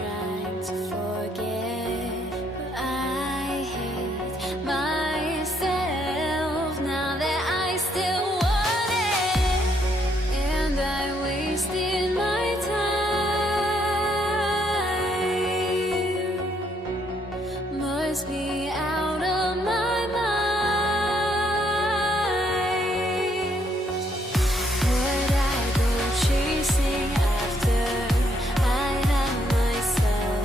trying to forget, but I hate myself now that I still want it, and I wasted my time. Must be out of my mind. Would I go chasing after I have myself?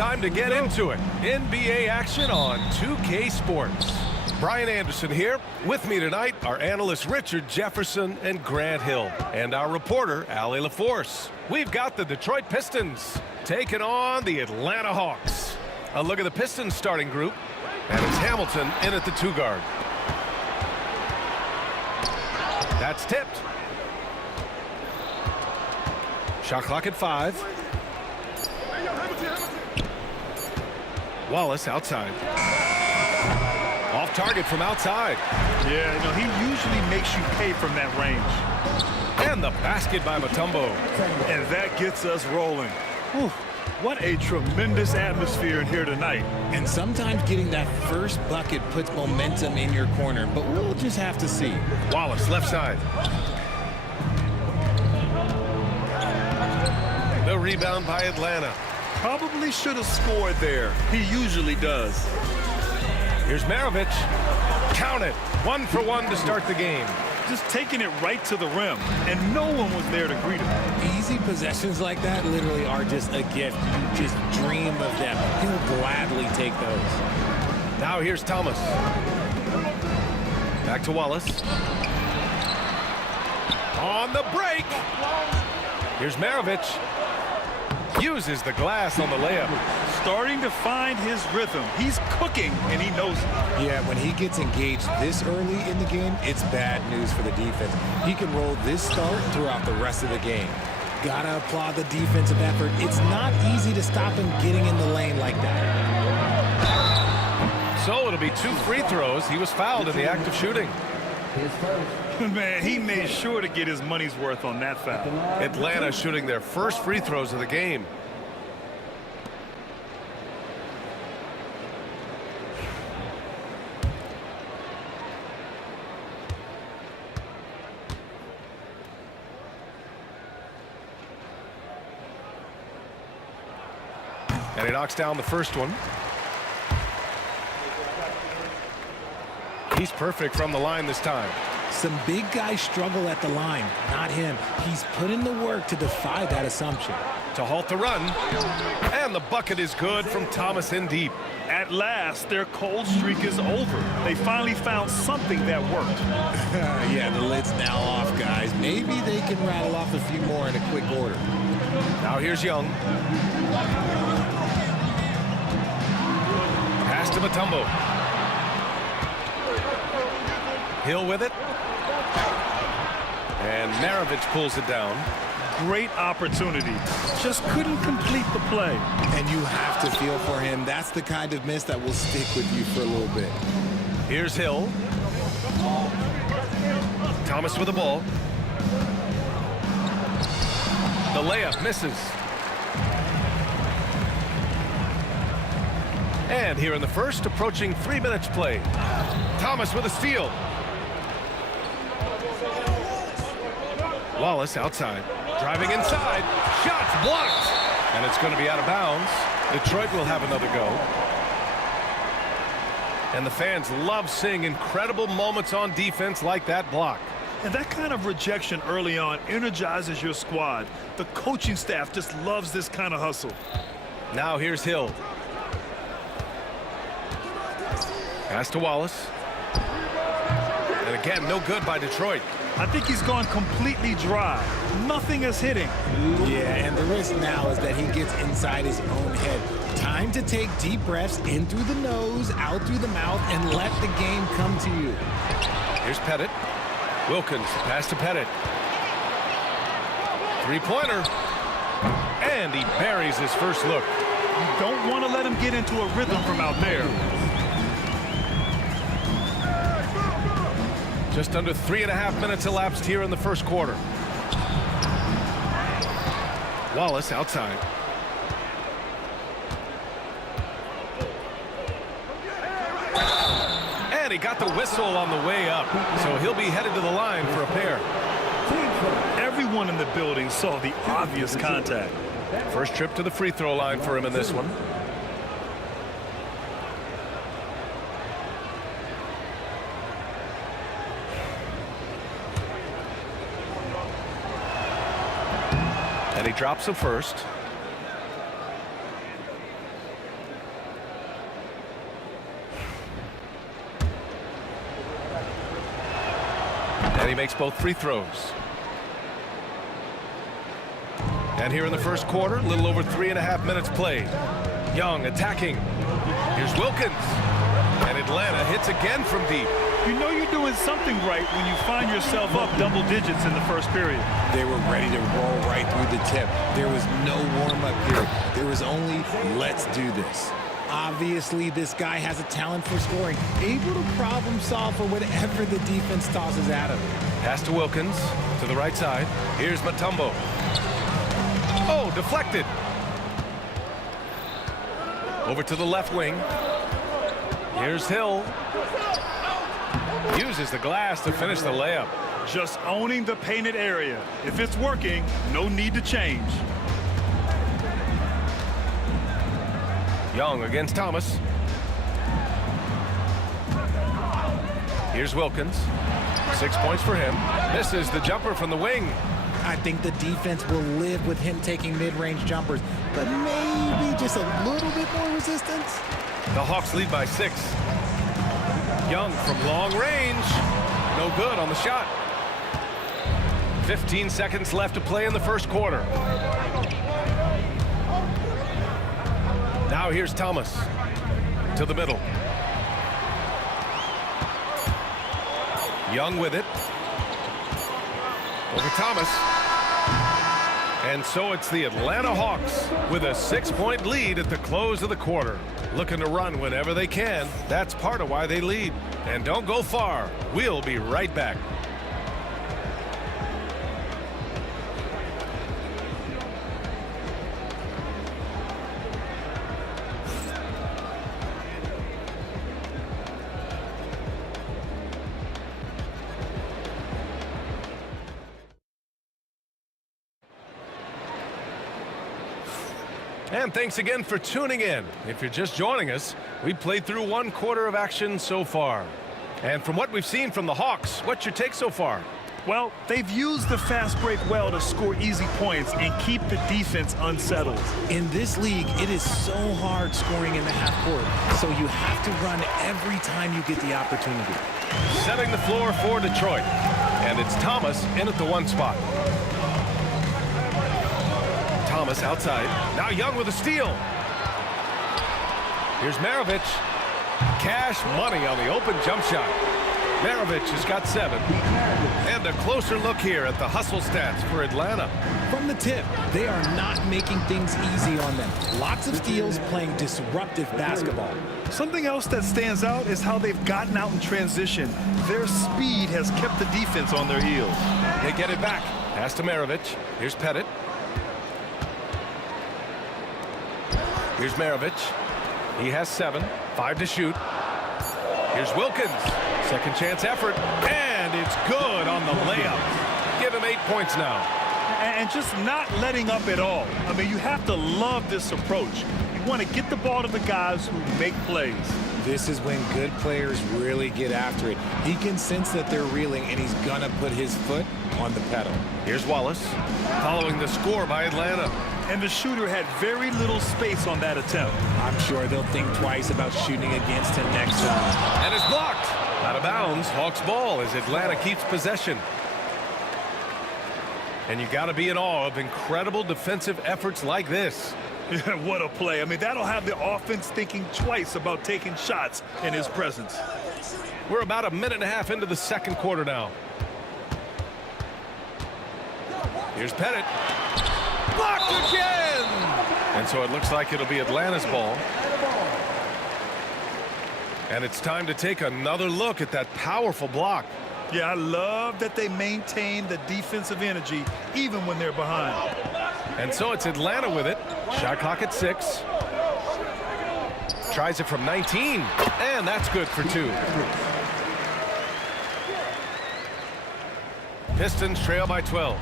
time to get into it. NBA action on 2K Sports. Brian Anderson here. With me tonight are analysts Richard Jefferson and Grant Hill, and our reporter, Allie LaForce. We've got the Detroit Pistons taking on the Atlanta Hawks. A look at the Pistons starting group, and it's Hamilton in at the 2 guard. That's tipped. Shot clock at 5. Wallace outside. Off target from outside. Yeah, he usually makes you pay from that range. And the basket by Mutombo. And that gets us rolling. Whew, what a tremendous atmosphere in here tonight. And sometimes getting that first bucket puts momentum in your corner, but we'll just have to see. Wallace left side. The rebound by Atlanta. Probably should have scored there. He usually does. Here's Maravich. Count it. 1 for 1 to start the game. Just taking it right to the rim, and no one was there to greet him. Easy possessions like that literally are just a gift. You just dream of them. He'll gladly take those. Now here's Thomas. Back to Wallace. On the break. Here's Maravich. Uses the glass on the layup. Starting to find his rhythm. He's cooking, and he knows it. Yeah, when he gets engaged this early in the game, it's bad news for the defense. He can roll this start throughout the rest of the game. Gotta applaud the defensive effort. It's not easy to stop him getting in the lane like that. So it'll be 2 free throws. He was fouled in the act of shooting. Man, he made sure to get his money's worth on that foul. Atlanta shooting their first free throws of the game. And he knocks down the first one. He's perfect from the line this time. Some big guys struggle at the line, not him. He's put in the work to defy that assumption. To halt the run. And the bucket is good from Thomas in deep. At last, their cold streak is over. They finally found something that worked. Yeah, the lid's now off, guys. Maybe they can rattle off a few more in a quick order. Now here's Young. Pass to Mutombo. Hill with it. And Maravich pulls it down. Great opportunity. Just couldn't complete the play. And you have to feel for him. That's the kind of miss that will stick with you for a little bit. Here's Hill. Thomas with the ball. The layup misses. And here in the first, approaching 3 minutes play. Thomas with a steal. Wallace outside. Driving inside. Shots blocked. And it's going to be out of bounds. Detroit will have another go. And the fans love seeing incredible moments on defense like that block. And that kind of rejection early on energizes your squad. The coaching staff just loves this kind of hustle. Now here's Hill. Pass to Wallace. And again, no good by Detroit. I think he's gone completely dry. Nothing is hitting. Yeah, and the risk now is that he gets inside his own head. Time to take deep breaths in through the nose, out through the mouth, and let the game come to you. Here's Pettit. Wilkins, pass to Pettit. 3-pointer. And he buries his first look. You don't want to let him get into a rhythm from out there. Just under 3.5 minutes elapsed here in the first quarter. Wallace outside. And he got the whistle on the way up, so he'll be headed to the line for a pair. Everyone in the building saw the obvious contact. First trip to the free throw line for him in this one. And he drops the first. And he makes both free throws. And here in the first quarter, a little over 3.5 minutes played. Young attacking. Here's Wilkins. And Atlanta hits again from deep. You know you're doing something right when you find yourself up double digits in the first period. They were ready to roll right through the tip. There was no warm-up period. There was only, let's do this. Obviously, this guy has a talent for scoring, able to problem solve for whatever the defense tosses at him. Pass to Wilkins, to the right side. Here's Mutombo. Oh, deflected. Over to the left wing. Here's Hill. Uses the glass to finish the layup. Just owning the painted area. If it's working, no need to change. Young against Thomas. Here's Wilkins. 6 points for him. Misses the jumper from the wing. I think the defense will live with him taking mid-range jumpers, but maybe just a little bit more resistance. The Hawks lead by 6. Young from long range. No good on the shot. 15 seconds left to play in the first quarter. Now here's Thomas to the middle. Young with it. Over Thomas. And so it's the Atlanta Hawks with a 6-point lead at the close of the quarter. Looking to run whenever they can. That's part of why they lead. And don't go far. We'll be right back. And thanks again for tuning in. If you're just joining us, we played through 1 quarter of action so far. And from what we've seen from the Hawks, what's your take so far? Well, they've used the fast break well to score easy points and keep the defense unsettled. In this league, it is so hard scoring in the half court, so you have to run every time you get the opportunity. Setting the floor for Detroit. And it's Thomas in at the 1 spot. Thomas outside. Now Young with a steal. Here's Maravich. Cash money on the open jump shot. Maravich has got 7. And a closer look here at the hustle stats for Atlanta. From the tip, they are not making things easy on them. Lots of steals, playing disruptive basketball. Something else that stands out is how they've gotten out in transition. Their speed has kept the defense on their heels. They get it back. Pass to Maravich. Here's Pettit. Here's Maravich. He has 7. 5 to shoot. Here's Wilkins. Second chance effort. And it's good on the layup. Give him 8 points now. And just not letting up at all. I mean, you have to love this approach. You want to get the ball to the guys who make plays. This is when good players really get after it. He can sense that they're reeling, and he's going to put his foot on the pedal. Here's Wallace. Following the score by Atlanta. And the shooter had very little space on that attempt. I'm sure they'll think twice about shooting against him next time. And it's blocked. Out of bounds. Hawks ball as Atlanta keeps possession. And you got to be in awe of incredible defensive efforts like this. Yeah, what a play. I mean, that'll have the offense thinking twice about taking shots in his presence. We're about 1.5 minutes into the second quarter now. Here's Pettit. Blocked again! And so it looks like it'll be Atlanta's ball. And it's time to take another look at that powerful block. Yeah, I love that they maintain the defensive energy even when they're behind. And so it's Atlanta with it. Shot clock at 6. Tries it from 19. And that's good for 2. Pistons trail by 12.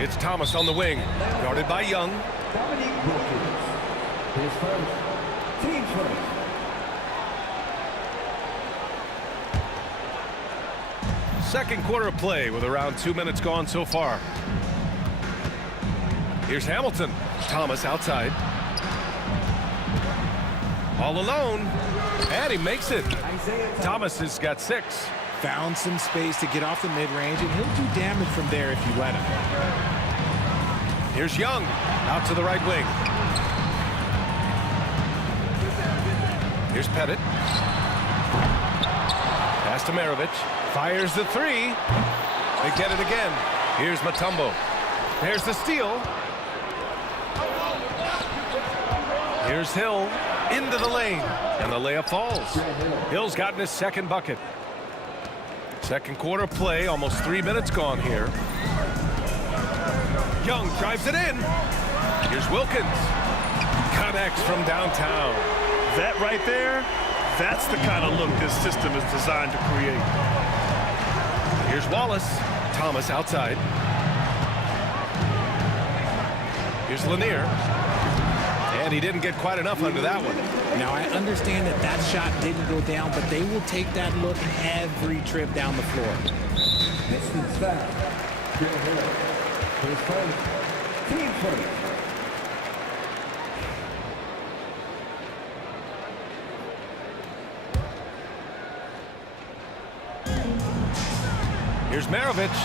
It's Thomas on the wing, guarded by Young. Second quarter of play with around 2 minutes gone so far. Here's Hamilton. Thomas outside. All alone. And he makes it. Thomas has got 6. Found some space to get off the mid-range, and he'll do damage from there if you let him. Here's Young, out to the right wing. Here's Pettit. Pass to Maravich. Fires the 3. They get it again. Here's Mutombo. There's the steal. Here's Hill into the lane, and the layup falls. Hill's gotten his second bucket. Second quarter play, almost 3 minutes gone here. Young drives it in. Here's Wilkins. Connects from downtown. That right there, that's the kind of look this system is designed to create. Here's Wallace. Thomas outside. Here's Lanier. And he didn't get quite enough under that one. Now, I understand that that shot didn't go down, but they will take that look every trip down the floor. Distance foul. Joe Hill. His first. Team first. Here's Maravich.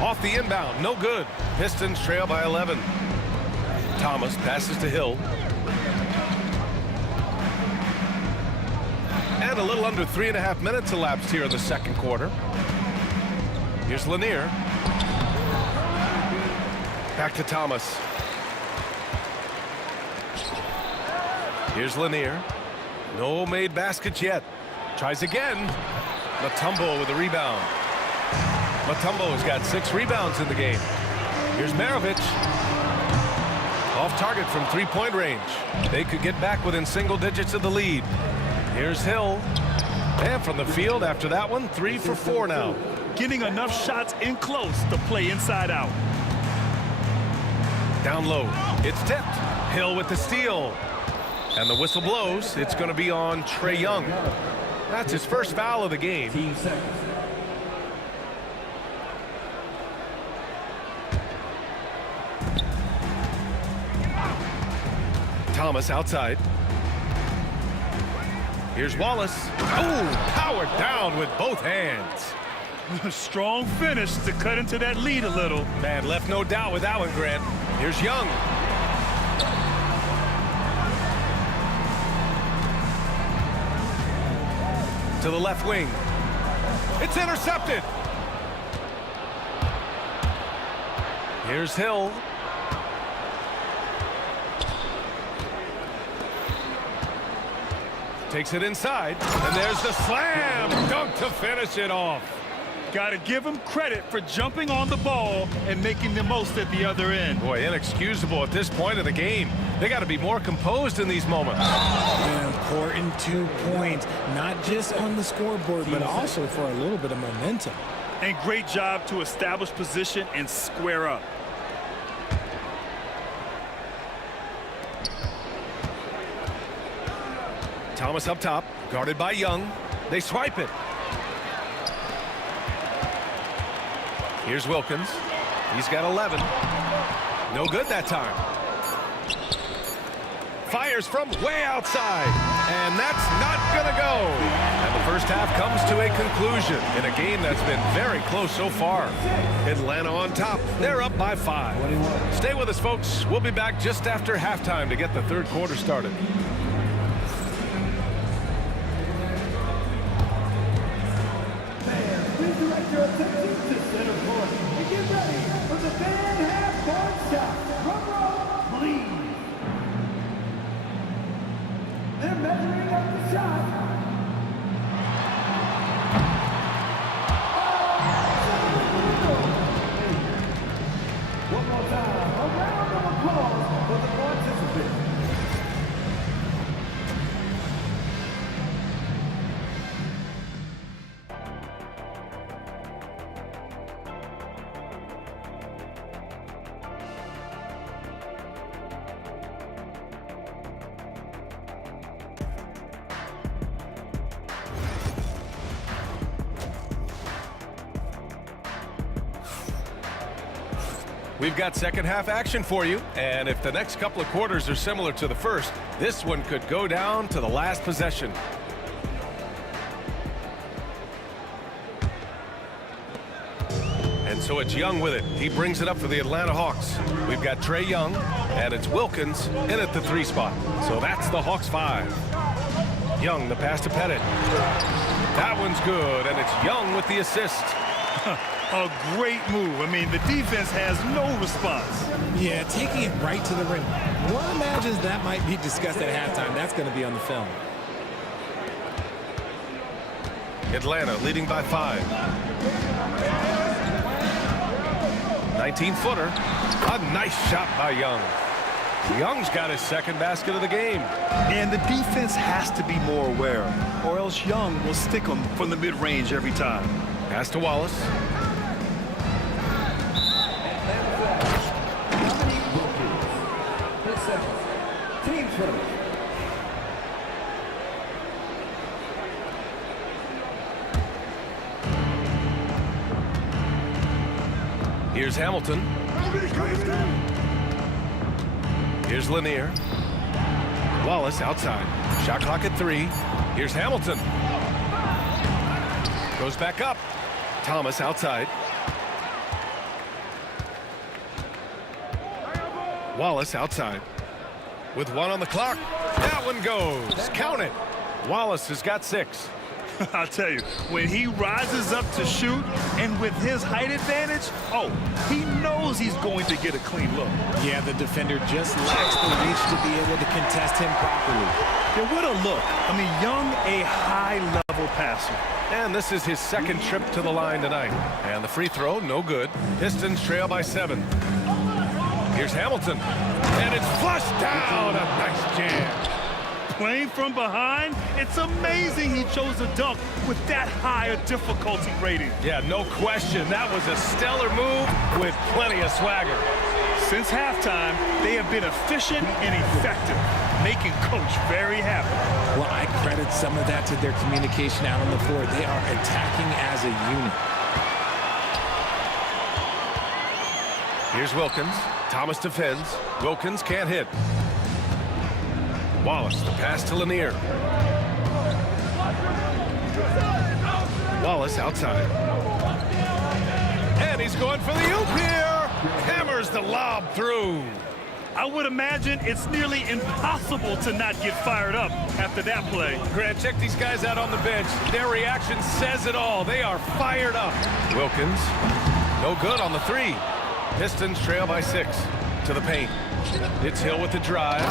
Off the inbound. No good. Pistons trail by 11. Thomas passes to Hill. And a little under 3.5 minutes elapsed here in the second quarter. Here's Lanier. Back to Thomas. Here's Lanier. No made baskets yet. Tries again. Mutombo with a rebound. Mutombo has got 6 rebounds in the game. Here's Maravich. Off target from 3-point range. They could get back within single digits of the lead. Here's Hill. And from the field after that one, 3 for 4 now. Getting enough shots in close to play inside out. Down low. It's tipped. Hill with the steal. And the whistle blows. It's going to be on Trae Young. That's his first foul of the game. Team seconds. Thomas outside. Here's Wallace. Oh, powered down with both hands. Strong finish to cut into that lead a little. Man, left no doubt with that one, Grant. Here's Young. To the left wing. It's intercepted. Here's Hill. Takes it inside, and there's the slam dunk to finish it off. Got to give him credit for jumping on the ball and making the most at the other end. Boy, inexcusable at this point of the game. They got to be more composed in these moments. An important 2 points, not just on the scoreboard, but also for a little bit of momentum. And great job to establish position and square up. Thomas up top, guarded by Young. They swipe it. Here's Wilkins. He's got 11. No good that time. Fires from way outside. And that's not going to go. And the first half comes to a conclusion in a game that's been very close so far. Atlanta on top. They're up by 5. Stay with us, folks. We'll be back just after halftime to get the third quarter started. Please direct your attention to center court and get ready for the fan half-court shot. Drum roll, please. They're measuring up the shot. One more time, a round of applause for the participants. We've got second half action for you, and if the next couple of quarters are similar to the first, this one could go down to the last possession. And so it's Young with it. He brings it up for the Atlanta Hawks. We've got Trae Young, and it's Wilkins in at the 3 spot. So that's the Hawks 5. Young, the pass to Pettit. That one's good, and it's Young with the assist. A great move. I mean, the defense has no response. Yeah, taking it right to the rim. One imagines that might be discussed at halftime. That's going to be on the film. Atlanta leading by 5. 19-footer. A nice shot by Young. Young's got his second basket of the game. And the defense has to be more aware, or else Young will stick them from the mid-range every time. Pass to Wallace. Team first. Here's Hamilton. Here's Lanier. Wallace outside. Shot clock at 3. Here's Hamilton. Goes back up. Thomas outside. Wallace outside. With 1 on the clock. That one goes. Count it. Wallace has got 6. I'll tell you, when he rises up to shoot, and with his height advantage, he knows he's going to get a clean look. Yeah, the defender just lacks the reach to be able to contest him properly. Yeah, what a look. I mean, Young, a high-level passer. And this is his second trip to the line tonight. And the free throw, no good. Pistons trail by 7. Here's Hamilton. And it's flushed down. A nice jam. Playing from behind, it's amazing he chose a dunk with that high a difficulty rating. Yeah, no question. That was a stellar move with plenty of swagger. Since halftime, they have been efficient and effective, making Coach very happy. Well, I credit some of that to their communication out on the floor. They are attacking as a unit. Here's Wilkins. Thomas defends. Wilkins can't hit. Wallace, the pass to Lanier. Wallace outside. And he's going for the oop here. Hammers the lob through. I would imagine it's nearly impossible to not get fired up after that play. Grant, check these guys out on the bench. Their reaction says it all. They are fired up. Wilkins, no good on the 3. Pistons trail by 6 to the paint. It's Hill with the drive.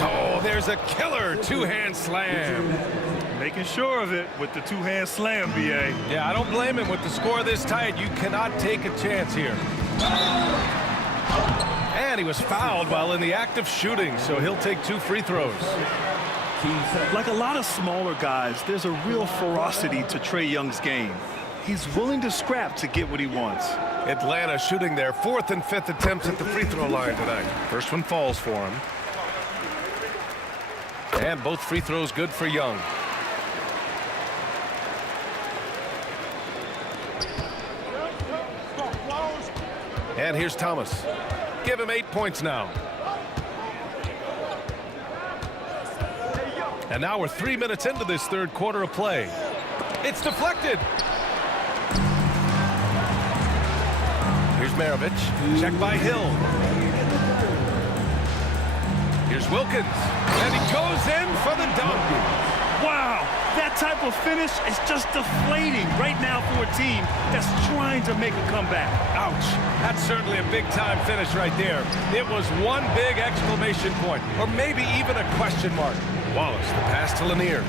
Oh, there's a killer 2-hand slam. Making sure of it with the 2-hand slam, B.A. Yeah, I don't blame him. With the score this tight, you cannot take a chance here. And he was fouled while in the act of shooting, so he'll take 2 free throws. Like a lot of smaller guys, there's a real ferocity to Trae Young's game. He's willing to scrap to get what he wants. Atlanta shooting their 4th and 5th attempts at the free throw line tonight. First one falls for him. And both free throws good for Young. And here's Thomas. Give him 8 points now. And now we're 3 minutes into this third quarter of play. It's deflected. Here's Maravich. Checked by Hill. Here's Wilkins. And he goes in for the dunk. Wow, that type of finish is just deflating right now for a team that's trying to make a comeback. Ouch. That's certainly a big-time finish right there. It was one big exclamation point, or maybe even a question mark. Wallace, the pass to Lanier.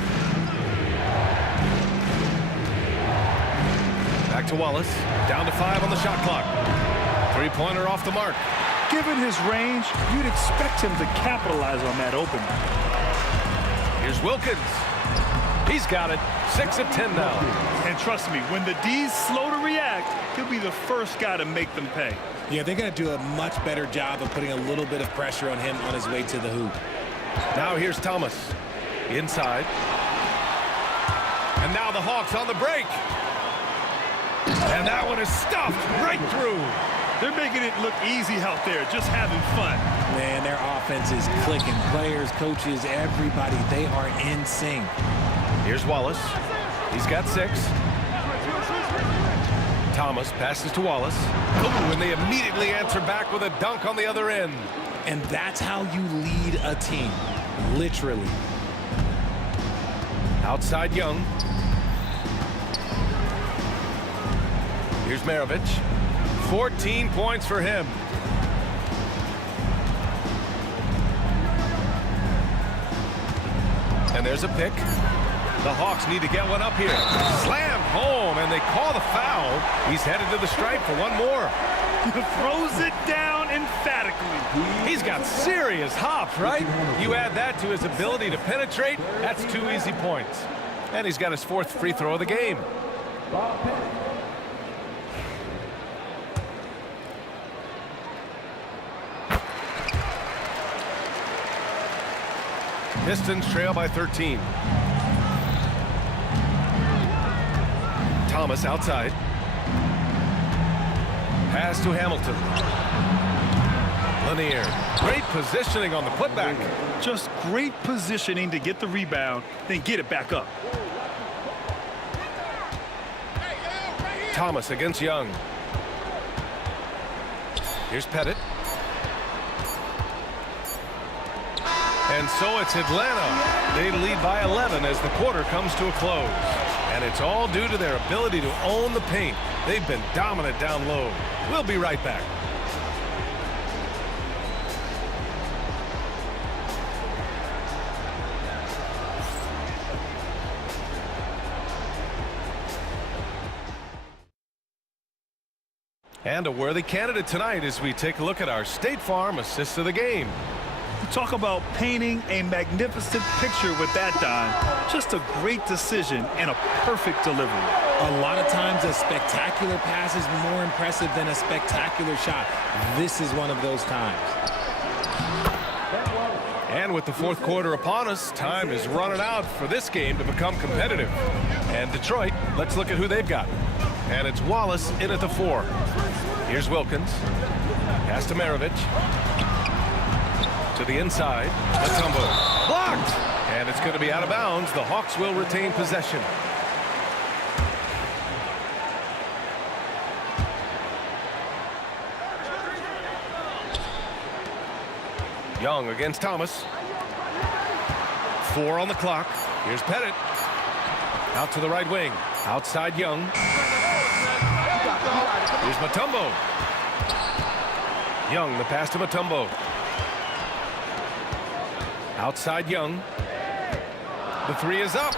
Back to Wallace. Down to 5 on the shot clock. Three-pointer off the mark. Given his range, you'd expect him to capitalize on that opening. Here's Wilkins. He's got it. 6 of 10 now. And trust me, when the D's slow to react, he'll be the first guy to make them pay. Yeah, they're going to do a much better job of putting a little bit of pressure on him on his way to the hoop. Now here's Thomas. Inside. And now the Hawks on the break. And that one is stuffed right through. They're making it look easy out there, just having fun. Man, their offense is clicking. Players, coaches, everybody, they are in sync. Here's Wallace. He's got 6. Thomas passes to Wallace. Oh, and they immediately answer back with a dunk on the other end. And that's how you lead a team, literally. Outside Young. Here's Maravich. 14 points for him. And there's a pick. The Hawks need to get one up here. Slammed home, and they call the foul. He's headed to the stripe for one more. Throws it down emphatically. He's got serious hops, right? You add that to his ability to penetrate, that's 2 easy points. And he's got his 4th free throw of the game. Pistons trail by 13. Thomas outside. Pass to Hamilton. Lanier. Great positioning on the putback. Just great positioning to get the rebound, then get it back up. Thomas against Young. Here's Pettit. And so it's Atlanta. They lead by 11 as the quarter comes to a close. And it's all due to their ability to own the paint. They've been dominant down low. We'll be right back. And a worthy candidate tonight as we take a look at our State Farm assist of the game. Talk about painting a magnificent picture with that dime. Just a great decision and a perfect delivery. A lot of times a spectacular pass is more impressive than a spectacular shot. This is one of those times. And with the 4th quarter upon us, time is running out for this game to become competitive. And Detroit, let's look at who they've got. And it's Wallace in at the 4. Here's Wilkins. Pass to Maravich. To the inside. Matumbo. Blocked! And it's going to be out of bounds. The Hawks will retain possession. Young against Thomas. 4 on the clock. Here's Pettit. Out to the right wing. Outside Young. Here's Matumbo. Young, the pass to Matumbo. Outside Young. The 3 is up.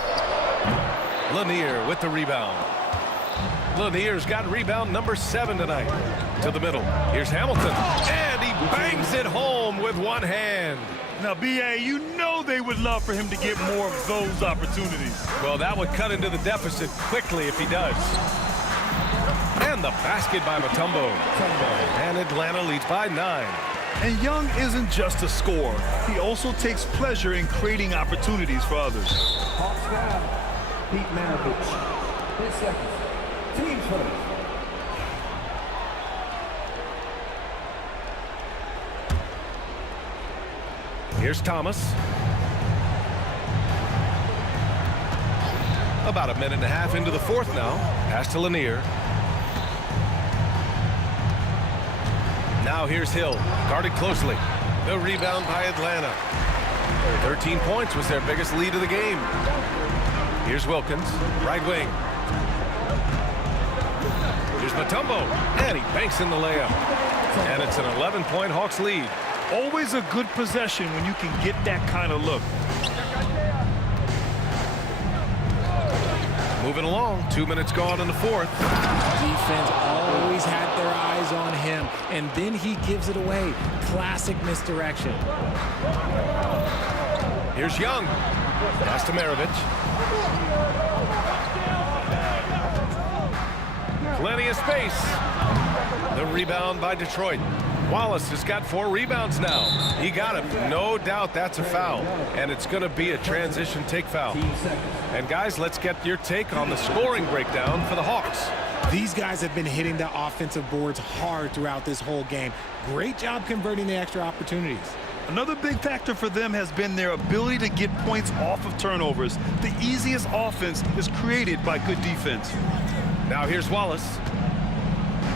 Lanier with the rebound. Lanier's got rebound number 7 tonight. To the middle. Here's Hamilton. And he bangs it home with one hand. Now, B.A., you know they would love for him to get more of those opportunities. Well, that would cut into the deficit quickly if he does. And the basket by Matumbo. And Atlanta leads by 9. And Young isn't just a scorer. He also takes pleasure in creating opportunities for others. Hawks foul. Pete Maravich. 10 seconds. Team first. Here's Thomas. About a minute and a half into the 4th now. Pass to Lanier. Now here's Hill, guarded closely. The rebound by Atlanta. 13 points was their biggest lead of the game. Here's Wilkins, right wing. Here's Matumbo, and he banks in the layup. And it's an 11-point Hawks lead. Always a good possession when you can get that kind of look. Moving along, 2 minutes gone in the 4th. Defense always had their eyes on him, and then he gives it away. Classic misdirection. Here's Young. Pass to Maravich. Plenty of space. The rebound by Detroit. Wallace has got 4 rebounds now. He got him. No doubt that's a foul. And it's going to be a transition take foul. And guys, let's get your take on the scoring breakdown for the Hawks. These guys have been hitting the offensive boards hard throughout this whole game. Great job converting the extra opportunities. Another big factor for them has been their ability to get points off of turnovers. The easiest offense is created by good defense. Now here's Wallace.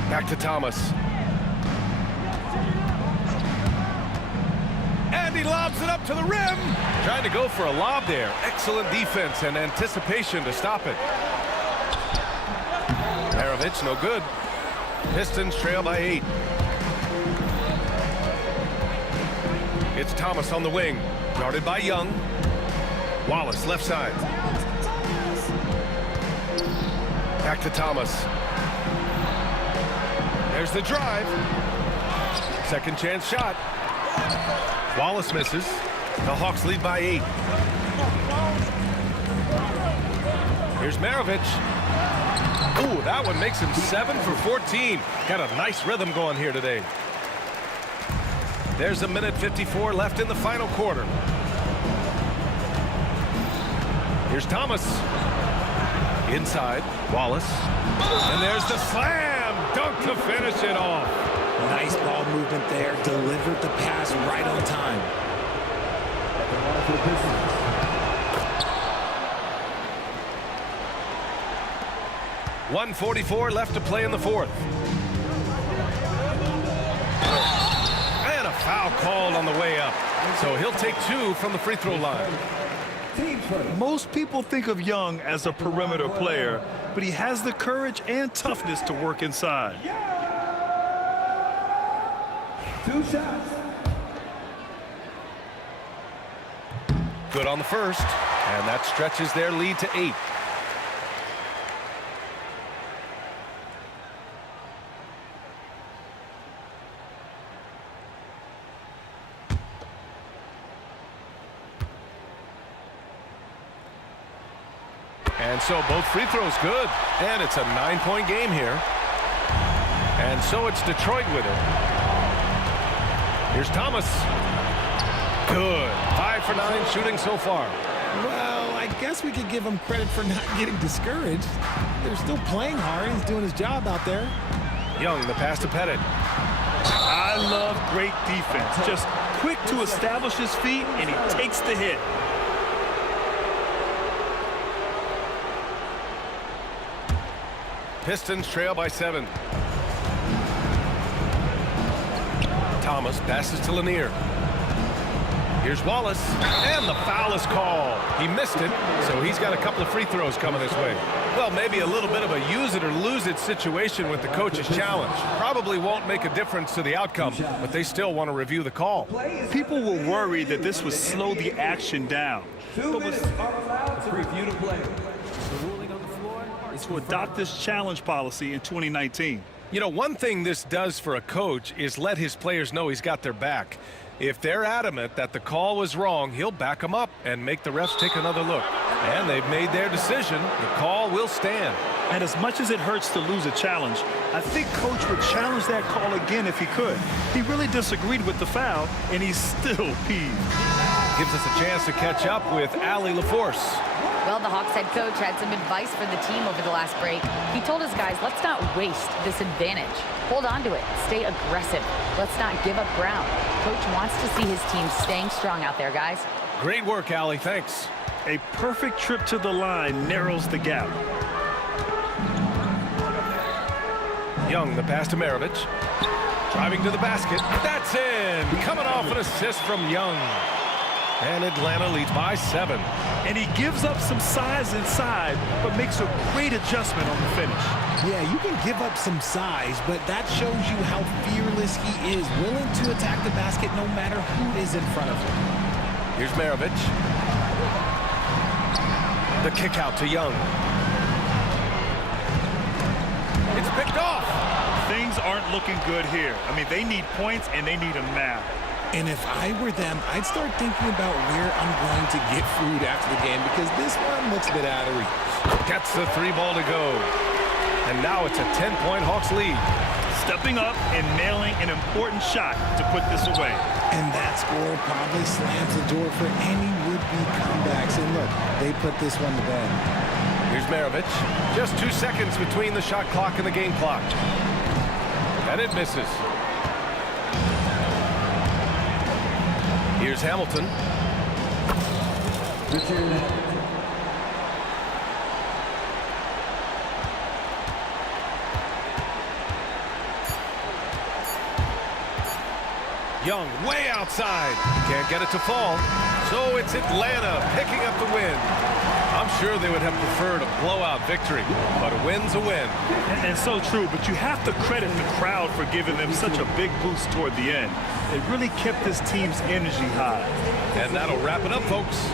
Back to Thomas. And he lobs it up to the rim. Trying to go for a lob there. Excellent defense and anticipation to stop it. Maravich, no good. Pistons trail by 8. It's Thomas on the wing. Guarded by Young. Wallace, left side. Back to Thomas. There's the drive. Second chance shot. Wallace misses. The Hawks lead by 8. Here's Maravich. Ooh, that one makes him 7 for 14. Got a nice rhythm going here today. There's a minute 54 left in the final quarter. Here's Thomas. Inside, Wallace. And there's the slam dunk to finish it off. Nice ball movement there. Delivered the pass right on time. 1:44 left to play in the fourth. And a foul called on the way up. So he'll take 2 from the free throw line. Most people think of Young as a perimeter player, but he has the courage and toughness to work inside. 2 shots. Good on the first, and that stretches their lead to 8. And so both free throws good, and it's a 9-point game here. And so it's Detroit with it. Here's Thomas. Good. 5 for 9 shooting so far. Well, I guess we could give him credit for not getting discouraged. They're still playing hard. He's doing his job out there. Young, the pass to Pettit. I love great defense. Just quick to establish his feet, and he takes the hit. Pistons trail by 7. Thomas passes to Lanier. Here's Wallace, and the foul is called. He missed it, so he's got a couple of free throws coming his way. Well, maybe a little bit of a use it or lose it situation with the coach's challenge. Probably won't make a difference to the outcome, but they still want to review the call. People were worried that this would slow the action down. 2 minutes are allowed to review the play. Is to adopt this challenge policy in 2019. You know, one thing this does for a coach is let his players know he's got their back. If they're adamant that the call was wrong, he'll back them up and make the refs take another look. And they've made their decision. The call will stand. And as much as it hurts to lose a challenge, I think Coach would challenge that call again if he could. He really disagreed with the foul, and he's still peeved. Gives us a chance to catch up with Allie LaForce. Well, the Hawks head coach had some advice for the team over the last break. He told his guys, let's not waste this advantage. Hold on to it. Stay aggressive. Let's not give up ground. Coach wants to see his team staying strong out there, guys. Great work, Allie. Thanks. A perfect trip to the line narrows the gap. Young, the pass to Maravich. Driving to the basket. That's in. Coming off an assist from Young. And Atlanta leads by 7. And he gives up some size inside, but makes a great adjustment on the finish. Yeah, you can give up some size, but that shows you how fearless he is, willing to attack the basket no matter who is in front of him. Here's Maravich. The kick out to Young. It's picked off. Things aren't looking good here. I mean, they need points, and they need them now. And if I were them, I'd start thinking about where I'm going to get food after the game because this one looks a bit out of reach. Gets the 3 ball to go. And now it's a 10-point Hawks lead. Stepping up and nailing an important shot to put this away. And that score probably slams the door for any would-be comebacks. And look, they put this one to bed. Here's Maravich. Just 2 seconds between the shot clock and the game clock. And it misses. Here's Hamilton. Young way outside. Can't get it to fall. So it's Atlanta picking up the win. I'm sure they would have preferred a blowout victory, but a win's a win. And so true, but you have to credit the crowd for giving them such a big boost toward the end. It really kept this team's energy high. And that'll wrap it up, folks.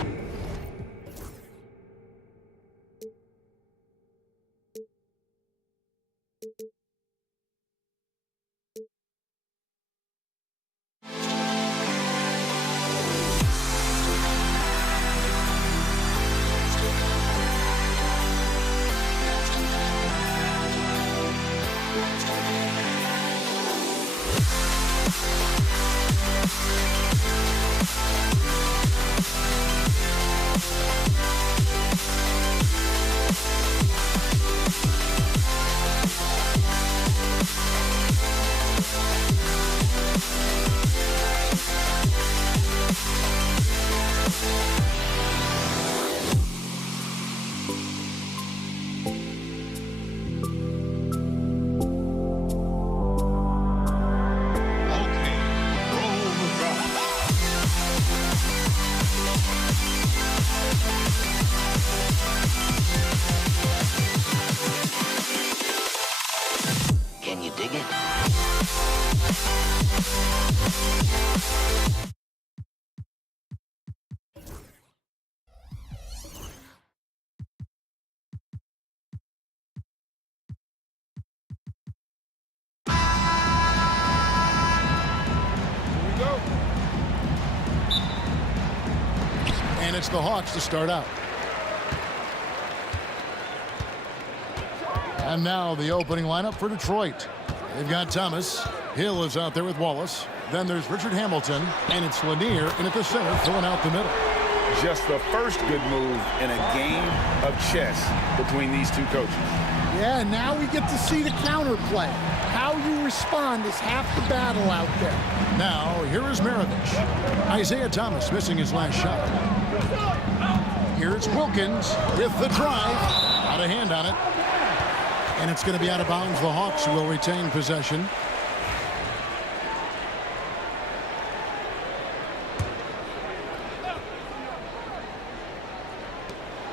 Can you dig it? And it's the Hawks to start out. And now the opening lineup for Detroit. They've got Thomas. Hill is out there with Wallace. Then there's Richard Hamilton. And it's Lanier in at the center, filling out the middle. Just the first good move in a game of chess between these two coaches. Yeah, now we get to see the counterplay. How you respond is half the battle out there. Now, here is Maravich. Isaiah Thomas missing his last shot. Here's Wilkins with the drive. Out of hand on it. And it's going to be out of bounds. The Hawks will retain possession.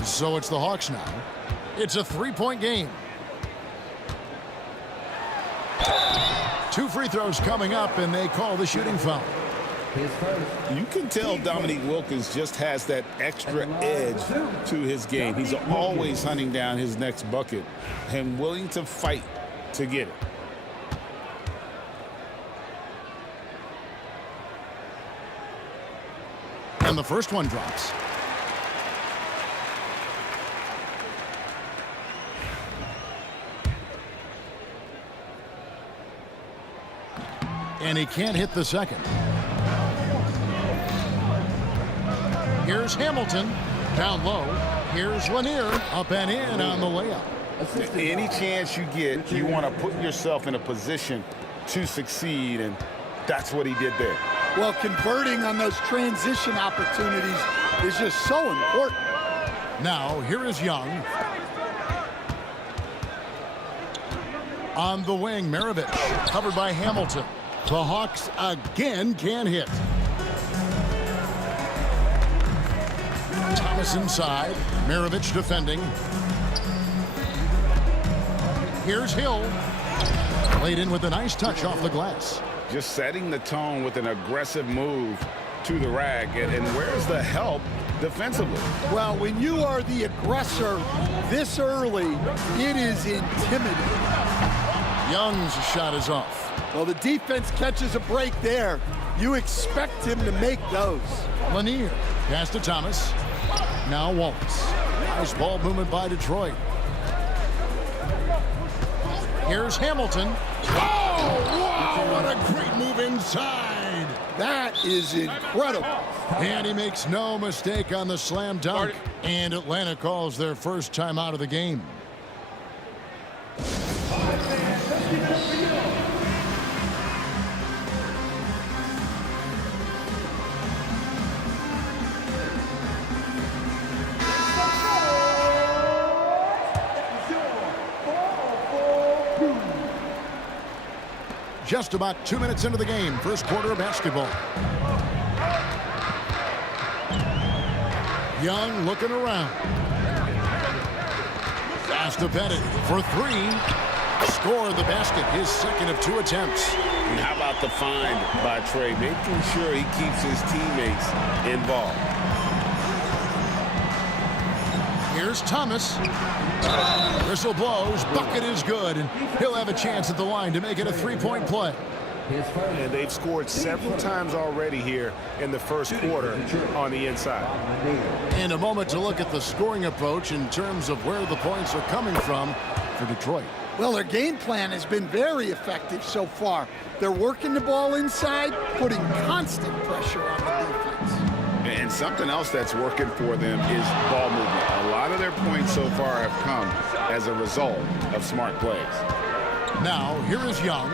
So it's the Hawks now. It's a three-point game. 2 free throws coming up, and they call the shooting foul. You can tell Dominique Wilkins just has that extra edge to his game. He's always hunting down his next bucket and willing to fight to get it. And the first one drops. And he can't hit the second. Here's Hamilton down low. Here's Lanier up and in on the layup. Any chance you get, you want to put yourself in a position to succeed, and that's what he did there. Well, converting on those transition opportunities is just so important. Now, here is Young. On the wing, Maravich, covered by Hamilton. The Hawks again can't hit. Thomas inside. Maravich defending. Here's Hill. Laid in with a nice touch off the glass. Just setting the tone with an aggressive move to the rack. And where's the help defensively? Well, when you are the aggressor this early, it is intimidating. Young's shot is off. Well, the defense catches a break there. You expect him to make those. Lanier, pass to Thomas. Now Wallace. Nice ball movement by Detroit. Here's Hamilton. Oh, wow, what a great move inside. That is incredible. And he makes no mistake on the slam dunk. And Atlanta calls their first time out of the game. Just about 2 minutes into the game, first quarter of basketball. Young looking around. Pass to Pettit for three. Score the basket, his second of 2 attempts. And how about the find by Trey, making sure he keeps his teammates involved. Here's Thomas. Whistle blows, bucket is good, and he'll have a chance at the line to make it a 3-point play. And they've scored several times already here in the first quarter on the inside. And a moment to look at the scoring approach in terms of where the points are coming from for Detroit. Well, their game plan has been very effective so far. They're working the ball inside, putting constant pressure on the defense. And something else that's working for them is ball movement. A lot of their points so far have come as a result of smart plays. Now, here is Young,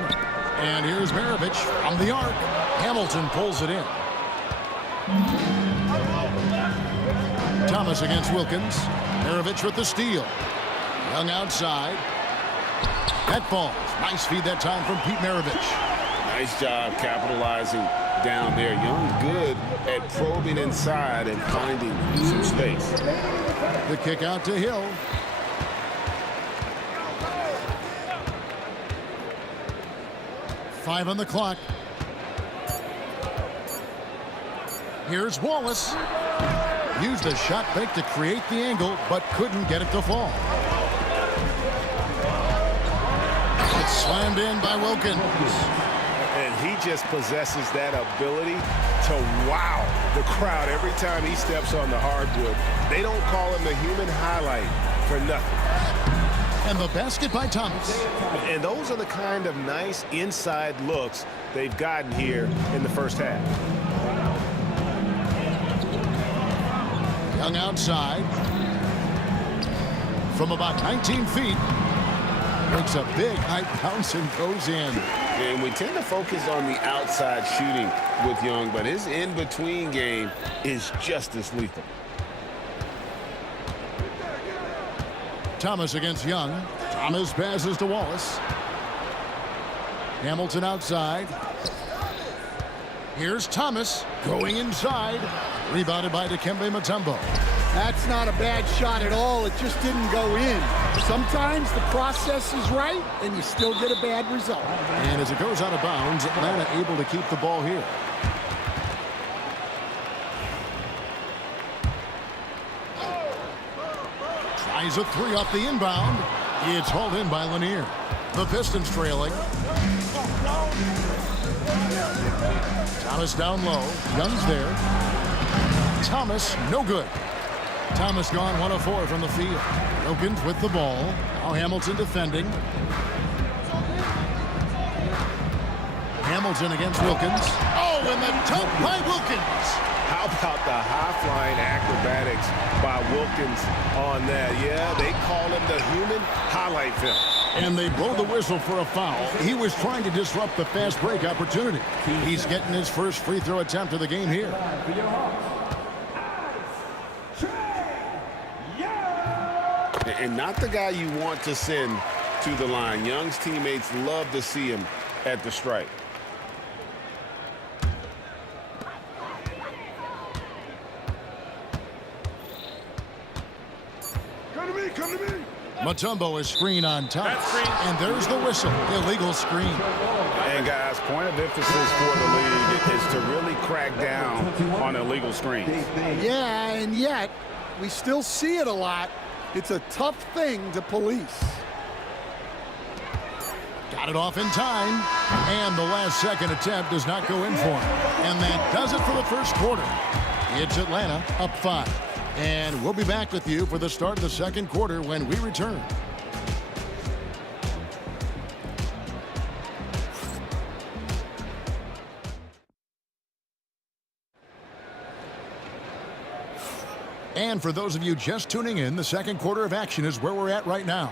and here's Maravich from the arc. Hamilton pulls it in. Thomas against Wilkins. Maravich with the steal. Young outside. That falls. Nice feed that time from Pete Maravich. Nice job capitalizing down there. Young good at probing inside and finding some space. The kick out to Hill. Five on the clock. Here's Wallace. Used the shot fake to create the angle, but couldn't get it to fall. It's slammed in by Wilkins. And he just possesses that ability to wow the crowd every time he steps on the hardwood. They don't call him the human highlight for nothing. And the basket by Thomas. And those are the kind of nice inside looks they've gotten here in the first half. Young outside. From about 19 feet. Makes a big high bounce and goes in. And we tend to focus on the outside shooting with Young, but his in-between game is just as lethal. Thomas against Young. Thomas passes to Wallace. Hamilton outside. Here's Thomas going inside. Rebounded by Dikembe Mutombo. That's not a bad shot at all. It just didn't go in. Sometimes the process is right, and you still get a bad result. And as it goes out of bounds, Atlanta able to keep the ball here. Tries a three off the inbound. It's hauled in by Lanier. The Pistons trailing. Thomas down low. Young's there. Thomas, no good. Thomas gone 1 of 4 from the field. Wilkins with the ball. Now Hamilton defending. Hamilton against Wilkins. Oh, and the dunk by Wilkins. How about the high-flying acrobatics by Wilkins on that? Yeah, they call him the human highlight film. And they blow the whistle for a foul. He was trying to disrupt the fast break opportunity. He's getting his first free throw attempt of the game here. And not the guy you want to send to the line. Young's teammates love to see him at the stripe. Come to me. Mutombo is screen on top. And there's the whistle. Illegal screen. And guys, point of emphasis for the league is to really crack down on illegal screens. Yeah, and yet we still see it a lot. It's a tough thing to police. Got it off in time. And the last second attempt does not go in for him. And that does it for the first quarter. It's Atlanta up 5. And we'll be back with you for the start of the second quarter when we return. And for those of you just tuning in, the second quarter of action is where we're at right now.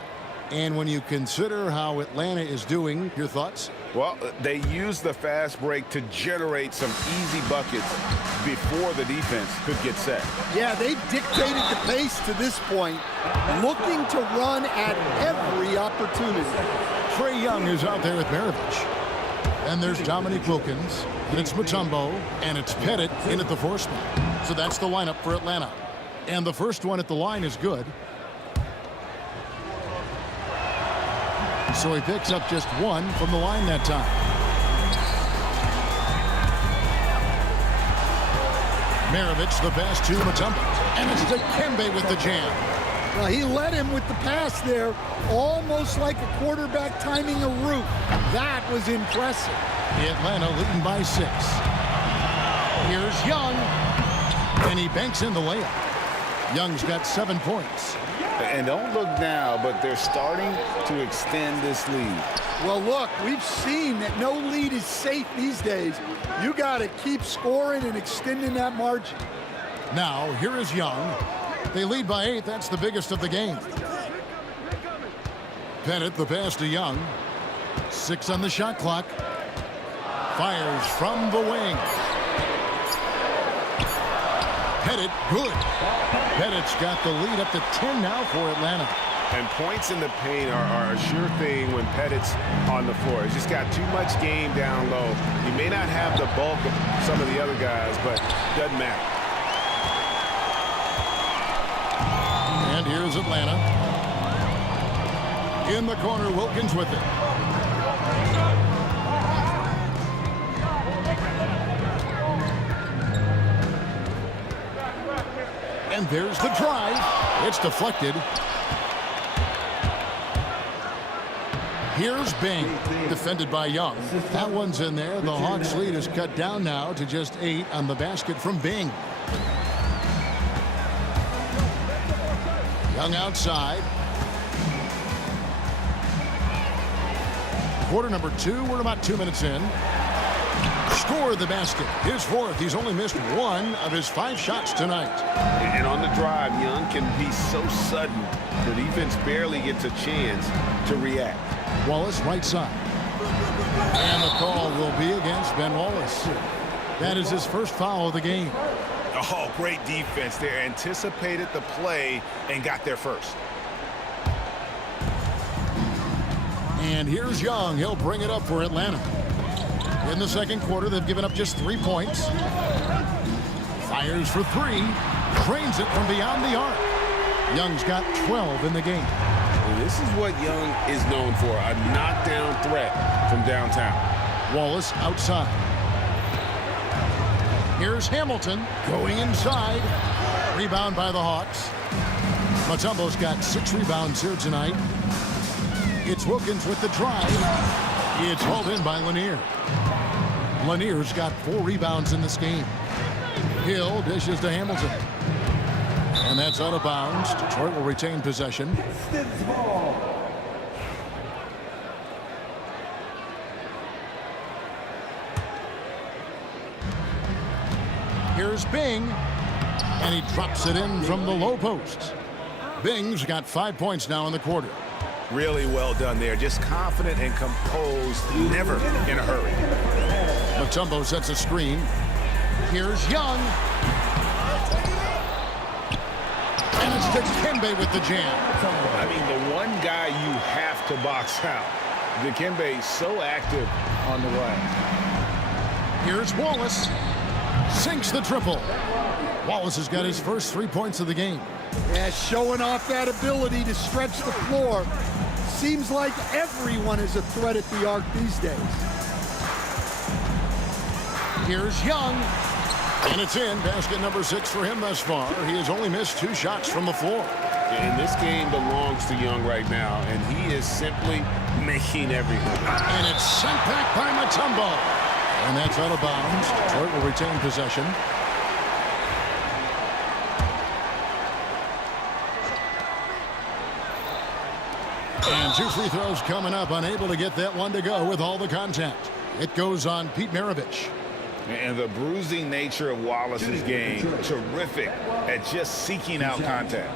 And when you consider how Atlanta is doing, your thoughts? Well, they used the fast break to generate some easy buckets before the defense could get set. Yeah, they dictated the pace to this point, looking to run at every opportunity. Trae Young is out there with Maravich. And there's Dominique Wilkins, and it's Mutombo, and it's Pettit in at the 4 spot. So that's the lineup for Atlanta. And the first one at the line is good. So he picks up just 1 from the line that time. Maravich the pass to Mutombo, and it's Dikembe with the jam. Well, he led him with the pass there, almost like a quarterback timing a route. That was impressive. Atlanta leading by 6. Here's Young, and he banks in the layup. Young's got 7 points. And don't look now, but they're starting to extend this lead. Well, look, we've seen that no lead is safe these days. You got to keep scoring and extending that margin. Now, here is Young. They lead by 8. That's the biggest of the game. Pettit the pass to Young. 6 on the shot clock. Fires from the wing. Pettit, good. Pettit's got the lead up to 10 now for Atlanta. And points in the paint are a sure thing when Pettit's on the floor. He's just got too much game down low. He may not have the bulk of some of the other guys, but doesn't matter. And here's Atlanta. In the corner, Wilkins with it. And there's the drive. It's deflected. Here's Bing, defended by Young. That one's in there. The Hawks' lead is cut down now to just 8 on the basket from Bing. Young outside. Quarter number 2. We're about 2 minutes in. Scored the basket. His 4th. He's only missed 1 of his 5 shots tonight. And on the drive, Young can be so sudden. The defense barely gets a chance to react. Wallace right side. And the call will be against Ben Wallace. That is his first foul of the game. Oh, great defense there. Anticipated the play and got there first. And here's Young. He'll bring it up for Atlanta. In the second quarter, they've given up just 3 points. Fires for 3. Drains it from beyond the arc. Young's got 12 in the game. Well, this is what Young is known for, a knockdown threat from downtown. Wallace outside. Here's Hamilton going inside. Rebound by the Hawks. Mutombo's got 6 rebounds here tonight. It's Wilkins with the drive. It's hauled in by Lanier. Lanier's got 4 rebounds in this game. Hill dishes to Hamilton. And that's out of bounds. Detroit will retain possession. Here's Bing. And he drops it in from the low post. Bing's got 5 points now in the quarter. Really well done there. Just confident and composed, never in a hurry. Mutombo sets a screen. Here's Young. And it's Dikembe with the jam. I mean, the one guy you have to box out. Dikembe so active on the run. Here's Wallace. Sinks the triple. Wallace has got his first 3 points of the game. Yeah, showing off that ability to stretch the floor. Seems like everyone is a threat at the arc these days. Here's Young. And it's in. Basket number 6 for him thus far. He has only missed 2 shots from the floor. And this game belongs to Young right now, and he is simply making everything. And it's sent back by Mutombo. And that's out of bounds. Detroit will retain possession. And 2 free throws coming up. Unable to get that one to go with all the contact. It goes on Pete Maravich. And the bruising nature of Wallace's game, terrific at just seeking out contact.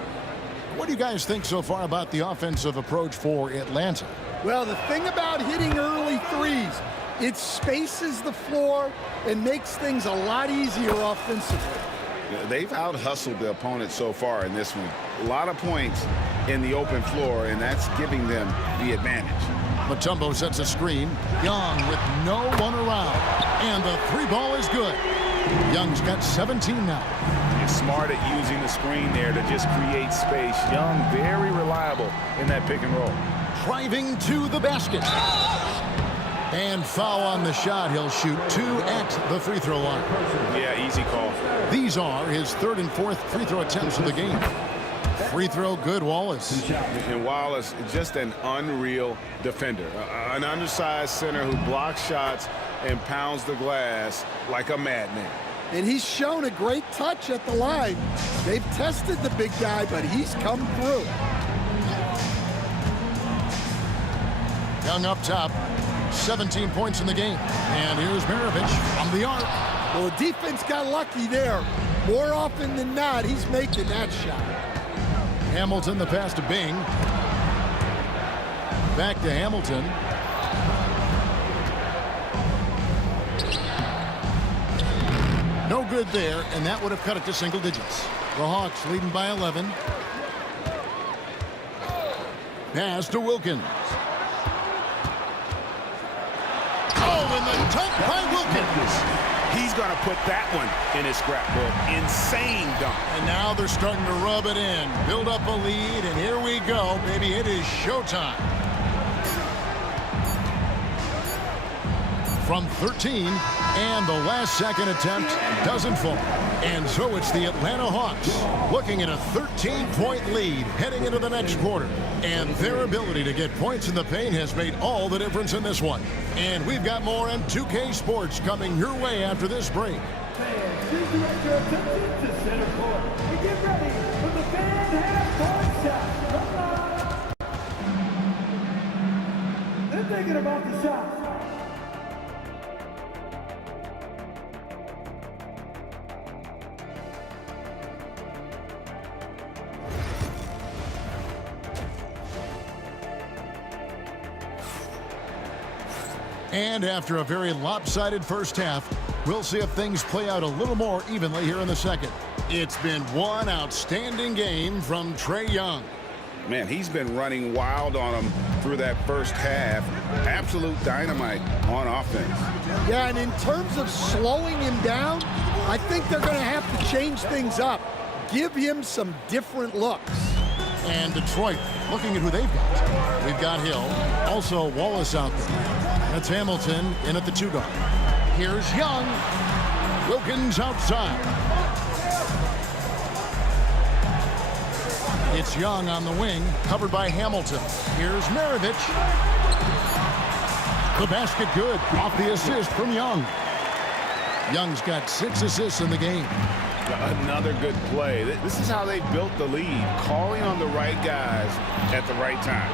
What do you guys think so far about the offensive approach for Atlanta? Well, the thing about hitting early threes, it spaces the floor and makes things a lot easier offensively. They've out-hustled the opponent so far in this one. A lot of points in the open floor, and that's giving them the advantage. Mutombo sets a screen. Young with no one around. And the three ball is good. Young's got 17 now. He's smart at using the screen there to just create space. Young, very reliable in that pick and roll. Driving to the basket. And foul on the shot. He'll shoot 2 at the free throw line. Yeah, easy call. These are his 3rd and 4th free throw attempts of the game. Free throw good, Wallace. And Wallace, just an unreal defender. An undersized center who blocks shots and pounds the glass like a madman. And he's shown a great touch at the line. They've tested the big guy, but he's come through. Young up top, 17 points in the game. And here's Maravich from the arc. Well, the defense got lucky there. More often than not, he's making that shot. Hamilton, the pass to Bing. Back to Hamilton. No good there, and that would have cut it to single digits. The Hawks leading by 11. Pass to Wilkins. Oh, and the dunk by Wilkins. He's going to put that one in his scrapbook. Insane dunk. And now they're starting to rub it in. Build up a lead, and here we go, baby. It is showtime. From 13, and the last second attempt doesn't fall. And so it's the Atlanta Hawks looking at a 13-point lead heading into the next quarter. And their ability to get points in the paint has made all the difference in this one. And we've got more on 2K Sports coming your way after this break. Fans, please direct your attention to center court and get ready for the fan half-court shot. They're thinking about the shot. And after a very lopsided first half, we'll see if things play out a little more evenly here in the second. It's been one outstanding game from Trae Young. Man, he's been running wild on him through that first half. Absolute dynamite on offense. Yeah, and in terms of slowing him down, I think they're going to have to change things up. Give him some different looks. And Detroit looking at who they've got. We've got Hill, also Wallace out there. That's Hamilton in at the 2 guard. Here's Young. Wilkins outside. It's Young on the wing, covered by Hamilton. Here's Maravich. The basket good, off the assist from Young. Young's got 6 assists in the game. Another good play. This is how they built the lead, calling on the right guys at the right time.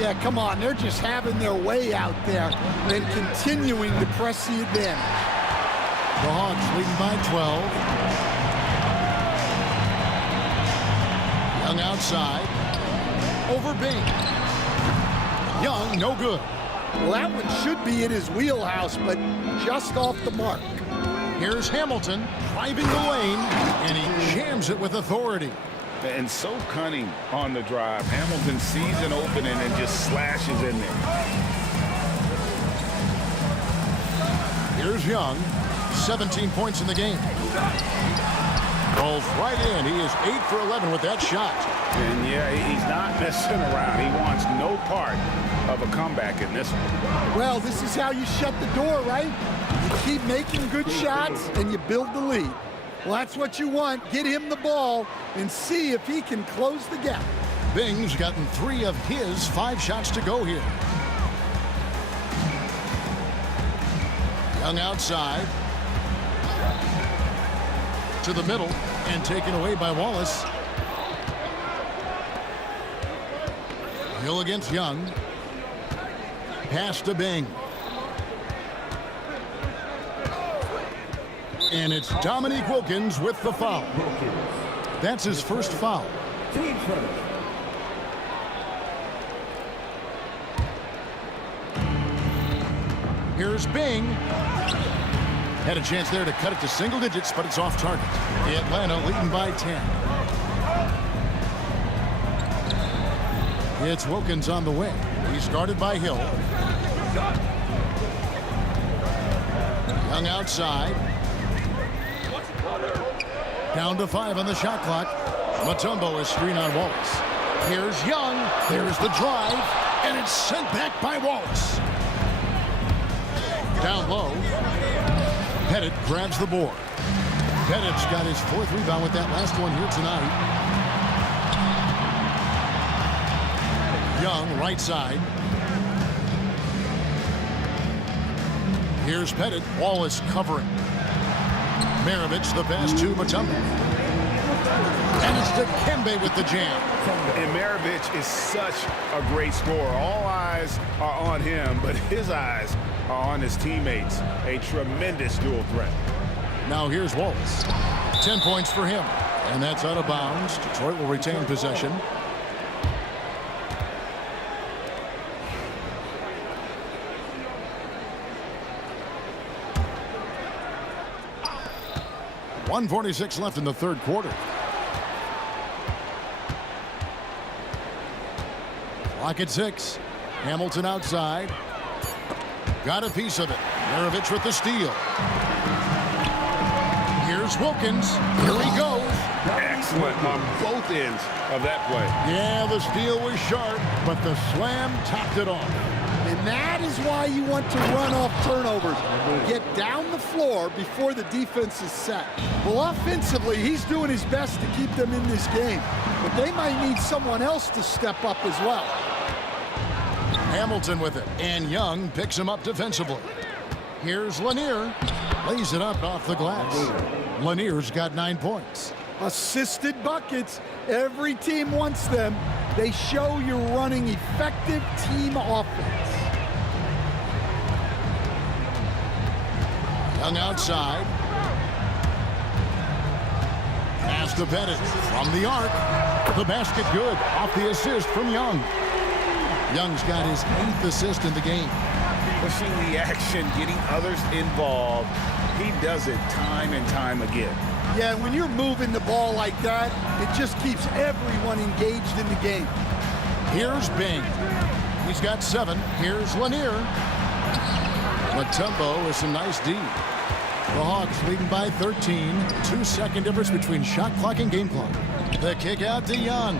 Yeah, come on. They're just having their way out there and continuing to press the advantage. The Hawks leading by 12. Young outside. Over Bing. Young, no good. Well, that one should be in his wheelhouse, but just off the mark. Here's Hamilton driving the lane, and he jams it with authority. And so cunning on the drive. Hamilton sees an opening and just slashes in there. Here's Young, 17 points in the game. Rolls right in. He is 8 for 11 with that shot. And yeah, he's not messing around. He wants no part of a comeback in this one. Well, this is how you shut the door, right? You keep making good shots and you build the lead. Well, that's what you want. Get him the ball and see if he can close the gap. Bing's gotten 3 of his 5 shots to go here. Young outside. To the middle and taken away by Wallace. Hill against Young. Pass to Bing. And it's Dominique Wilkins with the foul. That's his first foul. Team first. Here's Bing. Had a chance there to cut it to single digits, but it's off target. Atlanta leading by 10. It's Wilkins on the wing. He's guarded by Hill. Young outside. Down to 5 on the shot clock. Mutombo is screen on Wallace. Here's Young. There's the drive. And it's sent back by Wallace. Down low. Pettit grabs the board. Pettit's got his 4th rebound with that last one here tonight. Young, right side. Here's Pettit. Wallace covering. Maravich, the pass to Mutombo. And it's Dikembe with the jam. And Maravich is such a great scorer. All eyes are on him, but his eyes are on his teammates. A tremendous dual threat. Now here's Wallace. 10 points for him. And that's out of bounds. Detroit will retain possession. .146 left in the 3rd quarter. Clock at 6. Hamilton outside. Got a piece of it. Maravich with the steal. Here's Wilkins. Here he goes. Excellent on both ends of that play. Yeah, the steal was sharp, but the slam topped it off. And that is why you want to run off turnovers. Get down the floor before the defense is set. Well, offensively, he's doing his best to keep them in this game. But they might need someone else to step up as well. Hamilton with it. And Young picks him up defensively. Here's Lanier. Lays it up off the glass. Lanier's got 9 points. Assisted buckets. Every team wants them. They show you're running effective team offense. Young outside. Pass to Pettit from the arc. The basket good. Off the assist from Young. Young's got his 8th assist in the game. Pushing the action, getting others involved. He does it time and time again. Yeah, when you're moving the ball like that, it just keeps everyone engaged in the game. Here's Bing. He's got 7. Here's Lanier. Mutombo with some nice D. The Hawks leading by 13. 2-second difference between shot clock and game clock. The kick out to Young.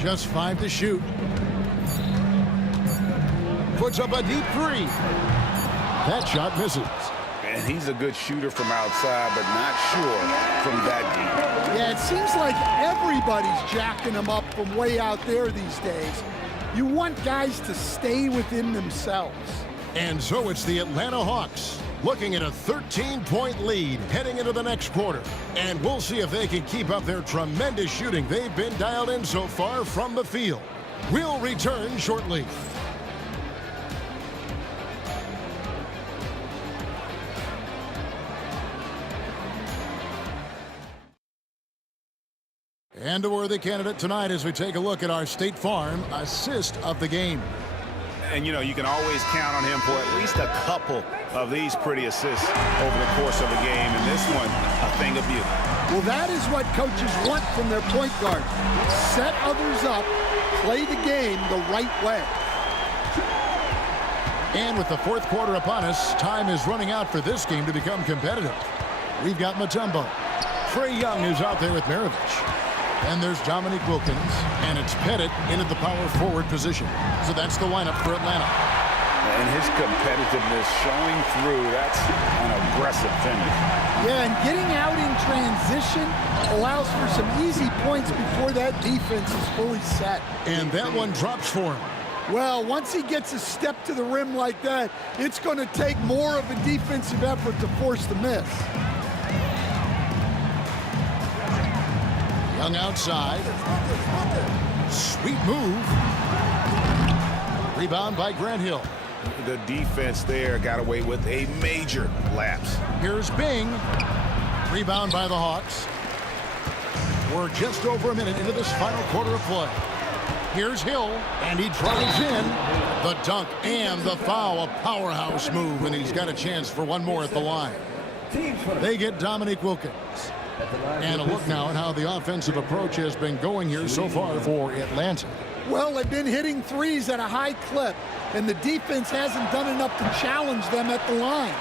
Just 5 to shoot. Puts up a deep 3. That shot misses. And he's a good shooter from outside, but not sure from that deep. Yeah, it seems like everybody's jacking them up from way out there these days. You want guys to stay within themselves. And so it's the Atlanta Hawks looking at a 13-point lead heading into the next quarter. And we'll see if they can keep up their tremendous shooting they've been dialed in so far from the field. We'll return shortly. And a worthy candidate tonight as we take a look at our State Farm assist of the game. And, you know, you can always count on him for at least a couple of these pretty assists over the course of a game. And this one, a thing of beauty. Well, that is what coaches want from their point guard. Set others up, play the game the right way. And with the 4th quarter upon us, time is running out for this game to become competitive. We've got Mutombo. Trae Young is out there with Maravich. And there's Dominique Wilkins, and it's Pettit into the power forward position. So that's the lineup for Atlanta. And his competitiveness showing through. That's an aggressive finish. Yeah, and getting out in transition allows for some easy points before that defense is fully set. And that one drops for him. Well, once he gets a step to the rim like that, it's going to take more of a defensive effort to force the miss. Young outside. Sweet move. Rebound by Grant Hill. The defense there got away with a major lapse. Here's Bing. Rebound by the Hawks. We're just over a minute into this final quarter of play. Here's Hill, and he drives in. The dunk and the foul, a powerhouse move, and he's got a chance for one more at the line. They get Dominique Wilkins. And a look now at how the offensive approach has been going here so far for Atlanta. Well, they've been hitting threes at a high clip, and the defense hasn't done enough to challenge them at the line.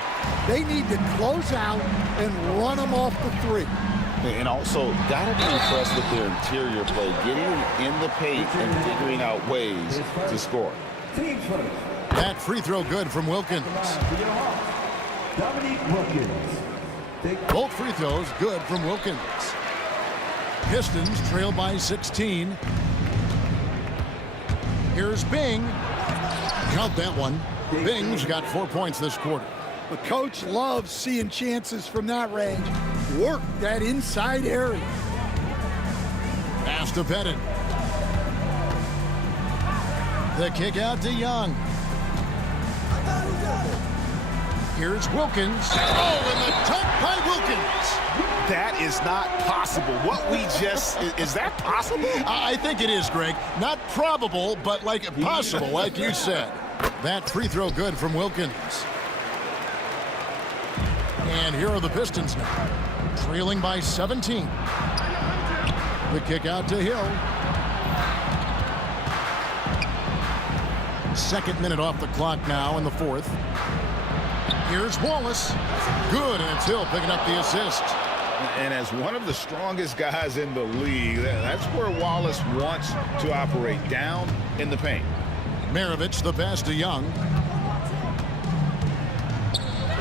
They need to close out and run them off the three. And also, got to be impressed with their interior play, getting in the paint and figuring out ways to score. That free throw good from Wilkins. Dominique Wilkins. Both free throws good from Wilkins. Pistons trail by 16. Here's Bing. Count that one. Bing's got 4 points this quarter. The coach loves seeing chances from that range. Work that inside area. Pass to Pettit. The kick out to Young. Here's Wilkins. Oh, and the dunk by Wilkins. That is not possible. What we just, is that possible? I think it is, Greg. Not probable, but like possible, like you said. That free throw good from Wilkins. And here are the Pistons now, trailing by 17. The kick out to Hill. Second minute off the clock now in the fourth. Here's Wallace. Good, and it's Hill picking up the assist. And as one of the strongest guys in the league, that's where Wallace wants to operate, down in the paint. Maravich, the pass to Young.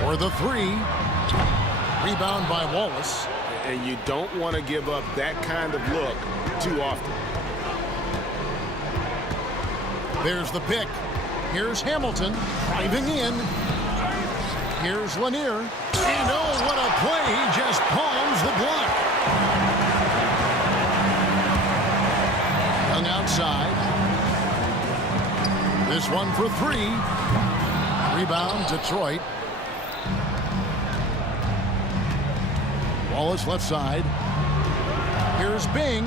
For the three. Rebound by Wallace. And you don't want to give up that kind of look too often. There's the pick. Here's Hamilton driving in. Here's Lanier. And oh, what a play. He just palms the block. Young outside. This one for three. Rebound, Detroit. Wallace left side. Here's Bing.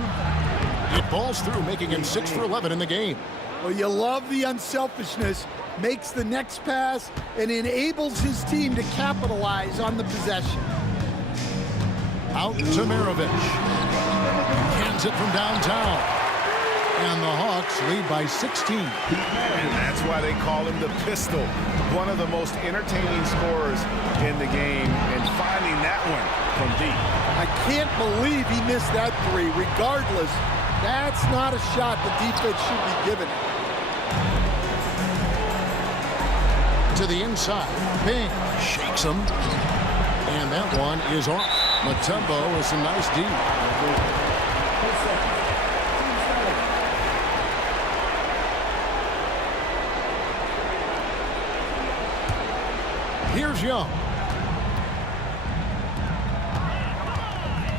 It falls through, making him 6 for 11 in the game. Well, you love the unselfishness. Makes the next pass and enables his team to capitalize on the possession. Out to Maravich. Hands it from downtown. And the Hawks lead by 16. And that's why they call him the pistol. One of the most entertaining scorers in the game, and finding that one from deep. I can't believe he missed that three. Regardless, that's not a shot the defense should be giving it. To the inside. Bing shakes him. And that one is off. Mutombo with some nice D. Here's Young.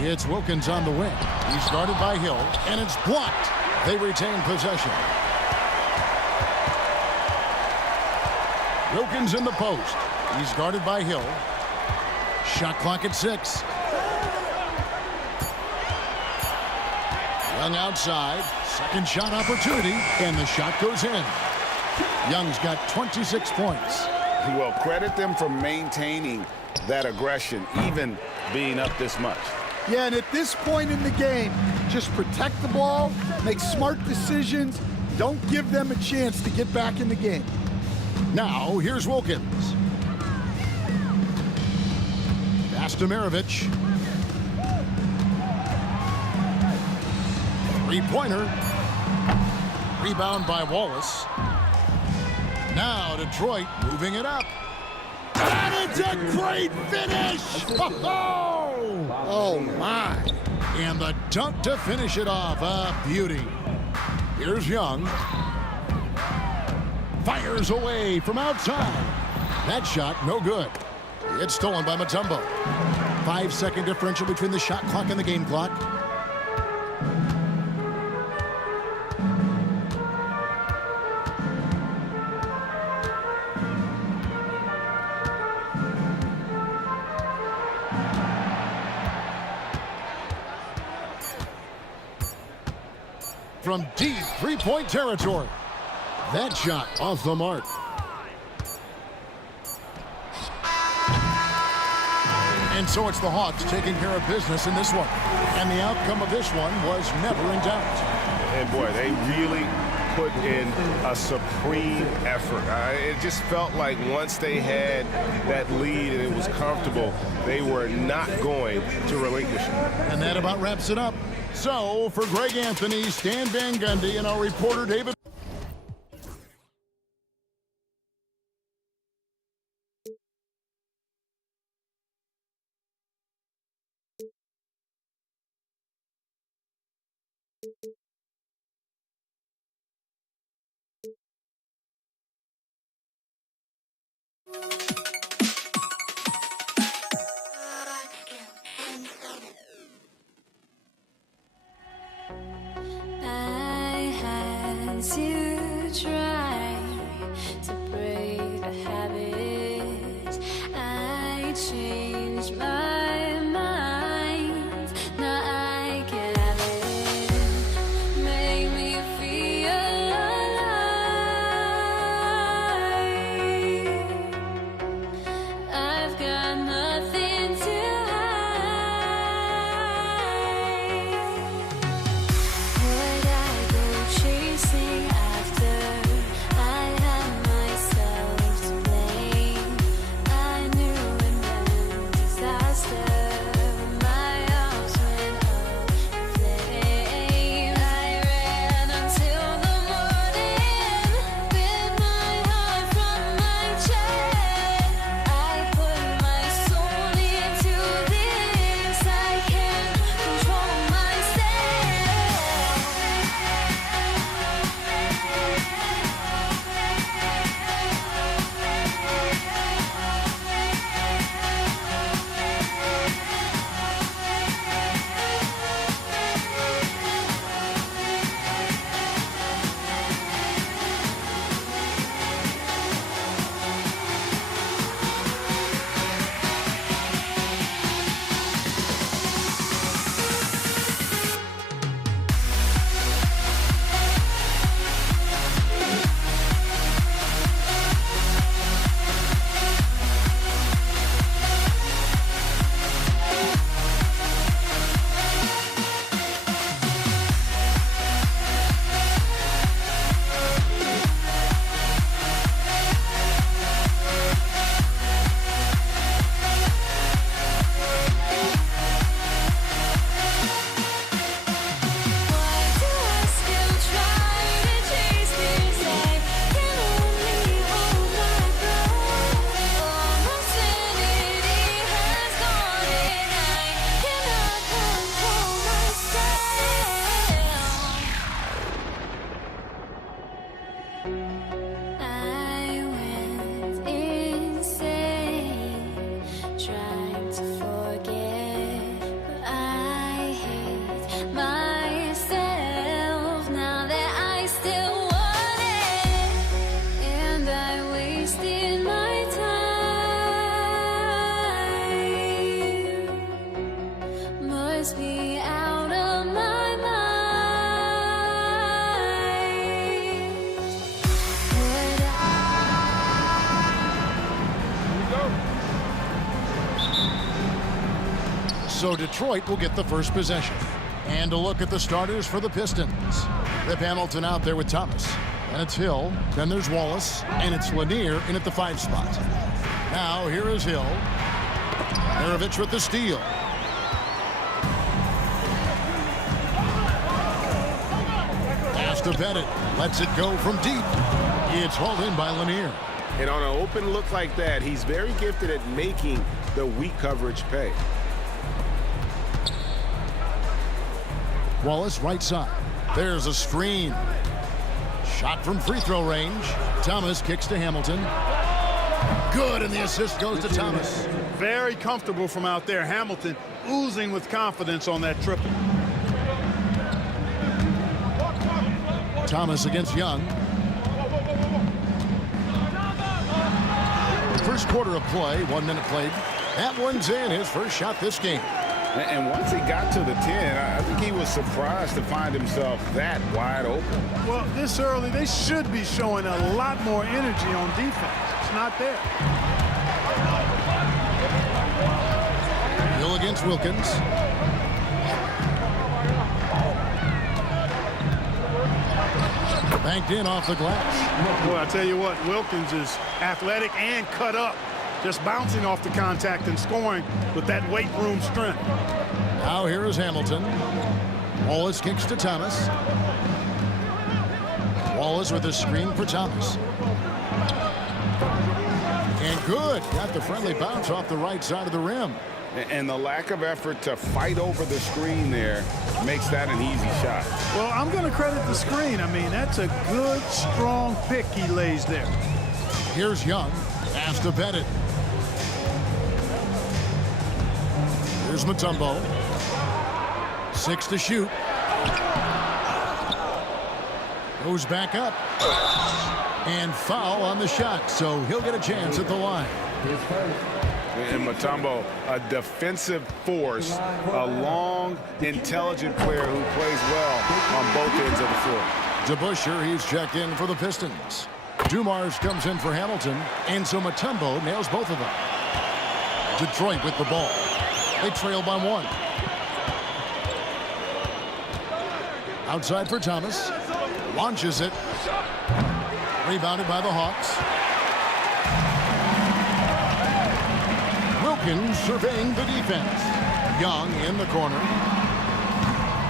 It's Wilkins on the wing. He's guarded by Hill, and it's blocked. They retain possession. Wilkins in the post. He's guarded by Hill. Shot clock at 6. Young outside. Second shot opportunity, and the shot goes in. Young's got 26 points. Well, credit them for maintaining that aggression, even being up this much. Yeah, and at this point in the game, just protect the ball, make smart decisions, don't give them a chance to get back in the game. Now, here's Wilkins. Pass to Maravich. Three-pointer. Rebound by Wallace. Now Detroit moving it up. And it's a great finish! Oh, my. And the dunk to finish it off. A beauty. Here's Young. Fires away from outside. That shot, no good. It's stolen by Mutombo. 5-second differential between the shot clock and the game clock. from deep three-point territory. That shot off the mark. And so it's the Hawks taking care of business in this one. And the outcome of this one was never in doubt. And boy, they really put in a supreme effort. It just felt like once they had that lead and it was comfortable, they were not going to relinquish it. And that about wraps it up. So for Greg Anthony, Stan Van Gundy, and our reporter David. I had to try to break a habit. I changed my mind. Now I can have it. Make me feel alive. I've got nothing to would I go chasing after? I had myself to blame. I knew it meant disaster. My arms went up in flames. I ran until the morning, bit my heart from my chest. I put my soul into this. I can't control myself. Why do I still try to chase this? I can only hold my breath. All my sanity has gone, and I cannot control myself. I went insane, trying to forget, but I hate myself now that I still want it, and I wasted my time. Must be out of my mind. Would So Detroit will get the first possession. And a look at the starters for the Pistons. Rip Hamilton out there with Thomas. And it's Hill. Then there's Wallace. And it's Lanier in at the 5 spot. Now here is Hill. Maravich with the steal. Pass to Bennett. Lets it go from deep. It's hauled in by Lanier. And on an open look like that, he's very gifted at making the weak coverage pay. Wallace right side. There's a screen. Shot from free throw range. Thomas kicks to Hamilton. Good, and the assist goes to Thomas. Very comfortable from out there. Hamilton oozing with confidence on that triple. Thomas against Young. First quarter of play, 1 minute played. That one's in, his first shot this game. And once he got to the 10, I think he was surprised to find himself that wide open. Well, this early, they should be showing a lot more energy on defense. It's not there. Hill against Wilkins. Banked in off the glass. Boy, I tell you what, Wilkins is athletic and cut up. Just bouncing off the contact and scoring with that weight room strength. Now here is Hamilton. Wallace kicks to Thomas. Wallace with a screen for Thomas. And good. Got the friendly bounce off the right side of the rim. And the lack of effort to fight over the screen there makes that an easy shot. Well, I'm going to credit the screen. I mean, that's a good, strong pick he lays there. Here's Young. Has to bet it. Here's Mutombo. 6 to shoot. Goes back up. And foul on the shot, so he'll get a chance at the line. And Mutombo, a defensive force, a long, intelligent player who plays well on both ends of the floor. DeBusschere, he's checked in for the Pistons. Dumars comes in for Hamilton, and so Mutombo nails both of them. Detroit with the ball. They trail by 1. Outside for Thomas. Launches it. Rebounded by the Hawks. Wilkins surveying the defense. Young in the corner.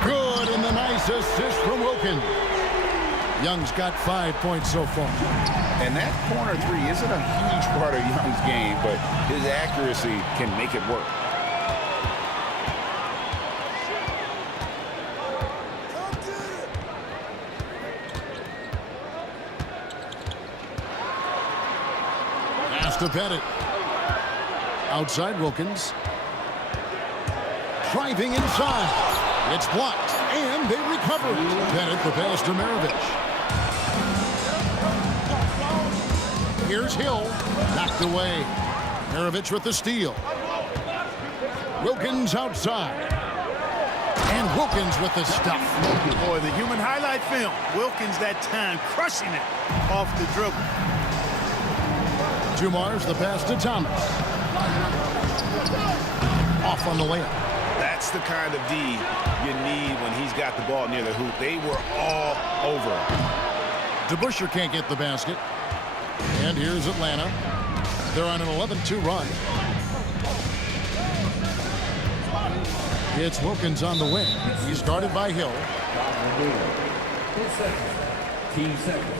Good, and the nice assist from Wilkins. Young's got 5 points so far. And that corner three isn't a huge part of Young's game, but his accuracy can make it work. Has to bet it. Outside Wilkins. Driving inside. It's blocked, and they recover it. Bennett the pass to Maravich. Here's Hill. Knocked away. Maravich with the steal. Wilkins outside. And Wilkins with the stuff. Boy, the human highlight film. Wilkins that time crushing it off the dribble. Dumars the pass to Thomas. Off on the layup. That's the kind of D you need when he's got the ball near the hoop. They were all over him. DeBusschere can't get the basket. And here's Atlanta. They're on an 11-2 run. It's Wilkins on the wing. He's guarded by Hill. 10 seconds. Team seconds.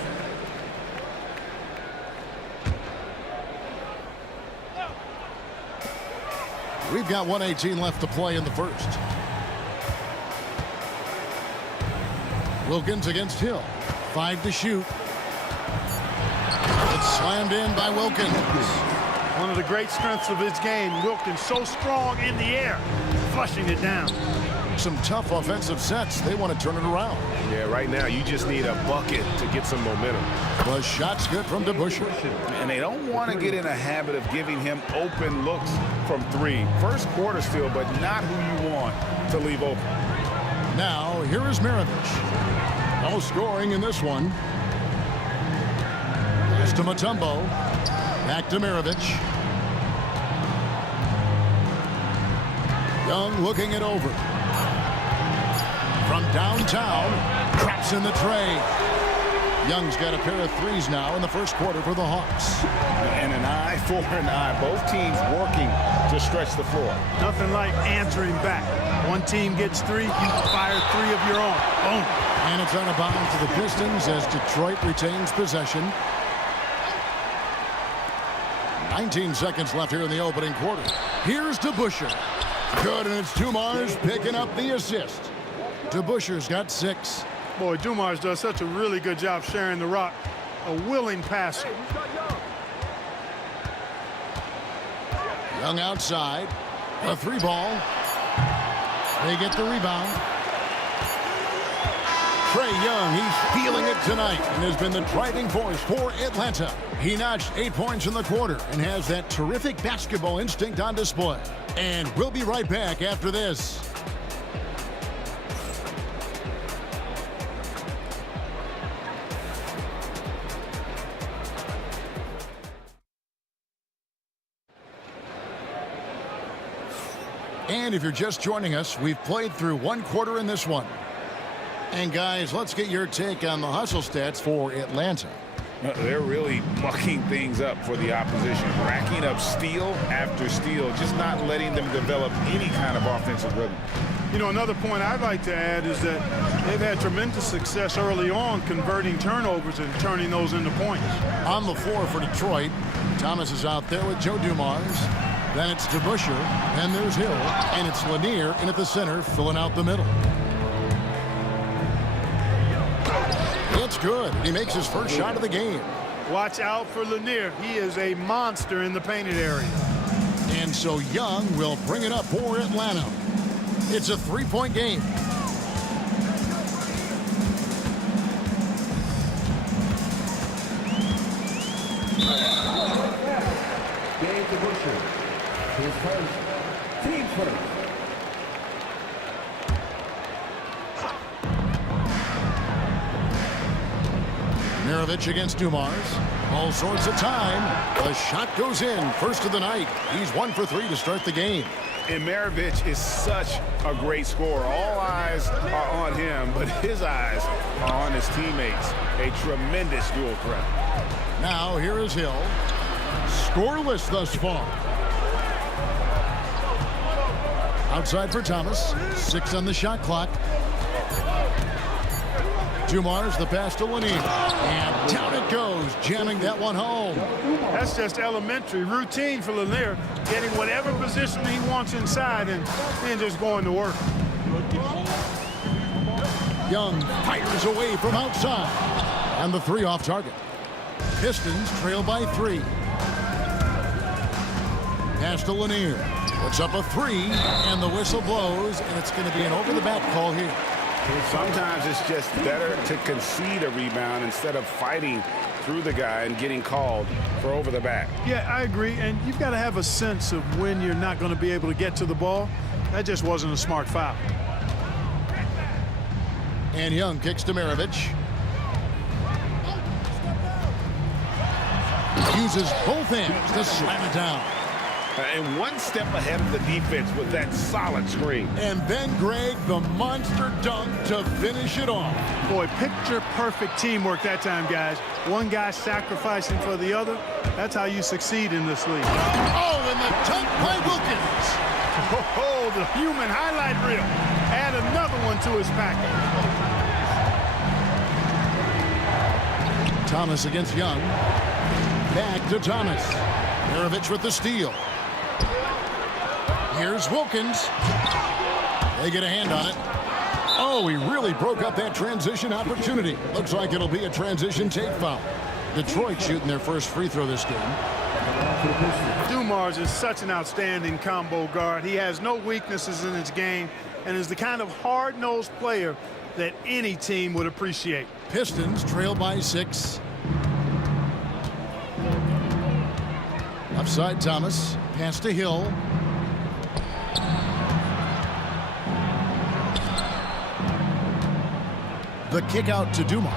We've got 1:18 left to play in the first. Wilkins against Hill. 5 to shoot. It's slammed in by Wilkins. One of the great strengths of his game. Wilkins so strong in the air, flushing it down. Some tough offensive sets. They want to turn it around. Yeah, right now you just need a bucket to get some momentum. The shot's good from DeBusschere. And they don't want to get in a habit of giving him open looks from 3. First quarter still, but not who you want to leave open. Now, here is Maravich. No scoring in this one. Pass to Mutombo. Back to Maravich. Young looking it over. From downtown, traps in the tray. Young's got a pair of threes now in the first quarter for the Hawks. And an eye for an eye. Both teams working to stretch the floor. Nothing like answering back. One team gets 3, you fire 3 of your own. Boom. And it's on a bound to the Pistons as Detroit retains possession. 19 seconds left here in the opening quarter. Here's DeBusschere. Good, and it's Dumars picking up the assist. DeBusschere's got 6. Boy, Dumars does such a really good job sharing the rock. A willing passer. Young outside. A 3 ball. They get the rebound. Trae Young, he's feeling it tonight and has been the driving force for Atlanta. He notched 8 points in the quarter and has that terrific basketball instinct on display. And we'll be right back after this. And if you're just joining us, we've played through one quarter in this one. And guys, let's get your take on the hustle stats for Atlanta. They're really mucking things up for the opposition, racking up steal after steal, just not letting them develop any kind of offensive rhythm. You know, another point I'd like to add is that they've had tremendous success early on converting turnovers and turning those into points. On the floor for Detroit, Thomas is out there with Joe Dumars. Then it's DeBusschere, then there's Hill, and it's Lanier in at the center, filling out the middle. It's good. He makes his first shot of the game. Watch out for Lanier. He is a monster in the painted area. And so Young will bring it up for Atlanta. It's a three-point game. Dave DeBusschere. His first. Team first. Maravich against Dumars. All sorts of time. The shot goes in. First of the night. He's 1 for 3 to start the game. And Maravich is such a great scorer. All eyes are on him, but his eyes are on his teammates. A tremendous dual threat. Now here is Hill. Scoreless thus far. Outside for Thomas. 6 on the shot clock. Dumars, the pass to Lanier. And down it goes, jamming that one home. That's just elementary routine for Lanier, getting whatever position he wants inside and then just going to work. Young fires away from outside. And the three off target. Pistons trail by 3. Pass to Lanier. Puts up a 3, and the whistle blows, and it's going to be an over-the-back call here. Sometimes it's just better to concede a rebound instead of fighting through the guy and getting called for over the back. Yeah, I agree, and you've got to have a sense of when you're not going to be able to get to the ball. That just wasn't a smart foul. And Young kicks to Maravich. Uses both hands to slam it down. And one step ahead of the defense with that solid screen. And then Greg, the monster dunk to finish it off. Boy, picture-perfect teamwork that time, guys. One guy sacrificing for the other. That's how you succeed in this league. Oh, and the dunk by Wilkins. Oh, the human highlight reel. Add another one to his package. Thomas against Young. Back to Thomas. Maravich with the steal. Here's Wilkins. They get a hand on it. Oh, he really broke up that transition opportunity. Looks like it'll be a transition take foul. Detroit shooting their first free throw this game. Dumars is such an outstanding combo guard. He has no weaknesses in his game and is the kind of hard-nosed player that any team would appreciate. Pistons trail by 6. Upside Thomas. Pass to Hill. The kick out to Dumars.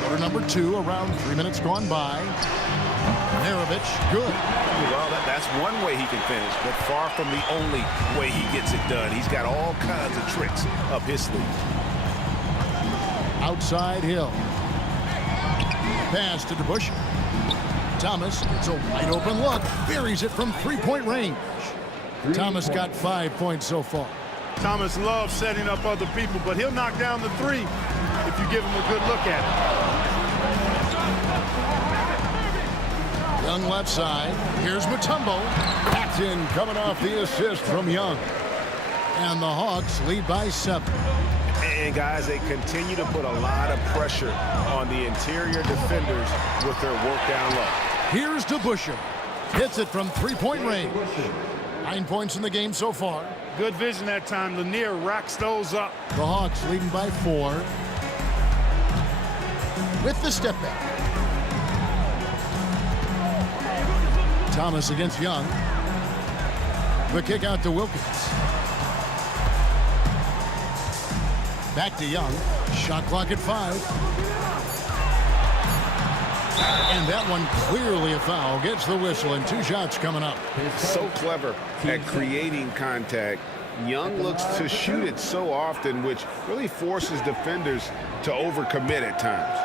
Quarter number 2, around 3 minutes gone by. Maravich, good. Well, that's one way he can finish, but far from the only way he gets it done. He's got all kinds of tricks up his sleeve. Outside Hill. Pass to DeBusschere. Thomas, it's a wide open look. Buries it from 3-point range. Thomas got 5 points so far. Thomas loves setting up other people, but he'll knock down the 3 if you give him a good look at it. Young left side. Here's Mutombo. Paxton coming off the assist from Young. And the Hawks lead by 7. And guys, they continue to put a lot of pressure on the interior defenders with their work down low. Here's DeBusschere. Hits it from 3-point range. 9 points in the game so far. Good vision that time. Lanier racks those up. The Hawks leading by 4. With the step back. Thomas against Young. The kick out to Wilkins. Back to Young. Shot clock at 5. And that one clearly a foul. Gets the whistle and 2 shots coming up. So clever at creating contact. Young looks to shoot it so often, which really forces defenders to overcommit at times.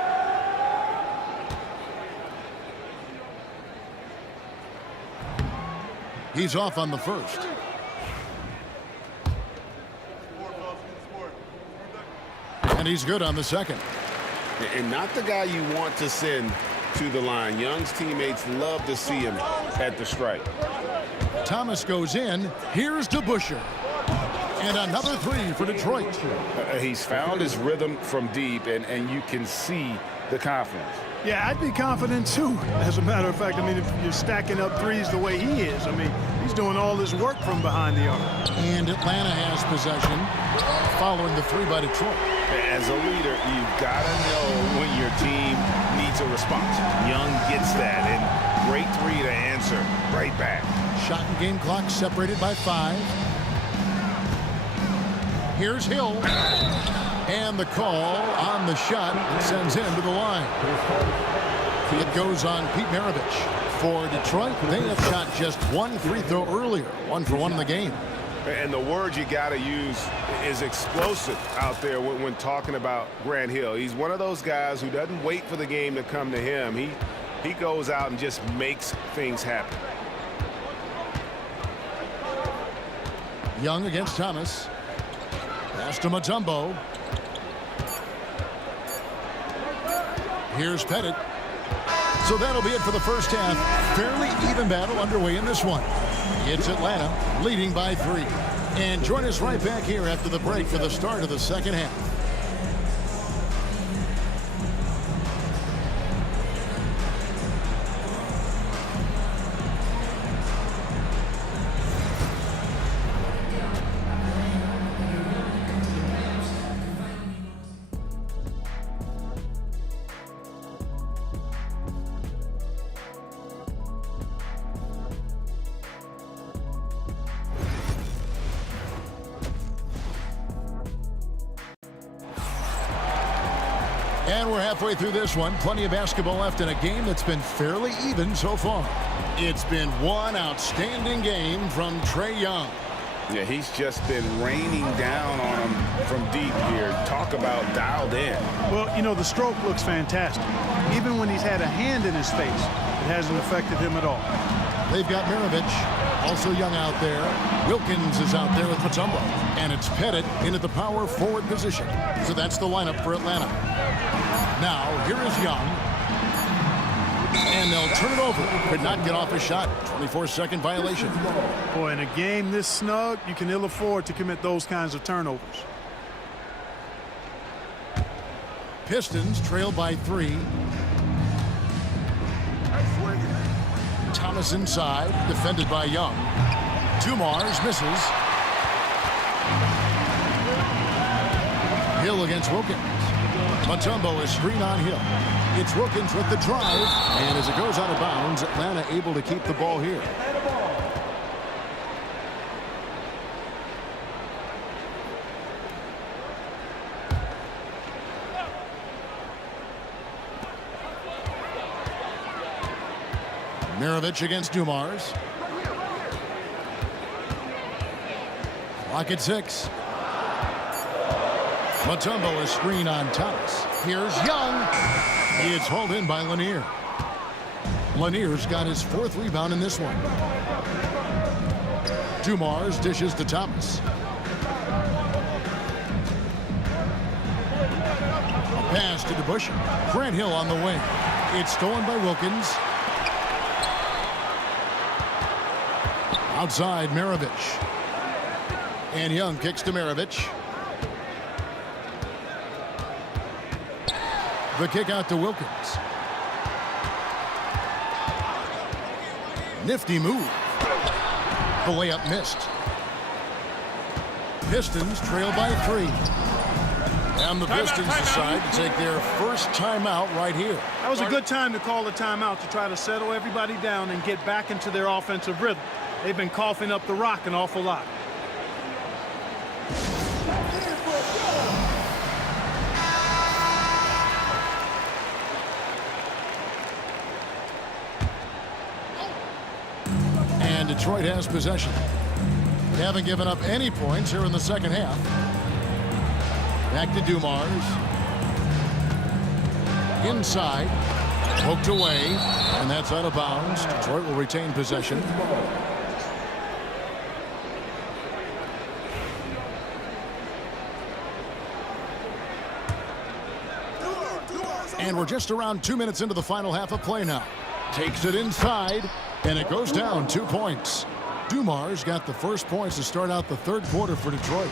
He's off on the first. And he's good on the second. And not the guy you want to send to the line. Young's teammates love to see him at the stripe. Thomas goes in. Here's DeBusschere. And another 3 for Detroit. He's found his rhythm from deep, and you can see the confidence. Yeah, I'd be confident too. As a matter of fact, I mean, if you're stacking up threes the way he is, I mean, he's doing all this work from behind the arc. And Atlanta has possession following the 3 by Detroit. As a leader, you've got to know when your team needs a response. Young gets that, and great 3 to answer right back. Shot and game clock separated by 5. Here's Hill. And the call on the shot sends him to the line. It goes on Pete Maravich. For Detroit, they have shot just 1 free throw earlier. 1 for 1 in the game. And the word you got to use is explosive out there when talking about Grant Hill. He's one of those guys who doesn't wait for the game to come to him. He goes out and just makes things happen. Young against Thomas. Pass to Mutombo. Here's Pettit. So that'll be it for the first half. Fairly even battle underway in this one. It's Atlanta leading by 3. And join us right back here after the break for the start of the second half. And we're halfway through this one. Plenty of basketball left in a game that's been fairly even so far. It's been one outstanding game from Trae Young. Yeah, he's just been raining down on him from deep here. Talk about dialed in. Well, you know, the stroke looks fantastic. Even when he's had a hand in his face, it hasn't affected him at all. They've got Maravich, also Young out there. Wilkins is out there with Mutombo. And it's Pettit into the power forward position. So that's the lineup for Atlanta. Now, here is Young. And they'll turn it over. Could not get off a shot. 24-second violation. Boy, in a game this snug, you can ill afford to commit those kinds of turnovers. Pistons trail by 3. Thomas inside, defended by Young. Dumars misses. Hill against Wilkins. Mutombo is screen on Hill. It's Wilkins with the drive, and as it goes out of bounds, Atlanta able to keep the ball here. Maravich against Dumars. Clock at 6. Mutombo is screen on Thomas. Here's Young. It's hauled in by Lanier. Lanier's got his 4th rebound in this one. Dumars dishes to Thomas. A pass to DeBusschere. Grant Hill on the wing. It's stolen by Wilkins. Outside, Maravich. And Young kicks to Maravich. The kick out to Wilkins. Nifty move. The layup missed. Pistons trail by 3. And the Pistons decide to take their first timeout right here. That was a good time to call a timeout to try to settle everybody down and get back into their offensive rhythm. They've been coughing up the rock an awful lot. And Detroit has possession. They haven't given up any points here in the second half. Back to Dumars. Inside. Poked away. And that's out of bounds. Detroit will retain possession. And we're just around 2 minutes into the final half of play now. Takes it inside. And it goes down 2 points. Dumars got the first points to start out the third quarter for Detroit.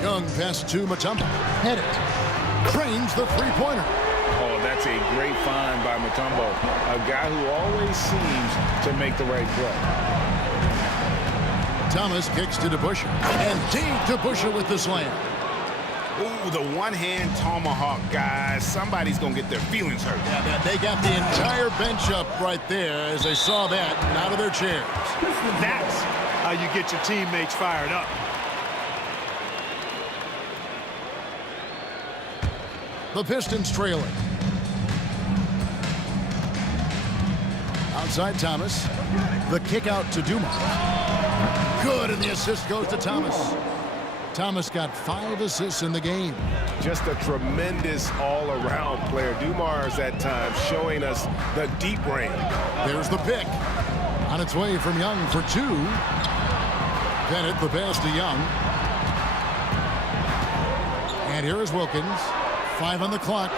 Young pass to Mutombo. Hit it. Trains the three-pointer. Oh, that's a great find by Mutombo. A guy who always seems to make the right play. Thomas kicks to DeBusschere. And Dave DeBusschere with the slam. Ooh, the one-hand tomahawk, guys. Somebody's going to get their feelings hurt. Yeah, they got the entire bench up right there as they saw that and out of their chairs. That's how you get your teammates fired up. The Pistons trailing. Outside Thomas. The kick out to Dumars. Good, and the assist goes to Thomas. Thomas got 5 assists in the game. Just a tremendous all-around player. Dumars at times showing us the deep range. There's the pick. On its way from Young for 2. Bennett the pass to Young. And here is Wilkins. 5 on the clock.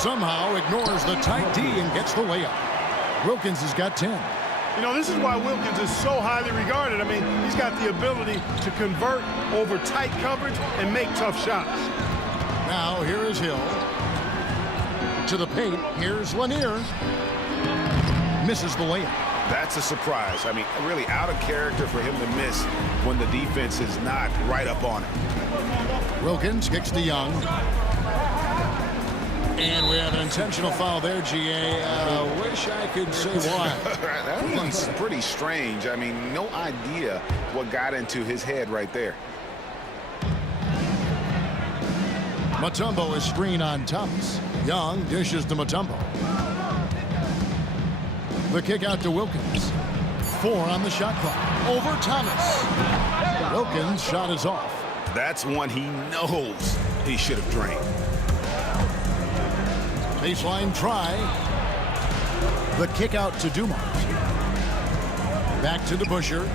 Somehow ignores the tight D and gets the layup. Wilkins has got 10. You know, this is why Wilkins is so highly regarded. I mean, he's got the ability to convert over tight coverage and make tough shots. Now here is Hill. To the paint. Here's Lanier. Misses the layup. That's a surprise. I mean, really out of character for him to miss when the defense is not right up on him. Wilkins kicks to Young. And we have an intentional foul there, GA. Wish I could say why. That one's pretty strange. I mean, no idea what got into his head right there. Mutombo is screen on Thomas. Young dishes to Mutombo. The kick out to Wilkins. 4 on the shot clock. Over Thomas. Wilkins' shot is off. That's one he knows he should have drained. Baseline try. The kick out to Dumars. Back to DeBusschere.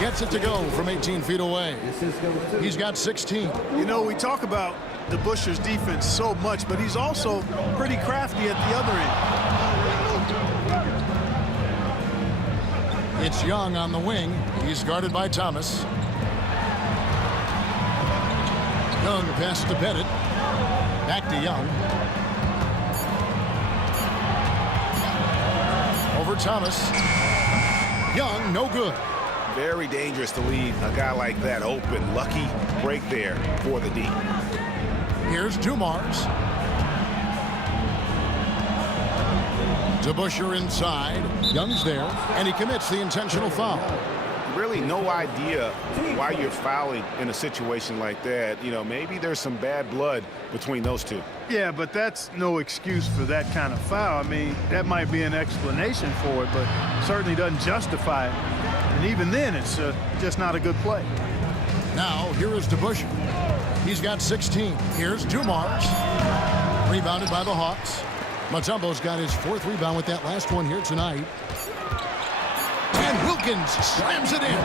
Gets it to go from 18 feet away. He's got 16. You know, we talk about DeBusschere's defense so much, but he's also pretty crafty at the other end. It's Young on the wing. He's guarded by Thomas. Young pass to Bennett. Back to Young. Over Thomas. Young, no good. Very dangerous to leave a guy like that open. Lucky break there for the D. Here's Dumars. DeBusschere inside. Young's there, and he commits the intentional foul. Really no idea why you're fouling in a situation like that. You know, maybe there's some bad blood between those two. Yeah, but that's no excuse for that kind of foul. I mean, that might be an explanation for it, but certainly doesn't justify it. And even then, it's just not a good play. Now, here is DeBusschere. He's got 16. Here's Dumars. Rebounded by the Hawks. Mutombo's got his 4th rebound with that last one here tonight. And Wilkins slams it in.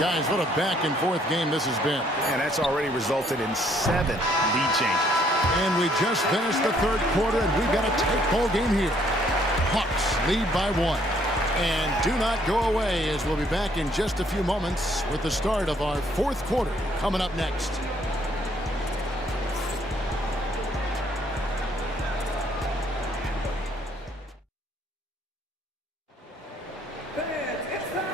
Guys, what a back-and-forth game this has been. And that's already resulted in 7 lead changes. And we just finished the third quarter, and we've got a tight ball game here. Hawks lead by 1. And do not go away, as we'll be back in just a few moments with the start of our 4th quarter coming up next.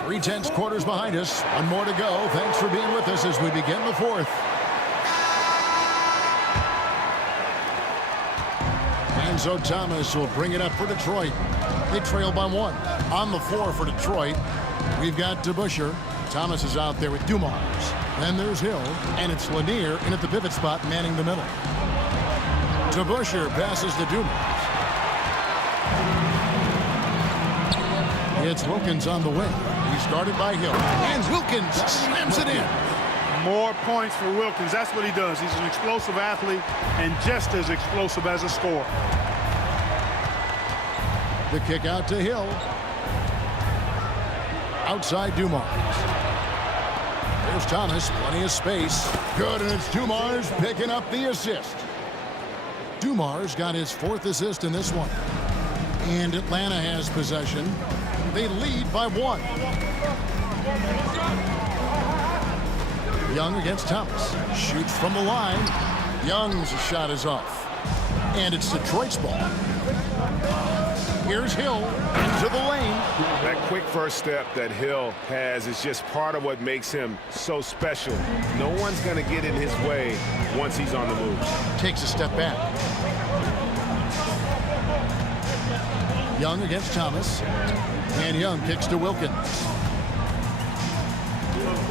3/10 quarters behind us. One more to go. Thanks for being with us as we begin the fourth. And so Thomas will bring it up for Detroit. They trail by 1. On the floor for Detroit, we've got DeBusschere. Thomas is out there with Dumars. Then there's Hill, and it's Lanier in at the pivot spot, manning the middle. DeBusschere passes to Dumars. It's Wilkins on the wing. He's guarded by Hill. And Wilkins slams it in. More points for Wilkins. That's what he does. He's an explosive athlete and just as explosive as a scorer. The kick out to Hill. Outside Dumars. There's Thomas, plenty of space. Good, and it's Dumars picking up the assist. Dumars got his 4th assist in this one. And Atlanta has possession. They lead by 1. Young against Thomas. Shoots from the line. Young's shot is off. And it's Detroit's ball. Here's Hill into the lane. That quick first step that Hill has is just part of what makes him so special. No one's going to get in his way once he's on the move. Takes a step back. Young against Thomas. And Young kicks to Wilkins.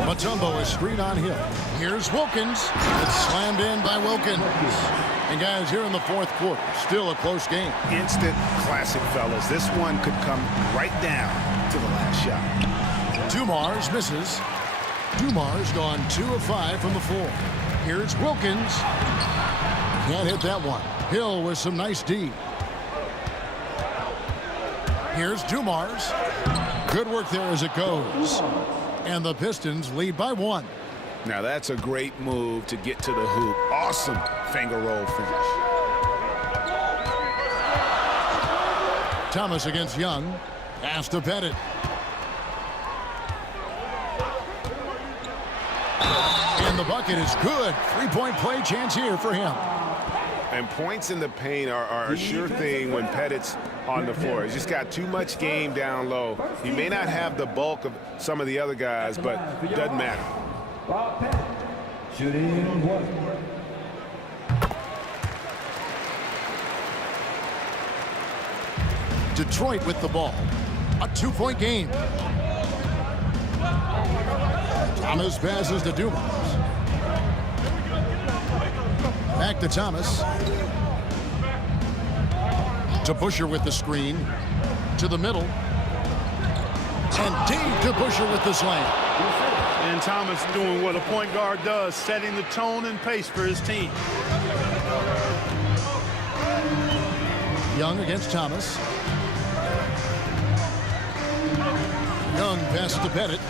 Mutombo is screen on Hill. Here's Wilkins. It's slammed in by Wilkins. And guys, here in the 4th quarter, still a close game. Instant classic, fellas. This one could come right down to the last shot. Dumars misses. Dumars gone 2 of 5 from the floor. Here's Wilkins. Can't hit that one. Hill with some nice D. Here's Dumars. Good work there as it goes. And the Pistons lead by 1. Now that's a great move to get to the hoop. Awesome finger roll finish. Thomas against Young. Pass to Pettit. And the bucket is good. 3-point play chance here for him. And points in the paint are a sure thing when Pettit's on the floor. He's just got too much game down low. He may not have the bulk of some of the other guys, but it doesn't matter. Shooting 1. Detroit with the ball. A 2-point game. Thomas passes to Dumars. Back to Thomas. To Buscher with the screen. To the middle. And deep to Buscher with the slam. And Thomas doing what a point guard does, setting the tone and pace for his team. Young against Thomas. Young passes to Pettit.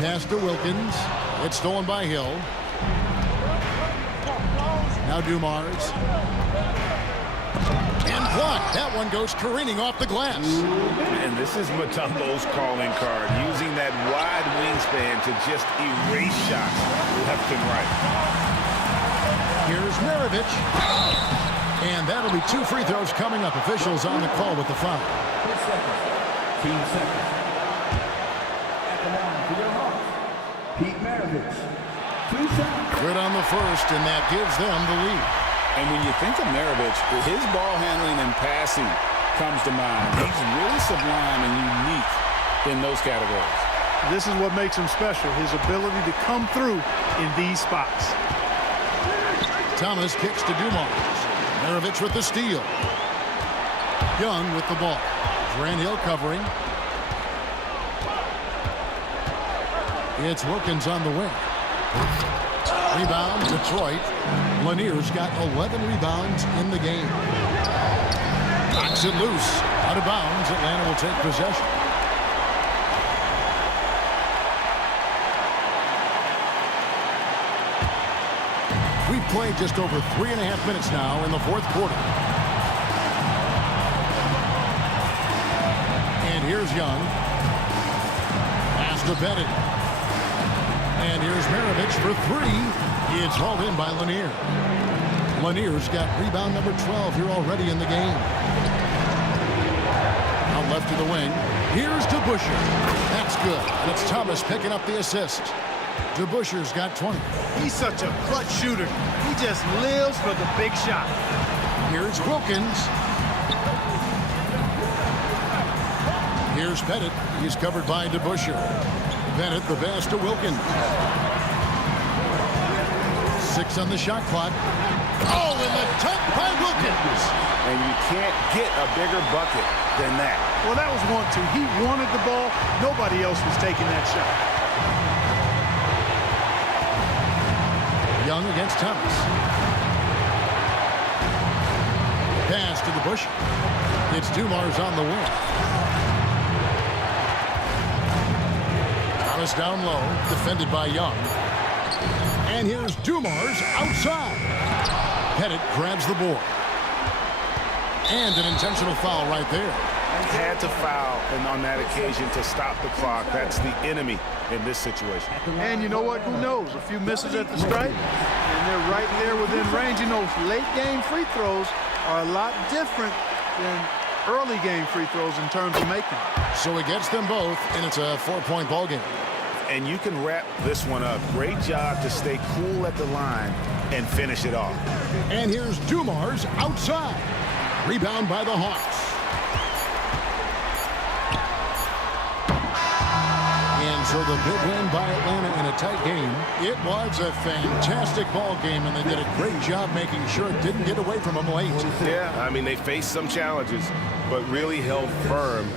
Pass to Wilkins. It's stolen by Hill. Now Dumars. And blocked. That one goes careening off the glass. And this is Mutombo's calling card, using that wide wingspan to just erase shots left and right. Here's Maravich. And that'll be 2 free throws coming up. Officials on the call with the foul. 10 seconds. Team seconds. At the line for your Hawks, Pete Maravich. 2 seconds. Good on the first, and that gives them the lead. And when you think of Maravich, his ball handling and passing comes to mind. He's really sublime and unique in those categories. This is what makes him special, his ability to come through in these spots. Thomas kicks to Dumars. Maravich with the steal. Young with the ball. Grant Hill covering. It's Wilkins on the wing. Rebound, Detroit. Lanier's got 11 rebounds in the game. Knocks it loose. Out of bounds. Atlanta will take possession. We've played just over 3.5 minutes now in the 4th quarter. And here's Young. Pass to Pettit. And here's Maravich for 3. It's hauled in by Lanier. Lanier's got rebound number 12 here already in the game. to the wing. Here's DeBuscher. That's good. And it's Thomas picking up the assist. DeBuscher's got 20. He's such a clutch shooter. He just lives for the big shot. Here's Wilkins. Here's Pettit. He's covered by DeBuscher. Pettit, the pass to Wilkins. 6 on the shot clock. Oh, and the dunk by Wilkins. And you can't get a bigger bucket than that. Well, that was 1-2. He wanted the ball. Nobody else was taking that shot. Young against Thomas. Pass to DeBuscher. It's Dumars on the wing. Thomas down low, defended by Young. And here's Dumars outside. Pettit grabs the board. And an intentional foul right there. Had to foul on that occasion to stop the clock. That's the enemy in this situation. And you know what? Who knows? A few misses at the stripe, and they're right there within range. You know, late game free throws are a lot different than early game free throws in terms of making. So he gets them both, and it's a 4-point ball game. And you can wrap this one up. Great job to stay cool at the line and finish it off. And here's Dumars outside. Rebound by the Hawks. And so the big win by Atlanta in a tight game. It was a fantastic ball game, and they did a great job making sure it didn't get away from them late. Yeah, I mean, they faced some challenges, but really held firm.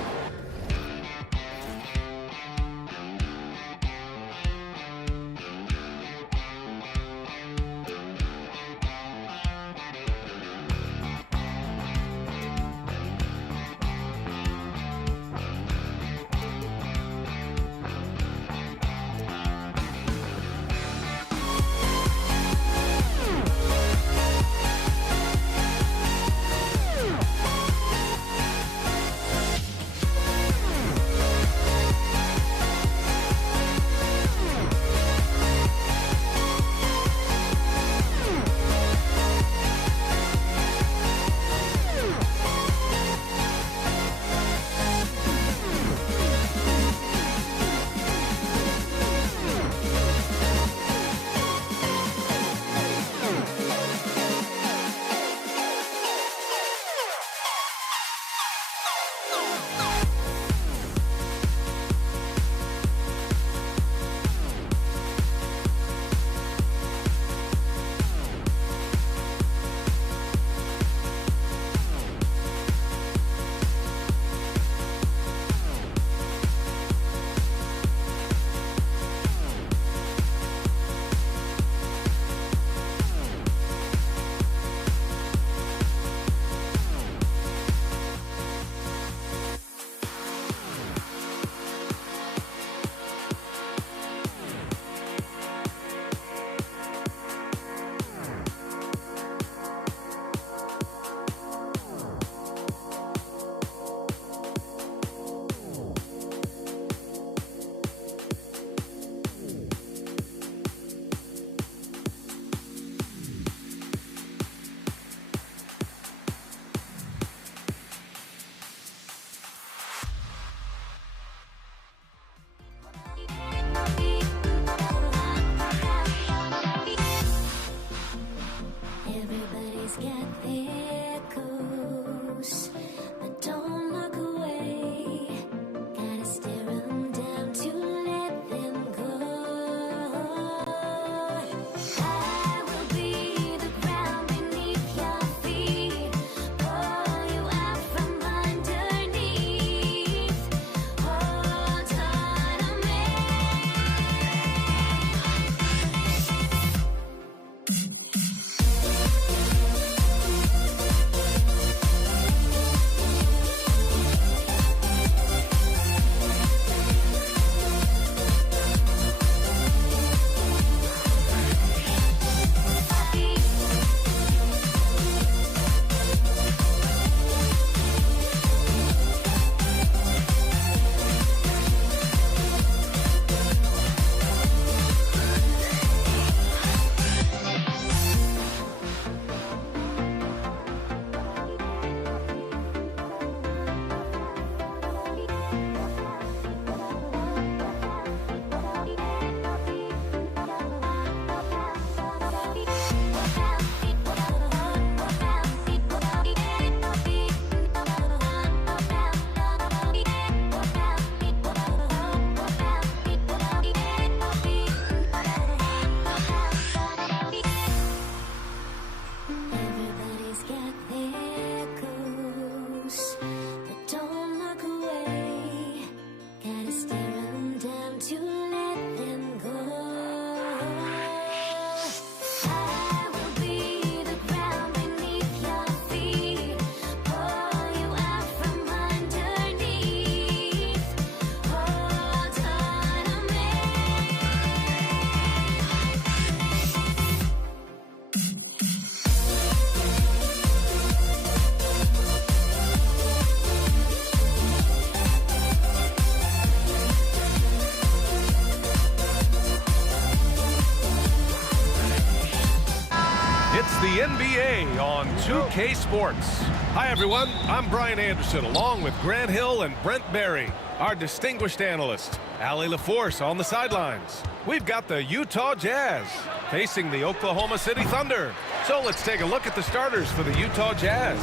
2K Sports. Hi, everyone. I'm Brian Anderson, along with Grant Hill and Brent Barry, our distinguished analyst. Allie LaForce on the sidelines. We've got the Utah Jazz facing the Oklahoma City Thunder. So let's take a look at the starters for the Utah Jazz.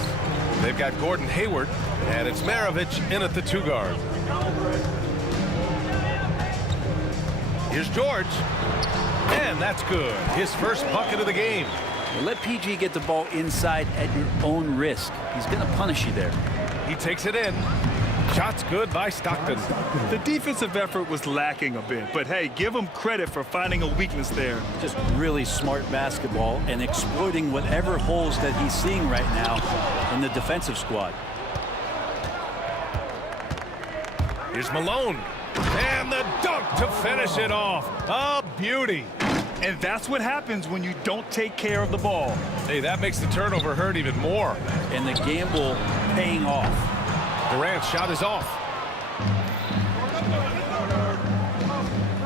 They've got Gordon Hayward, and it's Maravich in at the 2 guard. Here's George, and that's good. His first bucket of the game. Let PG get the ball inside at your own risk. He's going to punish you there. He takes it in. Shot's good by Stockton. The defensive effort was lacking a bit, but hey, give him credit for finding a weakness there. Just really smart basketball and exploiting whatever holes that he's seeing right now in the defensive squad. Here's Malone. And the dunk to finish it off. A beauty. And that's what happens when you don't take care of the ball. Hey, that makes the turnover hurt even more. And the gamble paying off. Durant's shot is off.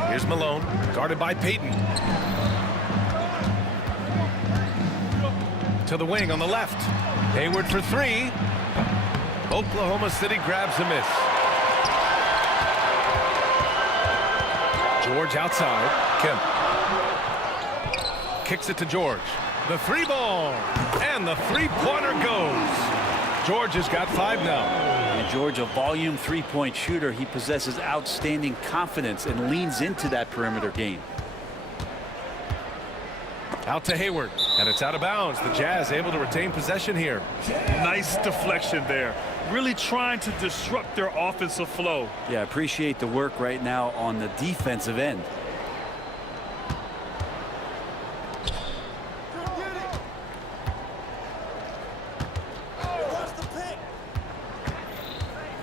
Here's Malone, guarded by Payton. To the wing on the left. Hayward for 3. Oklahoma City grabs a miss. George outside. Kemp. Kicks it to George. The 3 ball. And the 3-pointer goes. George has got 5 now. And George, a volume 3-point shooter. He possesses outstanding confidence and leans into that perimeter game. Out to Hayward, and it's out of bounds. The Jazz able to retain possession here. Nice deflection there. Really trying to disrupt their offensive flow. Yeah, appreciate the work right now on the defensive end.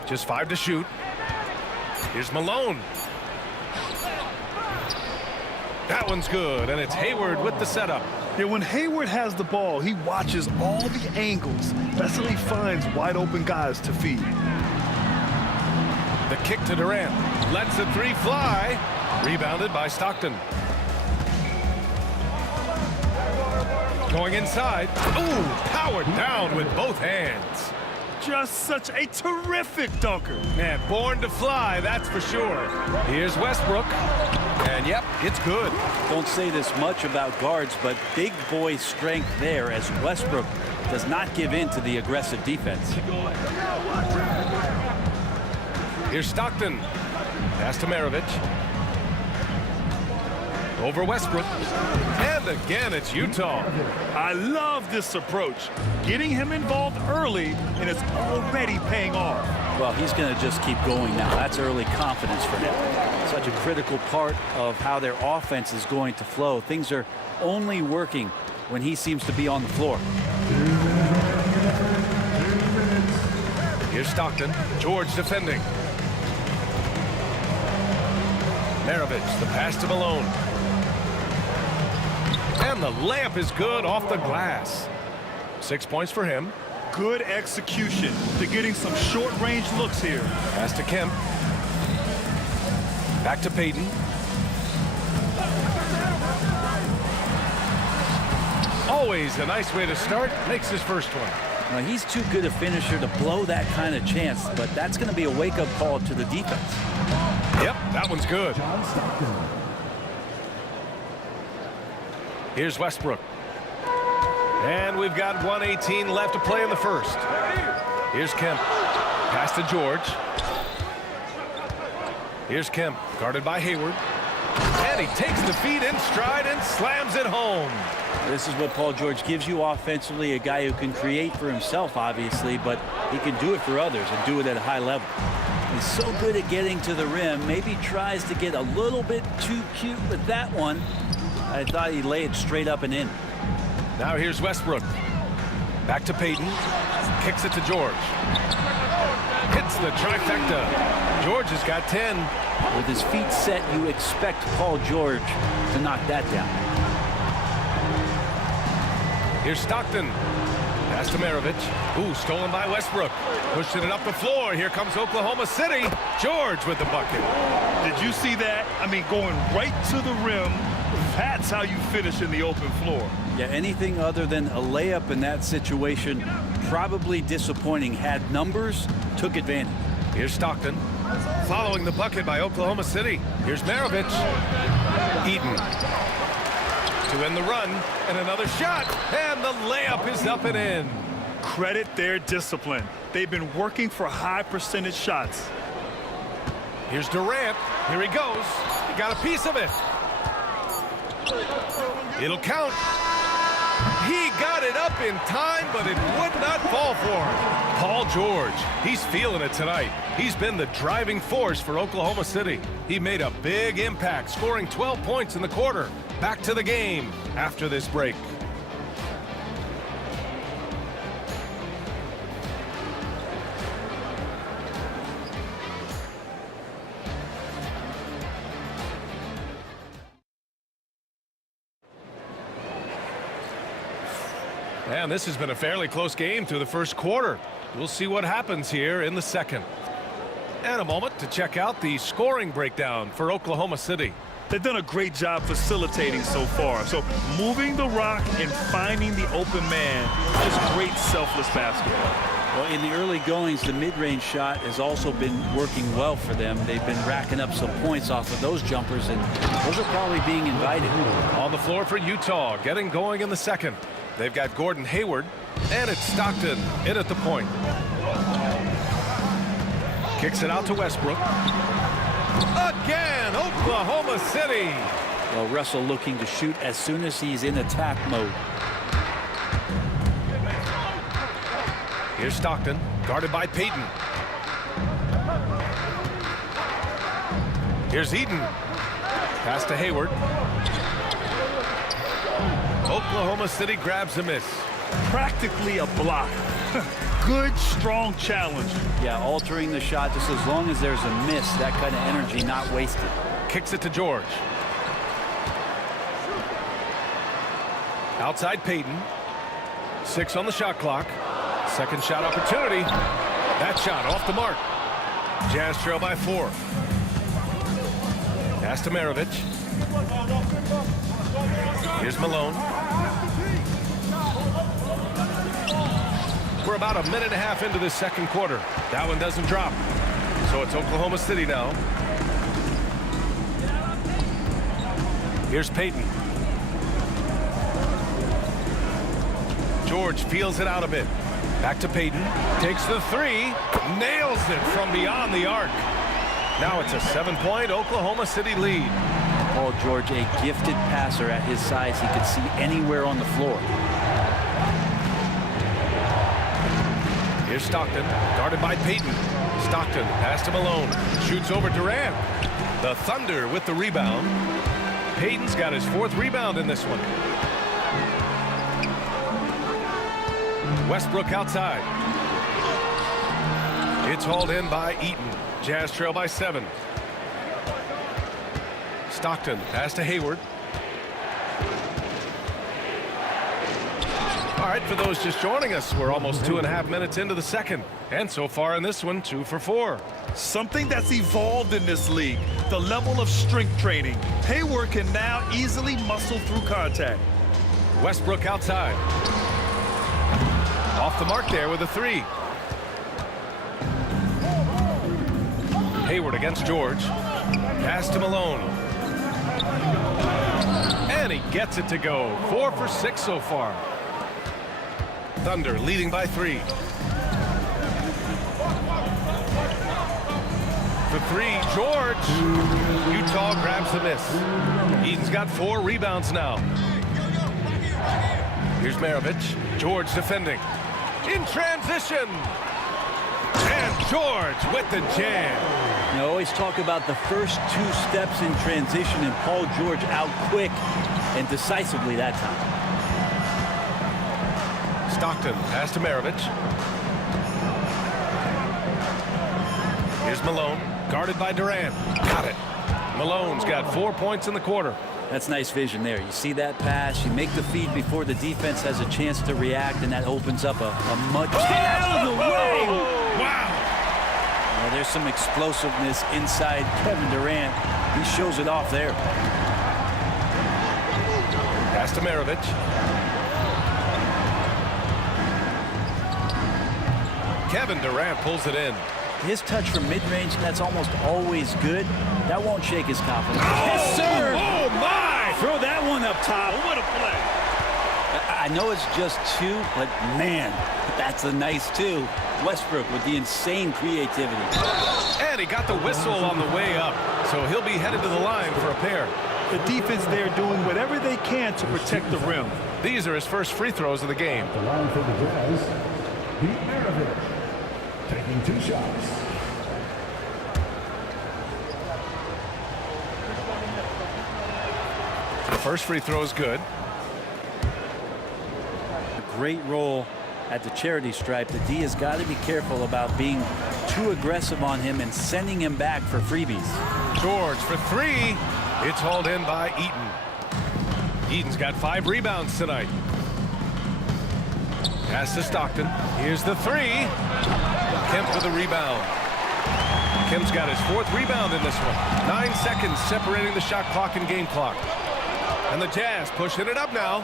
Just 5 to shoot. Here's Malone. That one's good, and it's Hayward with the setup. Yeah, when Hayward has the ball, he watches all the angles. That's how he finds wide open guys to feed. The kick to Durant. Lets the 3 fly. Rebounded by Stockton. Going inside. Ooh, powered down with both hands. Just such a terrific dunker. Man, born to fly, that's for sure. Here's Westbrook. And yep, it's good. Don't say this much about guards, but big boy strength there as Westbrook does not give in to the aggressive defense. Here's Stockton. Pass to Maravich. Over Westbrook. And again, it's Utah. I love this approach. Getting him involved early, and it's already paying off. Well, he's going to just keep going now. That's early confidence for him. Such a critical part of how their offense is going to flow. Things are only working when he seems to be on the floor. Here's Stockton. George defending. Maravich, the pass to Malone. And the layup is good off the glass. 6 points for him. Good execution. They're getting some short-range looks here. Pass to Kemp. Back to Payton. Always a nice way to start. Makes his first one. Now, he's too good a finisher to blow that kind of chance, but that's going to be a wake-up call to the defense. Yep, that one's good. Here's Westbrook. And we've got 1:18 left to play in the first. Here's Kemp. Pass to George. Here's Kemp, guarded by Hayward. And he takes the feed in stride and slams it home. This is what Paul George gives you offensively, a guy who can create for himself, obviously, but he can do it for others and do it at a high level. He's so good at getting to the rim, maybe tries to get a little bit too cute with that one. I thought he'd lay it straight up and in. Now here's Westbrook. Back to Payton. Kicks it to George. Hits the trifecta. George has got 10. With his feet set, you expect Paul George to knock that down. Here's Stockton. Pass to Maravich. Ooh, stolen by Westbrook. Pushing it up the floor. Here comes Oklahoma City. George with the bucket. Did you see that? I mean, going right to the rim, That's how you finish in the open floor. Yeah, anything other than a layup in that situation, probably disappointing. Had numbers, took advantage. Here's Stockton. Following the bucket by Oklahoma City. Here's Maravich. Eaton. To end the run, and another shot, and the layup is up and in. Credit their discipline. They've been working for high percentage shots. Here's Durant. Here he goes. He got a piece of it. It'll count. He got it up in time, but it would not fall for him. Paul George, he's feeling it tonight. He's been the driving force for Oklahoma City. He made a big impact, scoring 12 points in the quarter. Back to the game after this break. And this has been a fairly close game through the first quarter. We'll see what happens here in the second. And a moment to check out the scoring breakdown for Oklahoma City. They've done a great job facilitating so far. So moving the rock and finding the open man is great selfless basketball. Well, in the early goings, the mid-range shot has also been working well for them. They've been racking up some points off of those jumpers, and those are probably being invited. On the floor for Utah, getting going in the second. They've got Gordon Hayward, and it's Stockton in at the point. Kicks it out to Westbrook. Again, Oklahoma City. Well, Russell looking to shoot as soon as he's in attack mode. Here's Stockton, guarded by Payton. Here's Eaton. Pass to Hayward. Oklahoma City grabs a miss. Practically a block. Good, strong challenge. Yeah, altering the shot just as long as there's a miss. That kind of energy not wasted. Kicks it to George. Outside Payton. 6 on the shot clock. Second shot opportunity. That shot off the mark. Jazz trail by 4. Pass to Maravich. Here's Malone. We're about a minute and a half into this second quarter. That one doesn't drop. So it's Oklahoma City now. Here's Payton. George feels it out a bit. Back to Payton. Takes the 3. Nails it from beyond the arc. Now it's a 7-point Oklahoma City lead. Paul George, a gifted passer at his size. He could see anywhere on the floor. Here's Stockton, guarded by Payton. Stockton, pass to Malone. Shoots over Durant. The Thunder with the rebound. Payton's got his 4th rebound in this one. Westbrook outside. It's hauled in by Eaton. Jazz trail by 7. Stockton, pass to Hayward. All right, for those just joining us, we're almost 2.5 minutes into the second. And so far in this one, 2 for 4. Something that's evolved in this league, the level of strength training. Hayward can now easily muscle through contact. Westbrook outside. Off the mark there with a 3. Hayward against George. Pass to Malone. And he gets it to go. 4 for 6 so far. Thunder leading by 3. For 3, George. Utah grabs the miss. Eaton's got 4 rebounds now. Here's Maravich. George defending. In transition. And George with the jam. You always talk about the first 2 steps in transition, and Paul George out quick and decisively that time. Stockton, pass to Maravich. Here's Malone, guarded by Durant. Got it. Malone's got 4 points in the quarter. That's nice vision there. You see that pass, you make the feed before the defense has a chance to react, and that opens up a much... Get out of the way! Wow! Well, there's some explosiveness inside Kevin Durant. He shows it off there. Pass to Maravich. Kevin Durant pulls it in. His touch from mid-range, that's almost always good. That won't shake his confidence. Oh, Yes, sir! Oh, my! Throw that one up top. What a play. I know it's just two, but man, that's a nice two. Westbrook with the insane creativity. And he got the whistle on the way up, so he'll be headed to the line for a pair. The defense there doing whatever they can to protect the rim. These are his first free throws of the game. The line for the Jazz, Pete Maravich, taking 2 shots. The first free throw is good. A great roll at the charity stripe. The D has got to be careful about being too aggressive on him and sending him back for freebies. George for 3. It's hauled in by Eaton. Eaton's got 5 rebounds tonight. Pass to Stockton. Here's the 3. Kemp with the rebound. Kemp's got his 4th rebound in this one. 9 seconds separating the shot clock and game clock. And the Jazz pushing it up now.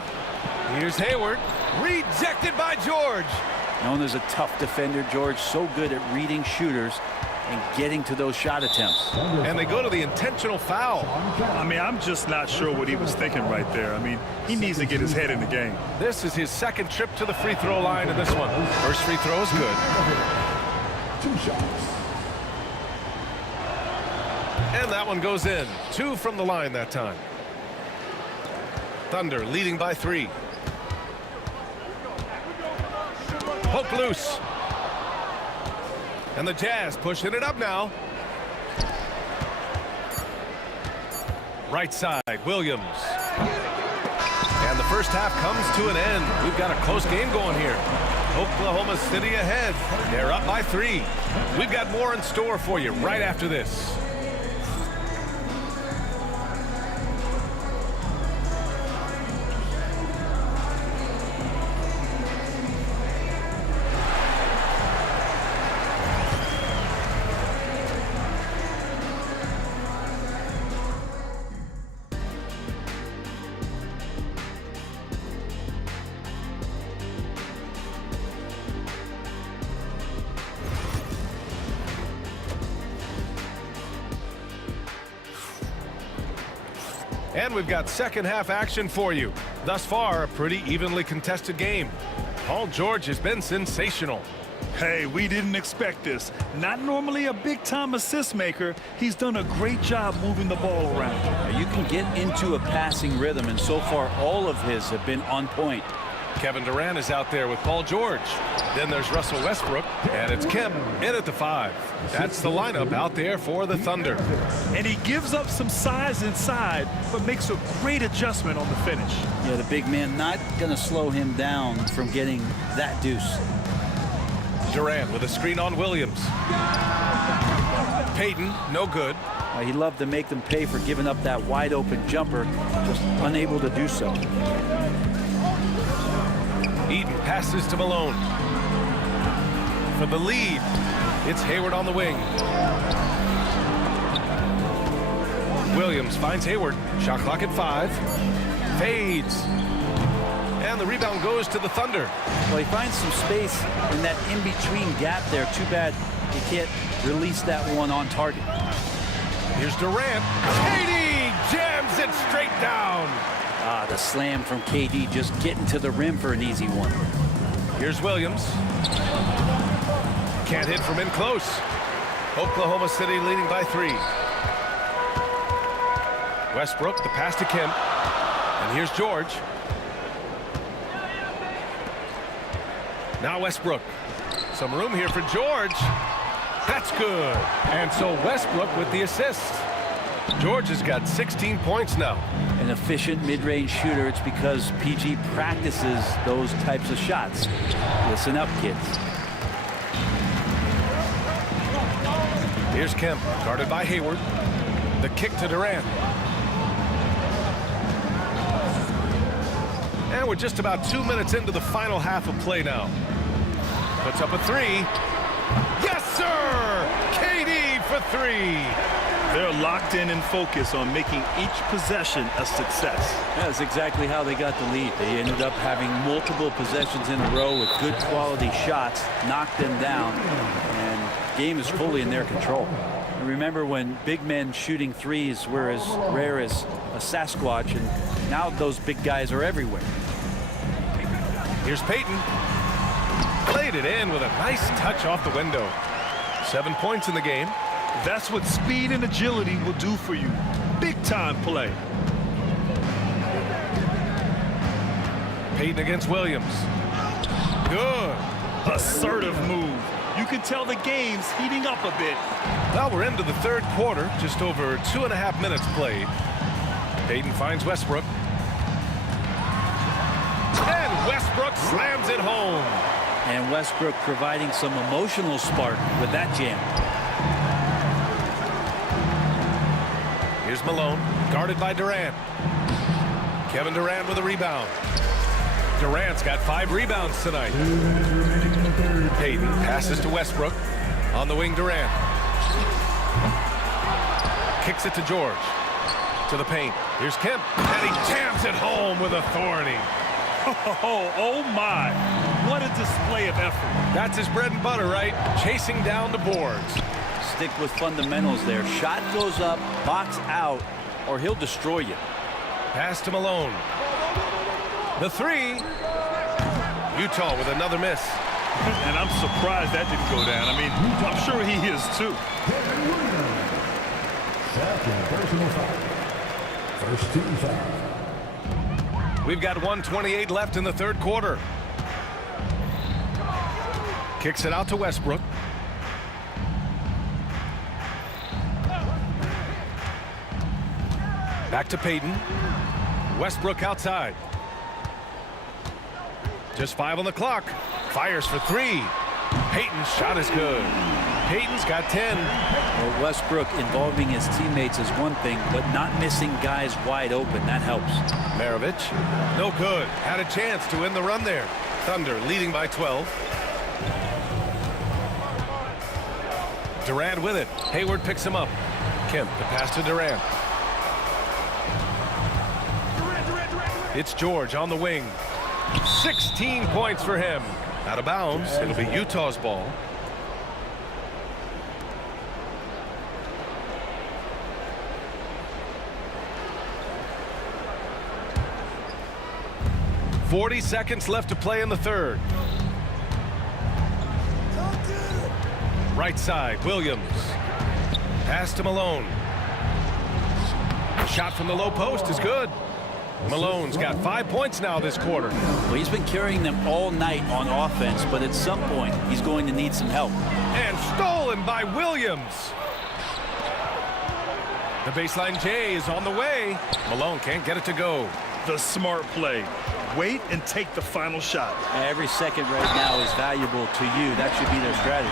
Here's Hayward. Rejected by George. Known as a tough defender, George so good at reading shooters and getting to those shot attempts. And they go to the intentional foul. I mean, I'm just not sure what he was thinking right there. I mean, he needs to get his head in the game. This is his 2nd trip to the free throw line in this one. First free throw is good. 2 shots. And that one goes in. 2 from the line that time. Thunder leading by 3. Poke loose. And the Jazz pushing it up now. Right side, Williams. And the first half comes to an end. We've got a close game going here. Oklahoma City ahead. They're up by 3. We've got more in store for you right after this. And we've got second half action for you. Thus far, a pretty evenly contested game. Paul George has been sensational. Hey, we didn't expect this. Not normally a big-time assist maker. He's done a great job moving the ball around. Now, you can get into a passing rhythm, and so far all of his have been on point. Kevin Durant is out there with Paul George. Then there's Russell Westbrook, and it's Kemp in at the 5. That's the lineup out there for the Thunder. And he gives up some size inside, but makes a great adjustment on the finish. Yeah, the big man not going to slow him down from getting that deuce. Durant with a screen on Williams. Payton, no good. He loved to make them pay for giving up that wide open jumper, just unable to do so. Eaton passes to Malone. For the lead, it's Hayward on the wing. Williams finds Hayward. Shot clock at 5. Fades. And the rebound goes to the Thunder. Well, he finds some space in that in-between gap there. Too bad he can't release that one on target. Here's Durant. KD jams it straight down. Ah, the slam from KD, just getting to the rim for an easy one. Here's Williams. Can't hit from in close. Oklahoma City leading by 3. Westbrook, the pass to Kemp. And here's George. Now Westbrook. Some room here for George. That's good. And so Westbrook with the assist. George has got 16 points now. An efficient mid-range shooter. It's because PG practices those types of shots. Listen up, kids. Here's Kemp, guarded by Hayward. The kick to Durant. And we're just about 2 minutes into the final half of play now. Puts up a 3. Yes, sir! KD for 3. They're locked in and focused on making each possession a success. That's exactly how they got the lead. They ended up having multiple possessions in a row with good quality shots, knocked them down, and game is fully in their control. And remember when big men shooting threes were as rare as a Sasquatch, and now those big guys are everywhere. Here's Peyton. Played it in with a nice touch off the window. 7 points in the game. That's what speed and agility will do for you. Big time play. Peyton against Williams. Good. Assertive move. You can tell the game's heating up a bit. Well, we're into the third quarter. Just over 2.5 minutes played. Peyton finds Westbrook. And Westbrook slams it home. And Westbrook providing some emotional spark with that jam. Here's Malone, guarded by Durant. Kevin Durant with a rebound. Durant's got 5 rebounds tonight. Peyton passes to Westbrook. On the wing, Durant. Kicks it to George. To the paint. Here's Kemp. And he jams it home with authority. Oh my. What a display of effort. That's his bread and butter, right? Chasing down the boards. Stick with fundamentals there. Shot goes up, box out, or he'll destroy you. Pass to Malone. The 3. Utah with another miss. And I'm surprised that didn't go down. I mean, I'm sure he is too. Second personal foul. First team foul. We've got 1:28 left in the third quarter. Kicks it out to Westbrook. Back to Peyton. Westbrook outside. Just 5 on the clock. Fires for 3. Peyton's shot is good. Peyton's got 10. Well, Westbrook involving his teammates is one thing, but not missing guys wide open, that helps. Maravich, no good. Had a chance to win the run there. Thunder leading by 12. Durant with it. Hayward picks him up. Kemp, the pass to Durant. It's George on the wing. 16 points for him. Out of bounds. It'll be Utah's ball. .40 seconds left to play in the third. Right side, Williams. Pass to Malone. Shot from the low post is good. Malone's got 5 points now this quarter. Well, he's been carrying them all night on offense, but at some point, he's going to need some help. And stolen by Williams. The baseline J is on the way. Malone can't get it to go. The smart play. Wait and take the final shot. Every second right now is valuable to you. That should be their strategy.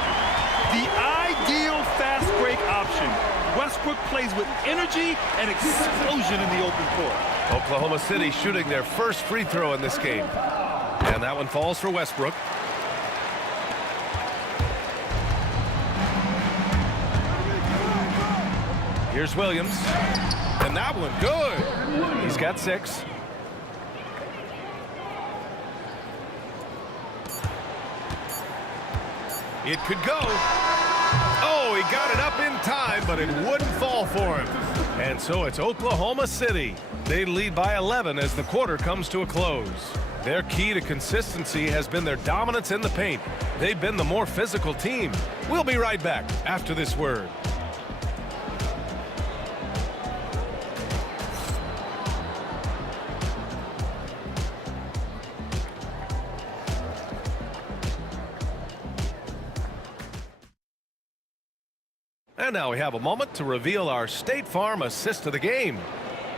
The ideal fast break option. Westbrook plays with energy and explosion in the open court. Oklahoma City shooting their first free throw in this game. And that one falls for Westbrook. Here's Williams. And that one good. He's got 6. It could go. Oh, he got it up in time, but it wouldn't fall for him. And so it's Oklahoma City. They lead by 11 as the quarter comes to a close. Their key to consistency has been their dominance in the paint. They've been the more physical team. We'll be right back after this word. And now we have a moment to reveal our State Farm assist of the game.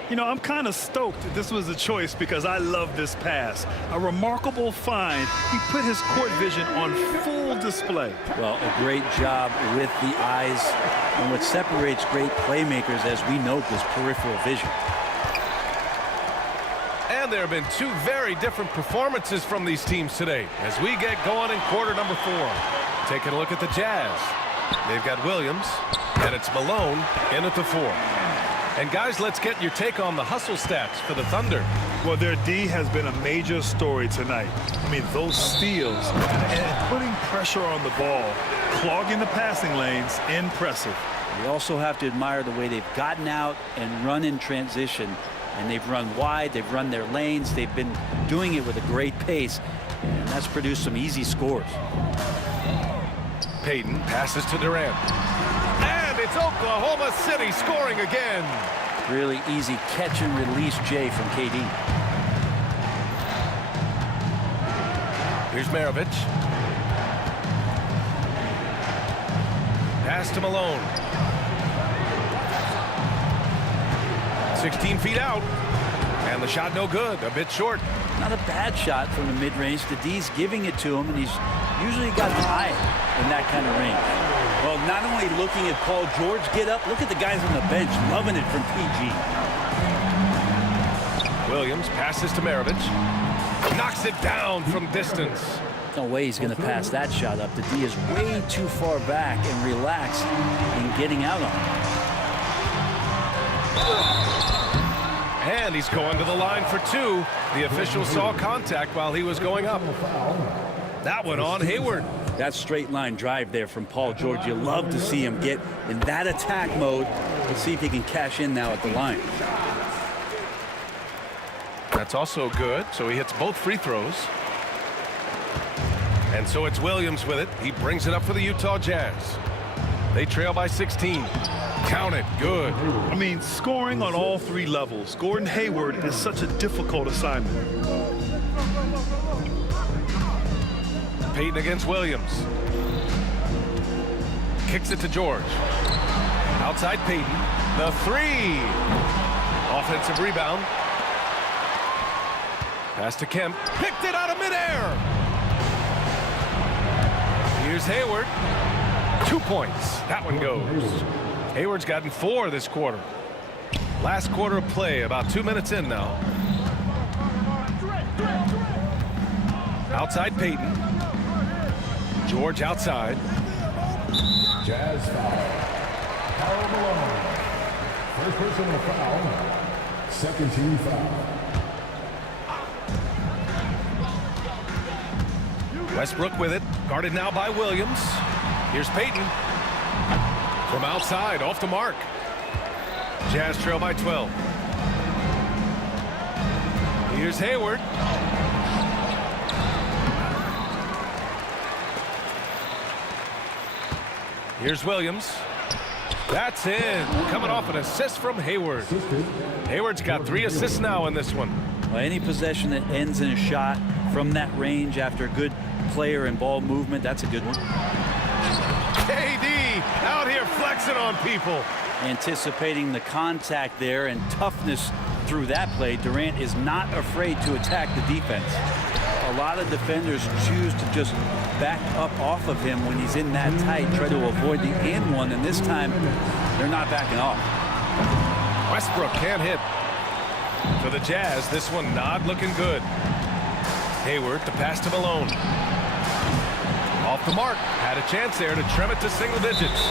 You know, I'm kind of stoked that this was a choice because I love this pass. A remarkable find. He put his court vision on full display. Well, a great job with the eyes. And what separates great playmakers, as we note, is peripheral vision. And there have been 2 very different performances from these teams today as we get going in quarter number 4. Taking a look at the Jazz. They've got Williams, and it's Malone in at the 4. And guys, let's get your take on the hustle stats for the Thunder. Well, their D has been a major story tonight. I mean, those steals and putting pressure on the ball, clogging the passing lanes, impressive. You also have to admire the way they've gotten out and run in transition. And they've run wide, they've run their lanes, they've been doing it with a great pace, and that's produced some easy scores. Payton passes to Durant. And it's Oklahoma City scoring again. Really easy catch and release, Jay, from KD. Here's Maravich. Pass to Malone. 16 feet out. And the shot no good. A bit short. Not a bad shot from the mid-range. The D's giving it to him, and he's usually got an eye in that kind of range. Well, not only looking at Paul George get up, look at the guys on the bench loving it from PG. Williams passes to Maravich. Knocks it down from distance. No way he's going to pass that shot up. The D is way too far back and relaxed in getting out on it. And he's going to the line for 2. The official saw contact while he was going up. That one on Hayward. That straight line drive there from Paul George. You love to see him get in that attack mode. Let's see if he can cash in now at the line. That's also good. So he hits both free throws. And so it's Williams with it. He brings it up for the Utah Jazz. They trail by 16. Count it. Good. I mean, scoring on all 3 levels. Gordon Hayward is such a difficult assignment. Payton against Williams. Kicks it to George. Outside Payton. The 3. Offensive rebound. Pass to Kemp. Picked it out of midair. Here's Hayward. 2 points. That one goes. Hayward's gotten 4 this quarter. Last quarter of play, about 2 minutes in now. Outside Payton. George outside. Jazz foul. Foul Malone. First personal foul. Second team foul. Westbrook with it. Guarded now by Williams. Here's Payton. From outside, off the mark. Jazz trail by 12. Here's Hayward. Here's Williams. That's in. Coming off an assist from Hayward. Hayward's got 3 assists now in this one. Well, any possession that ends in a shot from that range after a good player and ball movement, that's a good one. KD out here flexing on people. Anticipating the contact there and toughness through that play, Durant is not afraid to attack the defense. A lot of defenders choose to just back up off of him when he's in that tight, try to avoid the and one, and this time they're not backing off. Westbrook can't hit. For the Jazz, this one not looking good. Hayward, the pass to Malone. Off the mark. Had a chance there to trim it to single digits.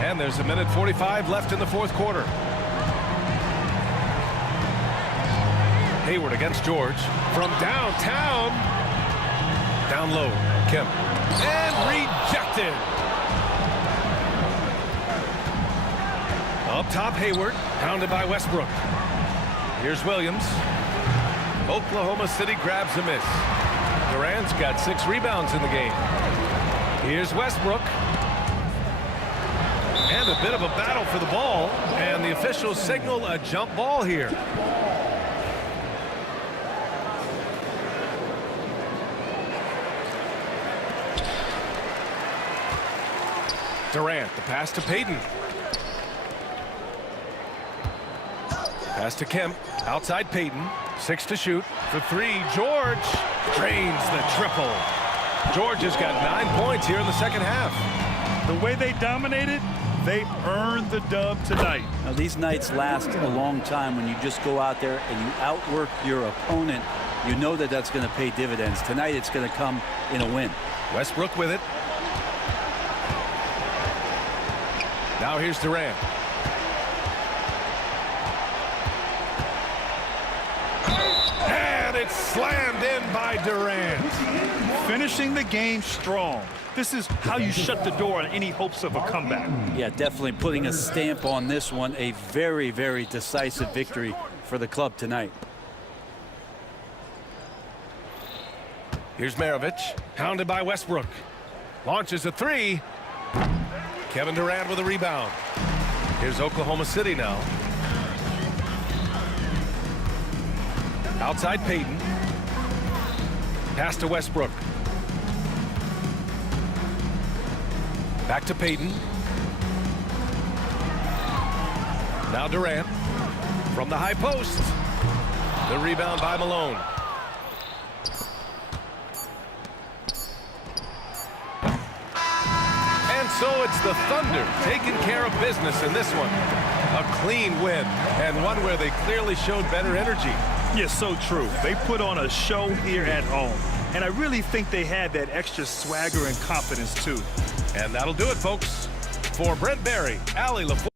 And there's a minute 45 left in the 4th quarter. Hayward against George. From downtown. Down low. Kemp. And rejected. Up top, Hayward. Pounded by Westbrook. Here's Williams. Oklahoma City grabs a miss. Durant's got 6 rebounds in the game. Here's Westbrook. And a bit of a battle for the ball. And the officials signal a jump ball here. Durant, the pass to Payton. Pass to Kemp. Outside Payton. 6 to shoot. For 3, George drains the triple. George has got 9 points here in the second half. The way they dominated, They earned the dub tonight. Now, these nights last a long time when you just go out there and you outwork your opponent. You know that that's going to pay dividends. Tonight, it's going to come in a win. Westbrook with it. Now here's Durant. And it's slammed in by Durant. Finishing the game strong. This is how you shut the door on any hopes of a comeback. Yeah, definitely putting a stamp on this one. A very, very decisive victory for the club tonight. Here's Maravich, hounded by Westbrook. Launches a three. Kevin Durant with a rebound. Here's Oklahoma City now. Outside Payton. Pass to Westbrook. Back to Payton. Now Durant from the high post. The rebound by Malone. And so it's the Thunder taking care of business in this one. A clean win, and one where they clearly showed better energy. Yes, so true. They put on a show here at home. And I really think they had that extra swagger and confidence, too. And that'll do it, folks. For Brent Barry, Allie LaFleur.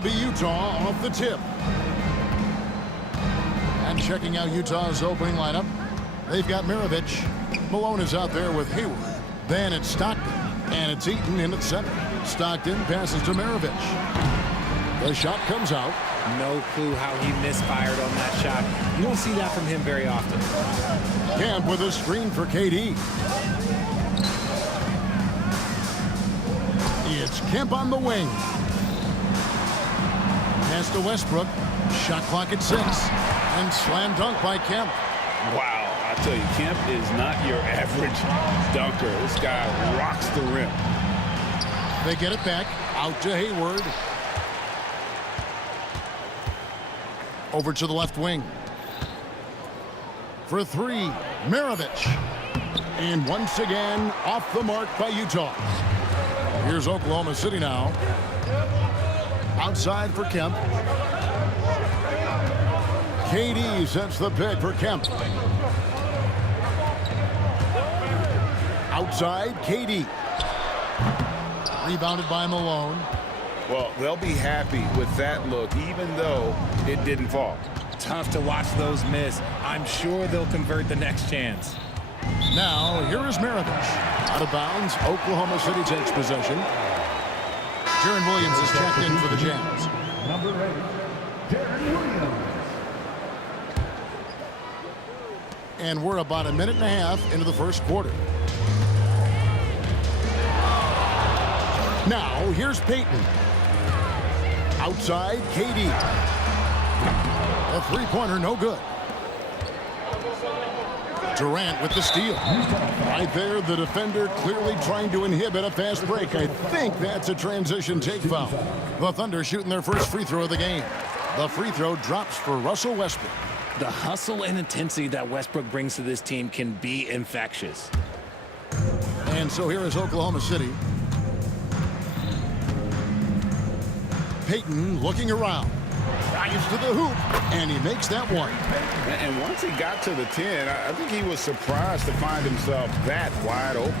It'll be Utah off the tip. And checking out Utah's opening lineup, they've got Maravich. Malone is out there with Hayward. Then it's Stockton. And it's Eaton in at center. Stockton passes to Maravich. The shot comes out. No clue how he misfired on that shot. You don't see that from him very often. Camp with a screen for KD. It's Kemp on the wing. Pass to Westbrook. Shot clock at 6. And slam dunk by Kemp. Wow, I tell you, Kemp is not your average dunker. This guy rocks the rim. They get it back. Out to Hayward. Over to the left wing. For 3, Maravich. And once again, off the mark by Utah. Here's Oklahoma City now. Outside for Kemp. KD sets the pick for Kemp. Outside, KD. Rebounded by Malone. Well, they'll be happy with that look, even though it didn't fall. Tough to watch those miss. I'm sure they'll convert the next chance. Now, here is Maravich. Out of bounds, Oklahoma City takes possession. Jaron Williams is checked in for the Jazz. Number 8, Jaron Williams. And we're about a minute and a half into the first quarter. Now, here's Payton. Outside, KD. A three-pointer, no good. Durant with the steal. Right there, the defender clearly trying to inhibit a fast break. I think that's a transition take foul. The Thunder shooting their first free throw of the game. The free throw drops for Russell Westbrook. The hustle and intensity that Westbrook brings to this team can be infectious. And so here is Oklahoma City. Payton looking around. Drives to the hoop, and he makes that one. And once he got to the 10, I think he was surprised to find himself that wide open.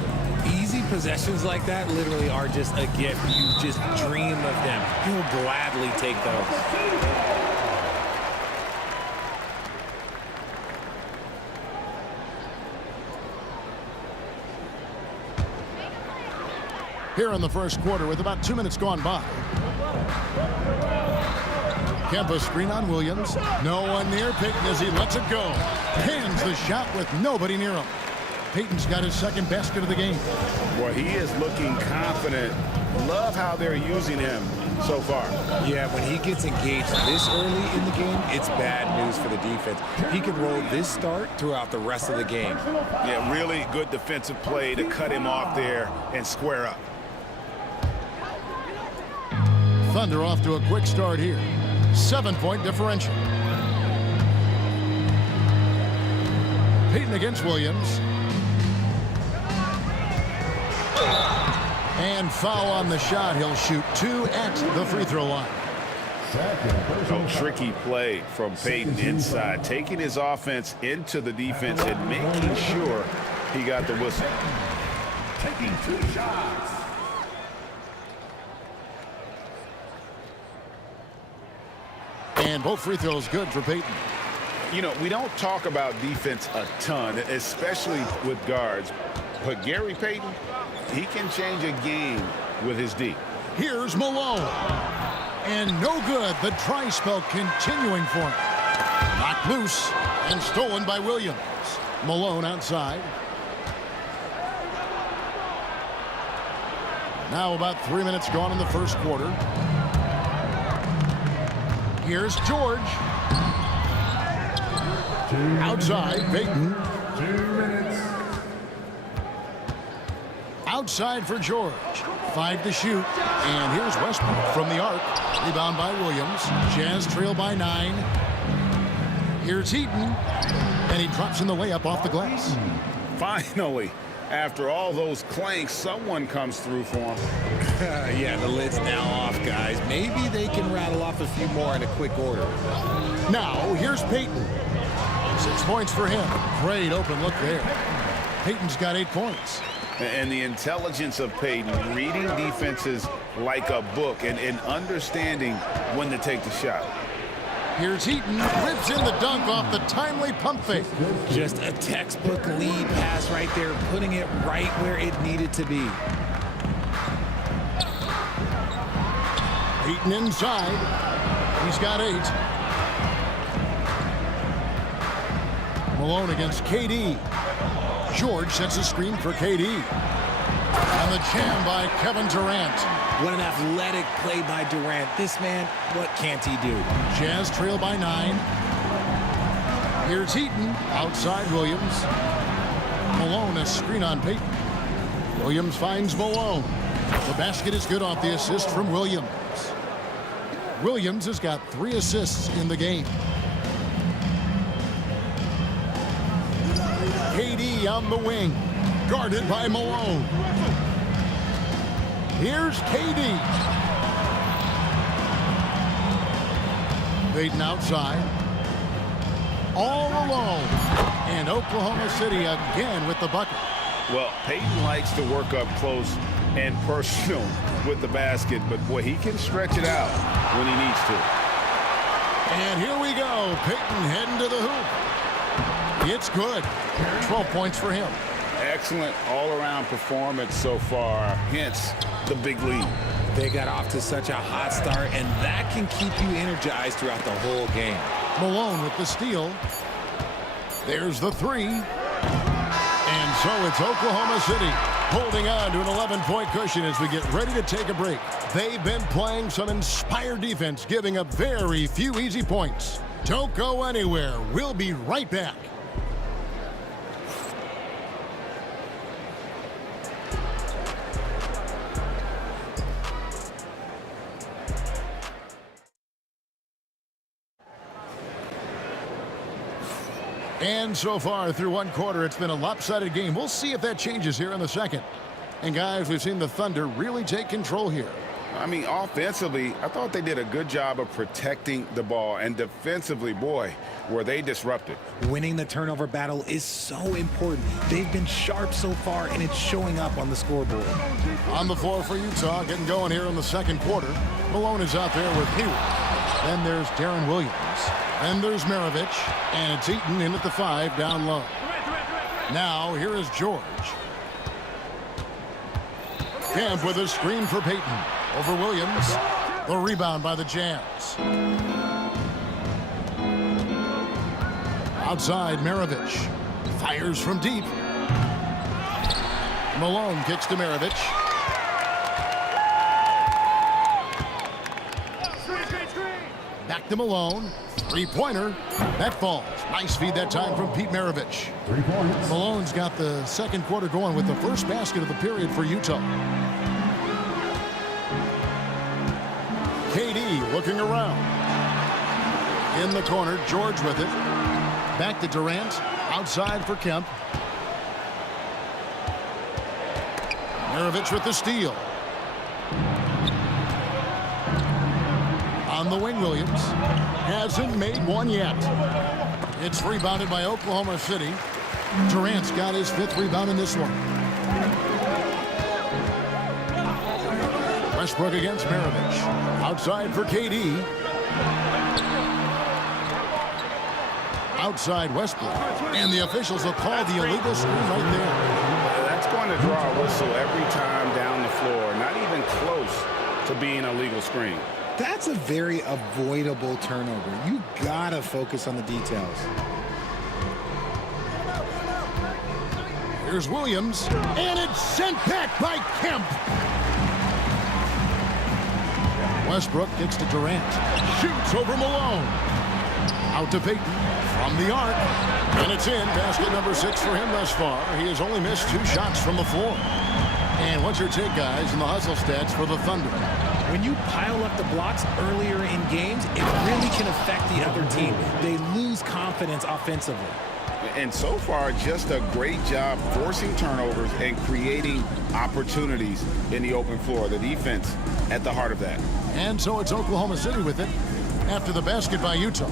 Easy possessions like that literally are just a gift. You just dream of them. You'll gladly take those. Here in the first quarter with about 2 minutes gone by. Kemp screen on Williams. No one near Payton as he lets it go. Pins the shot with nobody near him. Payton's got his second basket of the game. Boy, he is looking confident. Love how they're using him so far. Yeah, when he gets engaged this early in the game, it's bad news for the defense. He could roll this start throughout the rest of the game. Yeah, really good defensive play to cut him off there and square up. Thunder off to a quick start here. 7-point differential. Payton against Williams. And foul on the shot. He'll shoot 2 at the free throw line. A tricky play from Payton inside, taking his offense into the defense and making sure he got the whistle. Taking 2 shots. And both free throws good for Payton. You know, we don't talk about defense a ton, especially with guards. But Gary Payton, he can change a game with his D. Here's Malone. And no good. The try spell continuing for him. Knocked loose and stolen by Williams. Malone outside. Now about 3 minutes gone in the first quarter. Here's George. Outside, Payton. 2 minutes. Outside for George. 5 to shoot. And here's Westbrook from the arc. Rebound by Williams. Jazz trail by 9. Here's Eaton. And he drops in the layup off the glass. Finally, after all those clanks, someone comes through for him. Yeah, the lid's now off, guys. Maybe they can rattle off a few more in a quick order. Now, here's Payton. 6 points for him. Great open look there. Payton's got 8 points. And the intelligence of Payton, reading defenses like a book and understanding when to take the shot. Here's Eaton, rips in the dunk off the timely pump fake. Just a textbook lead pass right there, putting it right where it needed to be. Eaton inside. He's got 8. Malone against KD. George sets a screen for KD. And the jam by Kevin Durant. What an athletic play by Durant. This man, what can't he do? Jazz trail by 9. Here's Eaton, outside Williams. Malone, a screen on Payton. Williams finds Malone. The basket is good off the assist from Williams. Williams has got 3 assists in the game. KD on the wing, guarded by Malone. Here's KD. Payton outside. All alone. And Oklahoma City again with the bucket. Well, Payton likes to work up close and personal with the basket, but boy, he can stretch it out when he needs to. And here we go. Payton heading to the hoop. It's good. 12 points for him. Excellent all-around performance so far, hence the big lead. They got off to such a hot start, and that can keep you energized throughout the whole game. Malone with the steal. There's the 3. And so it's Oklahoma City holding on to an 11-point cushion as we get ready to take a break. They've been playing some inspired defense, giving up very few easy points. Don't go anywhere. We'll be right back. And so far through one quarter, it's been a lopsided game. We'll see if that changes here in the second. And guys, we've seen the Thunder really take control here. I mean, offensively, I thought they did a good job of protecting the ball. And defensively, boy, were they disrupted. Winning the turnover battle is so important. They've been sharp so far, and it's showing up on the scoreboard. On the floor for Utah, getting going here in the second quarter. Malone is out there with Hayward. Then there's Darren Williams. Then there's Maravich. And it's Eaton in at the 5 down low. Now, here is George. Camp with a screen for Payton. Over Williams. The rebound by the Jazz. Outside, Maravich. Fires from deep. Malone kicks to Maravich. Back to Malone. Three-pointer. That falls. Nice feed that time from Pete Maravich. 3 points. Malone's got the second quarter going with the first basket of the period for Utah. KD looking around. In the corner, George with it. Back to Durant. Outside for Kemp. Maravich with the steal. On the wing, Williams. Hasn't made one yet. It's rebounded by Oklahoma City. Durant's got his 5th rebound in this one. Westbrook against Maravich. Outside for KD. Outside Westbrook. And the officials will call the illegal screen right there. That's going to draw a whistle every time down the floor. Not even close to being a legal screen. That's a very avoidable turnover. You gotta focus on the details. Here's Williams, and it's sent back by Kemp. Westbrook kicks to Durant. Shoots over Malone. Out to Payton from the arc. And it's in. Basket number 6 for him thus far. He has only missed 2 shots from the floor. And what's your take, guys, in the hustle stats for the Thunder? When you pile up the blocks earlier in games, it really can affect the other team. They lose confidence offensively. And so far, just a great job forcing turnovers and creating opportunities in the open floor. The defense at the heart of that. And so it's Oklahoma City with it after the basket by Utah.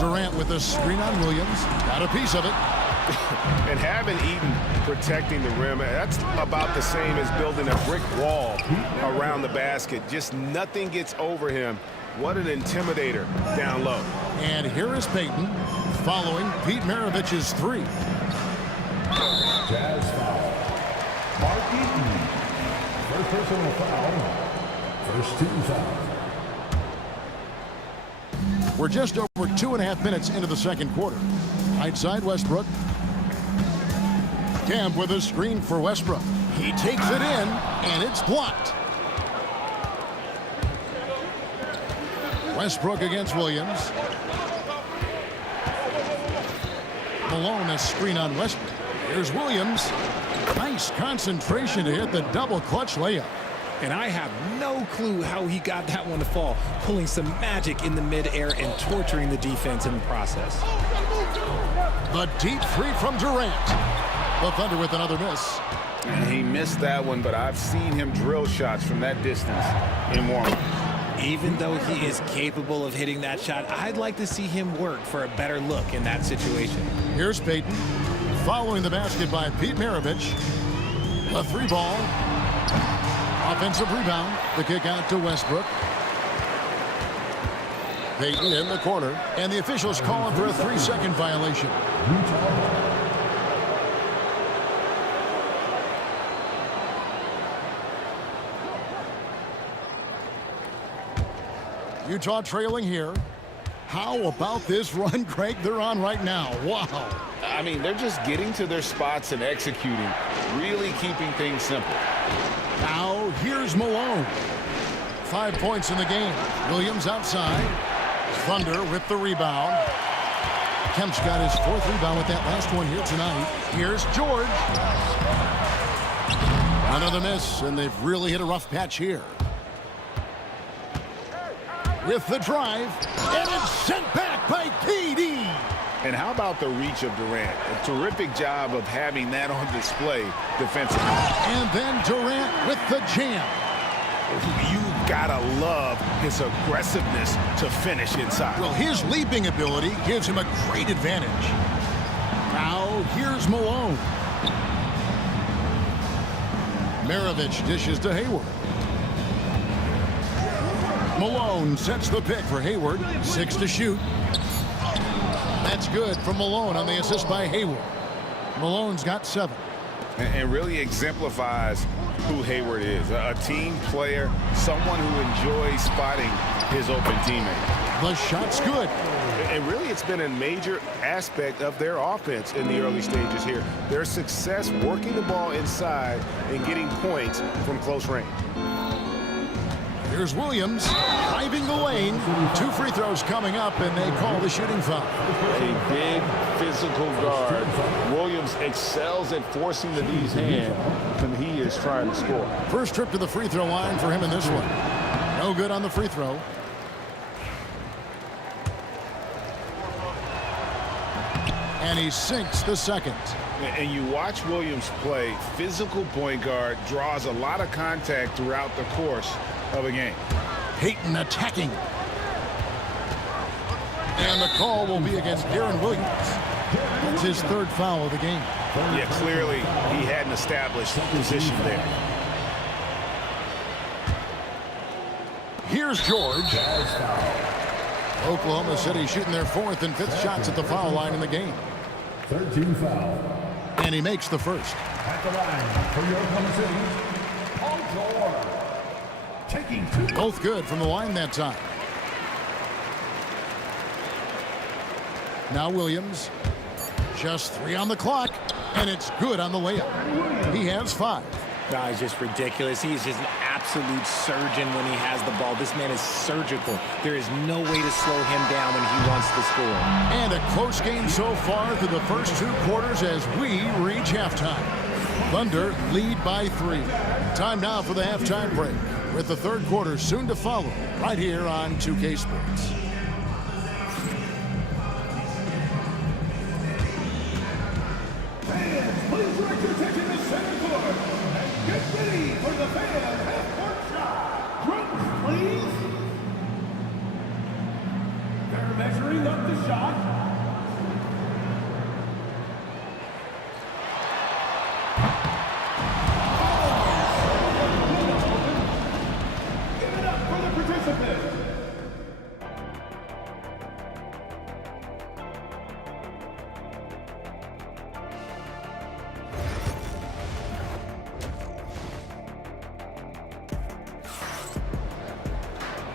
Durant with a screen on Williams. Got a piece of it. And having Eaton protecting the rim, that's about the same as building a brick wall around the basket. Just nothing gets over him. What an intimidator down low. And here is Payton following Pete Maravich's three. Jazz foul. Mark Eaton. First personal foul. First team foul. We're just over 2.5 minutes into the second quarter. Right side, Westbrook. Camp with a screen for Westbrook. He takes it in, and it's blocked. Westbrook against Williams. Malone, a screen on Westbrook. Here's Williams. Nice concentration to hit the double clutch layup. And I have no clue how he got that one to fall, pulling some magic in the midair and torturing the defense in the process. The deep three from Durant. The Thunder with another miss. And he missed that one, but I've seen him drill shots from that distance in warm-up. Even though he is capable of hitting that shot, I'd like to see him work for a better look in that situation. Here's Payton. Following the basket by Pete Maravich. A three ball. Offensive rebound. The kick out to Westbrook. Payton in the corner. And the officials calling for a 3-second violation. Utah trailing here. How about this run, Greg, they're on right now? Wow. I mean, they're just getting to their spots and executing, really keeping things simple. Now, here's Malone. 5 points in the game. Williams outside. Thunder with the rebound. Kemp's got his 4th rebound with that last one here tonight. Here's George. Another miss, and they've really hit a rough patch here. With the drive, and it's sent back by KD. And how about the reach of Durant? A terrific job of having that on display defensively. And then Durant with the jam. You've got to love his aggressiveness to finish inside. Well, his leaping ability gives him a great advantage. Now, here's Malone. Maravich dishes to Hayward. Malone sets the pick for Hayward. 6 to shoot. That's good from Malone on the assist by Hayward. Malone's got 7. And really exemplifies who Hayward is. A team player, someone who enjoys spotting his open teammate. The shot's good. And really, it's been a major aspect of their offense in the early stages here. Their success working the ball inside and getting points from close range. Here's Williams driving the lane. 2 free throws coming up, and they call the shooting foul. A big physical guard. Williams excels at forcing the D's hand when he is trying to score. First trip to the free throw line for him in this one. No good on the free throw. And he sinks the second. And you watch Williams play, physical point guard, draws a lot of contact throughout the course of a game. Payton attacking. And the call will be against Deron Williams. That's his 3rd foul of the game. Yeah, clearly he hadn't established position there. Here's George. Oklahoma City shooting their 4th and 5th shots at the foul line in the game. 13 foul. And he makes the first. At the line for your Oklahoma City, Paul George. Taking 2. Both good from the line that time. Now Williams. Just 3 on the clock. And it's good on the layup. He has 5. No, it's just ridiculous. He's just an absolute surgeon when he has the ball. This man is surgical. There is no way to slow him down when he wants to score. And a close game so far through the first 2 quarters as we reach halftime. Thunder lead by 3. Time now for the halftime break, with the 3rd quarter soon to follow right here on 2K Sports. Fans, please direct your attention to center court. Get ready for the fan half-court shot. Drums, please. They're measuring up the shot.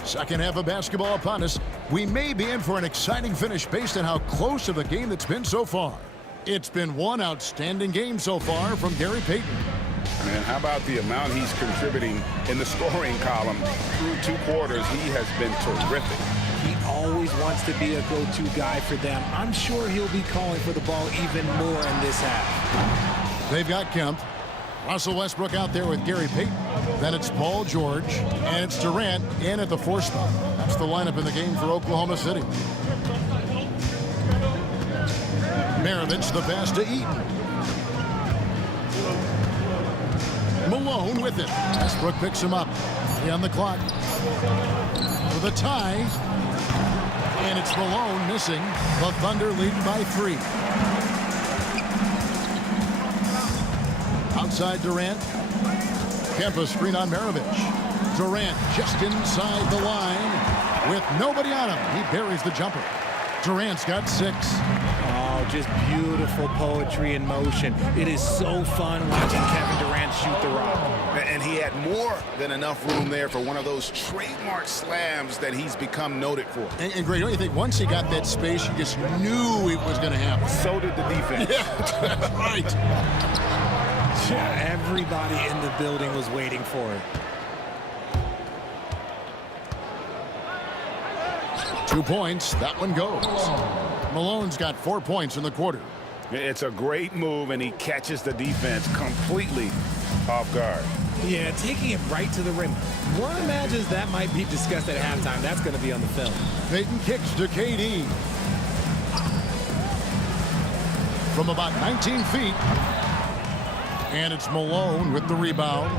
Second half of basketball upon us. We may be in for an exciting finish based on how close of a game that's been so far. It's been one outstanding game so far from Gary Payton. Man, how about the amount he's contributing in the scoring column through 2 quarters? He has been terrific. He always wants to be a go-to guy for them. I'm sure he'll be calling for the ball even more in this half. They've got Kemp. Russell Westbrook out there with Gary Payton. Then it's Paul George. And it's Durant in at the 4 spot. That's the lineup in the game for Oklahoma City. Maravich the pass to Eaton. Malone with it. Westbrook picks him up. 3 on the clock. For the tie. And it's Malone missing. The Thunder leading by 3. Outside Durant. Kemp a screen on Maravich. Durant just inside the line with nobody on him. He buries the jumper. Durant's got 6. Oh, just beautiful poetry in motion. It is so fun watching Kevin Durant shoot the rock. And he had more than enough room there for one of those trademark slams that he's become noted for. And Greg, don't you think once he got that space, you just knew it was going to happen? So did the defense. Yeah, that's right. Yeah, everybody in the building was waiting for it. 2 points. That one goes. Malone's got 4 points in the quarter. It's a great move, and he catches the defense completely off guard. Yeah, taking it right to the rim. One imagines that might be discussed at halftime. That's going to be on the film. Payton kicks to KD. From about 19 feet. And it's Malone with the rebound.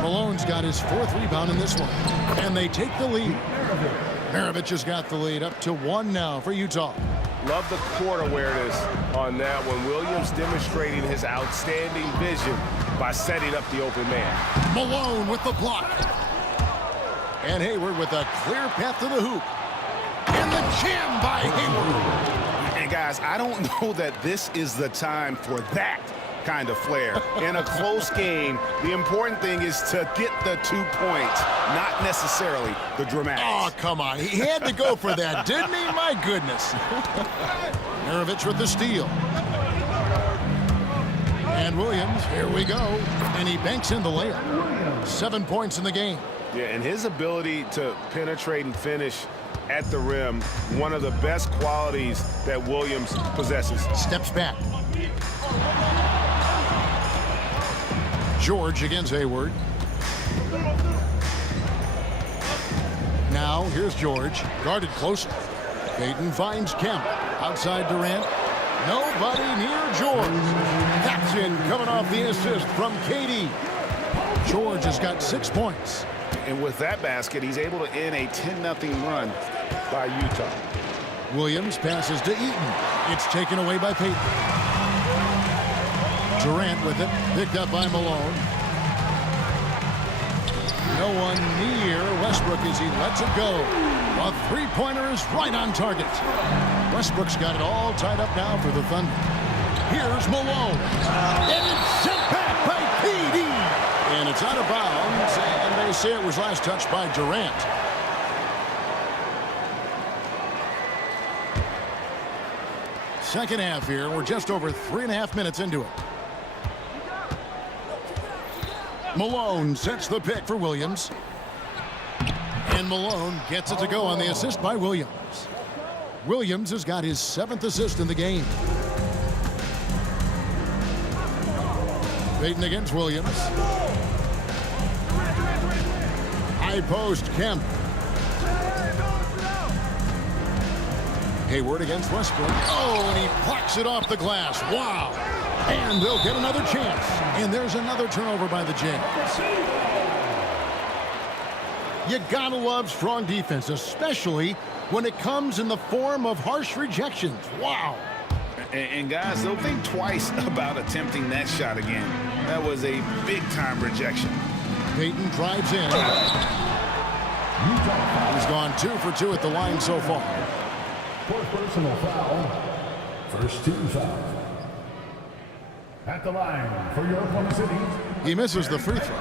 Malone's got his 4th rebound in this one. And they take the lead. Maravich has got the lead up to 1 now for Utah. Love the court awareness on that one. Williams demonstrating his outstanding vision by setting up the open man. Malone with the block. And Hayward with a clear path to the hoop. And the jam by Hayward. And guys, I don't know that this is the time for that kind of flair. In a close game, the important thing is to get the 2 points, not necessarily the dramatics. Oh, come on. He had to go for that, didn't he? My goodness. Maravich with the steal. And Williams, here we go. And he banks in the layup. 7 points in the game. Yeah, and his ability to penetrate and finish at the rim, one of the best qualities that Williams possesses. Steps back. George against Hayward. Now, here's George. Guarded closer. Payton finds Kemp. Outside Durant. Nobody near George. That's in, coming off the assist from KD. George has got 6 points. And with that basket, he's able to end a 10-0 run by Utah. Williams passes to Eaton. It's taken away by Payton. Durant with it, picked up by Malone. No one near Westbrook as he lets it go. A 3-pointer is right on target. Westbrook's got it all tied up now for the Thunder. Here's Malone. And it's sent back by KD. And it's out of bounds, and they say it was last touched by Durant. Second half here. We're just over 3.5 minutes into it. Malone sets the pick for Williams. And Malone gets it to go on the assist by Williams. Williams has got his 7th assist in the game. Payton against Williams. High post, Kemp. Hayward against Westbrook. Oh, and he plucks it off the glass. Wow. And they'll get another chance. And there's another turnover by the Jazz. You gotta love strong defense, especially when it comes in the form of harsh rejections. Wow. And guys, they'll think twice about attempting that shot again. That was a big-time rejection. Payton drives in. He's gone 2 for 2 at the line so far. Fourth personal foul. First team foul. At the line for your Oklahoma City. He misses the free throw.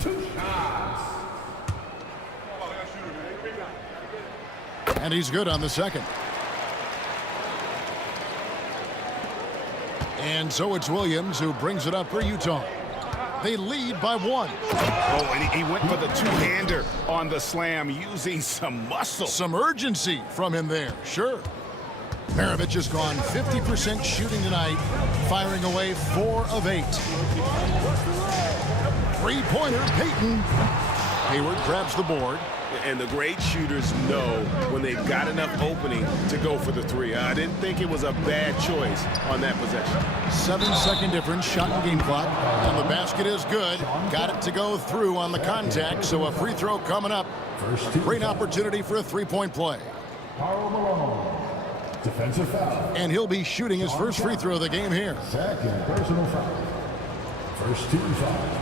2 shots. And he's good on the second. And so it's Williams who brings it up for Utah. They lead by 1. Oh, and he went for the two-hander on the slam using some muscle. Some urgency from him there, sure. Maravich has gone 50% shooting tonight, firing away 4 of 8. Three-pointer, Payton. Hayward grabs the board. And the great shooters know when they've got enough opening to go for the three. I didn't think it was a bad choice on that possession. 7-second difference, shot and game clock. And the basket is good. Got it to go through on the contact, so a free throw coming up. A great opportunity for a three-point play. Defensive foul. And he'll be shooting his first free throw of the game here. Second personal foul. First team foul.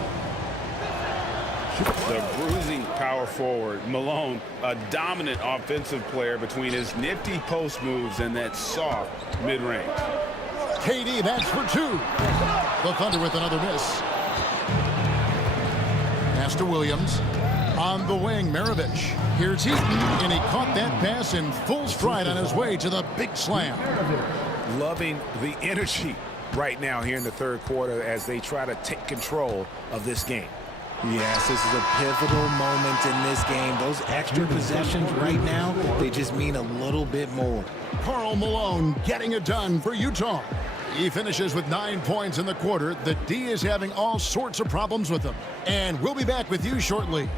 The bruising power forward, Malone, a dominant offensive player between his nifty post moves and that soft mid-range. KD, that's for 2. The Thunder with another miss. Pass to Williams. On the wing, Maravich. Here's Heaton, and he caught that pass in full stride on his way to the big slam. Loving the energy right now here in the third quarter as they try to take control of this game. Yes, this is a pivotal moment in this game. Those extra possessions right now, they just mean a little bit more. Karl Malone getting it done for Utah. He finishes with 9 points in the quarter. The D is having all sorts of problems with him. And we'll be back with you shortly.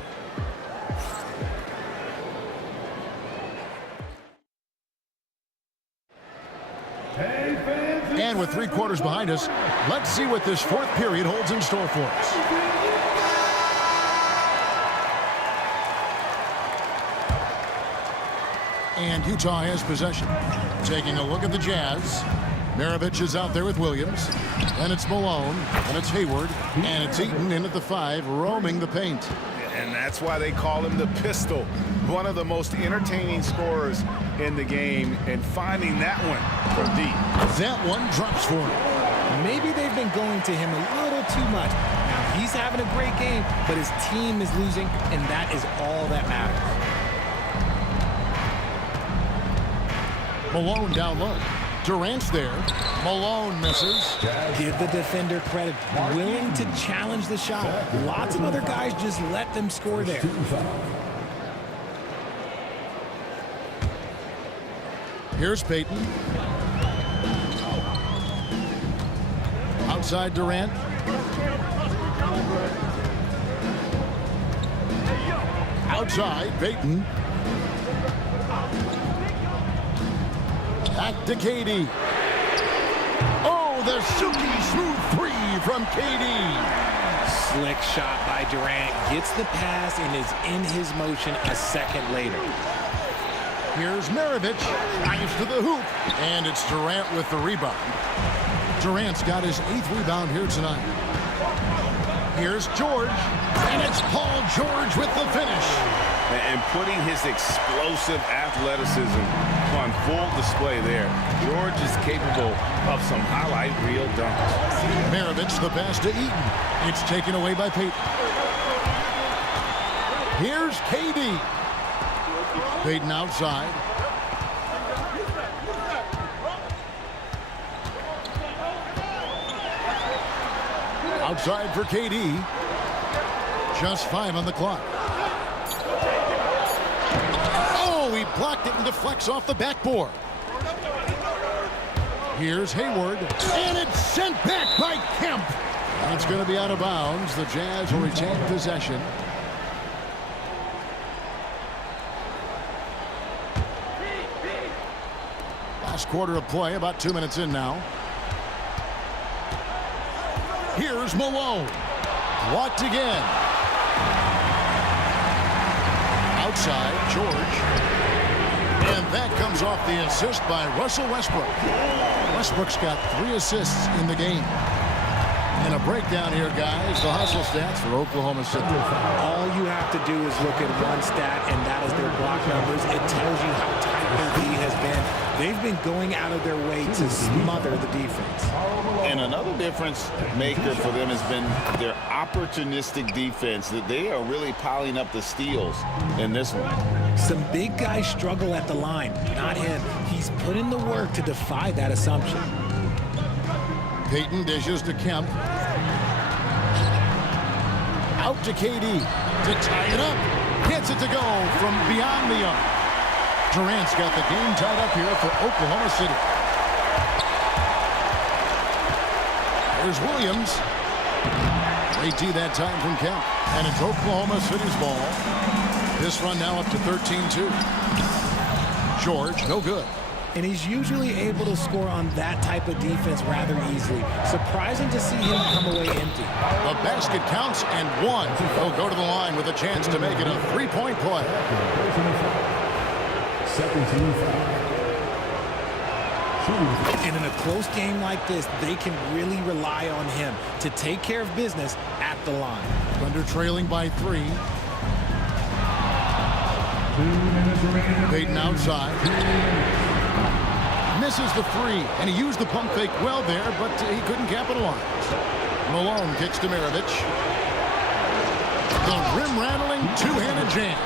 And with 3 quarters behind us, let's see what this fourth period holds in store for us. And Utah has possession. Taking a look at the Jazz. Maravich is out there with Williams. And it's Malone. And it's Hayward. And it's Eaton in at the 5, roaming the paint. And that's why they call him the pistol. One of the most entertaining scorers in the game. And finding that one from deep. That one drops for him. Maybe they've been going to him a little too much. Now, he's having a great game, but his team is losing, and that is all that matters. Malone down low. Durant's there. Malone misses. Give the defender credit. Willing to challenge the shot. Lots of other guys just let them score there. Here's Payton. Outside Durant. Outside Payton. Back to KD. Oh, the silky smooth 3 from KD. Slick shot by Durant. Gets the pass and is in his motion a second later. Here's Maravich. Drives to the hoop. And it's Durant with the rebound. Durant's got his 8th rebound here tonight. Here's George. And it's Paul George with the finish. And putting his explosive athleticism on full display there. George is capable of some highlight reel dunks. Maravich the pass to Eaton. It's taken away by Payton. Here's KD. Payton outside. Outside for KD. Just 5 on the clock. Oh, he blocked it and deflects off the backboard. Here's Hayward. And it's sent back by Kemp. And it's going to be out of bounds. The Jazz will retain possession. Last quarter of play, about 2 minutes in now. Here's Malone. Blocked again. Outside, George. And that comes off the assist by Russell Westbrook. Westbrook's got 3 assists in the game. And a breakdown here, guys. The hustle stats for Oklahoma City. All you have to do is look at one stat, and that is their block numbers. It tells you how tight their D has been. They've been going out of their way to smother the defense. And another difference maker for them has been their opportunistic defense. That they are really piling up the steals in this one. Some big guys struggle at the line, not him. He's put in the work to defy that assumption. Peyton dishes to Kemp. Out to KD to tie it up. Gets it to go from beyond the arc. Durant's got the game tied up here for Oklahoma City. There's Williams. Great D that time from Kemp. And it's Oklahoma City's ball. This run now up to 13-2. George, no good. And he's usually able to score on that type of defense rather easily. Surprising to see him come away empty. The basket counts and one. He'll go to the line with a chance to make it a three-point play. And in a close game like this, they can really rely on him to take care of business at the line. Thunder trailing by 3. Peyton outside. Misses the 3, and he used the pump fake well there, but he couldn't capitalize. Malone kicks to Maravich. The rim-rattling two-handed jam.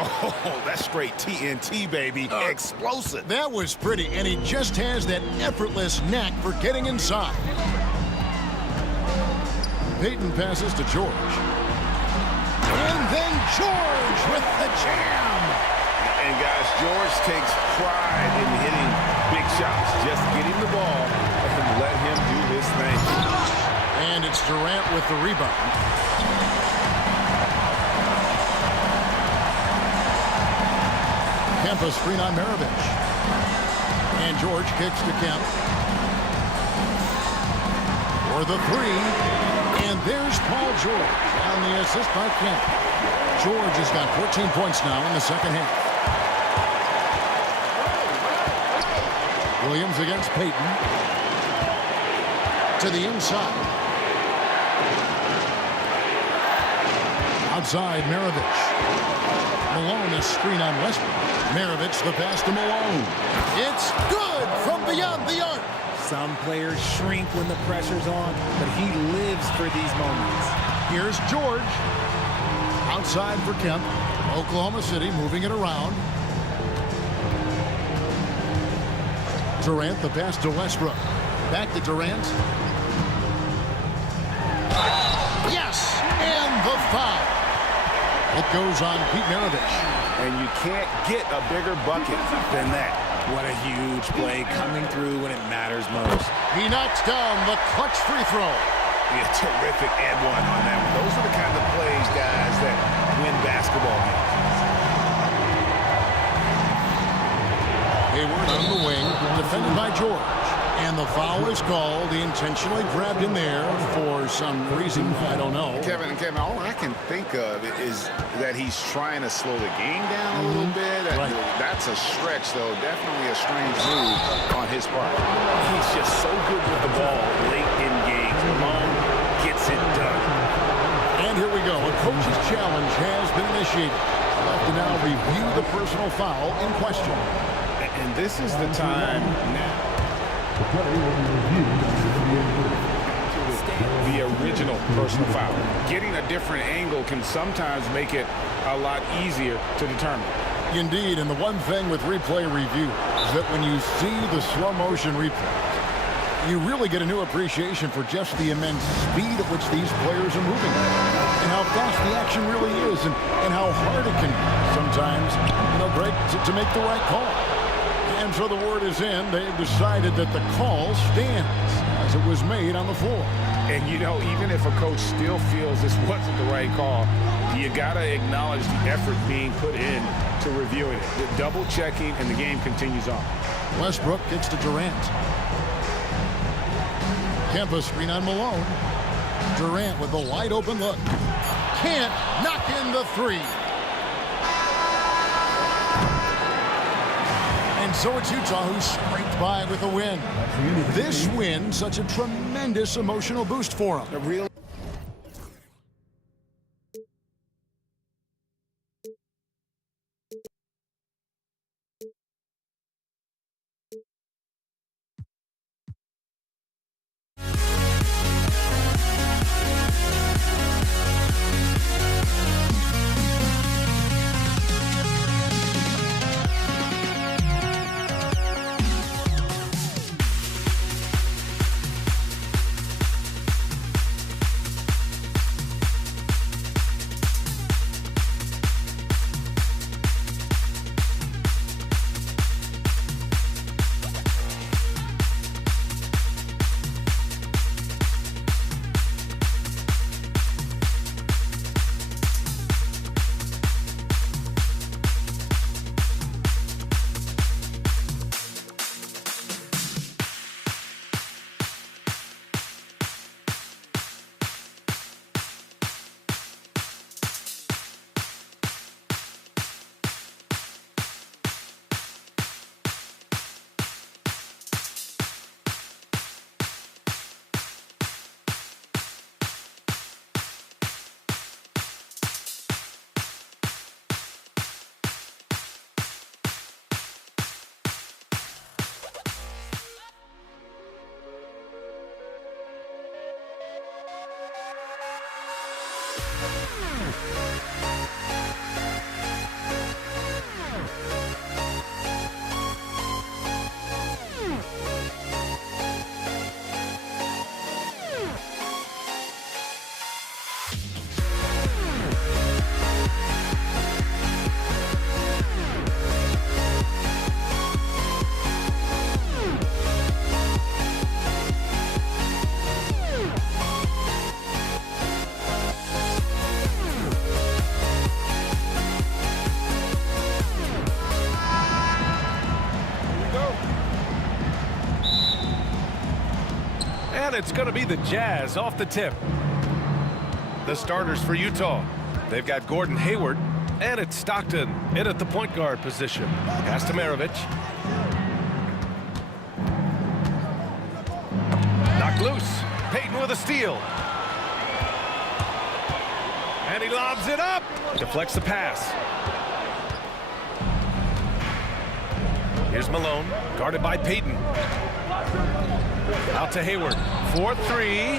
Oh, that's straight TNT, baby. Explosive. That was pretty, and he just has that effortless knack for getting inside. Peyton passes to George. And then George with the jam. And guys, George takes pride in hitting big shots. Just get him the ball and let him do his thing. And it's Durant with the rebound. Kemp a screen on Maravich. And George kicks to Kemp. For the 3. And there's Paul George on the assist by Kemp. George has got 14 points now in the second half. Williams against Peyton. To the inside. Outside, Maravich. Malone a screen on Westbrook. Maravich the pass to Malone. It's good from beyond the arc. Some players shrink when the pressure's on, but he lives for these moments. Here's George. Outside for Kemp. Oklahoma City moving it around. Durant the pass to Westbrook. Back to Durant. Yes! And the foul. It goes on Pete Maravich. And you can't get a bigger bucket than that. What a huge play coming through when it matters most. He knocks down the clutch free throw. Yeah, terrific and one on that one. Those are the kind of plays, guys, that win basketball games. Hayward on the wing, defended by George. And the foul is called. He intentionally grabbed him there for some reason, I don't know. Kevin, all I can think of is that he's trying to slow the game down a little bit. Right. That's a stretch, though. Definitely a strange move on his part. He's just so good with the ball late in games. Malone gets it done. And here we go. A coach's challenge has been initiated. We'll have to now review the personal foul in question. And this is the time now. The original personal foul. Getting a different angle can sometimes make it a lot easier to determine. Indeed, and the one thing with replay review is that when you see the slow motion replay, you really get a new appreciation for just the immense speed at which these players are moving and how fast the action really is and how hard it can be sometimes, Greg, to make the right call. And so the word is in. They've decided that the call stands as it was made on the floor. And, even if a coach still feels this wasn't the right call, you got to acknowledge the effort being put in to reviewing it. The double checking, and the game continues on. Westbrook kicks to Durant. Kemp a screen on Malone. Durant with the wide open look. Can't knock in the 3. And so it's Utah who scraped by with a win. This win, such a tremendous emotional boost for them. And it's going to be the Jazz off the tip. The starters for Utah. They've got Gordon Hayward, and it's Stockton in at the point guard position. Pass to Maravich. Knocked loose. Payton with a steal. And he lobs it up. Deflects the pass. Here's Malone, guarded by Payton. Out to Hayward. 4-3.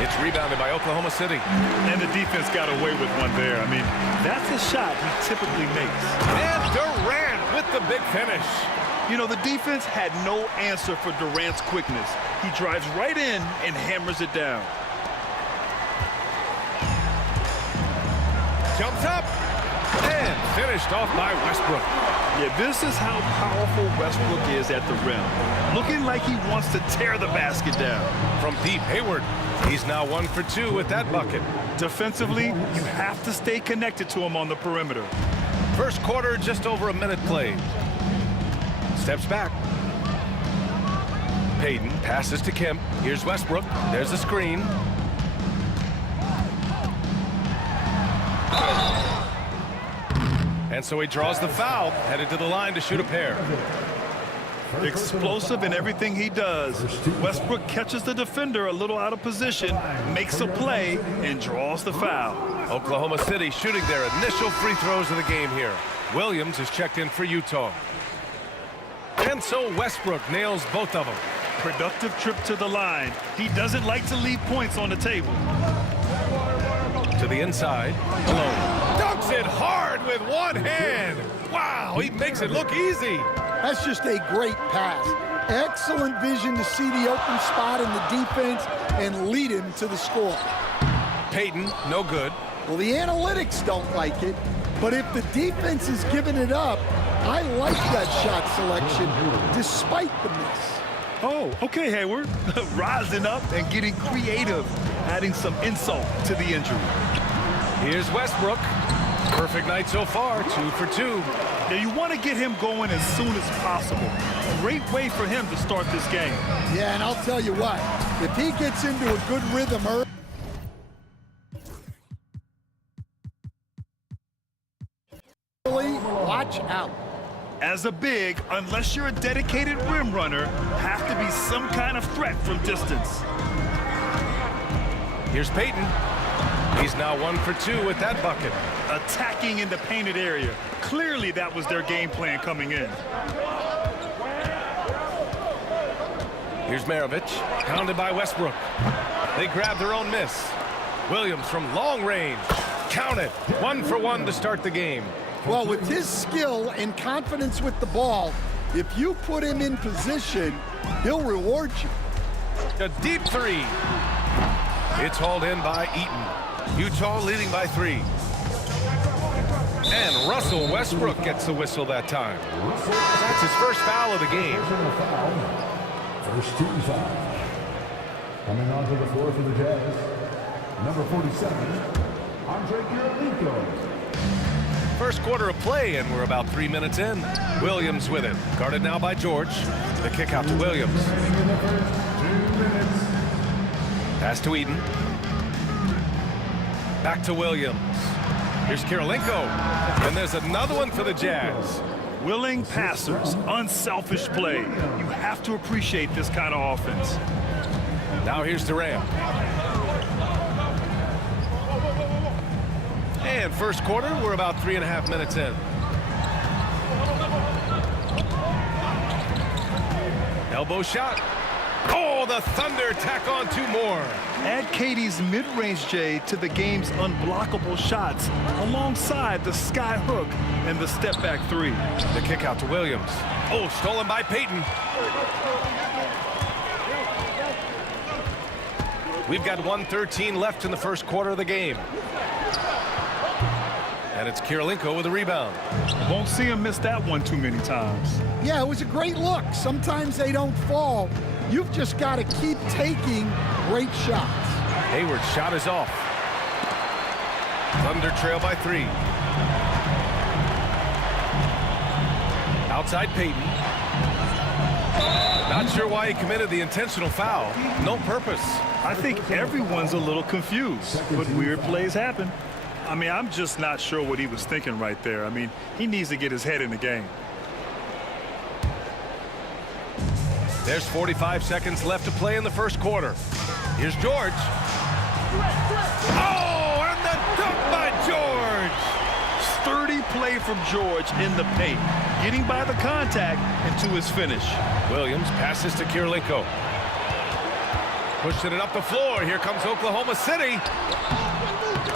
It's rebounded by Oklahoma City. And the defense got away with one there. I mean, that's a shot he typically makes. And Durant with the big finish. You know, the defense had no answer for Durant's quickness. He drives right in and hammers it down. Jumps up. And finished off by Westbrook. Yeah, this is how powerful Westbrook is at the rim. Looking like he wants to tear the basket down. From deep, Hayward. He's now 1 for 2 with that bucket. Defensively, you have to stay connected to him on the perimeter. First quarter, just over a minute played. Steps back. Payton passes to Kemp. Here's Westbrook. There's the screen. And so he draws the foul, headed to the line to shoot a pair. Explosive in everything he does. Westbrook catches the defender a little out of position, makes a play, and draws the foul. Oklahoma City shooting their initial free throws of the game here. Williams is checked in for Utah. And so Westbrook nails both of them. Productive trip to the line. He doesn't like to leave points on the table. To the inside, Malone dunks it hard with one hand. Wow, he makes it look easy. That's just a great pass. Excellent vision to see the open spot in the defense and lead him to the score. Payton, no good. Well, the analytics don't like it, but if the defense is giving it up, I like that shot selection despite the miss. Oh, okay, Hayward. Rising up and getting creative, adding some insult to the injury. Here's Westbrook. Perfect night so far, 2 for 2. Now you want to get him going as soon as possible. Great way for him to start this game. Yeah, and I'll tell you what, if he gets into a good rhythm early, watch out. As a big, unless you're a dedicated rim runner, have to be some kind of threat from distance. Here's Payton. He's now 1 for 2 with that bucket. Attacking in the painted area. Clearly that was their game plan coming in. Here's Maravich, pounded by Westbrook. They grab their own miss. Williams from long range. Count it. 1 for 1 to start the game. Well, with his skill and confidence with the ball, if you put him in position, he'll reward you. A deep three. It's hauled in by Eaton. Utah leading by 3. And Russell Westbrook gets the whistle that time. That's his first foul of the game. First team foul. Coming onto the floor for the Jazz, number 47, Andre Kirilenko. First quarter of play, and we're about 3 minutes in. Williams with it. Guarded now by George. The kick out to Williams. Pass to Eaton. Back to Williams. Here's Kirilenko. And there's another one for the Jazz. Willing passers, unselfish play. You have to appreciate this kind of offense. Now here's Durant. And first quarter, we're about 3.5 minutes in. Elbow shot. Oh, the Thunder tack on 2 more. Add Katie's mid-range J to the game's unblockable shots alongside the sky hook and the step-back 3. The kick out to Williams. Oh, stolen by Payton. We've got 1:13 left in the first quarter of the game. And it's Kirilenko with a rebound. Won't see him miss that one too many times. Yeah, it was a great look. Sometimes they don't fall. You've just got to keep taking great shots. Hayward's shot is off. Thunder trail by 3. Outside Payton. Not sure why he committed the intentional foul. No purpose. I think everyone's a little confused, but weird plays happen. I mean, I'm just not sure what he was thinking right there. I mean, he needs to get his head in the game. There's 45 seconds left to play in the first quarter. Here's George. Oh, and the dunk by George. Sturdy play from George in the paint, getting by the contact and to his finish. Williams passes to Kirilenko. Pushing it up the floor. Here comes Oklahoma City.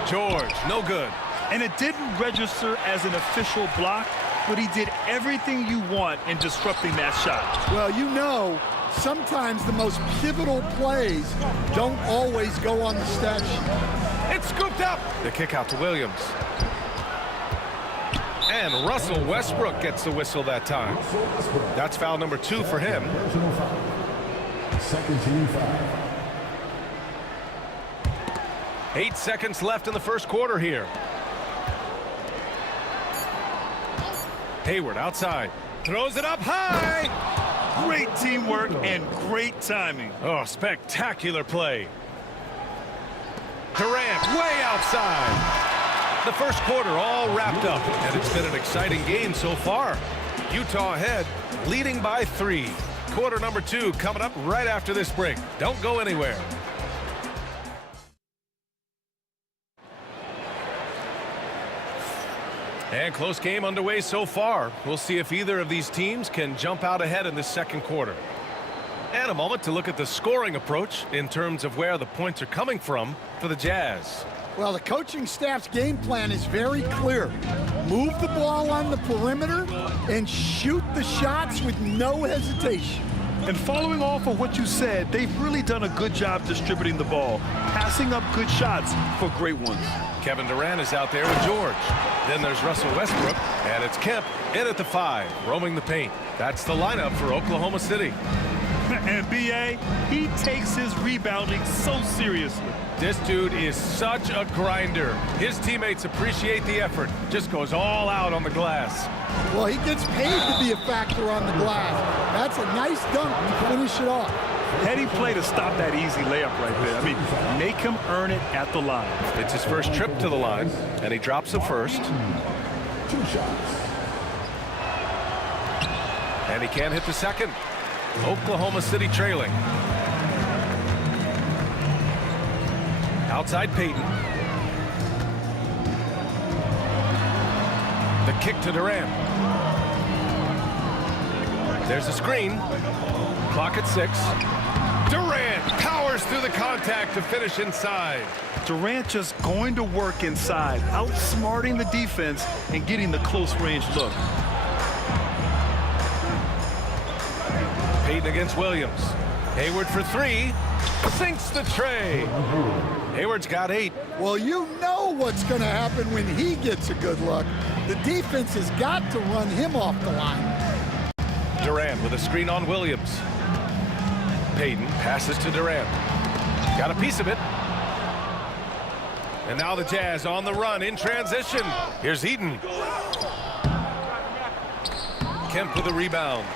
George, no good. And it didn't register as an official block, but he did everything you want in disrupting that shot. Well, you know, sometimes the most pivotal plays don't always go on the stat sheet. It's scooped up. The kick out to Williams. And Russell Westbrook gets the whistle that time. That's foul number 2 for him. Personal foul. Second team foul. 8 seconds left in the first quarter here. Hayward outside. Throws it up high. Great teamwork and great timing. Oh, spectacular play. Durant way outside. The first quarter all wrapped up, and it's been an exciting game so far. Utah ahead, leading by 3. Quarter number 2 coming up right after this break. Don't go anywhere. And close game underway so far. We'll see if either of these teams can jump out ahead in this second quarter. And a moment to look at the scoring approach in terms of where the points are coming from for the Jazz. Well, the coaching staff's game plan is very clear. Move the ball on the perimeter and shoot the shots with no hesitation. And following off of what you said, they've really done a good job distributing the ball, passing up good shots for great ones. Kevin Durant is out there with George. Then there's Russell Westbrook, and it's Kemp in at the 5, roaming the paint. That's the lineup for Oklahoma City. And B.A., he takes his rebounding so seriously. This dude is such a grinder. His teammates appreciate the effort. Just goes all out on the glass. Well, he gets paid to be a factor on the glass. That's a nice dunk to finish it off. Heady play to stop that easy layup right there. I mean, make him earn it at the line. It's his first trip to the line, and he drops the first. 2 shots. And he can't hit the second. Oklahoma City trailing. Outside Payton. The kick to Durant. There's a screen. Clock at 6. Durant powers through the contact to finish inside. Durant just going to work inside, outsmarting the defense and getting the close range look. Payton against Williams. Hayward for 3. Sinks the tray. Hayward's got 8. Well, you know what's going to happen when he gets a good look. The defense has got to run him off the line. Durant with a screen on Williams. Payton passes to Durant. Got a piece of it. And now the Jazz on the run in transition. Here's Eaton. Kemp with a rebound.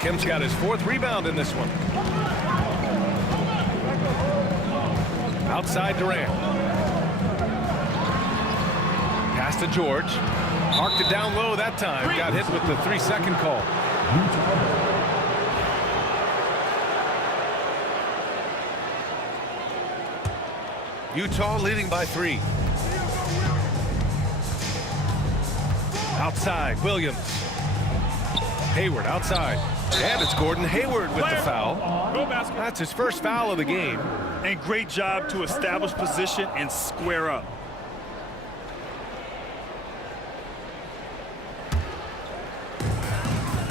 Kemp's got his 4th rebound in this one. Outside Durant. Pass to George. Marked it down low that time. Got hit with the 3-second call. Utah leading by 3. Outside, Williams. Hayward outside. And it's Gordon Hayward with the foul. That's his first foul of the game. And great job to establish position and square up.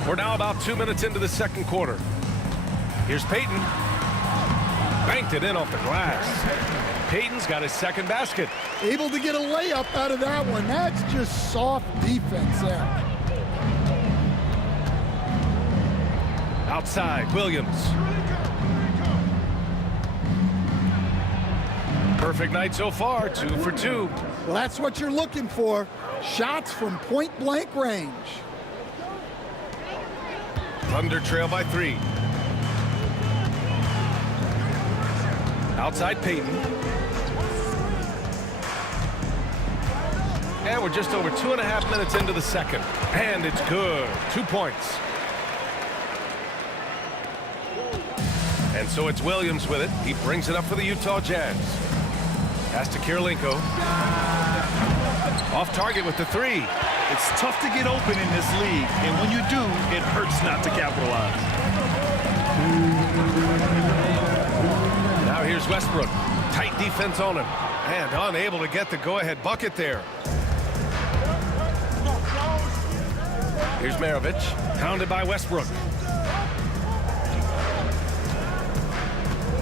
We're now about 2 minutes into the second quarter. Here's Payton. Banked it in off the glass. Payton's got his second basket. Able to get a layup out of that one. That's just soft defense there. Outside, Williams. Perfect night so far, 2 for 2. Well, that's what you're looking for. Shots from point-blank range. Thunder trail by 3. Outside Payton. And we're just over 2.5 minutes into the second. And it's good. 2 points. And so it's Williams with it. He brings it up for the Utah Jazz. Pass to Kirilenko. Off target with the 3. It's tough to get open in this league, and when you do, it hurts not to capitalize. Now here's Westbrook. Tight defense on him. And unable to get the go-ahead bucket there. Here's Maravich. Pounded by Westbrook.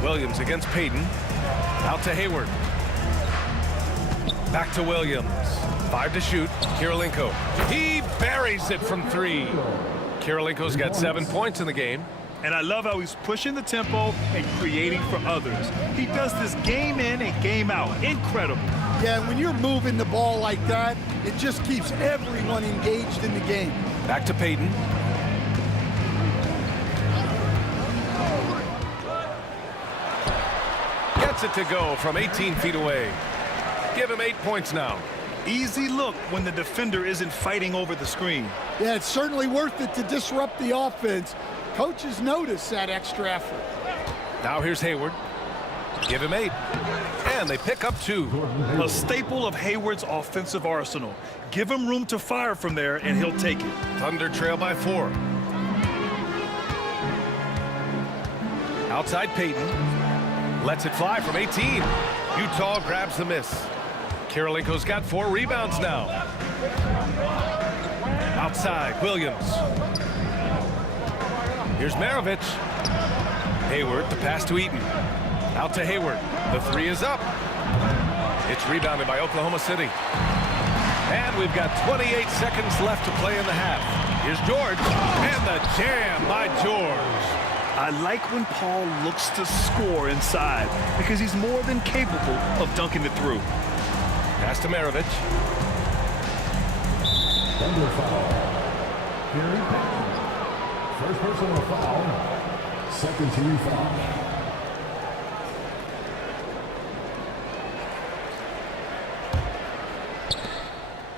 Williams against Payton. Out to Hayward. Back to Williams. 5 to shoot. Kirilenko. He buries it from 3. Kirilenko's got 7 points in the game. And I love how he's pushing the tempo and creating for others. He does this game in and game out. Incredible. Yeah, when you're moving the ball like that, it just keeps everyone engaged in the game. Back to Payton. Gets it to go from 18 feet away. Give him 8 points now. Easy look when the defender isn't fighting over the screen. Yeah, it's certainly worth it to disrupt the offense. Coaches notice that extra effort. Now here's Hayward. Give him 8. And they pick up 2. A staple of Hayward's offensive arsenal. Give him room to fire from there, and he'll take it. Thunder trail by 4. Outside Payton. Lets it fly from 18. Utah grabs the miss. Kirilenko's got 4 rebounds now. Outside, Williams. Here's Maravich. Hayward, the pass to Eaton. Out to Hayward. The 3 is up. It's rebounded by Oklahoma City. And we've got 28 seconds left to play in the half. Here's George. And the jam by George. I like when Paul looks to score inside because he's more than capable of dunking it through. Pass to Maravich. Thunder foul. Gary Payton. First personal foul. Second team foul.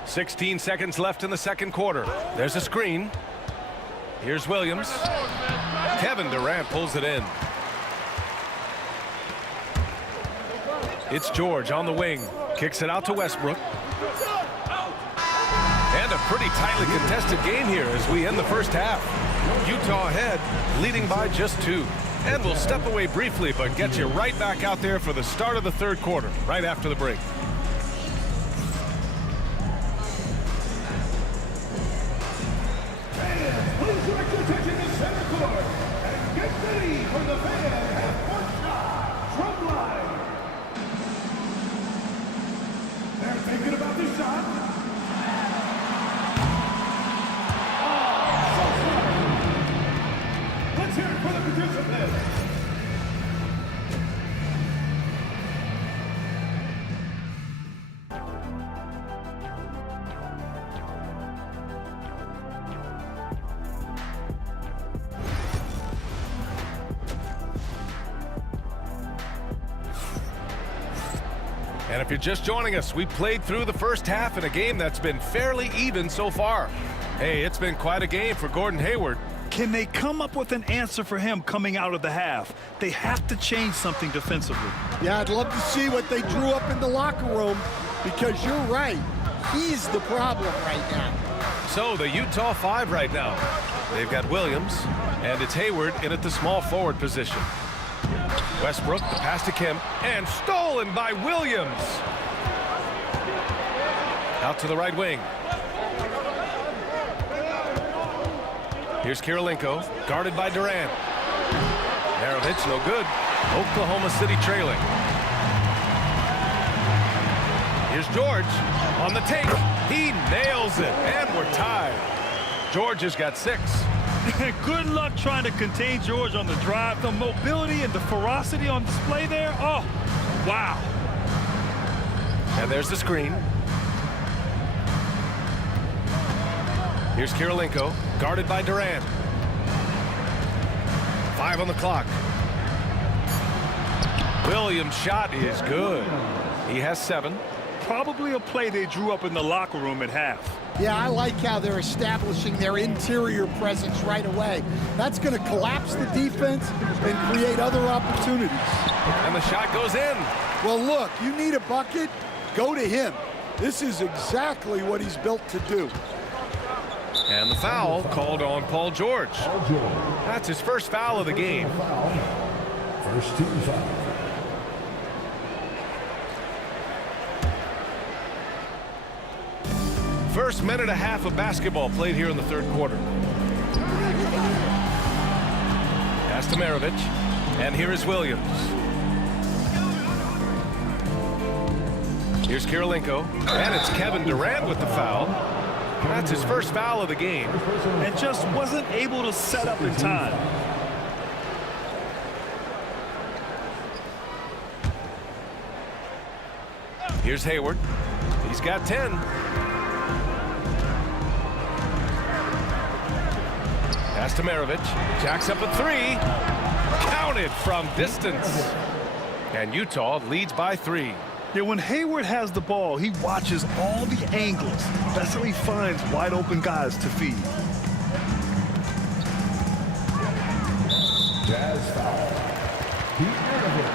.16 seconds left in the second quarter. There's a screen. Here's Williams. Kevin Durant pulls it in. It's George on the wing. Kicks it out to Westbrook. And a pretty tightly contested game here as we end the first half. Utah ahead, leading by just 2. And we'll step away briefly, but get you right back out there for the start of the third quarter, right after the break. Please direct your attention to center court and get ready for the fan half-court shot from line. They're thinking about this shot. Oh, so sorry. Let's hear it for the participants. And if you're just joining us, we played through the first half in a game that's been fairly even so far. Hey, it's been quite a game for Gordon Hayward. Can they come up with an answer for him coming out of the half? They have to change something defensively. Yeah, I'd love to see what they drew up in the locker room because you're right. He's the problem right now. So the Utah 5 right now. They've got Williams, and it's Hayward in at the small forward position. Westbrook, the pass to Kemp, and stolen by Williams. Out to the right wing. Here's Kirilenko, guarded by Durant. Maravich, no good. Oklahoma City trailing. Here's George on the take. He nails it, and we're tied. George has got 6. Good luck trying to contain George on the drive. The mobility and the ferocity on display there. Oh, wow. And there's the screen. Here's Kirilenko, guarded by Durant. 5 on the clock. Williams' shot is good. He has 7. Probably a play they drew up in the locker room at half. Yeah, I like how they're establishing their interior presence right away. That's going to collapse the defense and create other opportunities. And the shot goes in. Well, look, you need a bucket, go to him. This is exactly what he's built to do. And the foul called on Paul George. That's his first foul of the game. First team foul. First minute and a half of basketball played here in the third quarter. Pass to Maravich. And here is Williams. Here's Kirilenko. And it's Kevin Durant with the foul. That's his first foul of the game. And just wasn't able to set up in time. Here's Hayward. He's got 10. Pass to Maravich. Jacks up a 3. Counted from distance. And Utah leads by 3. Yeah, when Hayward has the ball, he watches all the angles. That's how he finds wide open guys to feed. Jazz foul. Pete Maravich.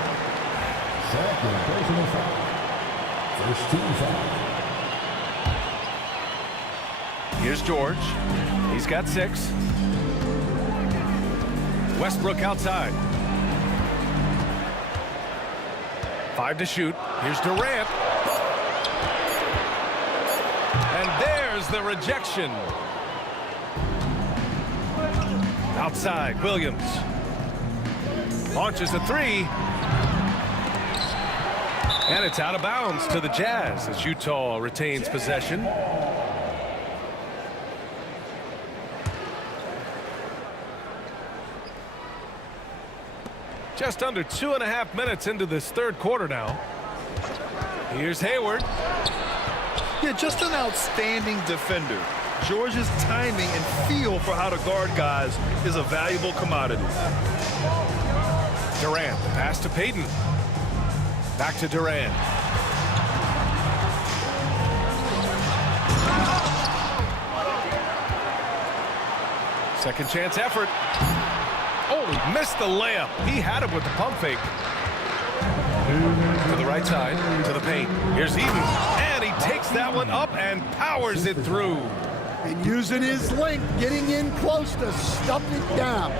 Second personal foul. First team foul. Here's George. He's got 6. Westbrook outside. 5 to shoot. Here's Durant. And there's the rejection. Outside, Williams. Launches a 3. And it's out of bounds to the Jazz as Utah retains possession. Just under 2.5 minutes into this third quarter now. Here's Hayward. Yeah, just an outstanding defender. George's timing and feel for how to guard guys is a valuable commodity. Durant, pass to Payton. Back to Durant. Second chance effort. Oh, he missed the layup. He had him with the pump fake. To the right side, to the paint. Here's Eden, and he takes that one up and powers it through. And using his length, getting in close to stuff it down.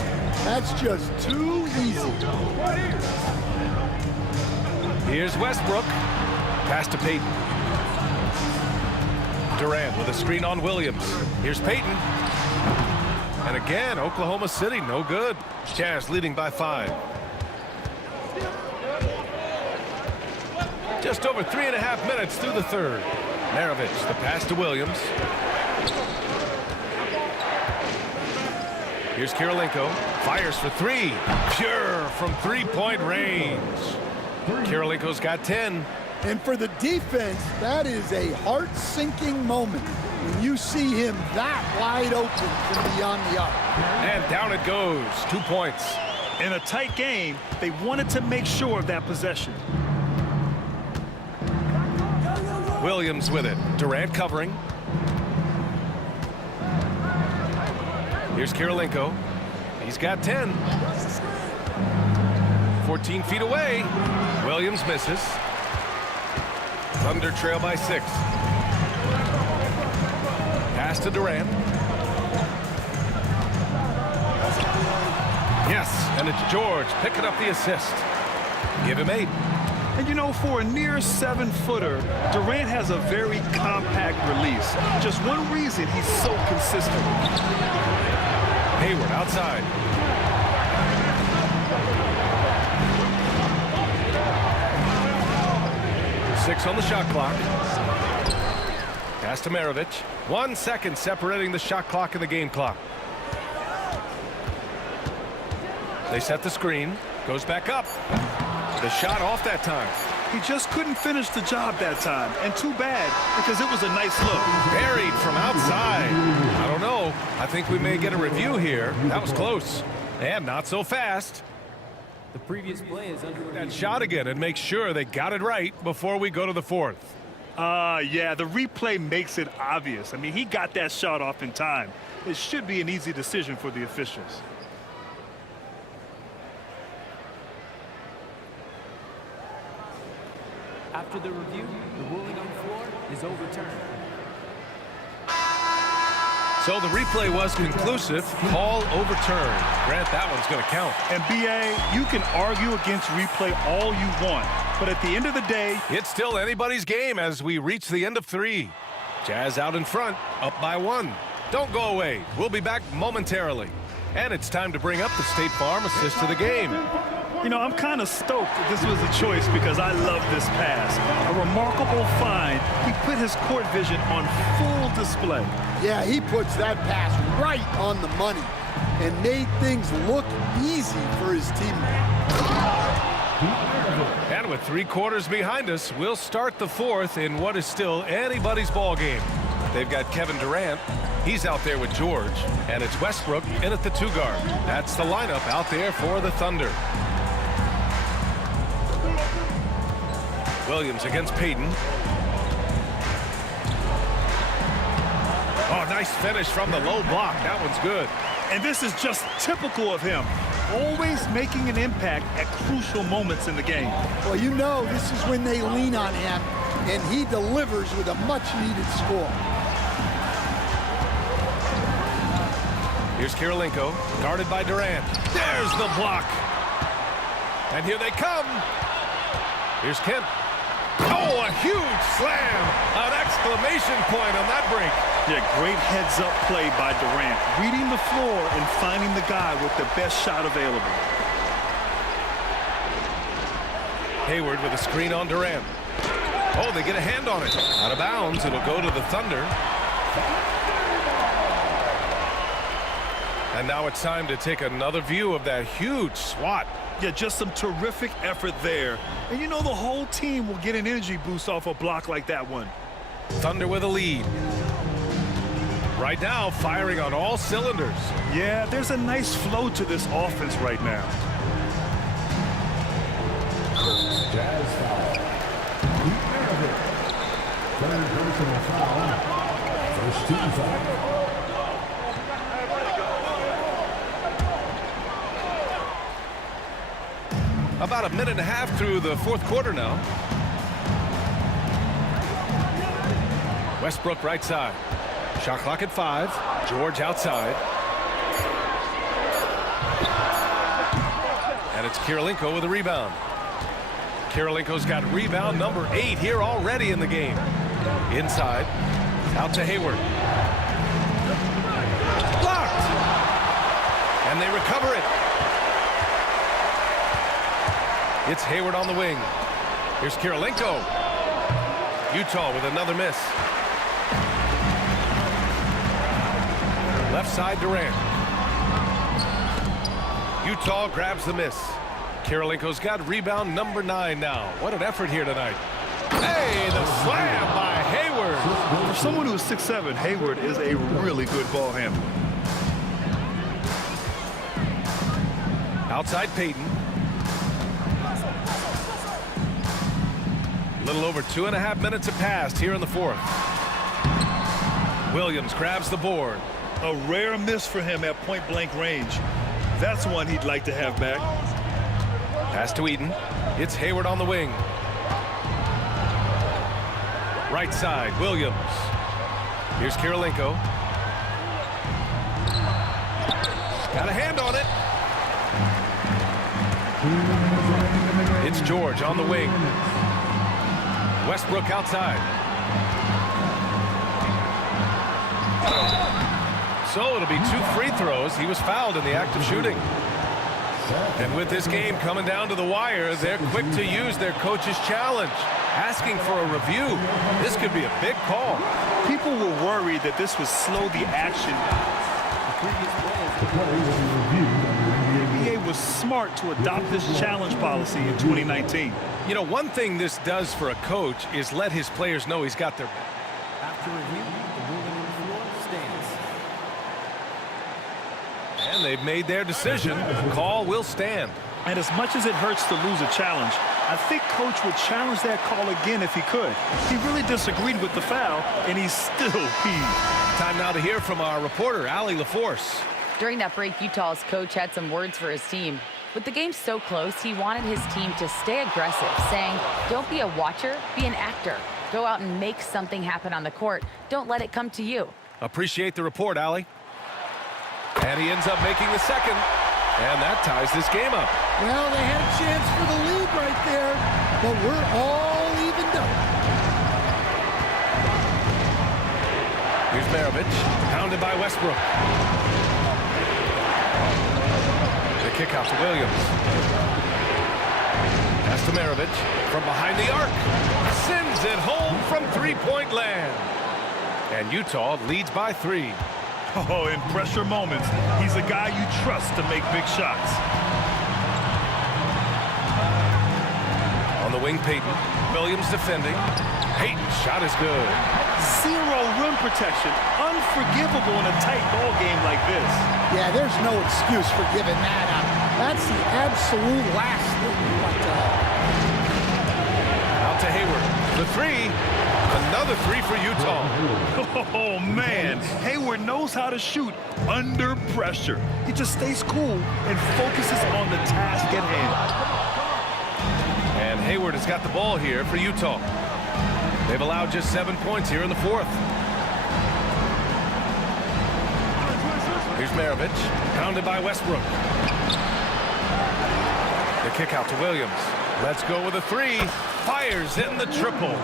That's just too easy. Here's Westbrook. Pass to Payton. Durant with a screen on Williams. Here's Payton. And again, Oklahoma City, no good. Jazz leading by 5. Just over 3.5 minutes through the third. Maravich, the pass to Williams. Here's Kirilenko. Fires for 3. Pure from three-point range. Kirilenko's got 10. And for the defense, that is a heart-sinking moment when you see him that wide open from beyond the arc. And down it goes. 2 points. In a tight game, they wanted to make sure of that possession. Williams with it. Durant covering. Here's Kirilenko. He's got 10. 14 feet away. Williams misses. Thunder trail by 6. Pass to Durant. Yes, and it's George picking up the assist. Give him 8. And you know, for a near 7-footer, Durant has a very compact release. Just one reason he's so consistent. Hayward outside. Six on the shot clock. Pass to Maravich. 1 second separating the shot clock and the game clock. They set the screen. Goes back up. The shot off that time. He just couldn't finish the job that time. And too bad, because it was a nice look. Buried from outside. I don't know. I think we may get a review here. That was close. And not so fast. The previous play is under that shot again and make sure they got it right before we go to the 4th. Yeah, the replay makes it obvious. I mean, he got that shot off in time. It should be an easy decision for the officials. After the review, the ruling on the floor is overturned. So the replay was conclusive. Call overturned. Grant, that one's going to count. And BA, you can argue against replay all you want, but at the end of the day, it's still anybody's game as we reach the end of 3. Jazz out in front, up by 1. Don't go away. We'll be back momentarily. And it's time to bring up the State Farm assist to the game. You know, I'm kind of stoked that this was a choice because I love this pass. A remarkable find. He put his court vision on full display. Yeah, he puts that pass right on the money and made things look easy for his teammate. And with 3 quarters behind us, we'll start the 4th in what is still anybody's ball game. They've got Kevin Durant. He's out there with George. And it's Westbrook in at the 2 guard. That's the lineup out there for the Thunder. Williams against Payton. Oh, nice finish from the low block. That one's good. And this is just typical of him. Always making an impact at crucial moments in the game. Well, you know this is when they lean on him, and he delivers with a much-needed score. Here's Kirilenko, guarded by Durant. There's the block. And here they come. Here's Kemp. Oh, a huge slam. An exclamation point on that break. Yeah, great heads-up play by Durant. Reading the floor and finding the guy with the best shot available. Hayward with a screen on Durant. Oh, they get a hand on it. Out of bounds. It'll go to the Thunder. And now it's time to take another view of that huge swat. Yeah, just some terrific effort there. And you know the whole team will get an energy boost off a block like that one. Thunder with a lead. Right now, firing on all cylinders. Yeah, there's a nice flow to this offense right now. Jazz foul. Third personal foul. First team foul. About a minute and a half through the 4th quarter now. Westbrook right side. Shot clock at 5. George outside. And it's Kirilenko with a rebound. Kirilenko's got rebound number 8 here already in the game. Inside. Out to Hayward. Blocked! And they recover it. It's Hayward on the wing. Here's Kirilenko. Utah with another miss. Left side Durant. Utah grabs the miss. Kirilenko's got rebound number 9 now. What an effort here tonight. Hey, the slam by Hayward. For someone who's 6'7", Hayward is a really good ball handler. Outside Payton. A little over 2.5 minutes have passed here in the 4th. Williams grabs the board. A rare miss for him at point-blank range. That's one he'd like to have back. Pass to Eaton. It's Hayward on the wing. Right side, Williams. Here's Kirilenko. Got a hand on it. It's George on the wing. Westbrook outside. So it'll be 2 free throws. He was fouled in the act of shooting. And with this game coming down to the wire, they're quick to use their coach's challenge, asking for a review. This could be a big call. People were worried that this would slow the action. The NBA was smart to adopt this challenge policy in 2019. You know, one thing this does for a coach is let his players know he's got their back. After review, the ruling on the floor stands. And they've made their decision. The call will stand. And as much as it hurts to lose a challenge, I think Coach would challenge that call again if he could. He really disagreed with the foul, and he's still peeved. Time now to hear from our reporter, Allie LaForce. During that break, Utah's coach had some words for his team. With the game so close, he wanted his team to stay aggressive, saying, don't be a watcher, be an actor. Go out and make something happen on the court. Don't let it come to you. Appreciate the report, Allie. And he ends up making the second. And that ties this game up. Well, they had a chance for the lead right there, but we're all evened up. Here's Maravich, pounded by Westbrook. The kick out to Williams. Pass to Maravich from behind the arc. Sends it home from three-point land. And Utah leads by 3. Oh, in pressure moments, he's a guy you trust to make big shots. On the wing, Payton. Williams defending. Payton's shot is good. Zero rim protection. Unforgivable in a tight ball game like this. Yeah, there's no excuse for giving that up. That's the absolute last thing you want to have. Out to Hayward. The 3. Another 3 for Utah. Oh, man. Hayward knows how to shoot under pressure. He just stays cool and focuses on the task at hand. And Hayward has got the ball here for Utah. They've allowed just 7 points here in the 4th. Here's Maravich, pounded by Westbrook. The kick out to Williams. Let's go with a 3. Fires in the triple.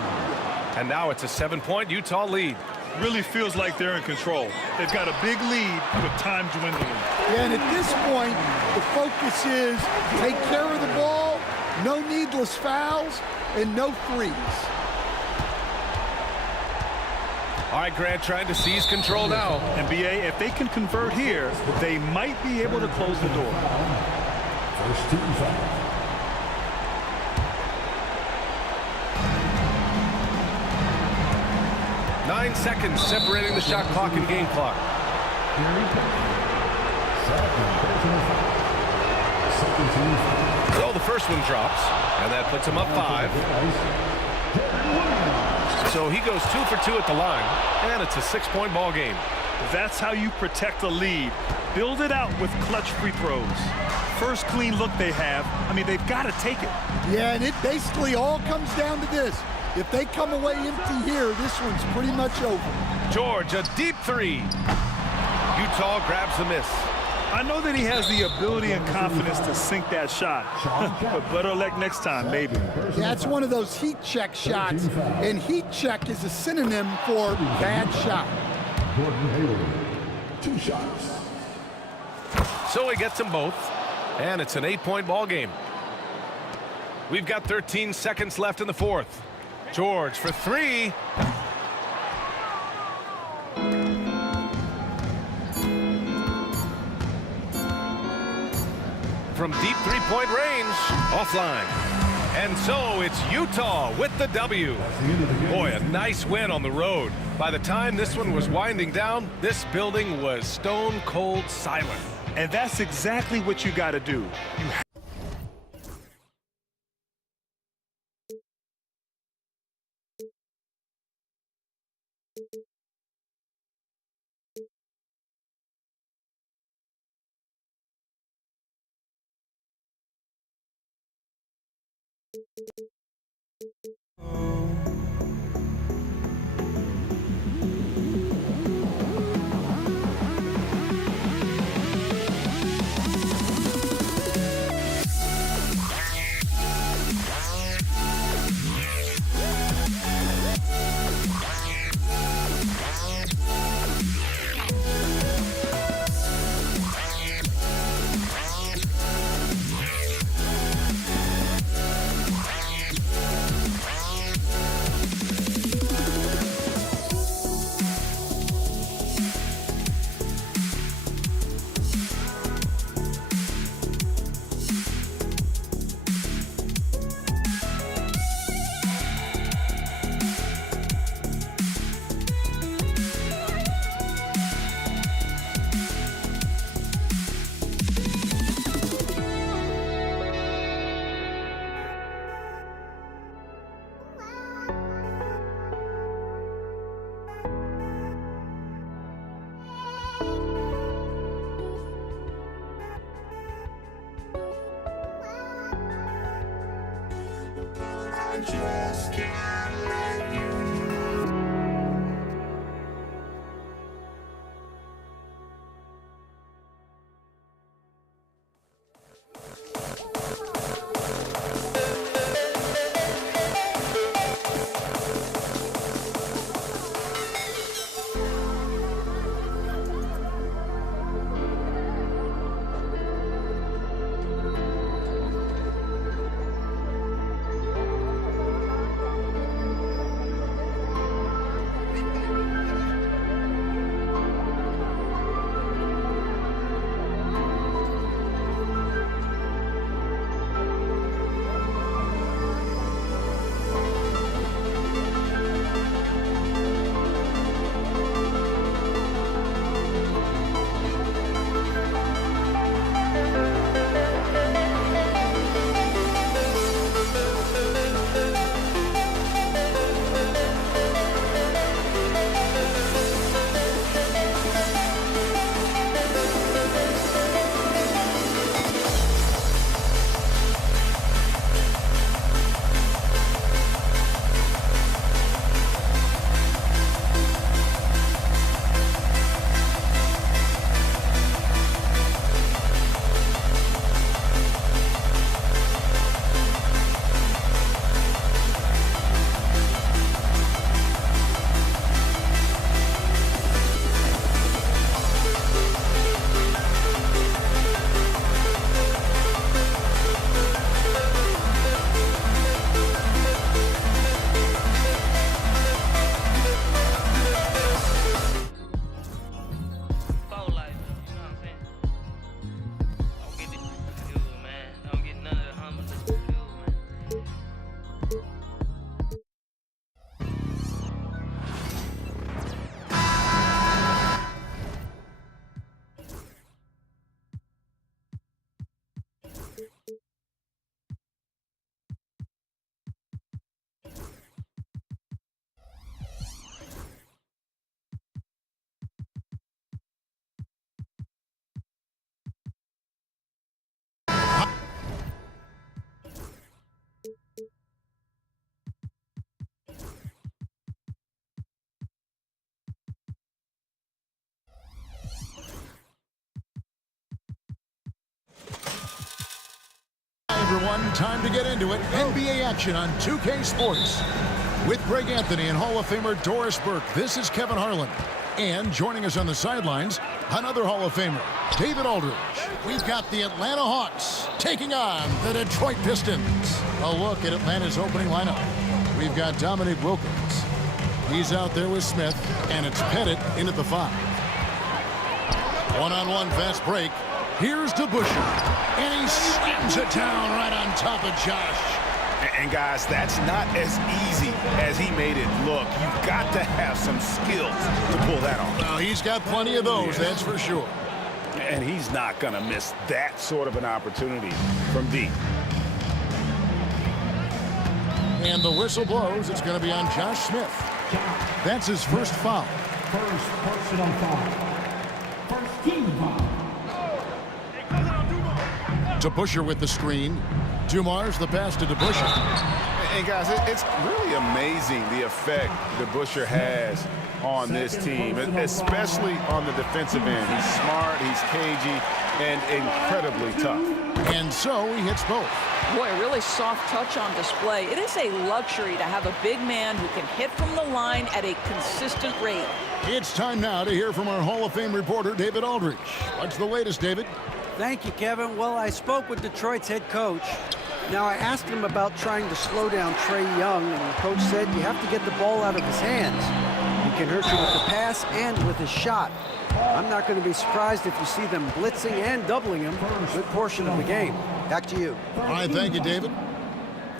And now it's a 7-point Utah lead. Really feels like they're in control. They've got a big lead with time dwindling. Yeah, and at this point, the focus is take care of the ball, no needless fouls, and no threes. All right, Grant trying to seize control now. NBA, if they can convert here, they might be able to close the door. First team foul. 9 seconds separating the shot clock and game clock. So the first one drops, and that puts him up 5. So he goes 2 for 2 at the line, and it's a 6-point ball game. That's how you protect a lead. Build it out with clutch free throws. First clean look they have. I mean, they've got to take it. Yeah, and it basically all comes down to this. If they come away empty here, this one's pretty much over. George, a deep 3. Utah grabs the miss. I know that he has the ability and confidence to sink that shot, but better luck next time, maybe. Yeah, it's one of those heat check shots, and heat check is a synonym for bad shot. Gordon Hayward, 2 shots. So he gets them both, and it's an 8-point ball game. We've got 13 seconds left in the 4th. George for 3. From deep 3-point range, offline. And so it's Utah with the W. Boy, a nice win on the road. By the time this one was winding down, this building was stone cold silent. And that's exactly what you got to do. time to get into it. NBA action on 2K Sports. With Greg Anthony and Hall of Famer Doris Burke, this is Kevin Harlan. And joining us on the sidelines, another Hall of Famer, David Aldridge. We've got the Atlanta Hawks taking on the Detroit Pistons. A look at Atlanta's opening lineup. We've got Dominique Wilkins. He's out there with Smith, and it's Pettit in at the 5. One-on-one fast break. Here's DeBusschere, and he slams it down right on top of Josh. And guys, that's not as easy as he made it look. You've got to have some skills to pull that off. Well, he's got plenty of those, that's for sure. And he's not going to miss that sort of an opportunity from deep. And the whistle blows. It's going to be on Josh Smith. That's his first foul. First personal foul. First team foul. DeBusschere with the screen. Dumars the pass to DeBusschere. And guys, it's really amazing the effect DeBusschere has on this team, especially on the defensive end. He's smart, he's cagey, and incredibly tough. And so he hits both. Boy, a really soft touch on display. It is a luxury to have a big man who can hit from the line at a consistent rate. It's time now to hear from our Hall of Fame reporter, David Aldridge. What's the latest, David? Thank you, Kevin. Well, I spoke with Detroit's head coach. Now, I asked him about trying to slow down Trae Young, and the coach said you have to get the ball out of his hands. He can hurt you with the pass and with his shot. I'm not going to be surprised if you see them blitzing and doubling him a good portion of the game. Back to you. All right, thank you, David.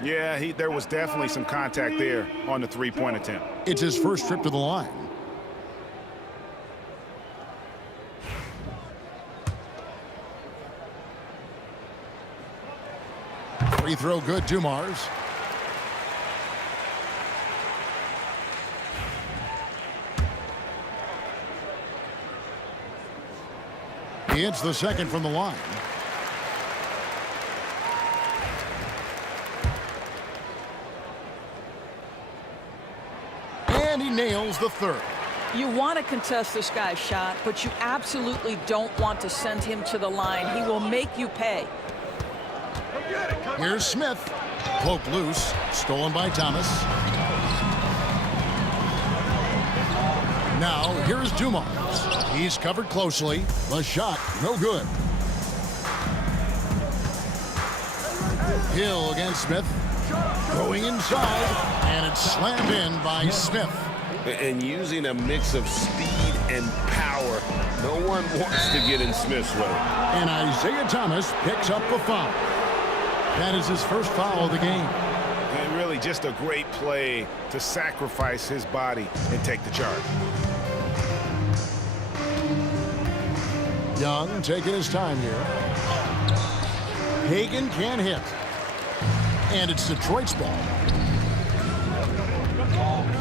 Yeah, there was definitely some contact there on the three-point attempt. It's his first trip to the line. Free throw good, Dumars. He hits the second from the line. And he nails the third. You want to contest this guy's shot, but you absolutely don't want to send him to the line. He will make you pay. Here's Smith. Cloak loose. Stolen by Thomas. Now, here's Dumars. He's covered closely. The shot, no good. Hill against Smith. Going inside, and it's slammed in by Smith. And using a mix of speed and power, no one wants to get in Smith's way. And Isaiah Thomas picks up the foul. That is his first foul of the game. And really just a great play to sacrifice his body and take the charge. Young taking his time here. Hagan can't hit. And it's Detroit's ball.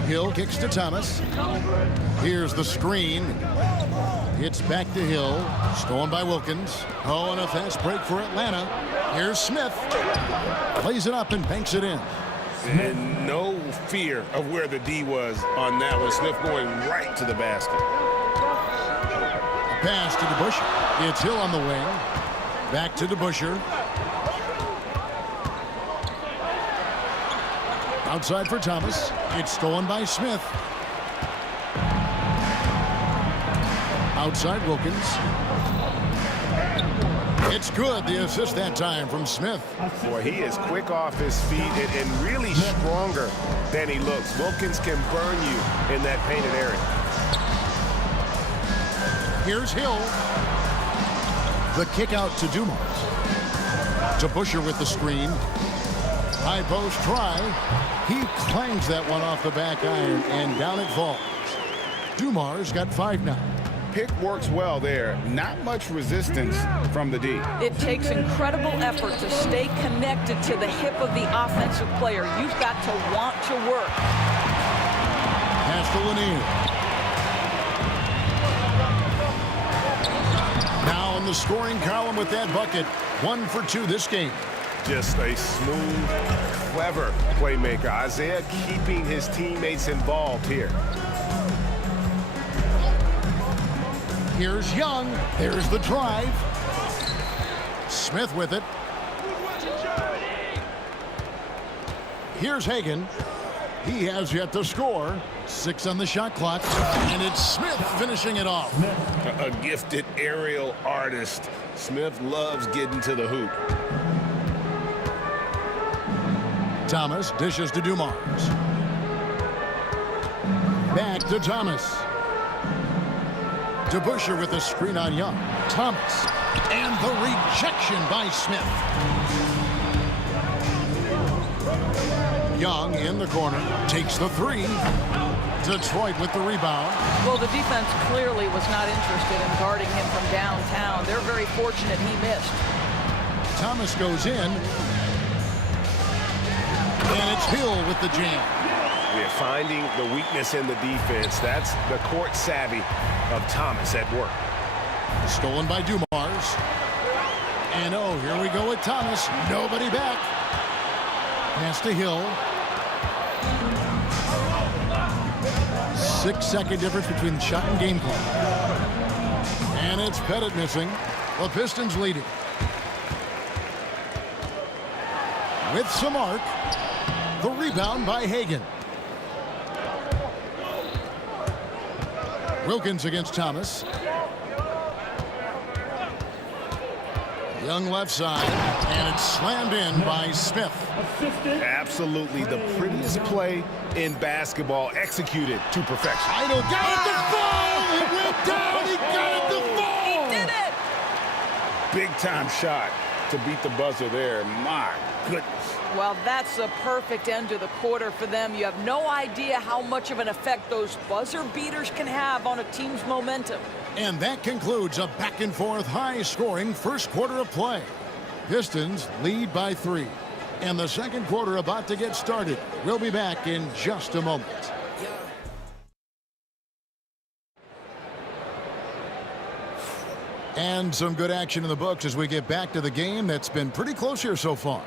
Hill kicks to Thomas. Here's the screen. It's back to Hill. Stolen by Wilkins. Oh, and a fast break for Atlanta. Here's Smith. Plays it up and banks it in. And no fear of where the D was on that one. Smith going right to the basket. A pass to DeBusschere. It's Hill on the wing. Back to DeBusschere. Outside for Thomas. It's stolen by Smith. Outside Wilkins. It's good. The assist that time from Smith. Boy, he is quick off his feet and really stronger than he looks. Wilkins can burn you in that painted area. Here's Hill. The kick out to Dumars. DeBusschere with the screen. High post try. He clangs that one off the back iron, and down it falls. Dumars got 5 now. Pick works well there. Not much resistance from the D. It takes incredible effort to stay connected to the hip of the offensive player. You've got to want to work. Pass to Lanier. Now in the scoring column with that bucket. 1 for 2 this game. Just a smooth, clever playmaker. Isaiah keeping his teammates involved here. Here's Young. There's the drive. Smith with it. Here's Hagan. He has yet to score. 6 on the shot clock. And it's Smith finishing it off. A gifted aerial artist. Smith loves getting to the hoop. Thomas dishes to Dumars. Back to Thomas. To Busher with the screen on Young. Thomas. And the rejection by Smith. Young in the corner. Takes the 3. Detroit with the rebound. Well, the defense clearly was not interested in guarding him from downtown. They're very fortunate he missed. Thomas goes in. And it's Hill with the jam. We're finding the weakness in the defense. That's the court savvy of Thomas at work. Stolen by Dumars. And oh, here we go with Thomas. Nobody back. Pass to Hill. 6-second difference between the shot and game clock. And it's Pettit missing. The Pistons leading. With some arc. The rebound by Hagan. Wilkins against Thomas. Young left side, and it's slammed in by Smith. Absolutely the prettiest play in basketball, executed to perfection. Idle got it to fall! It went down! He got it to fall! He did it! Big time shot to beat the buzzer there. My goodness. Well, that's a perfect end to the quarter for them. You have no idea how much of an effect those buzzer beaters can have on a team's momentum. And that concludes a back-and-forth, high-scoring first quarter of play. Pistons lead by 3. And the second quarter about to get started. We'll be back in just a moment. And some good action in the books as we get back to the game that's been pretty close here so far.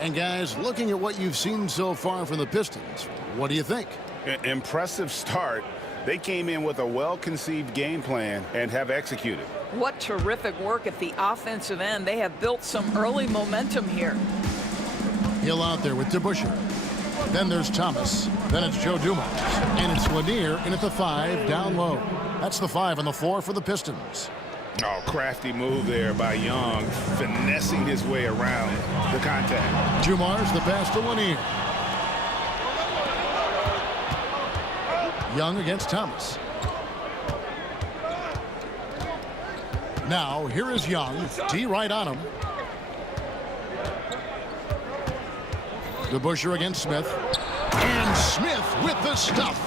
And guys, looking at what you've seen so far from the Pistons, what do you think? Impressive start. They came in with a well-conceived game plan and have executed. What terrific work at the offensive end. They have built some early momentum here. Hill out there with DeBusschere. Then there's Thomas. Then it's Joe Dumars. And it's Lanier in at the 5 down low. That's the 5 on the floor for the Pistons. Oh, crafty move there by Young, finessing his way around the contact. Dumars the pass to Lanier. Young against Thomas. Now, here is Young. D right on him. DeBusschere against Smith. And Smith with the stuff.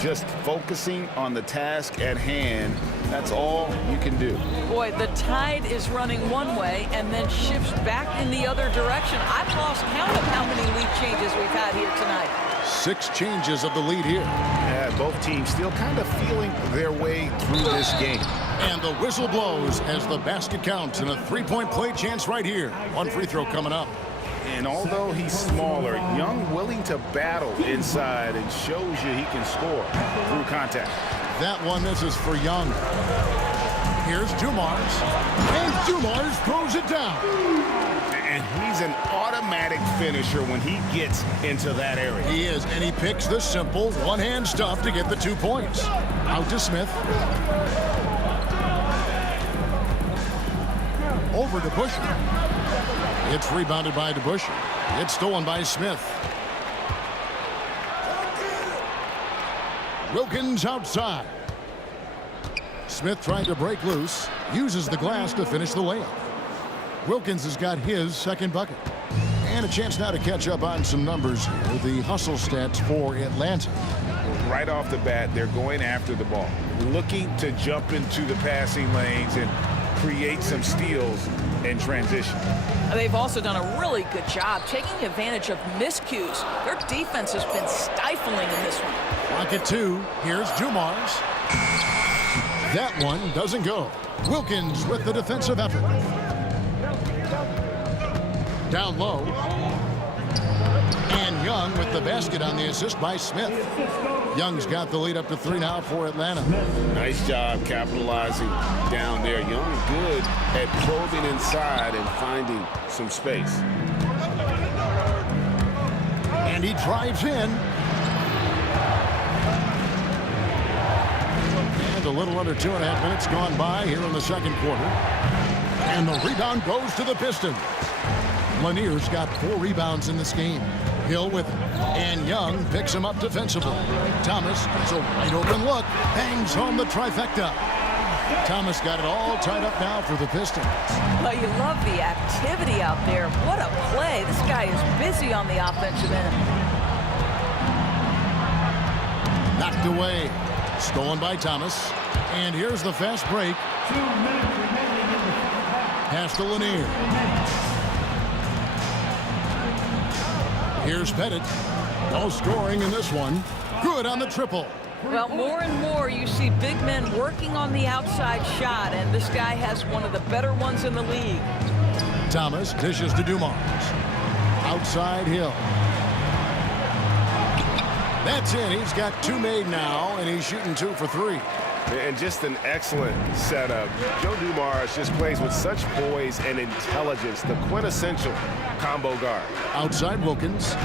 Just focusing on the task at hand. That's all you can do. Boy, the tide is running one way and then shifts back in the other direction. I've lost count of how many lead changes we've had here tonight. 6 changes of the lead here. Yeah, both teams still kind of feeling their way through this game. And the whistle blows as the basket counts and a 3-point play chance right here. One free throw coming up. And although he's smaller, Young willing to battle inside and shows you he can score through contact. That one misses for Young. Here's Dumars. And Dumars throws it down. And he's an automatic finisher when he gets into that area. He is, and he picks the simple one-hand stuff to get the 2 points. Out to Smith. Over to Busher. It's rebounded by DeBusschere. It's stolen by Smith. Wilkins outside. Smith trying to break loose. Uses the glass to finish the layup. Wilkins has got his second bucket. And a chance now to catch up on some numbers here. The hustle stats for Atlanta. Right off the bat, they're going after the ball. Looking to jump into the passing lanes and create some steals in transition. They've also done a really good job taking advantage of miscues. Their defense has been stifling in this one. Clock at 2. Here's Dumars. That one doesn't go. Wilkins with the defensive effort. Down low. And Young with the basket on the assist by Smith. Young's got the lead up to 3 now for Atlanta. Nice job capitalizing down there. Young good at probing inside and finding some space. And he drives in. And a little under 2.5 minutes gone by here in the second quarter. And the rebound goes to the Pistons. Lanier's got 4 rebounds in this game. Hill with it. And Young picks him up defensively. Thomas, it's a wide open look, hangs home the trifecta. Thomas got it all tied up now for the Pistons. Well, you love the activity out there. What a play. This guy is busy on the offensive end. Knocked away. Stolen by Thomas. And here's the fast break. 2 minutes remaining in the first half. Pass to Lanier. Here's Pettit. No scoring in this one. Good on the triple. Well, more and more you see big men working on the outside shot, and this guy has one of the better ones in the league. Thomas dishes to Dumars. Outside Hill. That's in. He's got 2 made now, and he's shooting 2 for 3. And just an excellent setup. Joe Dumars just plays with such poise and intelligence, the quintessential combo guard. Outside Wilkins.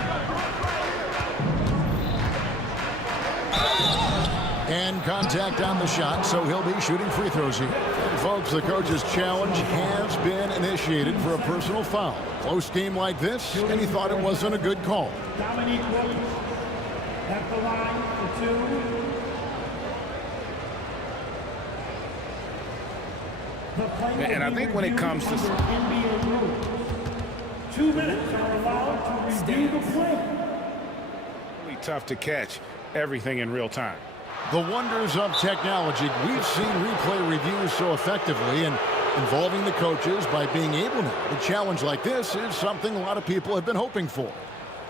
And contact on the shot, so he'll be shooting free throws here. And folks, the coach's challenge has been initiated for a personal foul. Close game like this, and he thought it wasn't a good call. Dominique Williams at the line for 2. And I think when it comes to NBA rules, 2 minutes are allowed to review the play. really tough to catch everything in real time. The wonders of technology. We've seen replay reviews so effectively, and involving the coaches by being able now to challenge like this is something a lot of people have been hoping for.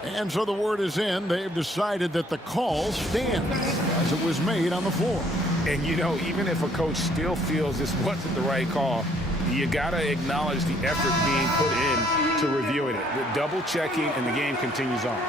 And so the word is in. They've decided that the call stands as it was made on the floor. And, you know, even if a coach still feels this wasn't the right call, you got to acknowledge the effort being put in to reviewing it. The double checking, and the game continues on.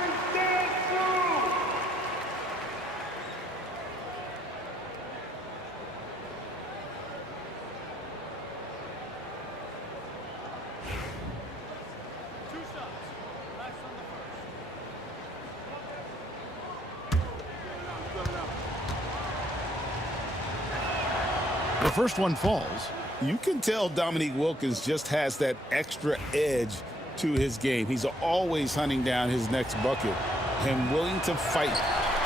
The first one falls. You can tell Dominique Wilkins just has that extra edge to his game. He's always hunting down his next bucket and willing to fight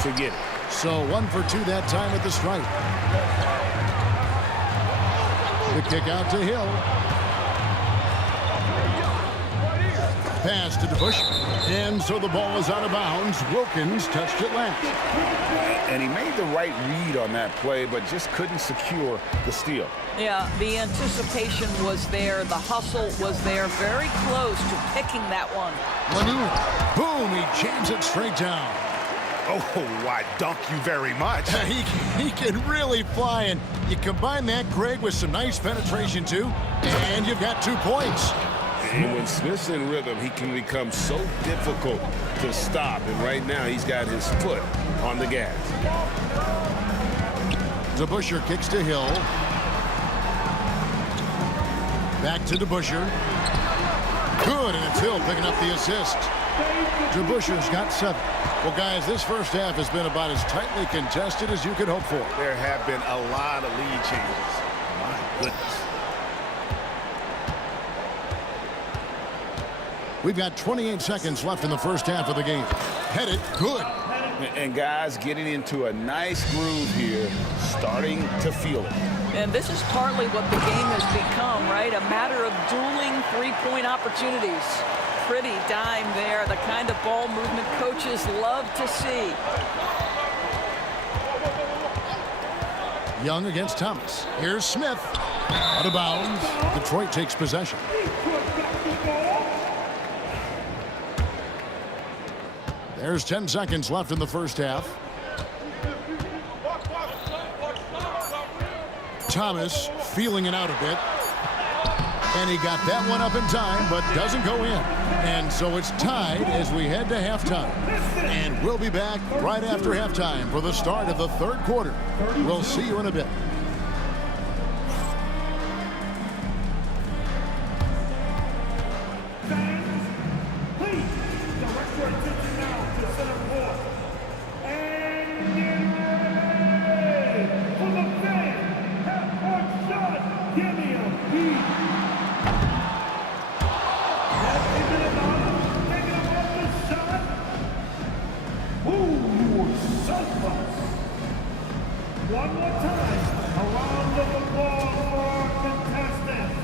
to get it. So 1 for 2 that time at the stripe. The kick out to Hill. Pass to DeBush. And so the ball is out of bounds. Wilkins touched it last. And he made the right read on that play, but just couldn't secure the steal. Yeah, the anticipation was there. The hustle was there. Very close to picking that one. Lanier. Boom, he jams it straight down. Oh, I dunk you very much. He can really fly, and you combine that, Greg, with some nice penetration, too, and you've got 2 points. And when Smith's in rhythm, he can become so difficult to stop. And right now, he's got his foot on the gas. DeBusschere kicks to Hill. Back to DeBusschere. Good, and it's Hill picking up the assist. DeBusschere's got 7. Well, guys, this first half has been about as tightly contested as you could hope for. There have been a lot of lead changes. My goodness. We've got 28 seconds left in the first half of the game. Headed, good. And guys getting into a nice groove here, starting to feel it. And this is partly what the game has become, right? A matter of dueling three-point opportunities. Pretty dime there, the kind of ball movement coaches love to see. Young against Thomas. Here's Smith. Out of bounds. Detroit takes possession. There's 10 seconds left in the first half. Thomas feeling it out a bit. And he got that one up in time, but doesn't go in. And so it's tied as we head to halftime. And we'll be back right after halftime for the start of the third quarter. We'll see you in a bit. Please, direct your attention now to One more time, around the applause for our contestants.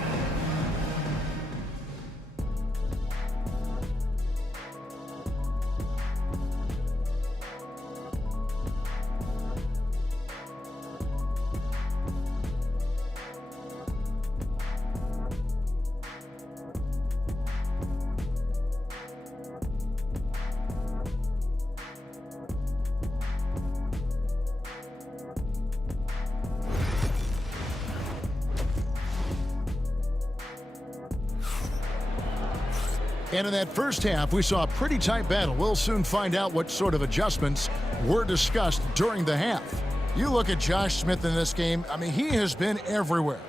And in that first half, we saw a pretty tight battle. We'll soon find out what sort of adjustments were discussed during the half. You look at Josh Smith in this game, I mean, he has been everywhere.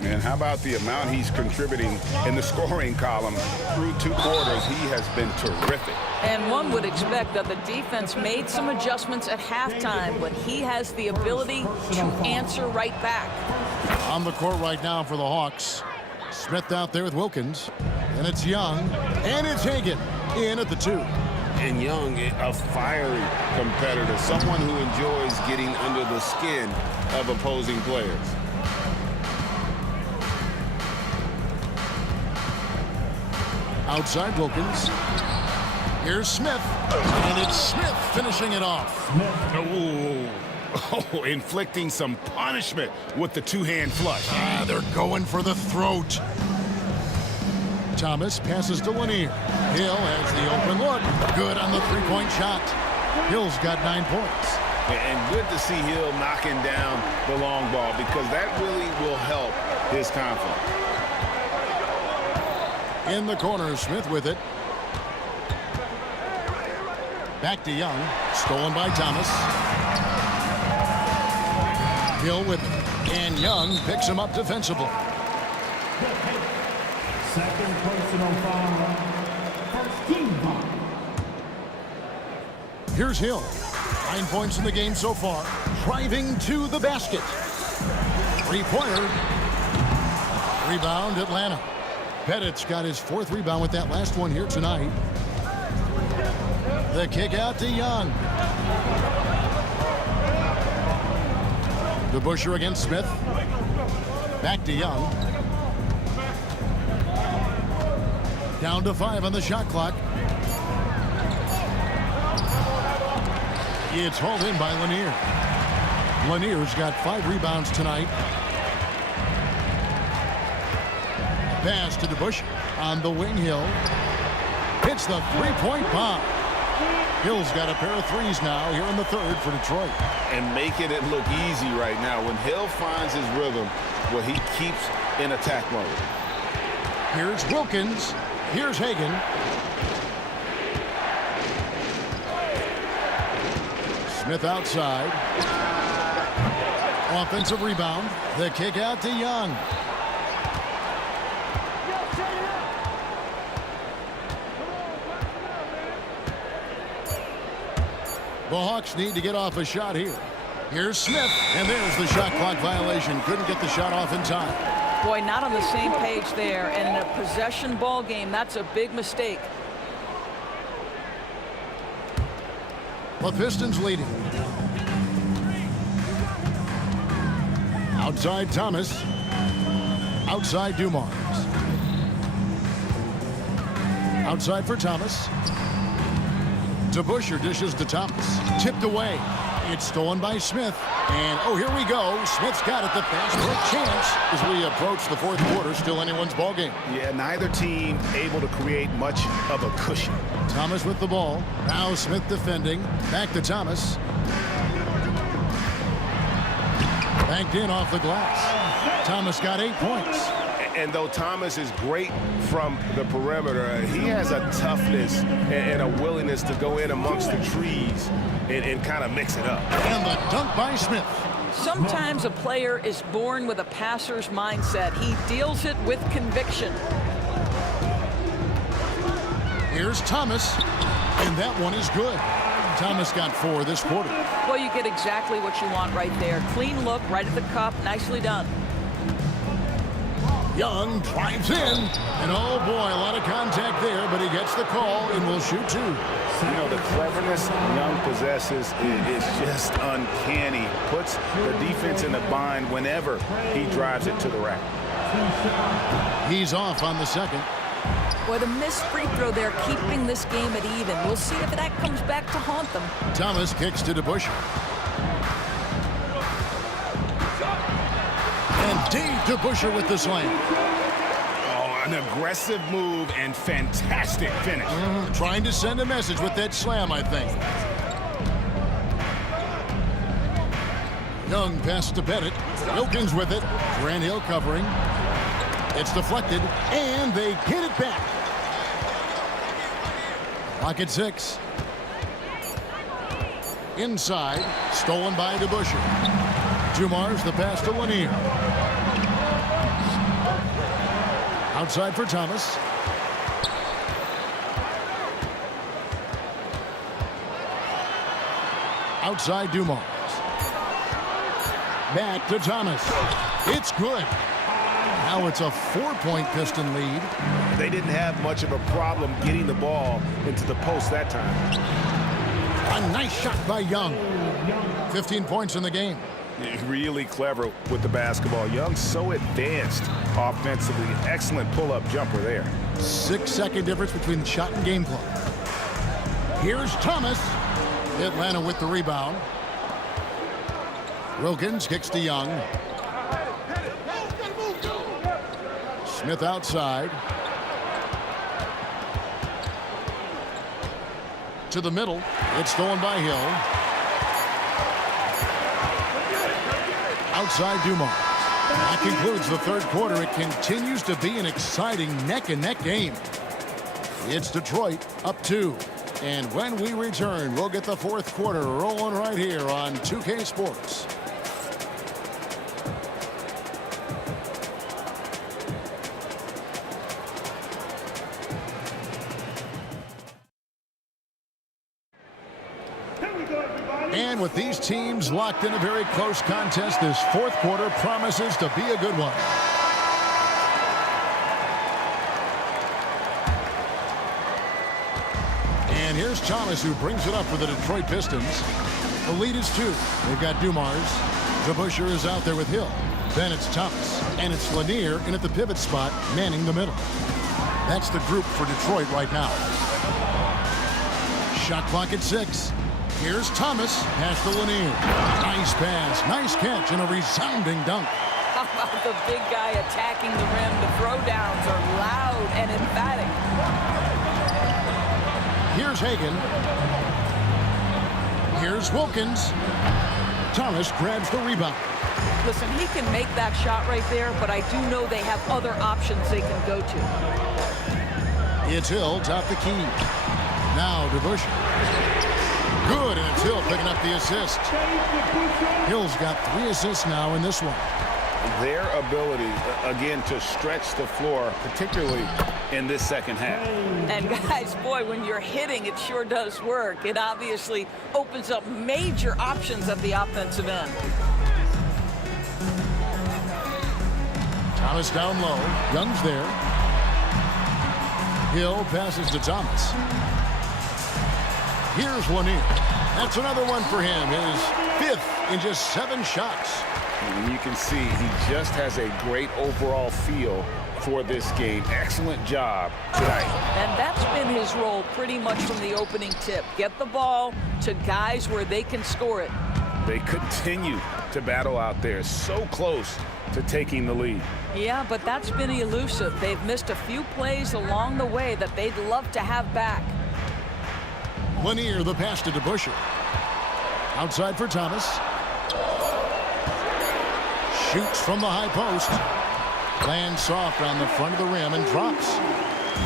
And how about the amount he's contributing in the scoring column through 2 quarters? He has been terrific. And one would expect that the defense made some adjustments at halftime, but he has the ability to answer right back. On the court right now for the Hawks. Smith out there with Wilkins. And it's Young. And it's Hagan in at the 2. And Young, a fiery competitor, someone who enjoys getting under the skin of opposing players. Outside Wilkins. Here's Smith. And it's Smith finishing it off. Oh, inflicting some punishment with the 2-hand flush. They're going for the throat. Thomas passes to Lanier. Hill has the open look. Good on the 3-point shot. Hill's got 9 points. And good to see Hill knocking down the long ball because that really will help his confidence. In the corner, Smith with it. Back to Young. Stolen by Thomas. Hill with it. And Young picks him up defensively. Second personal foul. First team foul. Here's Hill. 9 points in the game so far. Driving to the basket. 3-pointer. Rebound, Atlanta. Pettit's got his 4th rebound with that last one here tonight. The kick out to Young. DeBusschere against Smith. Back to Young. Down to 5 on the shot clock. It's hauled in by Lanier. Lanier's got 5 rebounds tonight. Pass to DeBusschere on the wing. Hill hits the 3-point bomb. Hill's got a pair of 3s now here in the 3rd for Detroit. And making it look easy right now. When Hill finds his rhythm, well, he keeps in attack mode. Here's Wilkins. Here's Hagan. Smith outside. Offensive rebound. The kick out to Young. The Hawks need to get off a shot here. Here's Smith, and there's the shot clock violation. Couldn't get the shot off in time. Boy, not on the same page there. And in a possession ball game, that's a big mistake. The Pistons leading. Outside Thomas. Outside Dumars. Outside for Thomas. DeBusschere dishes to Thomas. Tipped away. It's stolen by Smith. And, oh, here we go. Smith's got it. The fast break chance as we approach the 4th quarter. Still anyone's ball game. Yeah, neither team able to create much of a cushion. Thomas with the ball. Now Smith defending. Back to Thomas. Banked in off the glass. Thomas got 8 points. And though Thomas is great from the perimeter, he has a toughness and a willingness to go in amongst the trees and kind of mix it up. And the dunk by Smith. Sometimes a player is born with a passer's mindset. He deals it with conviction. Here's Thomas, and that one is good. Thomas got 4 this quarter. Well, you get exactly what you want right there. Clean look right at the cup. Nicely done. Young drives in, and oh boy, a lot of contact there, but he gets the call and will shoot two. You know, the cleverness Young possesses is just uncanny. Puts the defense in a bind whenever he drives it to the rack. He's off on the second. Boy, the missed free throw there, keeping this game at even. We'll see if that comes back to haunt them. Thomas kicks to DeBusschere. And Dave DeBusschere with the slam. Oh, an aggressive move and fantastic finish. Trying to send a message with that slam, I think. Young pass to Bennett. Wilkins with it. Grant Hill covering. It's deflected, and they get it back. Clock at 6. Inside, stolen by DeBusschere. Dumars the pass to Lanier. Outside for Thomas. Outside Dumars. Back to Thomas. It's good. Now it's a 4-point Piston lead. They didn't have much of a problem getting the ball into the post that time. A nice shot by Young. 15 points in the game. Really clever with the basketball. Young's so advanced offensively. Excellent pull-up jumper there. 6-second difference between the shot and game clock. Here's Thomas. Atlanta with the rebound. Wilkins kicks to Young. Smith outside. To the middle. It's stolen by Hill. Outside Dumars. That concludes the third quarter. It continues to be an exciting neck-and-neck game. It's Detroit up 2. And when we return, we'll get the fourth quarter rolling right here on 2K Sports. And with these teams locked in a very close contest, this fourth quarter promises to be a good one. And here's Thomas, who brings it up for the Detroit Pistons. The lead is 2. They've got Dumars. DeBusschere is out there with Hill. Then it's Thomas. And it's Lanier in at the pivot spot, manning the middle. That's the group for Detroit right now. Shot clock at 6. Here's Thomas. Pass to Lanier. Nice pass. Nice catch and a resounding dunk. How about the big guy attacking the rim? The throwdowns are loud and emphatic. Here's Hagan. Here's Wilkins. Thomas grabs the rebound. Listen, he can make that shot right there, but I do know they have other options they can go to. It's Hill, top the key. Now DeBusschere. Good, and it's Hill picking up the assist. Hill's got 3 assists now in this one. Their ability, again, to stretch the floor, particularly in this second half. And guys, boy, when you're hitting, it sure does work. It obviously opens up major options at the offensive end. Thomas down low. Young's there. Hill passes to Thomas. Here's Lanier. That's another one for him. His 5th in just 7 shots. And you can see he just has a great overall feel for this game. Excellent job tonight. And that's been his role pretty much from the opening tip. Get the ball to guys where they can score it. They continue to battle out there, so close to taking the lead. Yeah, but that's been elusive. They've missed a few plays along the way that they'd love to have back. Lanier, the pass to DeBusschere. Outside for Thomas. Shoots from the high post. Lands soft on the front of the rim and drops.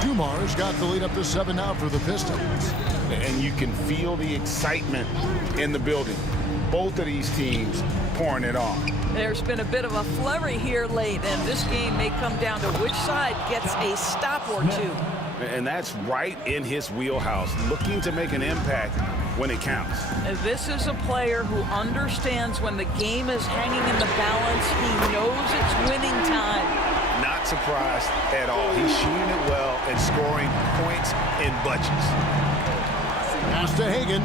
Dumars got the lead up to 7 now for the Pistons. And you can feel the excitement in the building. Both of these teams pouring it on. There's been a bit of a flurry here late, and this game may come down to which side gets a stop or two. And that's right in his wheelhouse, looking to make an impact when it counts. This is a player who understands when the game is hanging in the balance. He knows it's winning time. Not not surprised at all. He's shooting it well and scoring points in bunches. Pass to Hagan.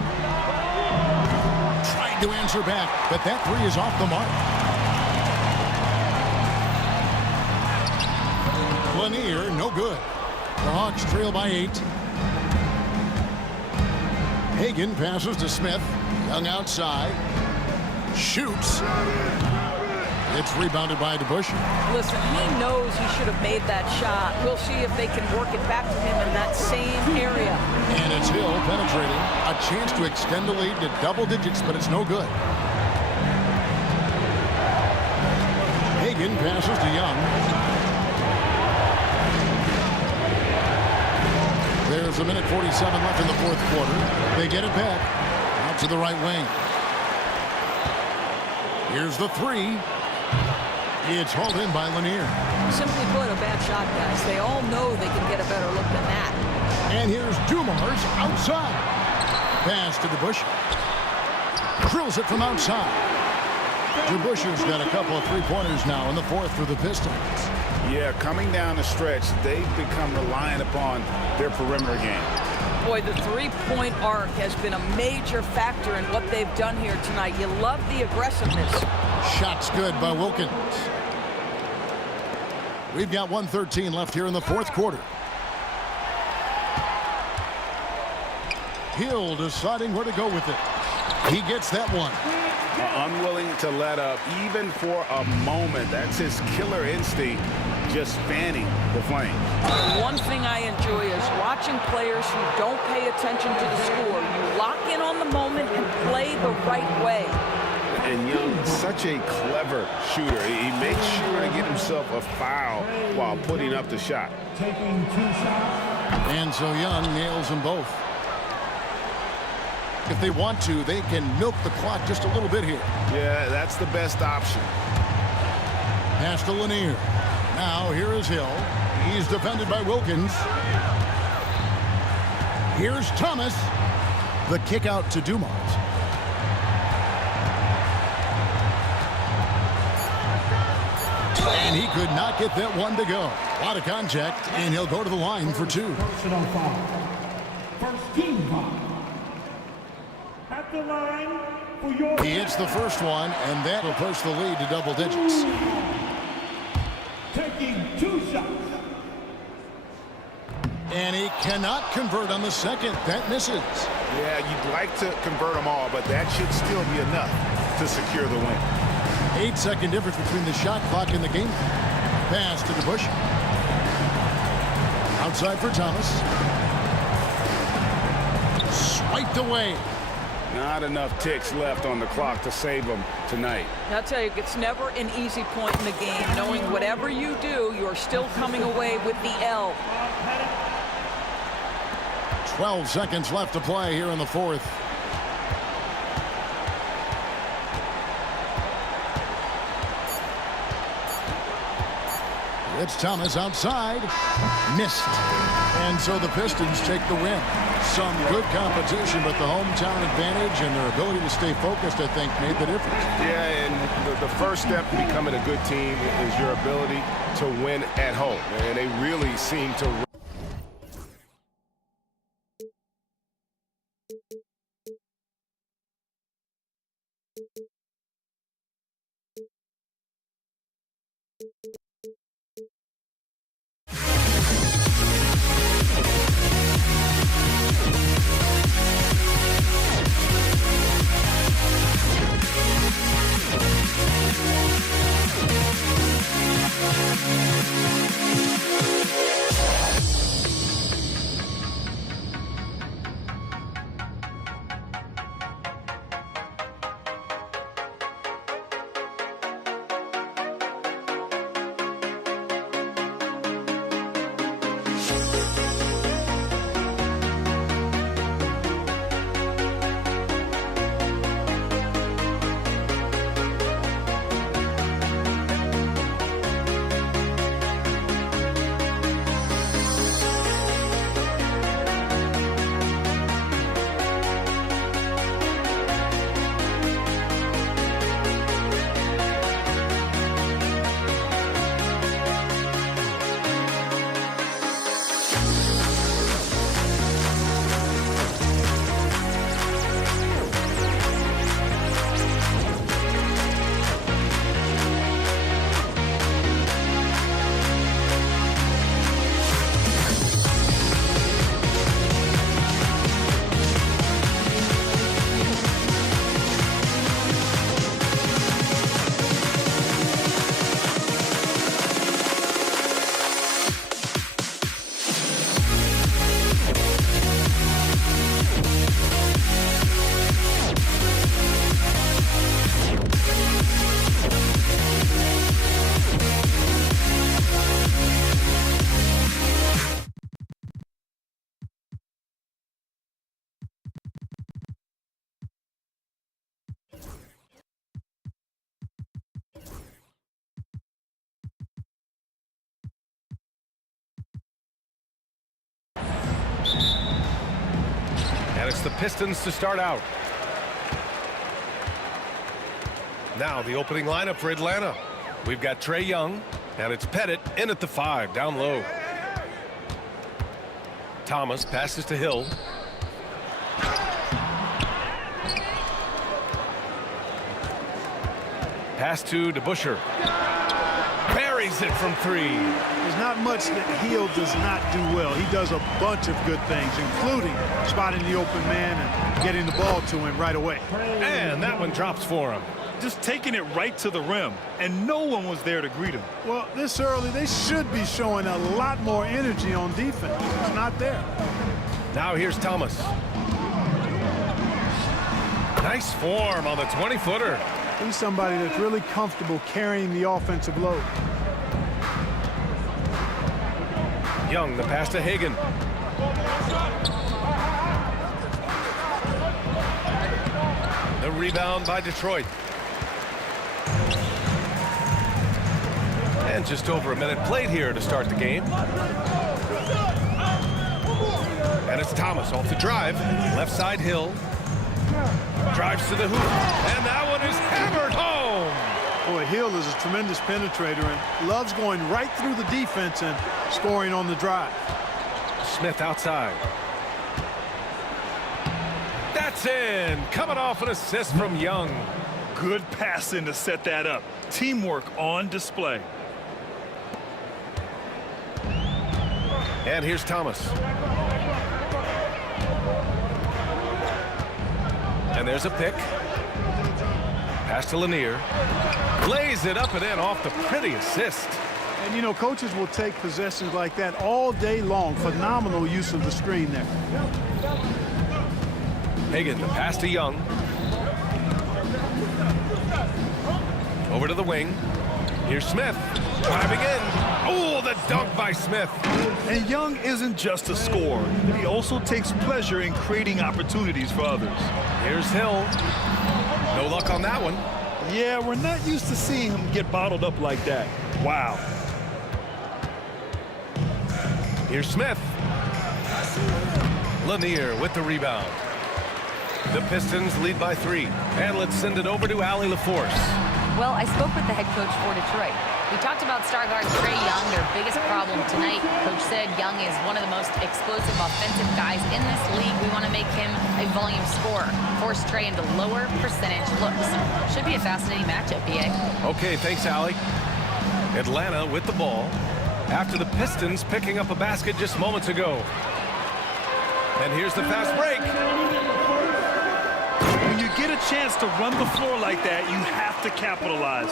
Tried to answer back, but that three is off the mark. Lanier, no good. The Hawks trail by 8. Hagan passes to Smith. Young outside. Shoots. It's rebounded by DeBusschere. Listen, he knows he should have made that shot. We'll see if they can work it back to him in that same area. And it's Hill penetrating. A chance to extend the lead to double digits, but it's no good. Hagan passes to Young. There's a minute 47 left in the fourth quarter. They get it back. Out to the right wing. Here's the three. It's hauled in by Lanier. Simply put, a bad shot, guys. They all know they can get a better look than that. And here's Dumars outside. Pass to DeBusschere. Drills it from outside. DeBusschere's got a couple of three-pointers now in the fourth for the Pistons. Yeah, coming down the stretch, they've become reliant upon their perimeter game. Boy, the three-point arc has been a major factor in what they've done here tonight. You love the aggressiveness. Shot's good by Wilkins. We've got 1:13 left here in the fourth quarter. Hill deciding where to go with it. He gets that one. Unwilling to let up even for a moment. That's his killer instinct, just fanning the flame. One thing I enjoy is watching players who don't pay attention to the score. You lock in on the moment and play the right way. And Young, such a clever shooter. He makes sure to get himself a foul while putting up the shot. Taking 2 shots. And so Young nails them both. If they want to, they can milk the clock just a little bit here. Yeah, that's the best option. Pass to Lanier. Now here is Hill. He's defended by Wilkins. Here's Thomas. The kick out to Dumars. And he could not get that one to go. A lot of contact, and he'll go to the line for 2. Personal foul. First team foul. At the line for your... He hits the first one, and that will push the lead to double digits. Taking 2 shots. And he cannot convert on the second. That misses. Yeah, you'd like to convert them all, but that should still be enough to secure the win. 8-second difference between the shot clock and the game. Pass to DeBusschere. Outside for Thomas. Swiped away. Not enough ticks left on the clock to save them tonight. I'll tell you, it's never an easy point in the game, knowing whatever you do, you're still coming away with the L. 12 seconds left to play here in the fourth. It's Thomas outside. Missed. And so the Pistons take the win. Some good competition, but the hometown advantage and their ability to stay focused, I think, made the difference. Yeah, and the first step to becoming a good team is your ability to win at home. And they really seem to... It's the Pistons to start out. Now the opening lineup for Atlanta. We've got Trae Young, and it's Pettit in at the 5, down low. Thomas passes to Hill. Pass to DeBusschere. Buries it from 3. There's not much that Hill does not do well. He does a bunch of good things, including spotting the open man and getting the ball to him right away. And that one drops for him. Just taking it right to the rim, and no one was there to greet him. Well, this early, they should be showing a lot more energy on defense. It's not there. Now here's Thomas. Nice form on the 20-footer. He's somebody that's really comfortable carrying the offensive load. Young, the pass to Hagan. The rebound by Detroit. And just over a minute played here to start the game. And it's Thomas off the drive. Left side Hill. Drives to the hoop. And that one is hammered home. Boy, Hill is a tremendous penetrator and loves going right through the defense and scoring on the drive. Smith outside. That's in. Coming off an assist from Young. Good passing to set that up. Teamwork on display. And here's Thomas. And there's a pick. Pass to Lanier. Lays it up and in off the pretty assist. And, you know, coaches will take possessions like that all day long. Phenomenal use of the screen there. Hagan, the pass to Young. Over to the wing. Here's Smith. Driving in. Oh, the dunk by Smith. And Young isn't just a scorer. He also takes pleasure in creating opportunities for others. Here's Hill. No luck on that one. Yeah, we're not used to seeing him get bottled up like that. Wow. Here's Smith. Lanier with the rebound. The Pistons lead by 3. And let's send it over to Allie LaForce. Well, I spoke with the head coach for Detroit. We talked about star guard Trae Young, their biggest problem tonight. Coach said Young is one of the most explosive offensive guys in this league. We want to make him a volume scorer. Force Trae into lower percentage looks. Should be a fascinating matchup, BA. Okay, thanks, Allie. Atlanta with the ball after the Pistons picking up a basket just moments ago. And here's the fast break. When you get a chance to run the floor like that, you have to capitalize.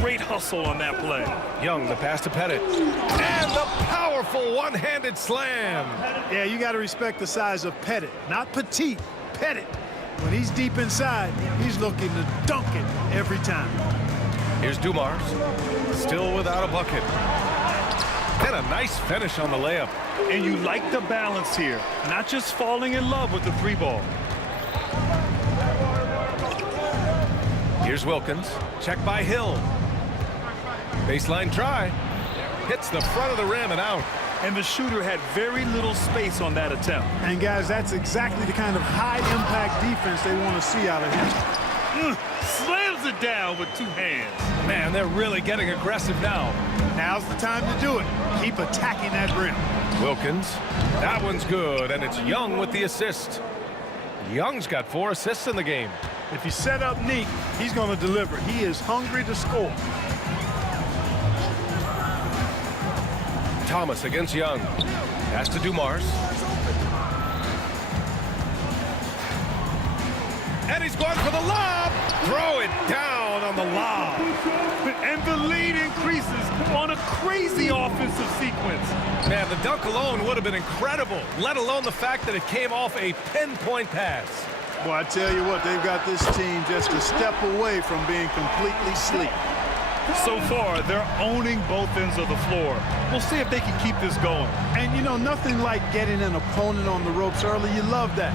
Great hustle on that play. Young, the pass to Pettit. And the powerful one-handed slam. Yeah, you got to respect the size of Pettit. Not petite, Pettit. When he's deep inside, he's looking to dunk it every time. Here's Dumars. Still without a bucket. And a nice finish on the layup. And you like the balance here. Not just falling in love with the 3-ball. Here's Wilkins. Check by Hill. Baseline try. Hits the front of the rim and out. And the shooter had very little space on that attempt. And, guys, that's exactly the kind of high-impact defense they want to see out of him. Slams it down with 2 hands. Man, they're really getting aggressive now. Now's the time to do it. Keep attacking that rim. Wilkins. That one's good, and it's Young with the assist. Young's got 4 assists in the game. If he's set up neat, he's going to deliver. He is hungry to score. Thomas against Young. Pass to Dumars. And he's going for the lob. Throw it down on the lob. And the lead increases on a crazy offensive sequence. Man, the dunk alone would have been incredible, let alone the fact that it came off a pinpoint pass. Well, I tell you what, they've got this team just a step away from being completely asleep. So far, they're owning both ends of the floor. We'll see if they can keep this going. And, you know, nothing like getting an opponent on the ropes early. You love that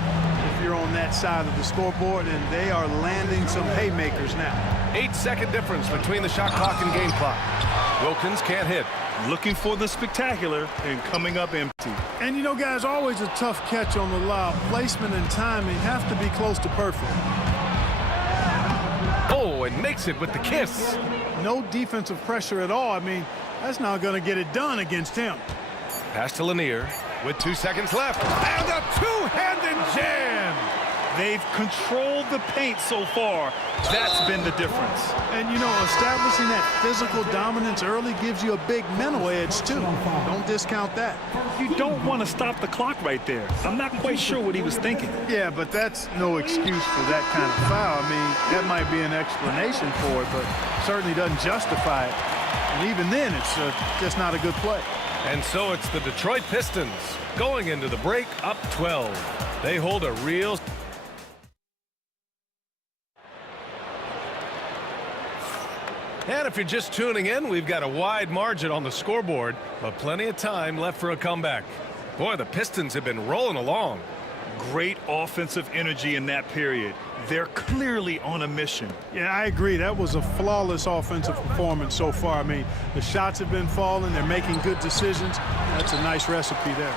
if you're on that side of the scoreboard, and they are landing some haymakers now. 8-second difference between the shot clock and game clock. Wilkins can't hit. looking for the spectacular and coming up empty. And you know, guys, always a tough catch on the lob. Placement and timing have to be close to perfect. Oh, and makes it with the kiss. No defensive pressure at all. I mean, that's not going to get it done against him. Pass to Lanier with 2 seconds left. And a two-handed jam. They've controlled the paint so far. That's been the difference. And, you know, establishing that physical dominance early gives you a big mental edge, too. Don't discount that. You don't want to stop the clock right there. I'm not quite sure what he was thinking. Yeah, but that's no excuse for that kind of foul. I mean, that might be an explanation for it, but certainly doesn't justify it. And even then, it's just not a good play. And so it's the Detroit Pistons going into the break up 12. They hold a real... And if you're just tuning in, we've got a wide margin on the scoreboard, but plenty of time left for a comeback. Boy, the Pistons have been rolling along. Great offensive energy in that period. They're clearly on a mission. Yeah, I agree. That was a flawless offensive performance so far. I mean, the shots have been falling. They're making good decisions. That's a nice recipe there.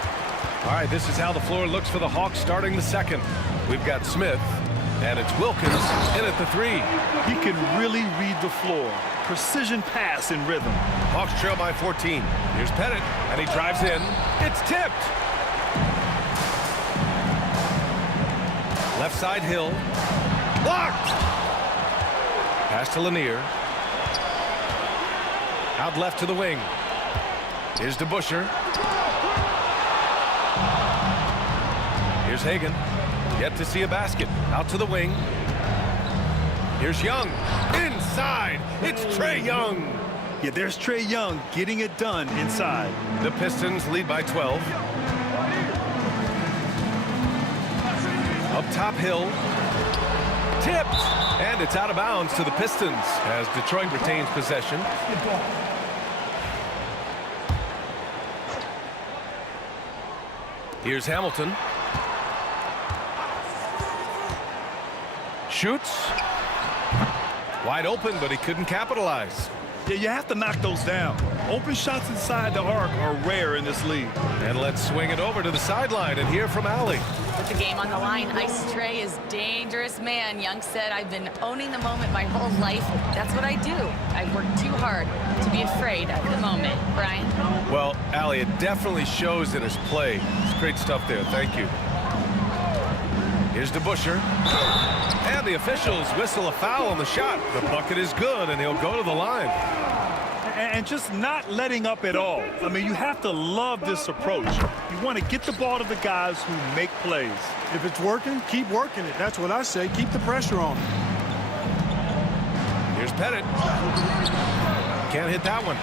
All right, this is how the floor looks for the Hawks starting the second. We've got Smith, and it's Wilkins in at the 3. He can really read the floor. Precision pass in rhythm. Hawks trail by 14. Here's Pettit, and he drives in. It's tipped. Left side, Hill. Blocked. Pass to Lanier. Out left to the wing. Here's DeBusschere. Here's Hagan. Yet to see a basket. Out to the wing. Here's Young. Inside. It's Trae Young. Yeah, there's Trae Young getting it done inside. The Pistons lead by 12. Up top, Hill. Tipped. And it's out of bounds to the Pistons as Detroit retains possession. Here's Hamilton. Shoots. Wide open, but he couldn't capitalize. Yeah, you have to knock those down. Open shots inside the arc are rare in this league. And let's swing it over to the sideline and hear from Allie. With the game on the line, Ice Trae is dangerous man. Young said, I've been owning the moment my whole life. That's what I do. I work too hard to be afraid of the moment. Brian? Well, Allie, it definitely shows in his play. It's great stuff there. Thank you. Here's DeBusschere. And the officials whistle a foul on the shot. The bucket is good, and he'll go to the line. And just not letting up at all. I mean, you have to love this approach. You want to get the ball to the guys who make plays. If it's working, keep working it. That's what I say. Keep the pressure on. Here's Pettit. Can't hit that one.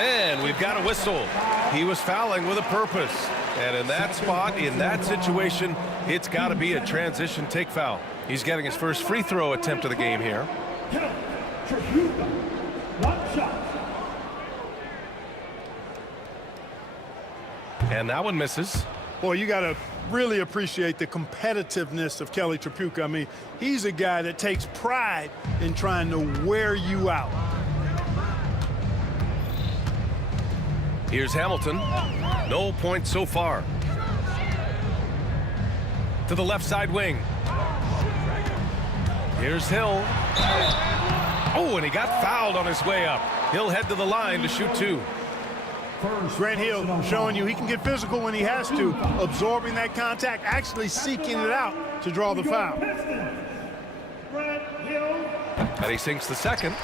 And we've got a whistle. He was fouling with a purpose. And in that spot, in that situation, it's got to be a transition take foul. He's getting his first free throw attempt of the game here. And that one misses. Boy, you got to really appreciate the competitiveness of Kelly Tripucka. I mean, he's a guy that takes pride in trying to wear you out. Here's Hamilton. No points so far. To the left side wing. Here's Hill. Oh, and he got fouled on his way up. He'll head to the line to shoot 2. Grant Hill showing you he can get physical when he has to, absorbing that contact, actually seeking it out to draw the foul. And he sinks the second.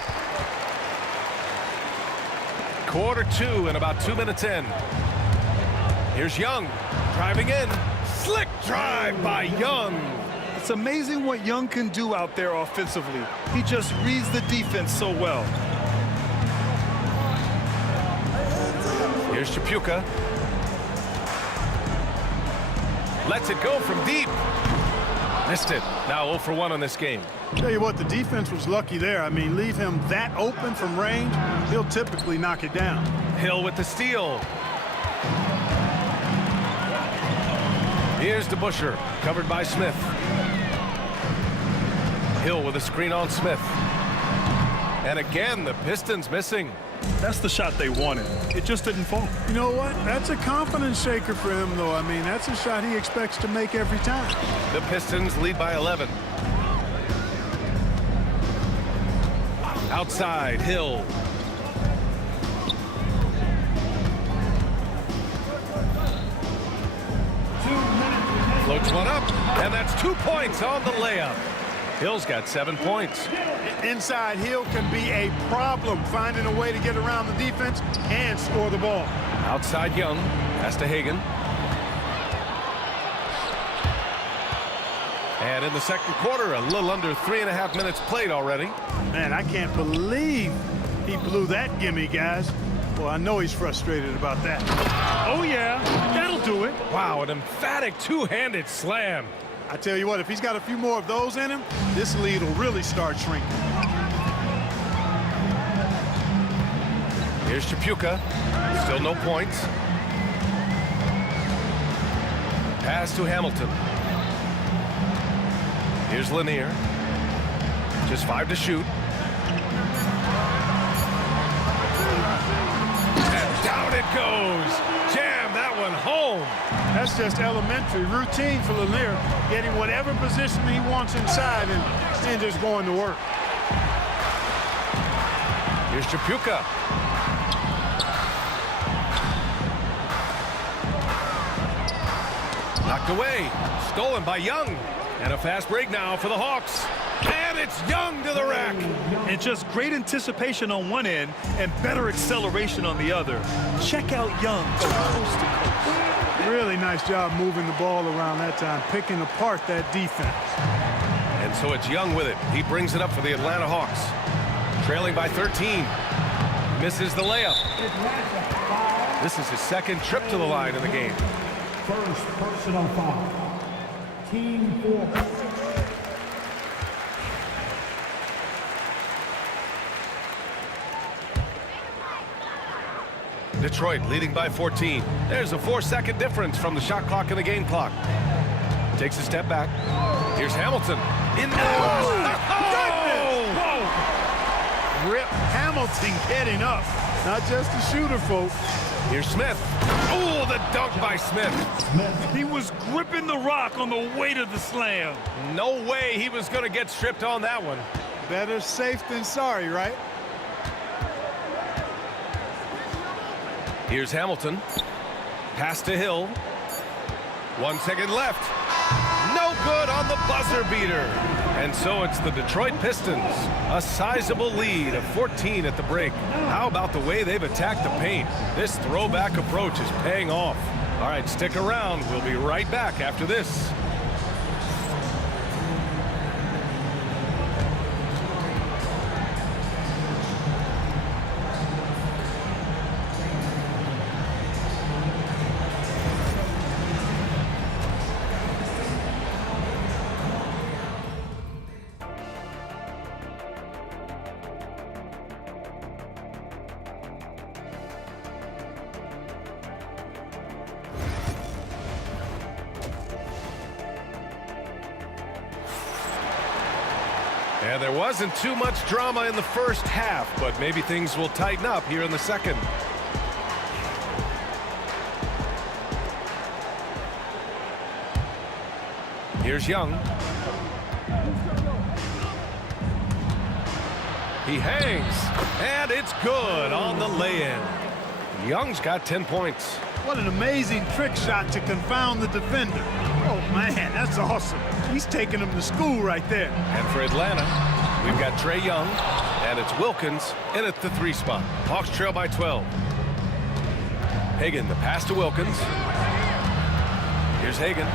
Quarter 2 and about 2 minutes in. Here's Young driving in. Slick drive by Young. It's amazing what Young can do out there offensively. He just reads the defense so well. Here's Tripucka. Lets it go from deep. Missed it. Now 0 for 1 on this game. Tell you what, the defense was lucky there. I mean, leave him that open from range, he'll typically knock it down. Hill with the steal. Here's DeBusschere, covered by Smith. Hill with a screen on Smith. And again, the Pistons missing. That's the shot they wanted. It just didn't fall. You know what? That's a confidence shaker for him, though. I mean, that's a shot he expects to make every time. The Pistons lead by 11. Outside, Hill. Floats one up, and that's 2 points on the layup. Hill's got 7 points. Inside, Hill can be a problem finding a way to get around the defense and score the ball. Outside Young, pass to Hagan. And in the second quarter, a little under 3.5 minutes played already. Man, I can't believe he blew that gimme, guys. Well, I know he's frustrated about that. Oh, yeah, that'll do it. Wow, an emphatic two-handed slam. I tell you what, if he's got a few more of those in him, this lead will really start shrinking. Here's Chapuka. Still no points. Pass to Hamilton. Here's Lanier. Just 5 to shoot. And down it goes. Jam that one home. That's just elementary routine for Lanier, getting whatever position he wants inside and just going to work. Here's Chapuka. Knocked away. Stolen by Young. And a fast break now for the Hawks. And it's Young to the rack. And just great anticipation on one end and better acceleration on the other. Check out Young from coast to coast. Really nice job moving the ball around that time, picking apart that defense. And so it's Young with it. He brings it up for the Atlanta Hawks. Trailing by 13. Misses the layup. This is his second trip to the line in the game. First personal foul. Team 4. Detroit leading by 14. There's a 4-second difference from the shot clock and the game clock. Takes a step back. Here's Hamilton. In Rip Hamilton getting up. Not just a shooter, folks. Here's Smith. Oh, the dunk by Smith. He was gripping the rock on the weight of the slam. No way he was going to get stripped on that one. Better safe than sorry, right? Here's Hamilton. Pass to Hill. 1 second left. No good on the buzzer beater. And so it's the Detroit Pistons. A sizable lead of 14 at the break. How about the way they've attacked the paint? This throwback approach is paying off. All right, stick around. We'll be right back after this. And there wasn't too much drama in the first half, but maybe things will tighten up here in the second. Here's Young. He hangs, and it's good on the lay-in. Young's got 10 points. What an amazing trick shot to confound the defender. Oh, man, that's awesome. He's taking him to school right there. And for Atlanta, we've got Trae Young, and it's Wilkins in at the 3 spot. Hawks trail by 12. Hagan, the pass to Wilkins. Here's Hagan.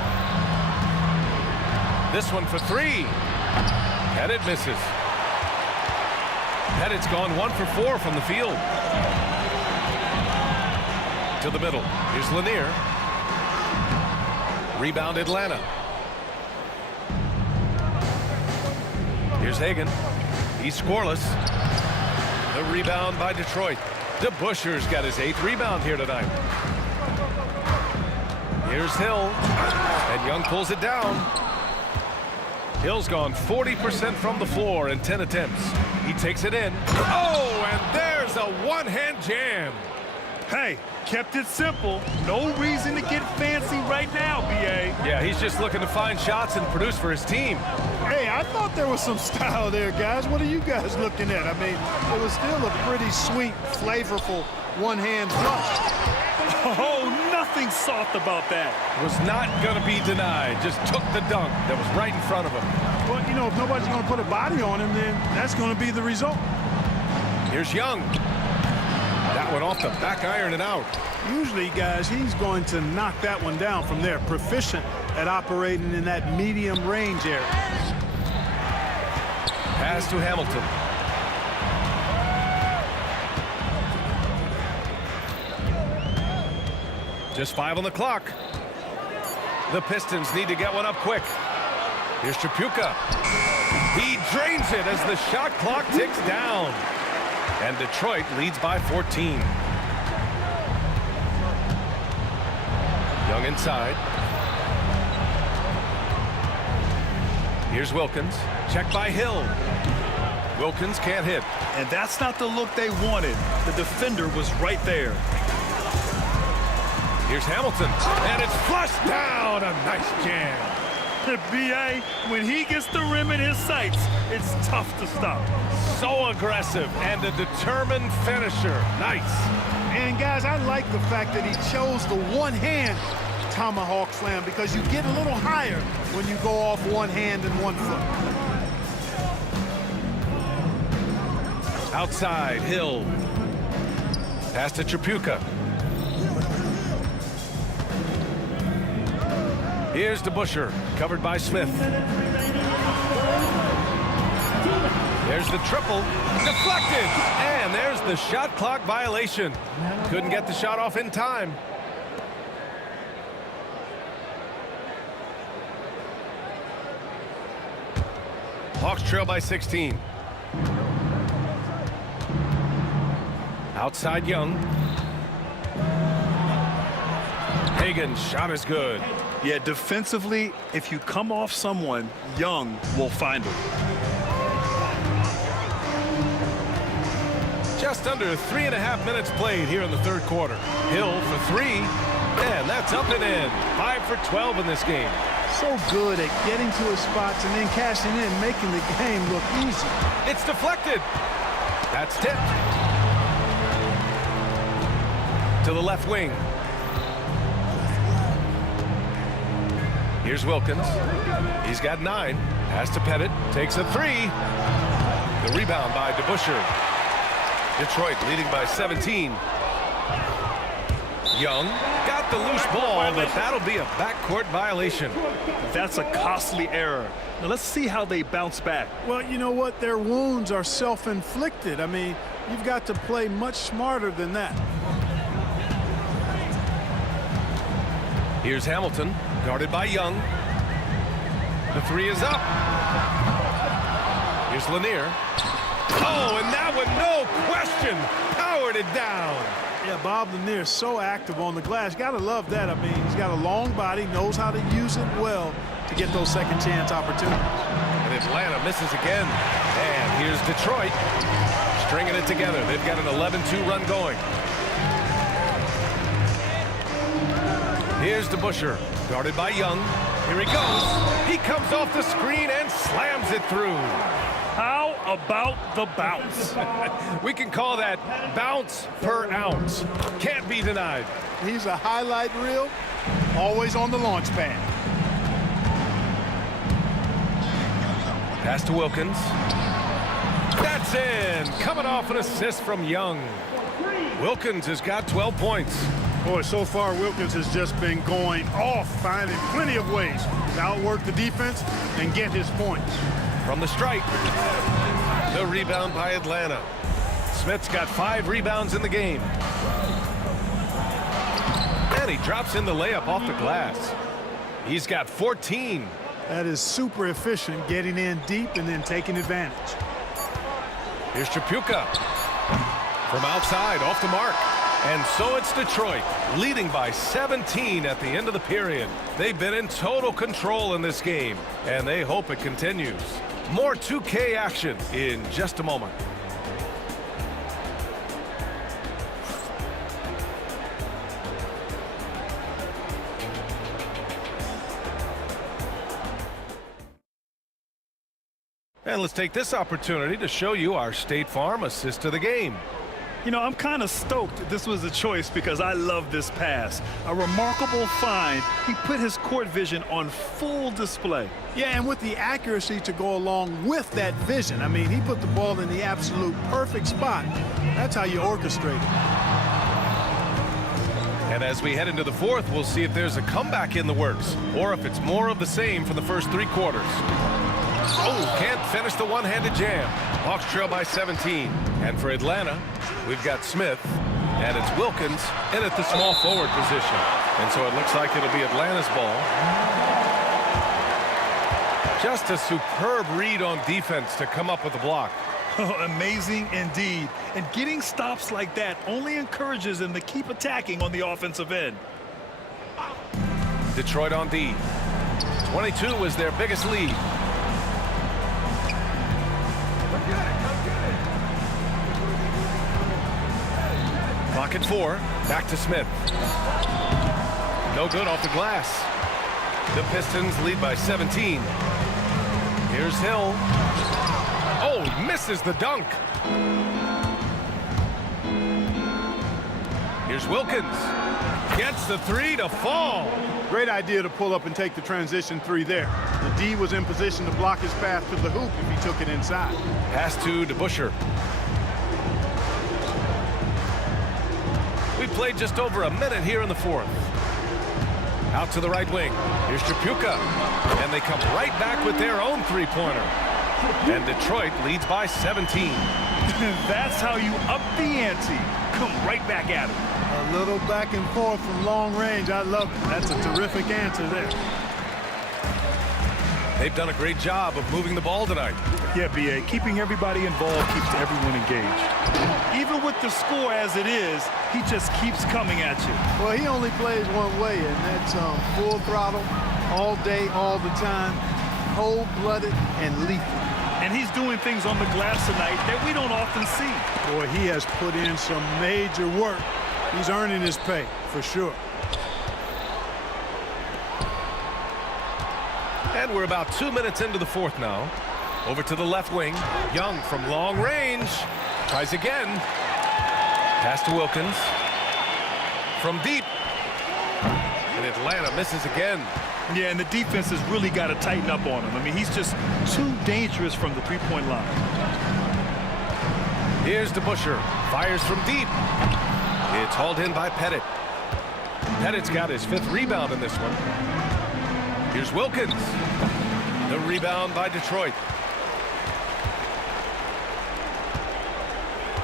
This one for 3. Pettit misses. Pettit's gone 1 for 4 from the field. To the middle. Here's Lanier. Rebound Atlanta. Here's Hagan. He's scoreless. The rebound by Detroit. DeBuscher's got his 8th rebound here tonight. Here's Hill. And Young pulls it down. Hill's gone 40% from the floor in 10 attempts. He takes it in. Oh, and there's There's a one-hand jam. Hey, kept it simple. No reason to get fancy right now, B.A. Yeah, he's just looking to find shots and produce for his team. Hey, I thought there was some style there, guys. What are you guys looking at? I mean, it was still a pretty sweet, flavorful one-hand flush. Oh, nothing soft about that. Was not going to be denied. Just took the dunk that was right in front of him. Well, you know, if nobody's going to put a body on him, then that's going to be the result. Here's Young. That one off the back iron and out. Usually, guys, he's going to knock that one down from there. Proficient at operating in that medium range area. Pass to Hamilton. Just 5 on the clock. The Pistons need to get one up quick. Here's Tripucka. He drains it as the shot clock ticks down. And Detroit leads by 14. Young inside. Here's Wilkins. Checked by Hill. Wilkins can't hit. And that's not the look they wanted. The defender was right there. Here's Hamilton. And it's flushed down. A nice jam. B.A., when he gets the rim in his sights, it's tough to stop. So aggressive and a determined finisher. Nice. And, guys, I like the fact that he chose the one-hand tomahawk slam because you get a little higher when you go off one hand and one foot. Outside, Hill. Pass to Tripucka. Here's DeBusschere, covered by Smith. There's the triple, deflected, and there's the shot clock violation. Couldn't get the shot off in time. Hawks trail by 16. Outside Young. Hagan's shot is good. Yeah, defensively, if you come off someone, Young will find him. Just under 3.5 minutes played here in the third quarter. Hill for 3, and that's up and in. 5 for 12 in this game. So good at getting to his spots and then cashing in, making the game look easy. It's deflected. That's tipped. To the left wing. Here's Wilkins. He's got 9. Pass to Pettit. Takes a 3. The rebound by DeBusschere. Detroit leading by 17. Young got the loose ball, but that'll be a backcourt violation. That's a costly error. Now let's see how they bounce back. Well, you know what? Their wounds are self-inflicted. I mean, you've got to play much smarter than that. Here's Hamilton, guarded by Young. The 3 is up. Here's Lanier. Oh, and that one, no question, powered it down. Yeah, Bob Lanier is so active on the glass. Got to love that. I mean, he's got a long body, knows how to use it well to get those second chance opportunities. And Atlanta misses again. And here's Detroit stringing it together. They've got an 11-2 run going. Here's DeBusschere, guarded by Young. Here he goes. He comes off the screen and slams it through. How about the bounce? We can call that bounce per ounce. Can't be denied. He's a highlight reel, always on the launch pad. Pass to Wilkins. That's in. Coming off an assist from Young. Wilkins has got 12 points. Boy, so far Wilkins has just been going off, finding plenty of ways to outwork the defense and get his points. From the stripe, the rebound by Atlanta. Smith's got 5 rebounds in the game. And he drops in the layup off the glass. He's got 14. That is super efficient, getting in deep and then taking advantage. Here's Tripucka. From outside, off the mark. And so it's Detroit, leading by 17 at the end of the period. They've been in total control in this game, and they hope it continues. More 2K action in just a moment. And let's take this opportunity to show you our State Farm assist of the game. You know, I'm kind of stoked this was a choice because I love this pass. A remarkable find. He put his court vision on full display. Yeah, and with the accuracy to go along with that vision. I mean, he put the ball in the absolute perfect spot. That's how you orchestrate it. And as we head into the fourth, we'll see if there's a comeback in the works or if it's more of the same for the first 3 quarters. Oh, can't finish the one-handed jam. Hawks trail by 17. And for Atlanta, we've got Smith, and it's Wilkins in at the small forward position. And so it looks like it'll be Atlanta's ball. Just a superb read on defense to come up with the block. Oh, amazing indeed. And getting stops like that only encourages them to keep attacking on the offensive end. Detroit on D. 22 was their biggest lead. Clock at 4. Back to Smith. No good off the glass. The Pistons lead by 17. Here's Hill. Oh, misses the dunk. Here's Wilkins. Gets the 3 to fall. Great idea to pull up and take the transition 3 there. The D was in position to block his path to the hoop if he took it inside. Pass to DeBusschere. We played just over a minute here in the fourth. Out to the right wing. Here's Tripucka. And they come right back with their own three-pointer. And Detroit leads by 17. That's how you up the ante. Come right back at him. A little back and forth from long range. I love it. That's a terrific answer there. They've done a great job of moving the ball tonight. Yeah, B.A. Keeping everybody involved keeps everyone engaged. Even with the score as it is, he just keeps coming at you. Well, he only plays one way, and that's full throttle, all day, all the time, cold-blooded and lethal. And he's doing things on the glass tonight that we don't often see. Boy, he has put in some major work. He's earning his pay, for sure. And we're about 2 minutes into the fourth now. Over to the left wing. Young from long range. Tries again. Pass to Wilkins. From deep. And Atlanta misses again. Yeah, and the defense has really got to tighten up on him. I mean, he's just too dangerous from the three-point line. Here's DeBusschere. Fires from deep. It's hauled in by Pettit. Pettit's got his 5th rebound in this one. Here's Wilkins. The rebound by Detroit.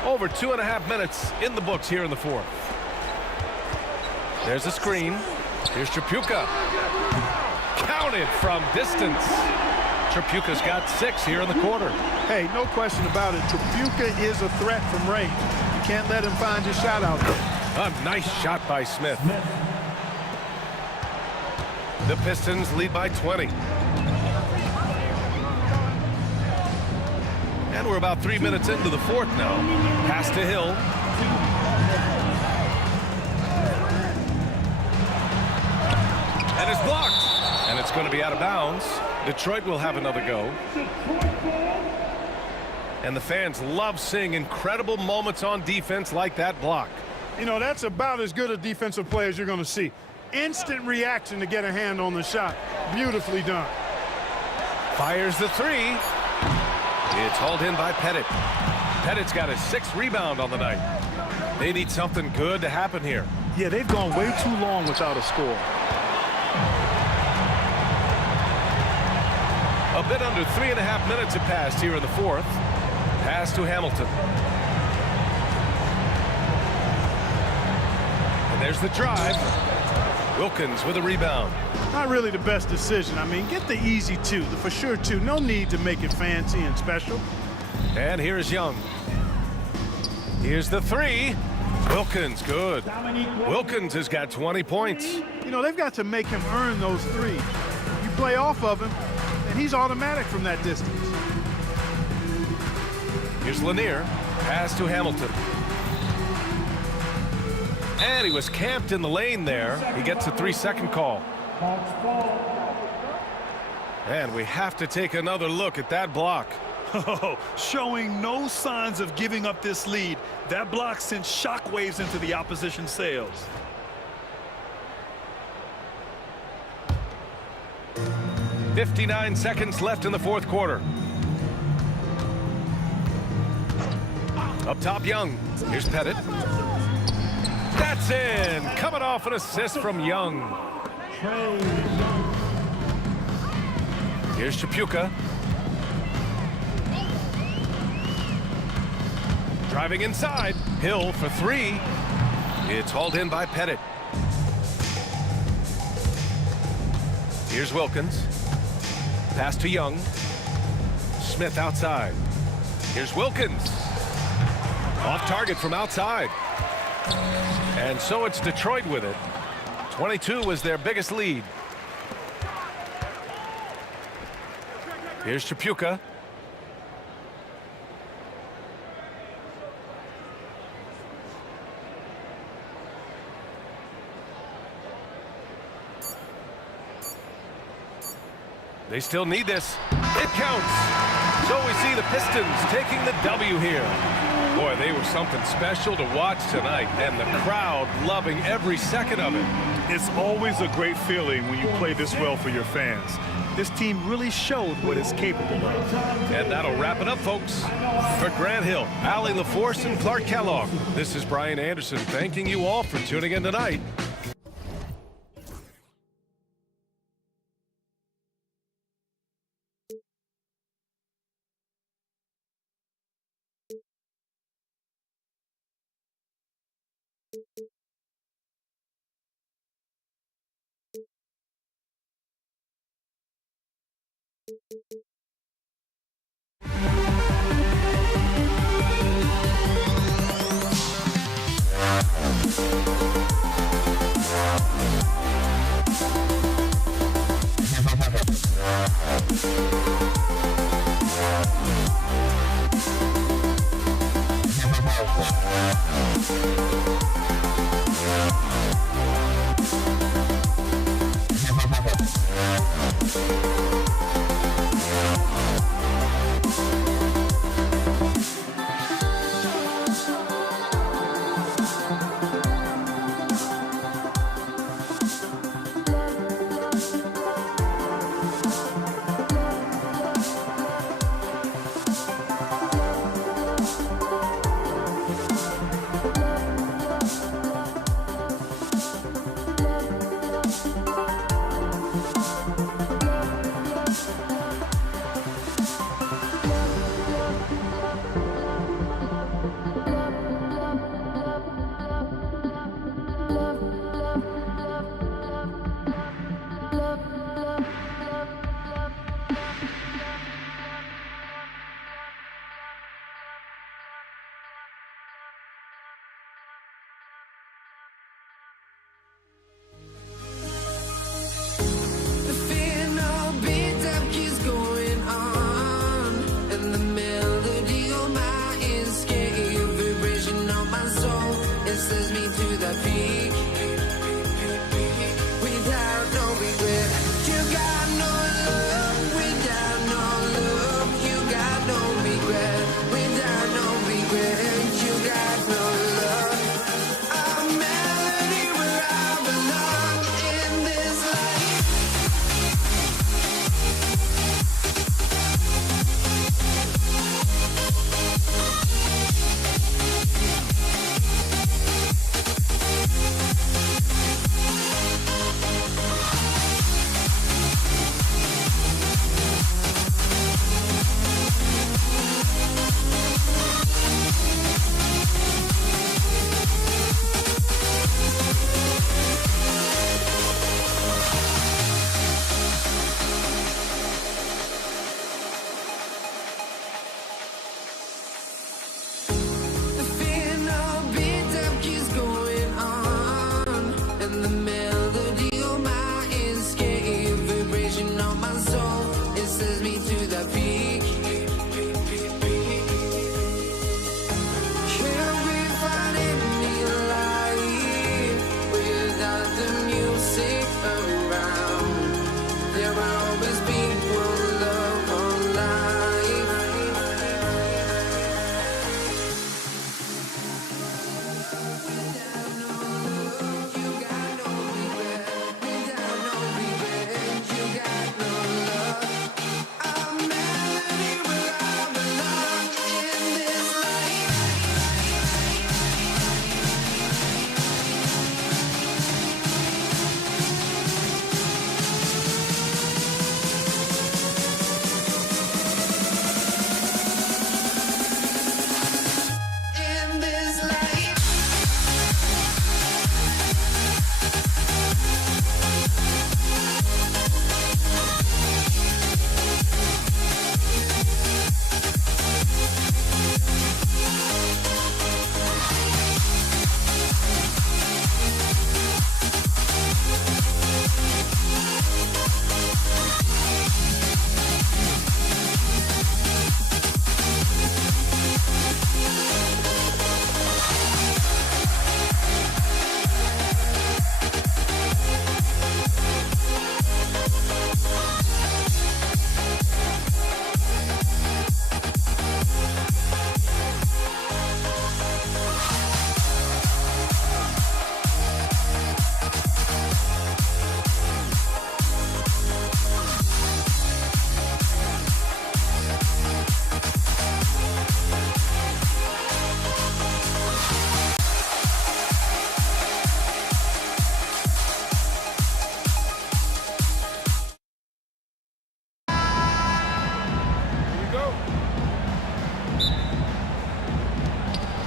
Over 2.5 minutes in the books here in the fourth. There's a screen. Here's Tripucka. Counted from distance. Tripucka's got 6 here in the quarter. Hey, no question about it. Tripucka is a threat from range. You can't let him find his shot out there. A nice shot by Smith. The Pistons lead by 20. And we're about 3 minutes into the fourth now. Pass to Hill. And it's blocked. And it's going to be out of bounds. Detroit will have another go. And the fans love seeing incredible moments on defense like that block. You know, that's about as good a defensive play as you're going to see. Instant reaction to get a hand on the shot. Beautifully done. Fires the 3. It's hauled in by Pettit. Pettit's got his 6th rebound on the night. They need something good to happen here. Yeah, they've gone way too long without a score. A bit under 3.5 minutes have passed here in the fourth. Pass to Hamilton. And there's the drive. Wilkins with a rebound. Not really the best decision. I mean, get the easy 2, the for sure 2. No need to make it fancy and special. And here's Young. Here's the 3. Wilkins, good. Wilkins has got 20 points. You know, they've got to make him earn those 3s. You play off of him, and he's automatic from that distance. Here's Lanier. Pass to Hamilton. And he was camped in the lane there. He gets a 3-second call. And we have to take another look at that block. Oh, showing no signs of giving up this lead. That block sent shockwaves into the opposition sails. .59 seconds left in the fourth quarter. Up top, Young. Here's Pettit. That's in. Coming off an assist from Young. Here's Chapuka. Driving inside. Hill for three. It's hauled in by Pettit. Here's Wilkins. Pass to Young. Smith outside. Here's Wilkins. Off target from outside. And so it's Detroit with it. 22 was their biggest lead. Here's Chapuka. They still need this. It counts. So we see the Pistons taking the W here. Boy, they were something special to watch tonight, and the crowd loving every second of it. It's always a great feeling when you play this well for your fans. This team really showed what it's capable of. And that'll wrap it up, folks. For Grant Hill, Allie LaForce, and Clark Kellogg, this is Brian Anderson thanking you all for tuning in tonight.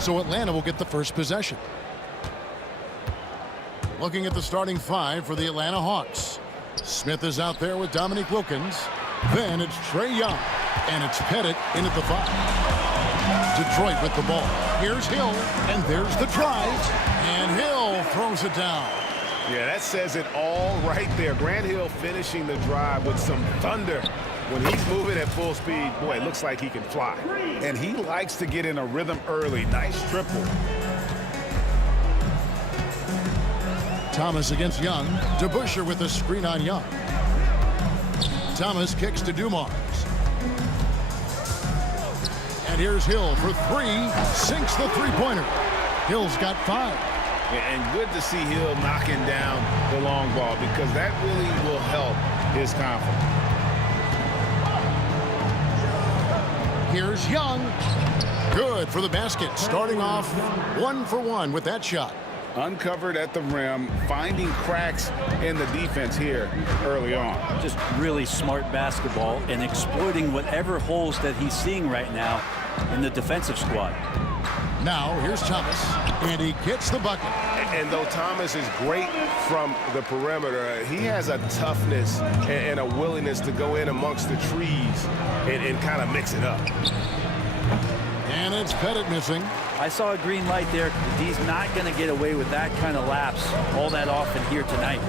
So Atlanta will get the first possession. Looking at the starting five for the Atlanta Hawks. Smith is out there with Dominique Wilkins. Then it's Trae Young. And it's Pettit in at the 5. Detroit with the ball. Here's Hill. And there's the drive. And Hill throws it down. Yeah, that says it all right there. Grant Hill finishing the drive with some thunder. When he's moving at full speed, boy, it looks like he can fly. And he likes to get in a rhythm early. Nice triple. Thomas against Young. DeBusschere with a screen on Young. Thomas kicks to Dumars. And here's Hill for 3. Sinks the three-pointer. Hill's got 5. And good to see Hill knocking down the long ball because that really will help his confidence. Here's Young. Good for the basket. Starting off 1 for 1 with that shot. Uncovered at the rim, finding cracks in the defense here early on. Just really smart basketball and exploiting whatever holes that he's seeing right now in the defensive squad. Now here's Thomas, and he gets the bucket. And though Thomas is great from the perimeter, he has a toughness and a willingness to go in amongst the trees and kind of mix it up. And it's Pettit missing. I saw a green light there. He's not going to get away with that kind of lapse all that often here tonight.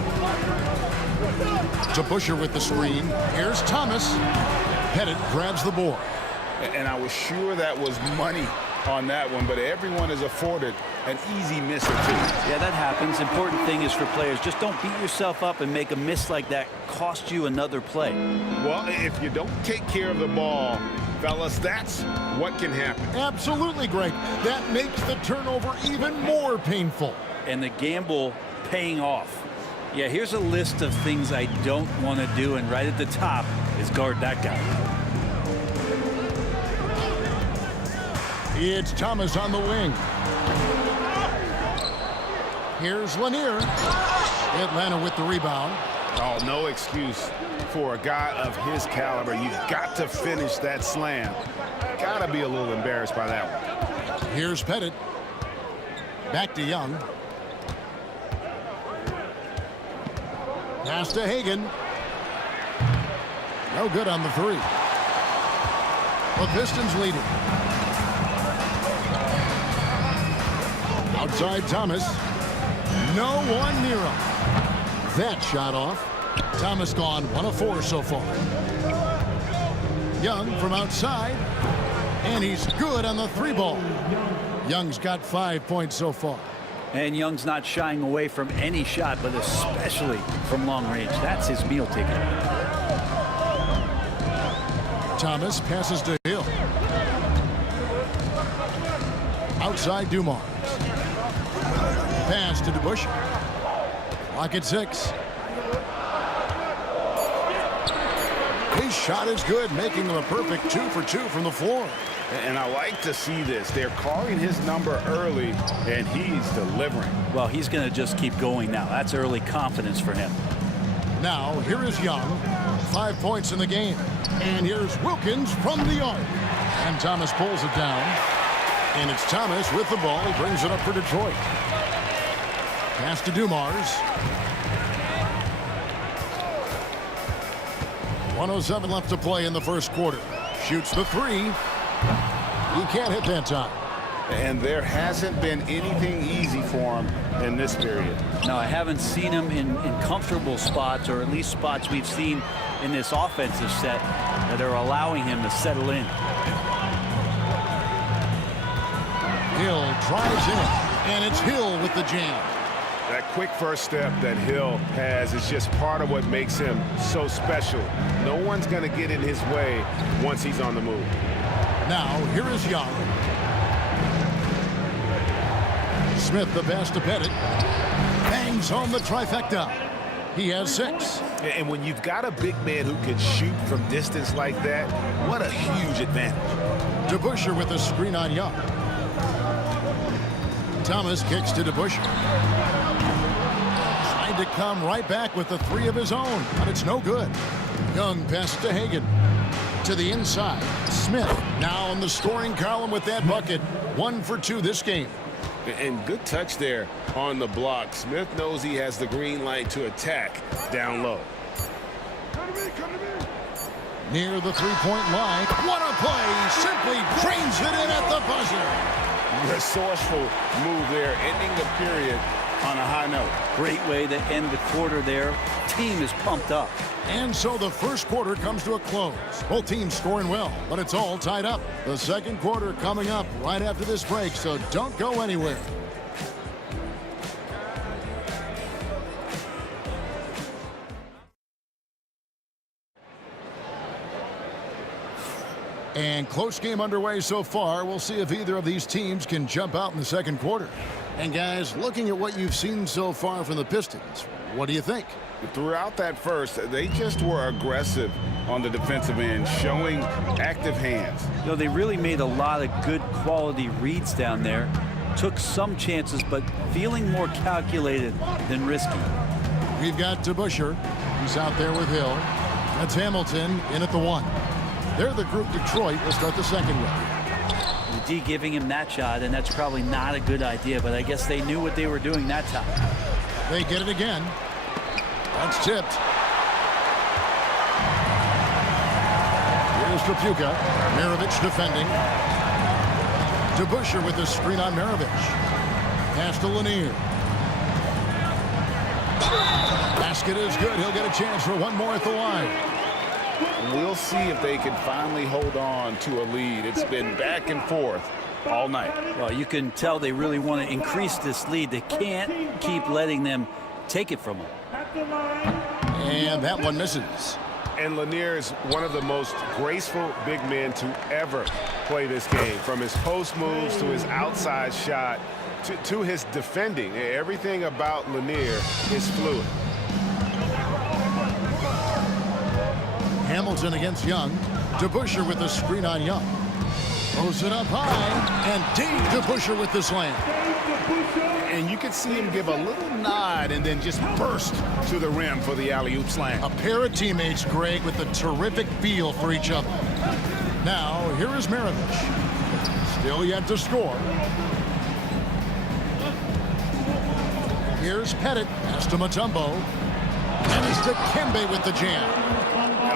DeBusschere with the screen. Here's Thomas. Pettit grabs the board. And I was sure that was money on that one, but everyone is afforded an easy miss or two. Yeah, that happens. Important thing is for players, just don't beat yourself up and make a miss like that cost you another play. Well, if you don't take care of the ball, fellas, that's what can happen. Absolutely, Greg. That makes the turnover even more painful. And the gamble paying off. Yeah, here's a list of things I don't want to do, and right at the top is guard that guy. It's Thomas on the wing. Here's Lanier. Atlanta with the rebound. Oh, no excuse for a guy of his caliber. You've got to finish that slam. Got to be a little embarrassed by that one. Here's Pettit. Back to Young. Pass to Hagan. No good on the 3. The Pistons leading. Outside Thomas. No one near him. That shot off. Thomas gone 1 of 4 so far. Young from outside. And he's good on the 3 ball. Young's got 5 points so far. And Young's not shying away from any shot, but especially from long range. That's his meal ticket. Thomas passes to Hill. Outside Dumars. Pass to DeBusschere. Clock at 6. His shot is good, making him a perfect 2 for 2 from the floor. And I like to see this. They're calling his number early, and he's delivering. Well, he's going to just keep going now. That's early confidence for him. Now, here is Young. 5 points in the game. And here's Wilkins from the arc. And Thomas pulls it down. And it's Thomas with the ball. He brings it up for Detroit. Pass to Dumars. 1:07 left to play in the first quarter. Shoots the 3. He can't hit that time. And there hasn't been anything easy for him in this period. No, I haven't seen him in comfortable spots, or at least spots we've seen in this offensive set that are allowing him to settle in. Hill drives in, and it's Hill with the jam. That quick first step that Hill has is just part of what makes him so special. No one's going to get in his way once he's on the move. Now, here is Young. Smith, the pass to Pettit. Bangs home the trifecta. He has 6. And when you've got a big man who can shoot from distance like that, what a huge advantage. DeBusschere with a screen on Young. Thomas kicks to DeBusschere. Trying to come right back with the 3 of his own, but it's no good. Young passes to Hagan. To the inside. Smith now in the scoring column with that bucket. 1 for 2 this game. And good touch there on the block. Smith knows he has the green light to attack down low. Near the three-point line. What a play. Simply drains it in at the buzzer. Resourceful move there, ending the period on a high note. Great way to end the quarter there. Team is pumped up. And so the first quarter comes to a close. Both teams scoring well, but it's all tied up. The second quarter coming up right after this break, so don't go anywhere. And close game underway so far. We'll see if either of these teams can jump out in the second quarter. And guys, looking at what you've seen so far from the Pistons, what do you think? Throughout that first, they just were aggressive on the defensive end, showing active hands. You know, they really made a lot of good quality reads down there. Took some chances, but feeling more calculated than risky. We've got DeBusschere. He's out there with Hill. That's Hamilton in at the 1. They're the group Detroit will start the second with. The D giving him that shot, and that's probably not a good idea, but I guess they knew what they were doing that time. They get it again. That's tipped. Here's Trapuka. Maravich defending. DeBusschere with the screen on Maravich. Pass to Lanier. Basket is good. He'll get a chance for one more at the line. We'll see if they can finally hold on to a lead. It's been back and forth all night. Well, you can tell they really want to increase this lead. They can't keep letting them take it from them. And that one misses. And Lanier is one of the most graceful big men to ever play this game. From his post moves to his outside shot to his defending. Everything about Lanier is fluid. Hamilton against Young. DeBusschere with the screen on Young. Throws it up high. And Dave DeBusschere with the slam. And you can see him give a little nod and then just burst to the rim for the alley-oop slam. A pair of teammates, Greg, with a terrific feel for each other. Now, here is Maravich. Still yet to score. Here's Pettit. Pass to Mutombo. And it's Dikembe with the jam.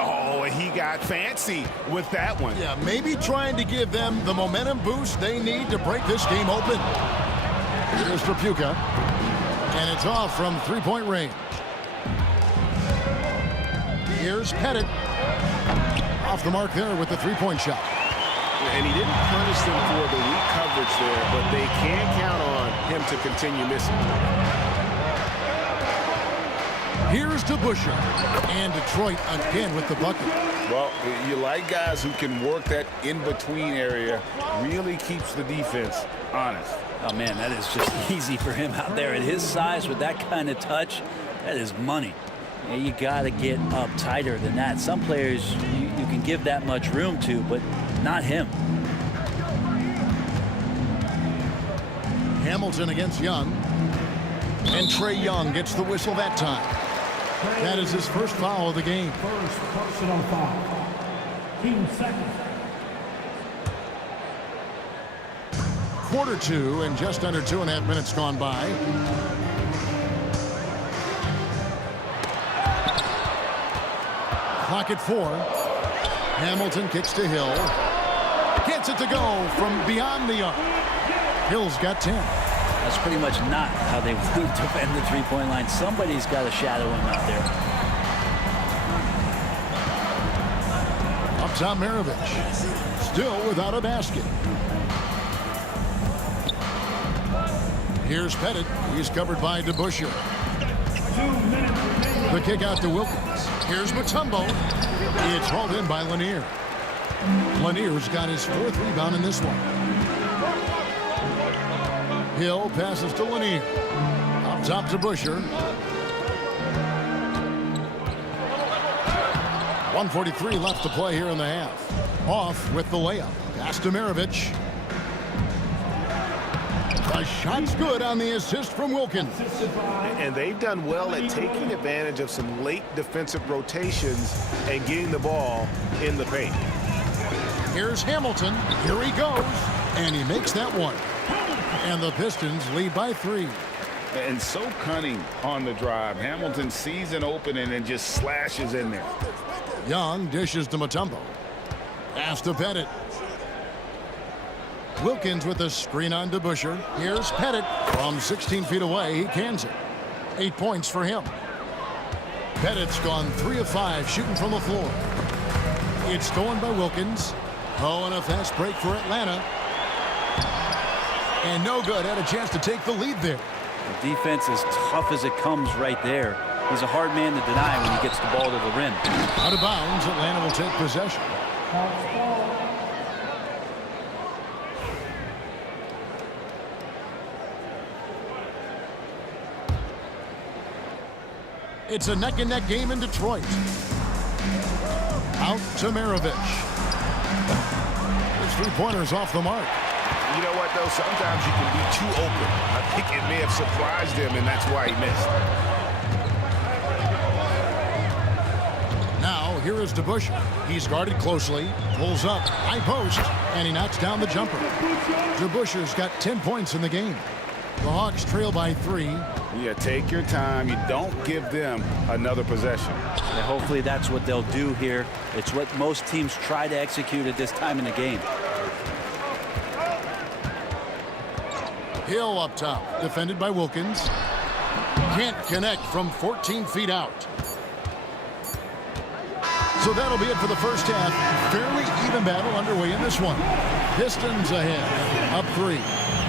Oh, he got fancy with that one. Yeah, maybe trying to give them the momentum boost they need to break this game open. Here's Trapuka. And it's off from three-point range. Here's Pettit. Off the mark there with the three-point shot. And he didn't punish them for the weak coverage there, but they can count on him to continue missing. Here's DeBusschere. And Detroit again with the bucket. Well, you like guys who can work that in-between area. Really keeps the defense honest. Oh, man, that is just easy for him out there. At his size with that kind of touch, that is money. Yeah, you got to get up tighter than that. Some players you can give that much room to, but not him. Hamilton against Young. And Trae Young gets the whistle that time. That is his first foul of the game. First personal foul. Team second. Quarter 2 and just under 2.5 minutes gone by. Clock at 4. Hamilton kicks to Hill. Gets it to go from beyond the arc. Hill's got 10. That's pretty much not how they would defend the three-point line. Somebody's got to shadow him out there. Up top, Maravich. Still without a basket. Here's Pettit. He's covered by DeBusschere. The kick out to Wilkins. Here's Mutombo. It's hauled in by Lanier. Lanier's got his 4th rebound in this one. Hill passes to Lanier. Up top to DeBusschere. 1:43 left to play here in the half. Off with the layup. Pass to Maravich. The shot's good on the assist from Wilkins. And they've done well at taking advantage of some late defensive rotations and getting the ball in the paint. Here's Hamilton. Here he goes. And he makes that one. And the Pistons lead by 3. And so cunning on the drive. Hamilton sees an opening and just slashes in there. Young dishes to Mutombo. Pass to Pettit. Wilkins with a screen on DeBusschere. Here's Pettit from 16 feet away. He cans it. 8 points for him. Pettit's gone 3 of 5 shooting from the floor. It's stolen by Wilkins. Oh, and a fast break for Atlanta. And no good. Had a chance to take the lead there. The defense is tough as it comes right there. He's a hard man to deny when he gets the ball to the rim. Out of bounds, Atlanta will take possession. It's a neck-and-neck game in Detroit. Out to Maravich. His three-pointer's off the mark. You know what, though? Sometimes you can be too open. I think it may have surprised him, and that's why he missed. Now, here is DeBusschere. He's guarded closely, pulls up, high post, and he knocks down the jumper. DeBusschere's got 10 points in the game. The Hawks trail by 3. Yeah, take your time. You don't give them another possession. And hopefully that's what they'll do here. It's what most teams try to execute at this time in the game. Hill up top, defended by Wilkins. Can't connect from 14 feet out. So that'll be it for the first half. Fairly even battle underway in this one. Pistons ahead, up 3.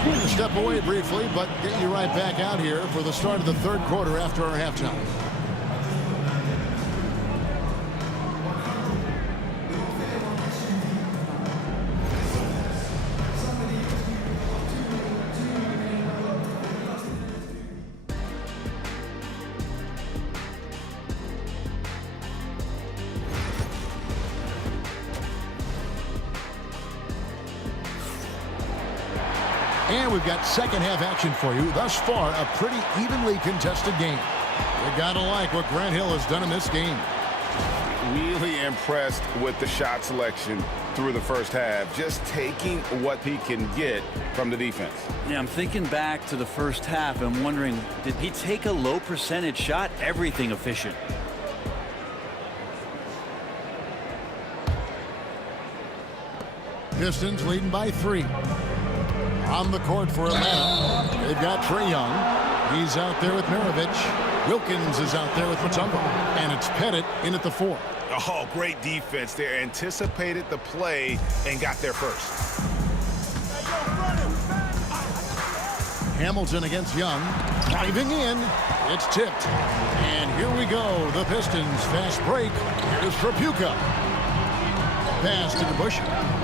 We'll step away briefly, but get you right back out here for the start of the third quarter after our halftime. And we've got second half action for you. Thus far, a pretty evenly contested game. You gotta like what Grant Hill has done in this game. Really impressed with the shot selection through the first half. Just taking what he can get from the defense. Yeah, I'm thinking back to the first half and wondering, did he take a low percentage shot? Everything efficient. Pistons leading by 3. On the court for Atlanta, they've got Trae Young. He's out there with Maravich. Wilkins is out there with Mutombo. And it's Pettit in at the 4. Oh, great defense there. Anticipated the play and got there first. Hamilton against Young. Diving in. It's tipped. And here we go. The Pistons fast break. Here's Trapuka. Pass to DeBusschere.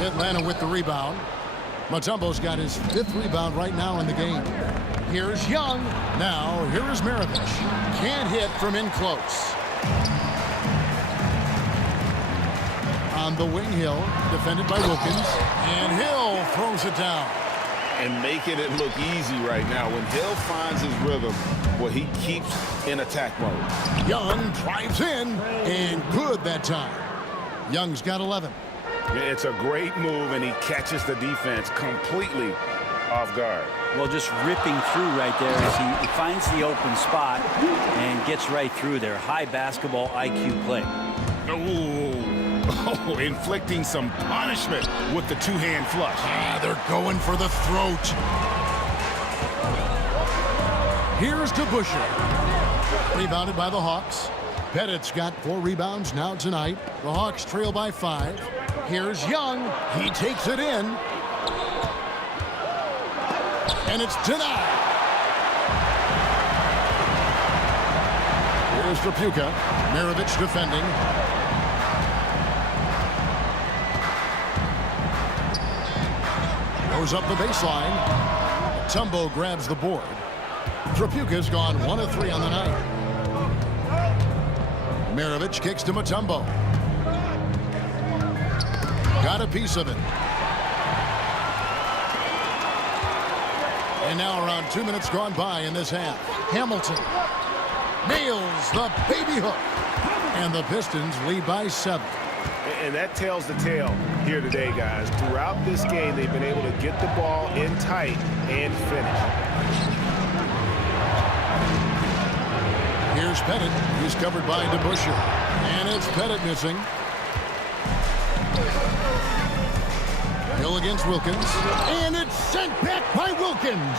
Atlanta with the rebound. Mutombo's got his 5th rebound right now in the game. Here's Young. Now, here is Maravich. Can't hit from in close. On the wing, Hill, defended by Wilkins. And Hill throws it down. And making it look easy right now. When Hill finds his rhythm, well, he keeps in attack mode. Young drives in, and good that time. Young's got 11. It's a great move, and he catches the defense completely off guard. Well, just ripping through right there as he finds the open spot and gets right through there. High basketball IQ play. Oh, inflicting some punishment with the two-hand flush. They're going for the throat. Here's DeBusschere. Rebounded by the Hawks. Pettit's got 4 rebounds now tonight. The Hawks trail by 5. Here's Young. He takes it in. And it's denied. Here's Trapuka. Maravich defending. Goes up the baseline. Mutombo grabs the board. Trapuka's gone 1 of 3 on the night. Maravich kicks to Mutombo. Got a piece of it. And now around 2 minutes gone by in this half. Hamilton nails the baby hook. And the Pistons lead by 7. And that tells the tale here today, guys. Throughout this game, they've been able to get the ball in tight and finish. Here's Pettit. He's covered by DeBusschere. And it's Pettit missing. Hill against Wilkins. And it's sent back by Wilkins.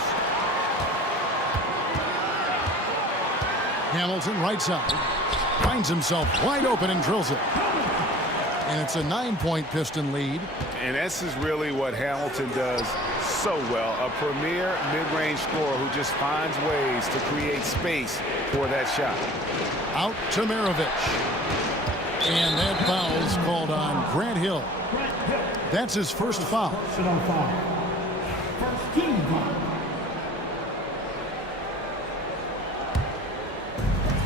Hamilton right side. Finds himself wide open and drills it. And it's a 9-point Piston lead. And this is really what Hamilton does so well. A premier mid-range scorer who just finds ways to create space for that shot. Out to Maravich. And that foul's called on Grant Hill. That's his first foul. First team foul.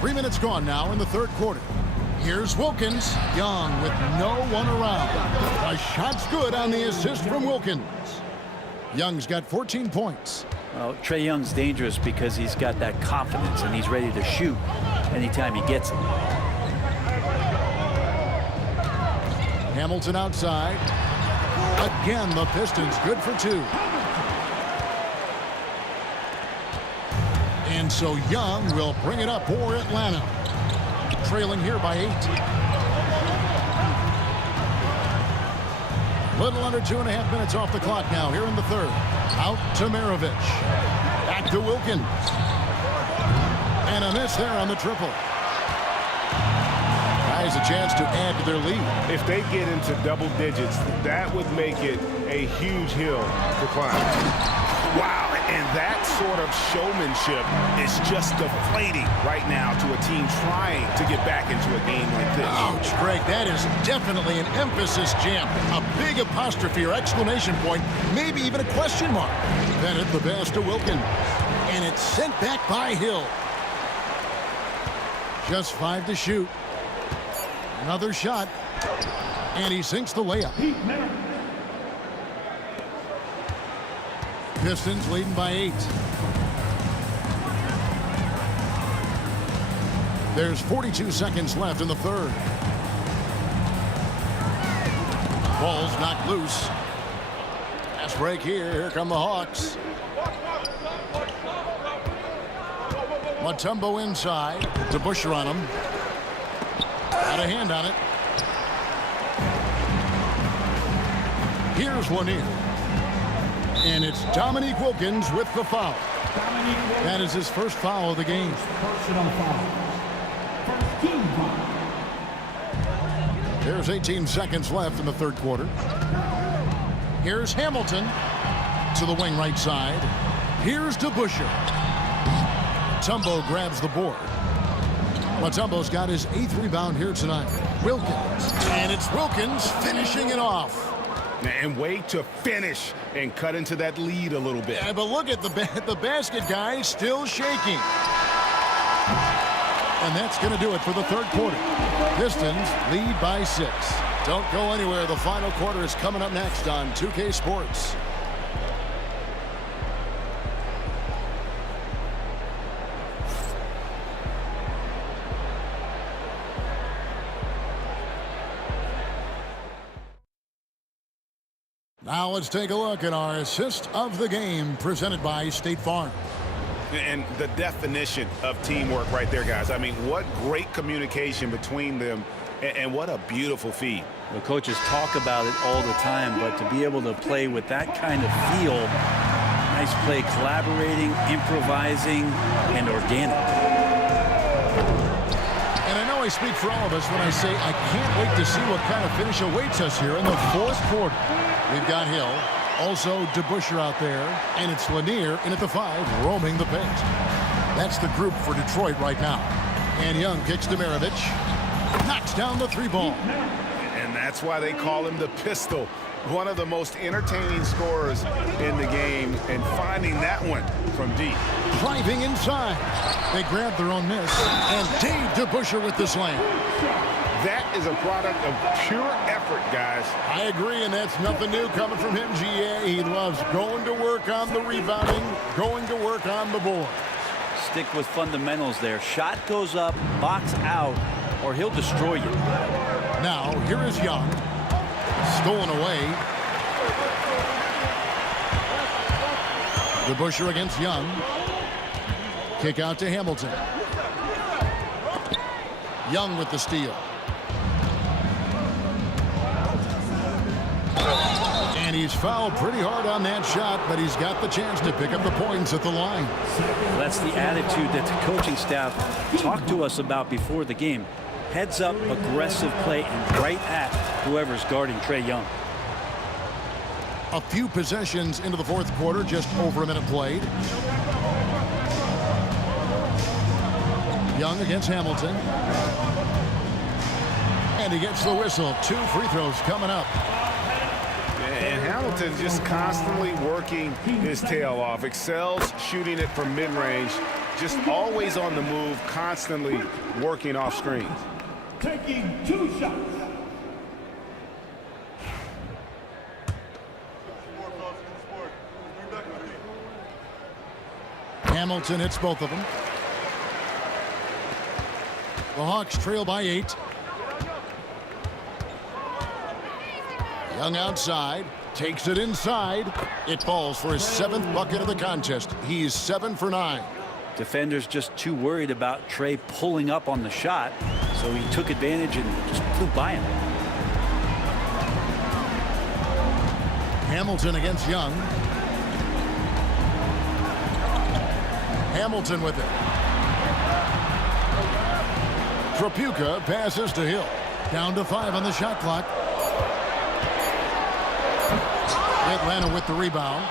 3 minutes gone now in the third quarter. Here's Wilkins. Young with no one around. A shot's good on the assist from Wilkins. Young's got 14 points. Well, Trae Young's dangerous because he's got that confidence and he's ready to shoot anytime he gets it. Hamilton outside. Again, the Pistons good for 2. And so Young will bring it up for Atlanta. Trailing here by 8. Little under 2.5 minutes off the clock now here in the third. Out to Maravich. Back to Wilkins. And a miss there on the triple. Guys, a chance to add to their lead. If they get into double digits, that would make it a huge hill to climb. Wow, and that sort of showmanship is just deflating right now to a team trying to get back into a game like this. Ouch, Greg, that is definitely an emphasis jam. A big apostrophe or exclamation point, maybe even a question mark. Bennett the pass to Wilkins. And it's sent back by Hill. Just 5 to shoot. Another shot. And he sinks the layup. Pistons leading by 8. There's 42 seconds left in the third. Ball's knocked loose. Fast break here. Here come the Hawks. Mutombo inside. DeBusschere on him. Got a hand on it. Here's Lanier. And it's Dominique Wilkins with the foul. That is his first foul of the game. Personal foul. First team foul. There's 18 seconds left in the third quarter. Here's Hamilton to the wing right side. Here's DeBusschere. Mutombo grabs the board. Mutombo's got his 8th rebound here tonight. Wilkins. And it's Wilkins finishing it off. And way to finish and cut into that lead a little bit. Yeah, but look at the basket guy still shaking. And that's going to do it for the third quarter. Pistons lead by 6. Don't go anywhere. The final quarter is coming up next on 2K Sports. Now let's take a look at our assist of the game presented by State Farm. And the definition of teamwork right there, guys. I mean, what great communication between them and what a beautiful feed. The coaches talk about it all the time, but to be able to play with that kind of feel, nice play, collaborating, improvising, and organic. And I know I speak for all of us when I say I can't wait to see what kind of finish awaits us here in the fourth quarter. We've got Hill, also DeBusschere out there, and it's Lanier in at the 5, roaming the paint. That's the group for Detroit right now. And Young kicks to Maravich, knocks down the 3-ball. And that's why they call him the Pistol. One of the most entertaining scorers in the game, and finding that one from deep. Driving inside. They grab their own miss, and Dave DeBusschere with the slam. That is a product of pure effort, guys. I agree, and that's nothing new coming from him, GA. He loves going to work on the rebounding, going to work on the board. Stick with fundamentals there. Shot goes up, box out, or he'll destroy you. Now, here is Young. Stolen away. The Busher against Young. Kick out to Hamilton. Young with the steal. And he's fouled pretty hard on that shot, but he's got the chance to pick up the points at the line. That's the attitude that the coaching staff talked to us about before the game. Heads up, aggressive play, and right at whoever's guarding Trae Young. A few possessions into the fourth quarter, just over a minute played. Young against Hamilton. And he gets the whistle. 2 free throws coming up. And Hamilton just constantly working his tail off. Excels shooting it from mid-range. Just always on the move, constantly working off screens. Taking 2 shots. Hamilton hits both of them. The Hawks trail by 8. Young outside, takes it inside. It falls for his 7th bucket of the contest. He's 7 for 9. Defenders just too worried about Trae pulling up on the shot, so he took advantage and just flew by him. Hamilton against Young. Hamilton with it. Trapuka passes to Hill. Down to 5 on the shot clock. Atlanta with the rebound.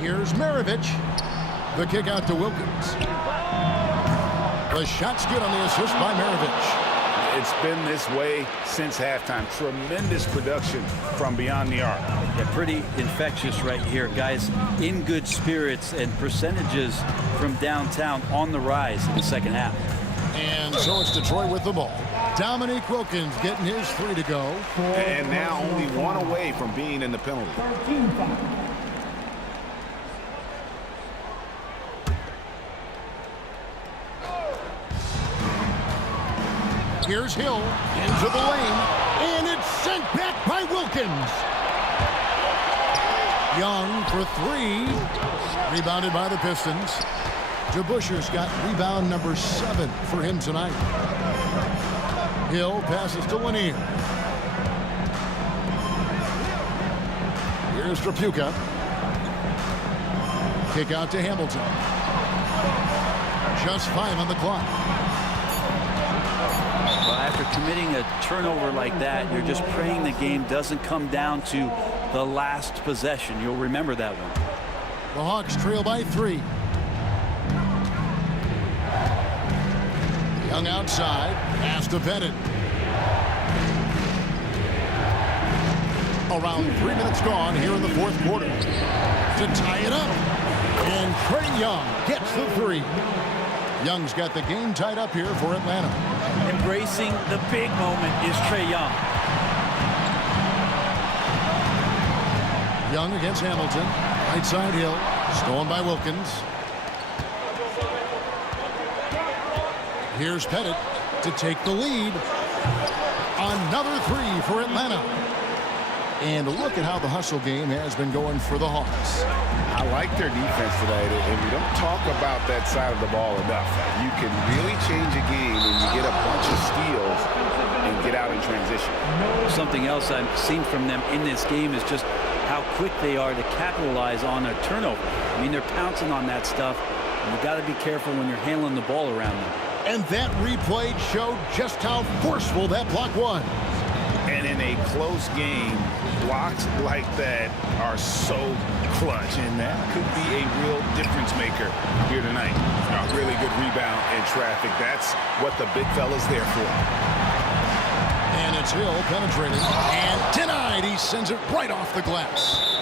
Here's Maravich. The kick out to Wilkins. The shot's good on the assist by Maravich. It's been this way since halftime. Tremendous production from beyond the arc. Yeah, pretty infectious right here. Guys in good spirits, and percentages from downtown on the rise in the second half. And so it's Detroit with the ball. Dominique Wilkins getting his 3 to go. And now only 1 away from being in the penalty. Here's Hill into the lane, and it's sent back by Wilkins. Young for 3. Rebounded by the Pistons. DeBuscher's got rebound number 7 for him tonight. Hill passes to Lanier. Here's Trapuka. Kick out to Hamilton. Just 5 on the clock. Well, after committing a turnover like that, you're just praying the game doesn't come down to the last possession. You'll remember that one. The Hawks trail by 3. Young outside, pass to Pettit. Around 3 minutes gone here in the fourth quarter. To tie it up. And Trae Young gets the 3. Young's got the game tied up here for Atlanta. Embracing the big moment is Trae Young. Young against Hamilton. Right side Hill. Stolen by Wilkins. Here's Pettit to take the lead. Another 3 for Atlanta. And look at how the hustle game has been going for the Hawks. I like their defense tonight, and we don't talk about that side of the ball enough. You can really change a game when you get a bunch of steals and get out in transition. Something else I've seen from them in this game is just how quick they are to capitalize on a turnover. I mean, they're pouncing on that stuff, and you got to be careful when you're handling the ball around them. And that replay showed just how forceful that block was. And in a close game, blocks like that are so clutch, and that could be a real difference maker here tonight. A really good rebound in traffic. That's what the big fella's there for. And it's Hill penetrating and denied. He sends it right off the glass.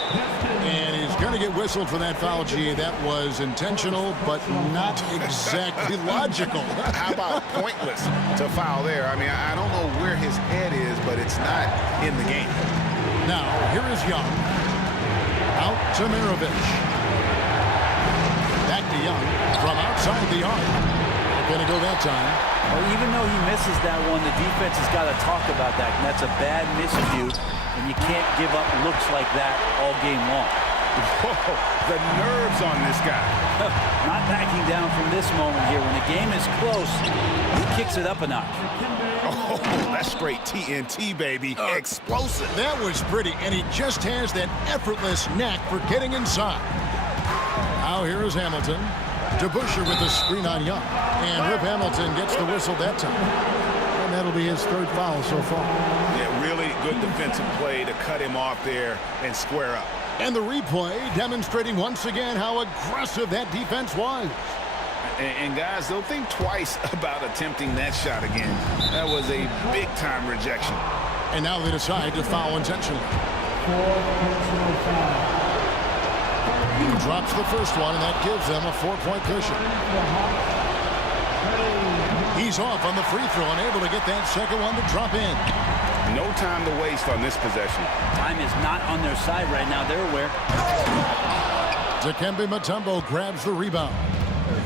And he's going to get whistled for that foul. Gee, that was intentional, but not exactly logical. How about pointless to foul there? I mean, I don't know where his head is, but it's not in the game. Now, here is Young. Out to Maravich. Back to Young from outside the arc. Not going to go that time. Well, even though he misses that one, the defense has got to talk about that. And that's a bad miscue, and you can't give up looks like that all game long. Whoa, the nerves on this guy. Not backing down from this moment here. When the game is close, he kicks it up a notch. Oh, that's straight TNT, baby. Explosive. That was pretty, and he just has that effortless knack for getting inside. Now here is Hamilton. DeBusschere with the screen on Young. And Rip Hamilton gets the whistle that time. And that'll be his third foul so far. Yeah, really good defensive play to cut him off there and square up. And the replay demonstrating once again how aggressive that defense was. And guys, they'll think twice about attempting that shot again. That was a big-time rejection. And now they decide to foul intentionally. He drops the first one, and that gives them a 4-point cushion. He's off on the free throw and able to get that second one to drop in. No time to waste on this possession. Time is not on their side right now. They're aware. Dikembe Mutombo grabs the rebound.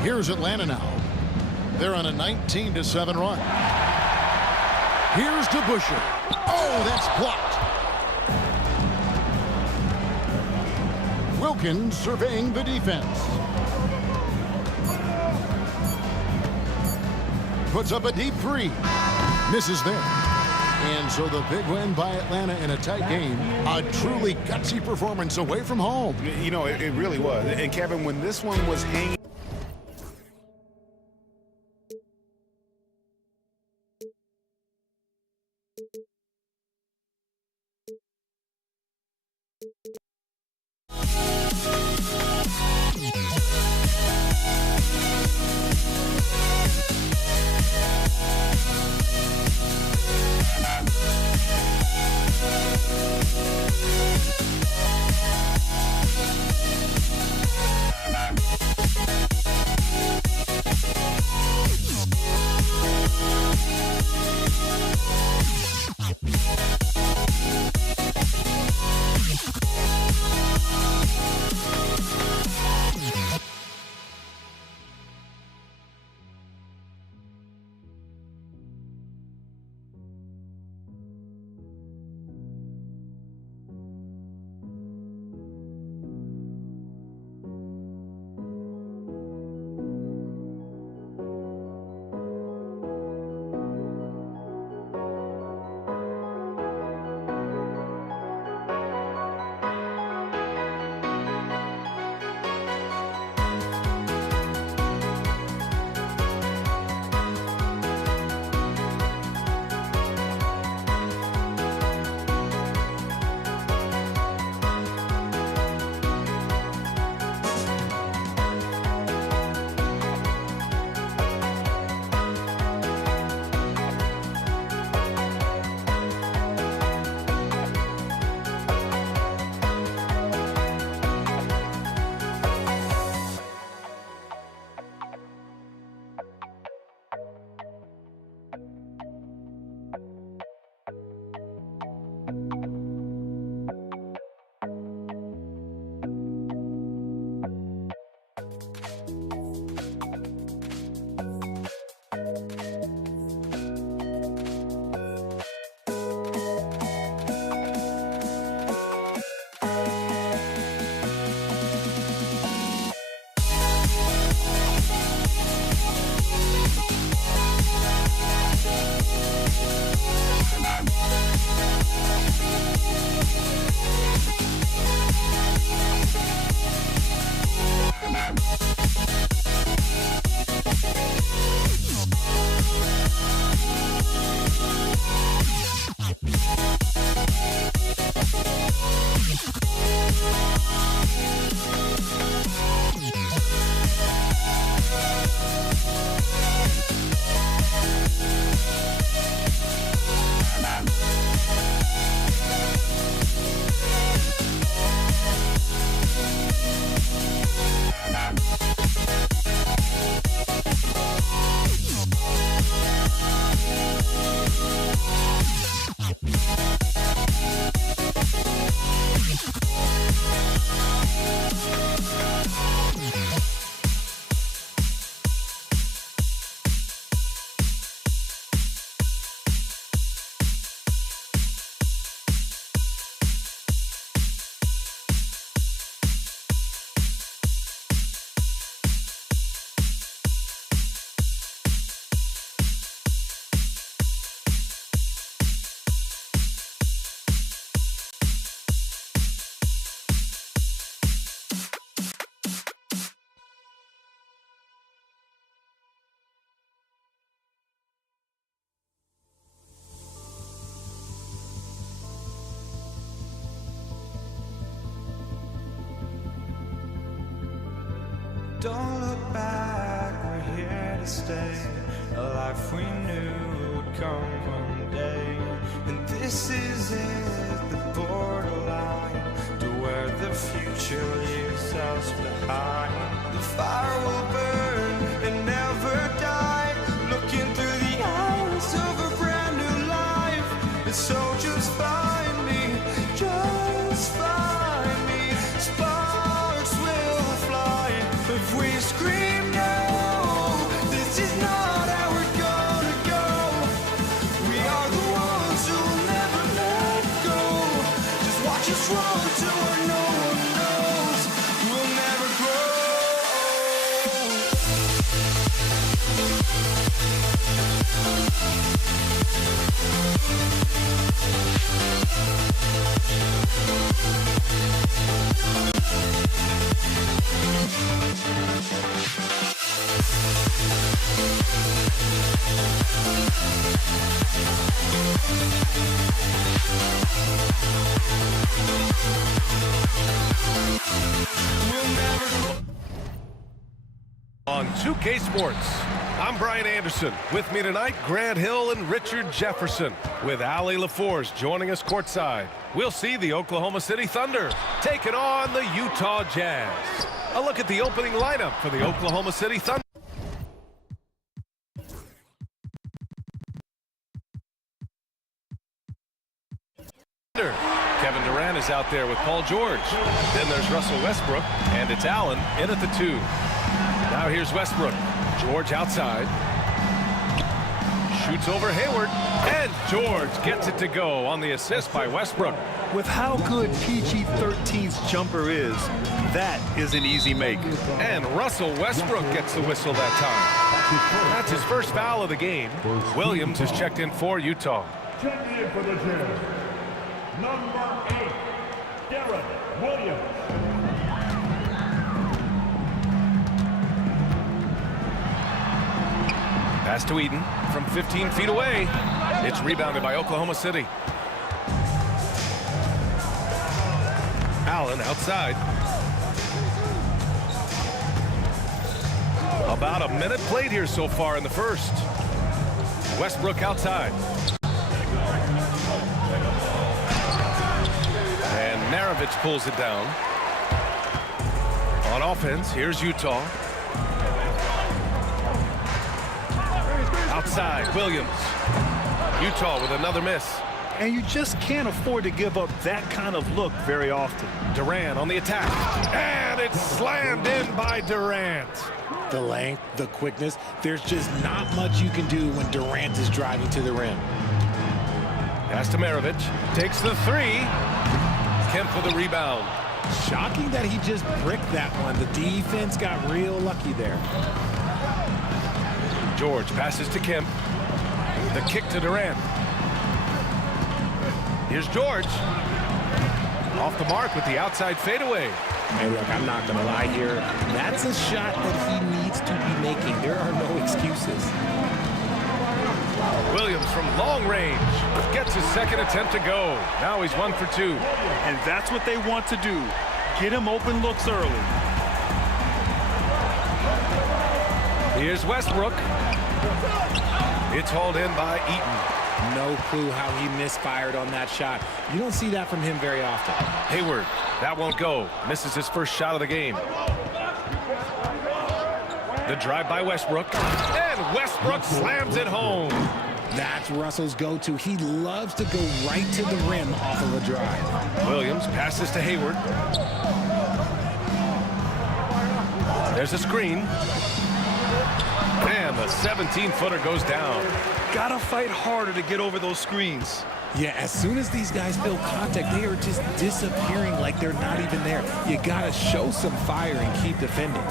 Here's Atlanta now. They're on a 19-7 run. Here's DeBusschere. Oh, that's blocked. Wilkins surveying the defense. Puts up a deep three. Misses there. And so the big win by Atlanta in a tight game. A truly gutsy performance away from home. You know, it really was. And Kevin, when this one was hanging. Don't look back, we're here to stay. A life we knew would come one day. And this is it, the borderline to where the future leaves us behind. The fire will burn and never die, looking through the eyes of a brand new life. And so just find me, just find me. Sparks will fly if we scream no. This is not how we're gonna go. We are the ones who will never let go. Just watch us run to where no one knows. We'll never grow. On 2K Sports, I'm Brian Anderson. With me tonight, Grant Hill and Richard Jefferson. With Ali LaForce joining us courtside. We'll see the Oklahoma City Thunder taking on the Utah Jazz. A look at the opening lineup for the Oklahoma City Thunder. Kevin Durant is out there with Paul George. Then there's Russell Westbrook, and it's Allen in at the 2. Now here's Westbrook. George outside. Shoots over Hayward, and George gets it to go on the assist by Westbrook. With how good PG-13's jumper is, that is an easy make. And Russell Westbrook gets the whistle that time. That's his first foul of the game. Williams is checked in for Utah. Checking in for the Jazz, number 8, Derek Williams. Pass to Eden from 15 feet away. It's rebounded by Oklahoma City. Allen outside. About a minute played here so far in the first. Westbrook outside. And Maravich pulls it down. On offense, here's Utah. Outside, Williams. Utah with another miss. And you just can't afford to give up that kind of look very often. Durant on the attack. And it's slammed in by Durant. The length, the quickness, there's just not much you can do when Durant is driving to the rim. Pass to Maravich. Takes the 3. Kemp with the rebound. Shocking that he just bricked that one. The defense got real lucky there. George passes to Kemp. The kick to Durant. Here's George. Off the mark with the outside fadeaway. Hey, look, I'm not going to lie here. That's a shot that he needs to be making. There are no excuses. Williams from long range gets his second attempt to go. Now he's 1 for 2. And that's what they want to do. Get him open looks early. Here's Westbrook. It's hauled in by Eaton. No clue how he misfired on that shot. You don't see that from him very often. Hayward, that won't go. Misses his first shot of the game. The drive by Westbrook. And Westbrook slams it home. That's Russell's go-to. He loves to go right to the rim off of a drive. Williams passes to Hayward. There's a screen. And the 17-footer goes down. Gotta fight harder to get over those screens. Yeah, as soon as these guys feel contact, they are just disappearing like they're not even there. You gotta show some fire and keep defending.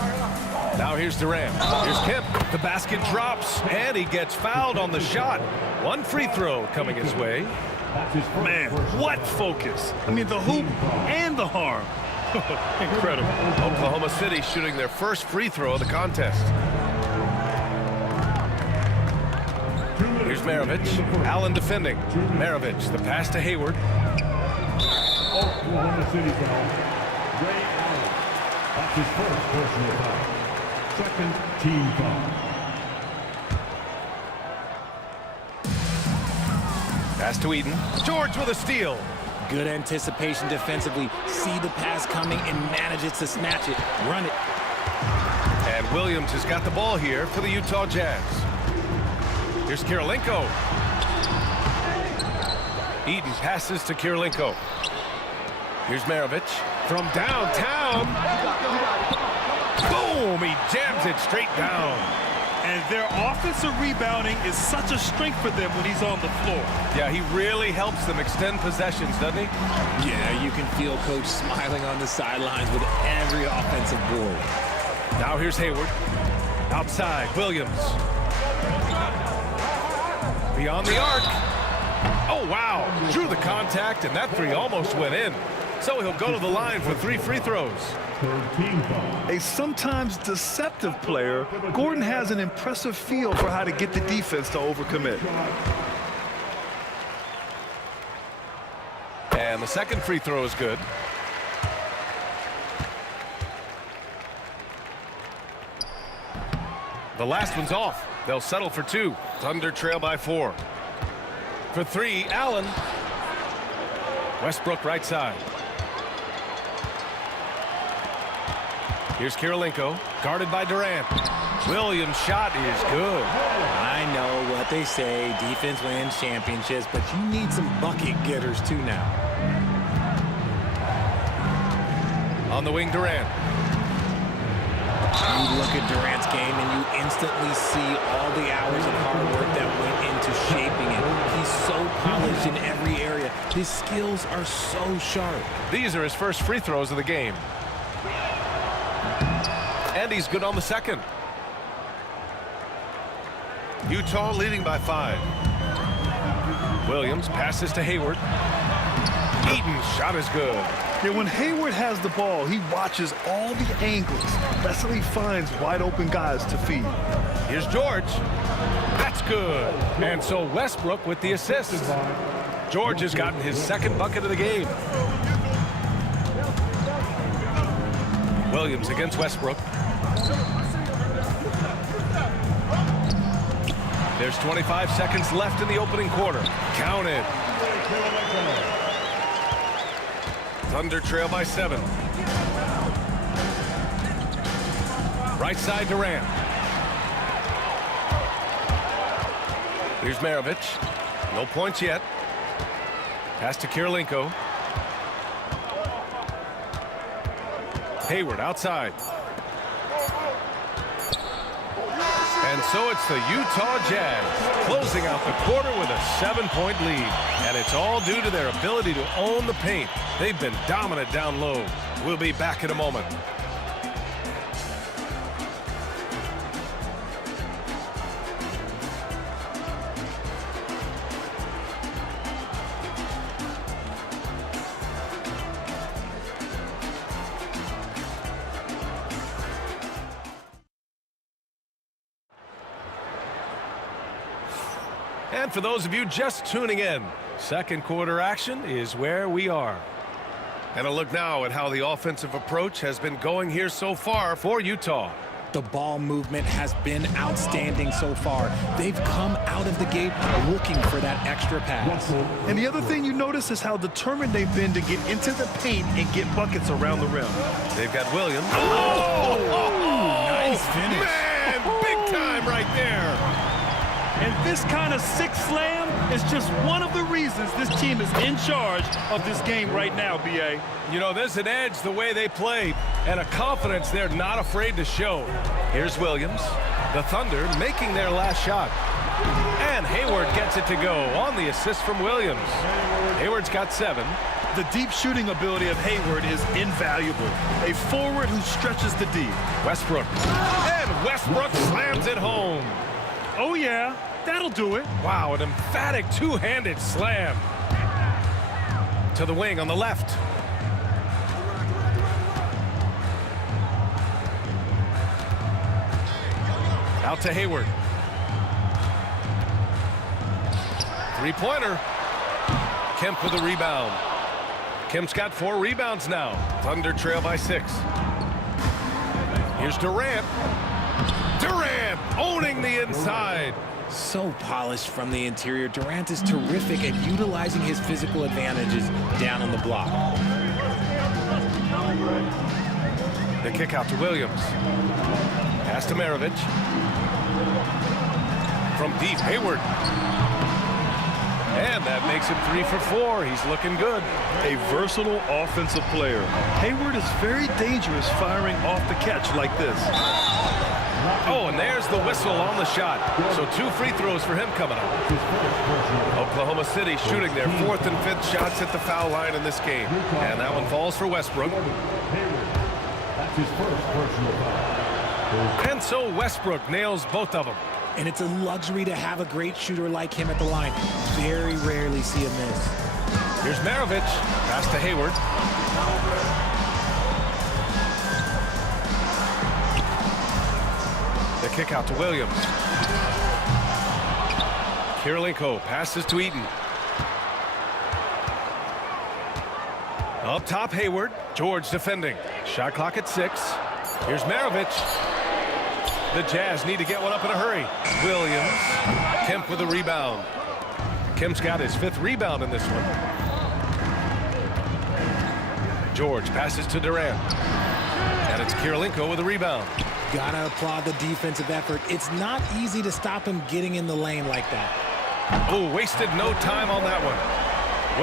Now here's Durant. Here's Kemp. The basket drops, and he gets fouled on the shot. 1 free throw coming his way. Man, what focus. I mean, the hoop and the harm. Incredible. Oklahoma City shooting their first free throw of the contest. Here's Maravich. Allen defending. Maravich, the pass to Hayward. Oklahoma City foul. Ray Allen. That's his first personal foul. Second team foul. Pass to Eden. George with a steal. Good anticipation defensively. See the pass coming and manages to snatch it. Run it. And Williams has got the ball here for the Utah Jazz. Here's Kirilenko. Eden passes to Kirilenko. Here's Maravich from downtown. Boom! He jams it straight down. And their offensive rebounding is such a strength for them when he's on the floor. Yeah, he really helps them extend possessions, doesn't he? Yeah, you can feel Coach smiling on the sidelines with every offensive board. Now here's Hayward. Outside, Williams. Beyond the arc. Oh, wow. Drew the contact, and that three almost went in. So he'll go to the line for 3 free throws. A sometimes deceptive player, Gordon has an impressive feel for how to get the defense to overcommit. And the second free throw is good. The last one's off. They'll settle for 2. Thunder trail by 4. For 3, Allen. Westbrook right side. Here's Kirilenko, guarded by Durant. Williams' shot is good. I know what they say, defense wins championships, but you need some bucket getters too now. On the wing, Durant. You look at Durant's game and you instantly see all the hours of hard work that went into shaping it. He's so polished in every area. His skills are so sharp. These are his first free throws of the game. And he's good on the second. Utah leading by 5. Williams passes to Hayward. Eaton's shot is good. Yeah, when Hayward has the ball, he watches all the angles. That's how he finds wide open guys to feed. Here's George. That's good. And so Westbrook with the assist. George has gotten his second bucket of the game. Williams against Westbrook. There's 25 seconds left in the opening quarter. Counted. Thunder trail by 7. Right side Durant. Here's Maravich. No points yet. Pass to Kirilenko. Hayward outside. And so it's the Utah Jazz closing out the quarter with a 7-point lead. And it's all due to their ability to own the paint. They've been dominant down low. We'll be back in a moment. And for those of you just tuning in, second quarter action is where we are. And a look now at how the offensive approach has been going here so far for Utah. The ball movement has been outstanding so far. They've come out of the gate looking for that extra pass. And the other thing you notice is how determined they've been to get into the paint and get buckets around the rim. They've got Williams. Nice finish. Man, big time right there. And this kind of sick slam is just one of the reasons this team is in charge of this game right now, B.A. You know, there's an edge the way they play and a confidence they're not afraid to show. Here's Williams. The Thunder making their last shot. And Hayward gets it to go on the assist from Williams. Hayward's got 7. The deep shooting ability of Hayward is invaluable. A forward who stretches the deep. Westbrook. And Westbrook slams it home. Oh, yeah. That'll do it. Wow, an emphatic two-handed slam. To the wing on the left. Out to Hayward. Three-pointer. Kemp with a rebound. Kemp's got 4 rebounds now. Thunder trail by 6. Here's Durant. Durant owning the inside. So polished from the interior. Durant is terrific at utilizing his physical advantages down on the block. The kick out to Williams. Pass to Maravich. From deep, Hayward. And that makes him 3 for 4. He's looking good. A versatile offensive player. Hayward is very dangerous firing off the catch like this. Oh, and there's the whistle on the shot. So 2 free throws for him coming up. Oklahoma City shooting their 4th and 5th shots at the foul line in this game. And that one falls for Westbrook. That's his first personal foul. And so Westbrook nails both of them. And it's a luxury to have a great shooter like him at the line. Very rarely see a miss. Here's Maravich. Pass to Hayward. The kick out to Williams. Kirilenko passes to Eaton. Up top, Hayward. George defending. Shot clock at 6. Here's Maravich. The Jazz need to get one up in a hurry. Williams. Kemp with a rebound. Kemp's got his 5th rebound in this one. George passes to Durant. And it's Kirilenko with a rebound. Gotta applaud the defensive effort. It's not easy to stop him getting in the lane like that. Oh, wasted no time on that one.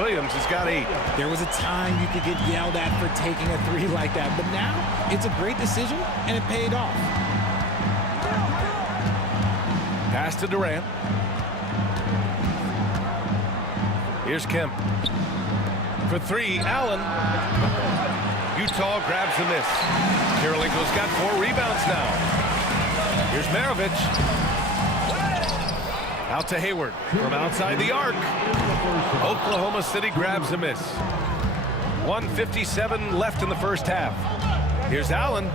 Williams has got 8. There was a time you could get yelled at for taking a 3 like that, but now it's a great decision and it paid off. Pass to Durant. Here's Kemp. For 3, Allen. Utah grabs the miss. Kirilenko's got 4 rebounds now. Here's Maravich. Out to Hayward from outside the arc. Oklahoma City grabs the miss. 1:57 left in the first half. Here's Allen.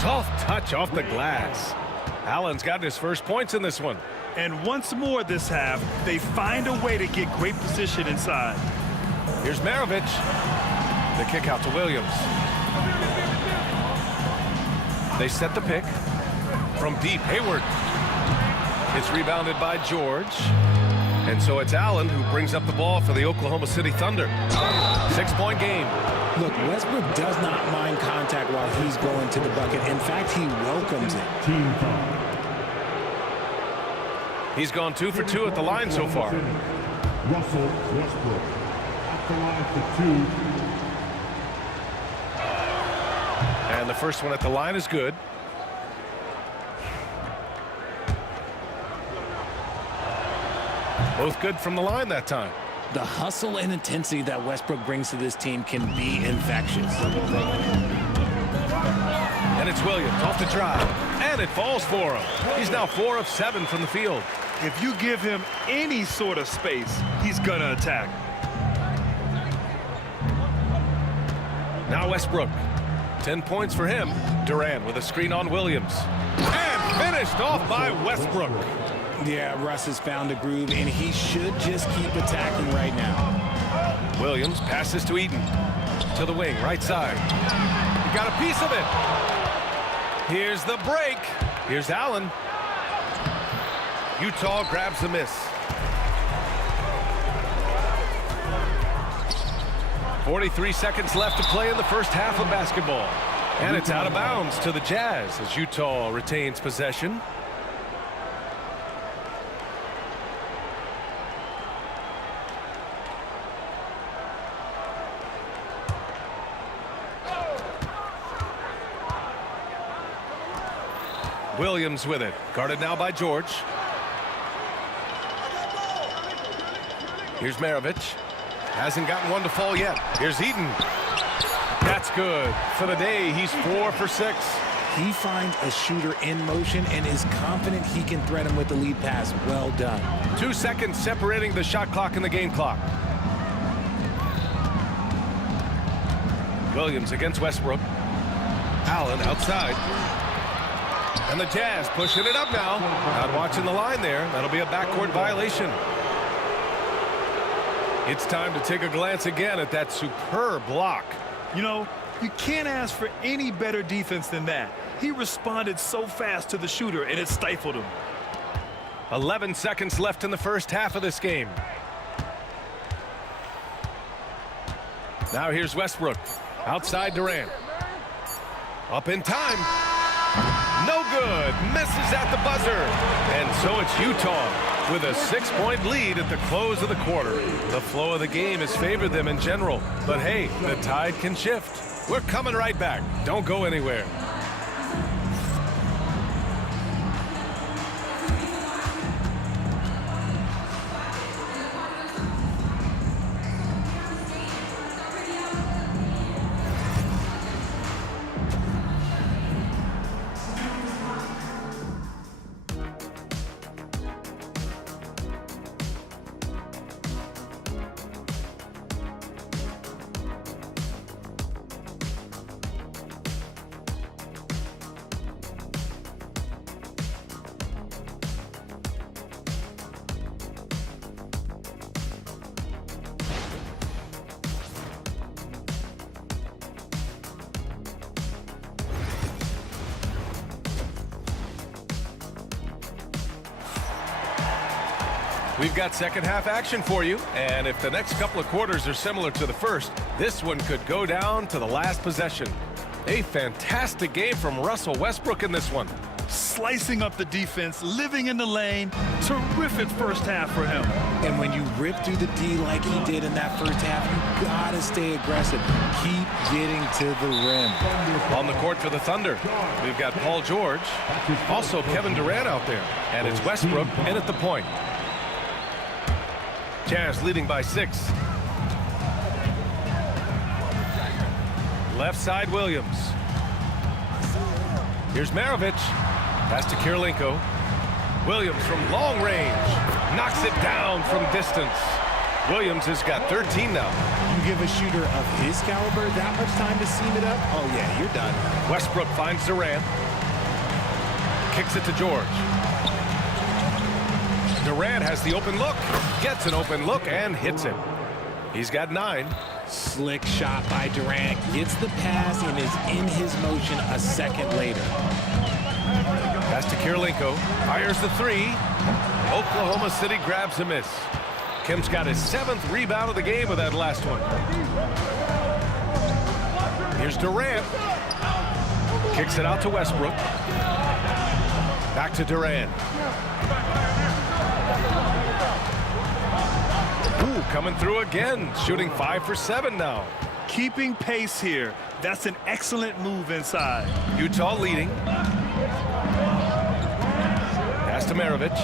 Soft touch off the glass. Allen's got his first points in this one. And once more this half, they find a way to get great position inside. Here's Maravich. The kick out to Williams. They set the pick. From deep, Hayward. It's rebounded by George. And so it's Allen who brings up the ball for the Oklahoma City Thunder. 6-point game. Look, Westbrook does not mind contact while he's going to the bucket. In fact, he welcomes it. Team foul. He's gone 2 for 2 at the line so far. Russell Westbrook at the line for 2. And the first one at the line is good. Both good from the line that time. The hustle and intensity that Westbrook brings to this team can be infectious. And it's Williams off the drive. And it falls for him. He's now 4 of 7 from the field. If you give him any sort of space, he's gonna attack. Now Westbrook. 10 points for him. Durant with a screen on Williams. And finished off by Westbrook. Yeah, Russ has found a groove, and he should just keep attacking right now. Williams passes to Eaton. To the wing, right side. He got a piece of it. Here's the break. Here's Allen. Utah grabs the miss. 43 seconds left to play in the first half of basketball. And it's out of bounds to the Jazz as Utah retains possession. Williams with it. Guarded now by George. Here's Maravich. Hasn't gotten one to fall yet. Here's Eaton. That's good. For the day, he's 4 for 6. He finds a shooter in motion and is confident he can threat him with the lead pass. Well done. 2 seconds separating the shot clock and the game clock. Williams against Westbrook. Allen outside. And the Jazz pushing it up now. Not watching the line there. That'll be a backcourt violation. It's time to take a glance again at that superb block. You know, you can't ask for any better defense than that. He responded so fast to the shooter, and it stifled him. 11 seconds left in the first half of this game. Now here's Westbrook. Outside Durant. Up in time. No good. Misses at the buzzer. And so it's Utah with a 6-point lead at the close of the quarter. The flow of the game has favored them in general. But hey, the tide can shift. We're coming right back. Don't go anywhere. We've got second half action for you, and if the next couple of quarters are similar to the first, this one could go down to the last possession. A fantastic game from Russell Westbrook in this one. Slicing up the defense, living in the lane. Terrific first half for him. And when you rip through the D like he did in that first half, you gotta stay aggressive. Keep getting to the rim. On the court for the Thunder, we've got Paul George, also Kevin Durant out there, and it's Westbrook in at the point. Jazz leading by 6. Left side Williams. Here's Maravich. Pass to Kirilenko. Williams from long range. Knocks it down from distance. Williams has got 13 now. You give a shooter of his caliber that much time to seam it up? Oh, yeah, you're done. Westbrook finds Durant. Kicks it to George. Durant has the open look, gets an open look, and hits it. He's got 9. Slick shot by Durant, gets the pass and is in his motion a second later. Pass to Kirilenko, fires the 3. Oklahoma City grabs a miss. Kim's got his 7th rebound of the game with that last one. Here's Durant. Kicks it out to Westbrook. Back to Durant. Ooh, coming through again, shooting 5 for 7 now. Keeping pace here. That's an excellent move inside. Utah leading. Pass to Maravich.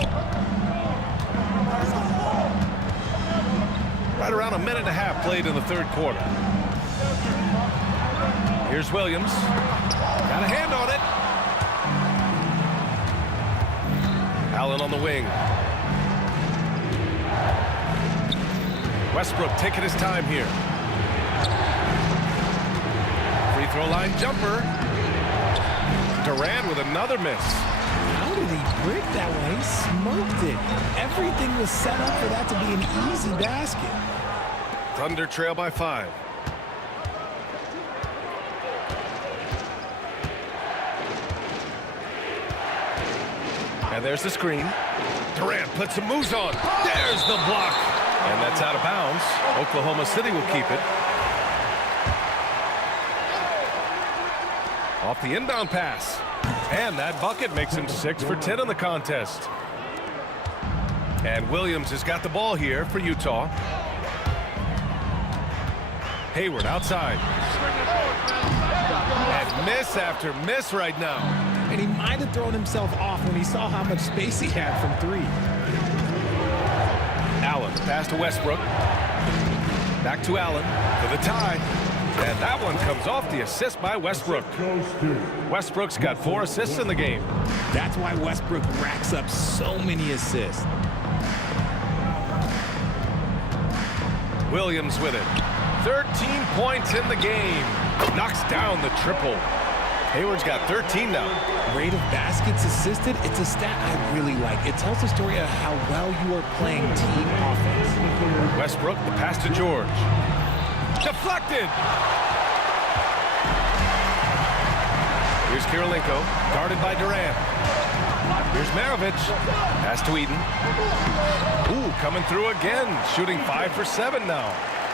Right around a minute and a half played in the third quarter. Here's Williams. Got a hand on it. Allen on the wing. Westbrook taking his time here. Free throw line jumper. Durant with another miss. How did he break that one? He smoked it. Everything was set up for that to be an easy basket. Thunder trail by 5. And there's the screen. Durant puts some moves on. There's the block. And that's out of bounds. Oklahoma City will keep it. Off the inbound pass. And that bucket makes him 6 for 10 in the contest. And Williams has got the ball here for Utah. Hayward outside. And miss after miss right now. And he might have thrown himself off when he saw how much space he had from 3. Allen, pass to Westbrook. Back to Allen for the tie. And that one comes off the assist by Westbrook. Westbrook's got 4 assists in the game. That's why Westbrook racks up so many assists. Williams with it. 13 points in the game. Knocks down the triple. Hayward's got 13 now. Rate of baskets assisted, it's a stat I really like. It tells the story of how well you are playing team offense. Westbrook, the pass to George. Deflected. Here's Kirilenko, guarded by Durant. Here's Maravich. Pass to Eaton. Ooh, coming through again. Shooting 5 for 7 now.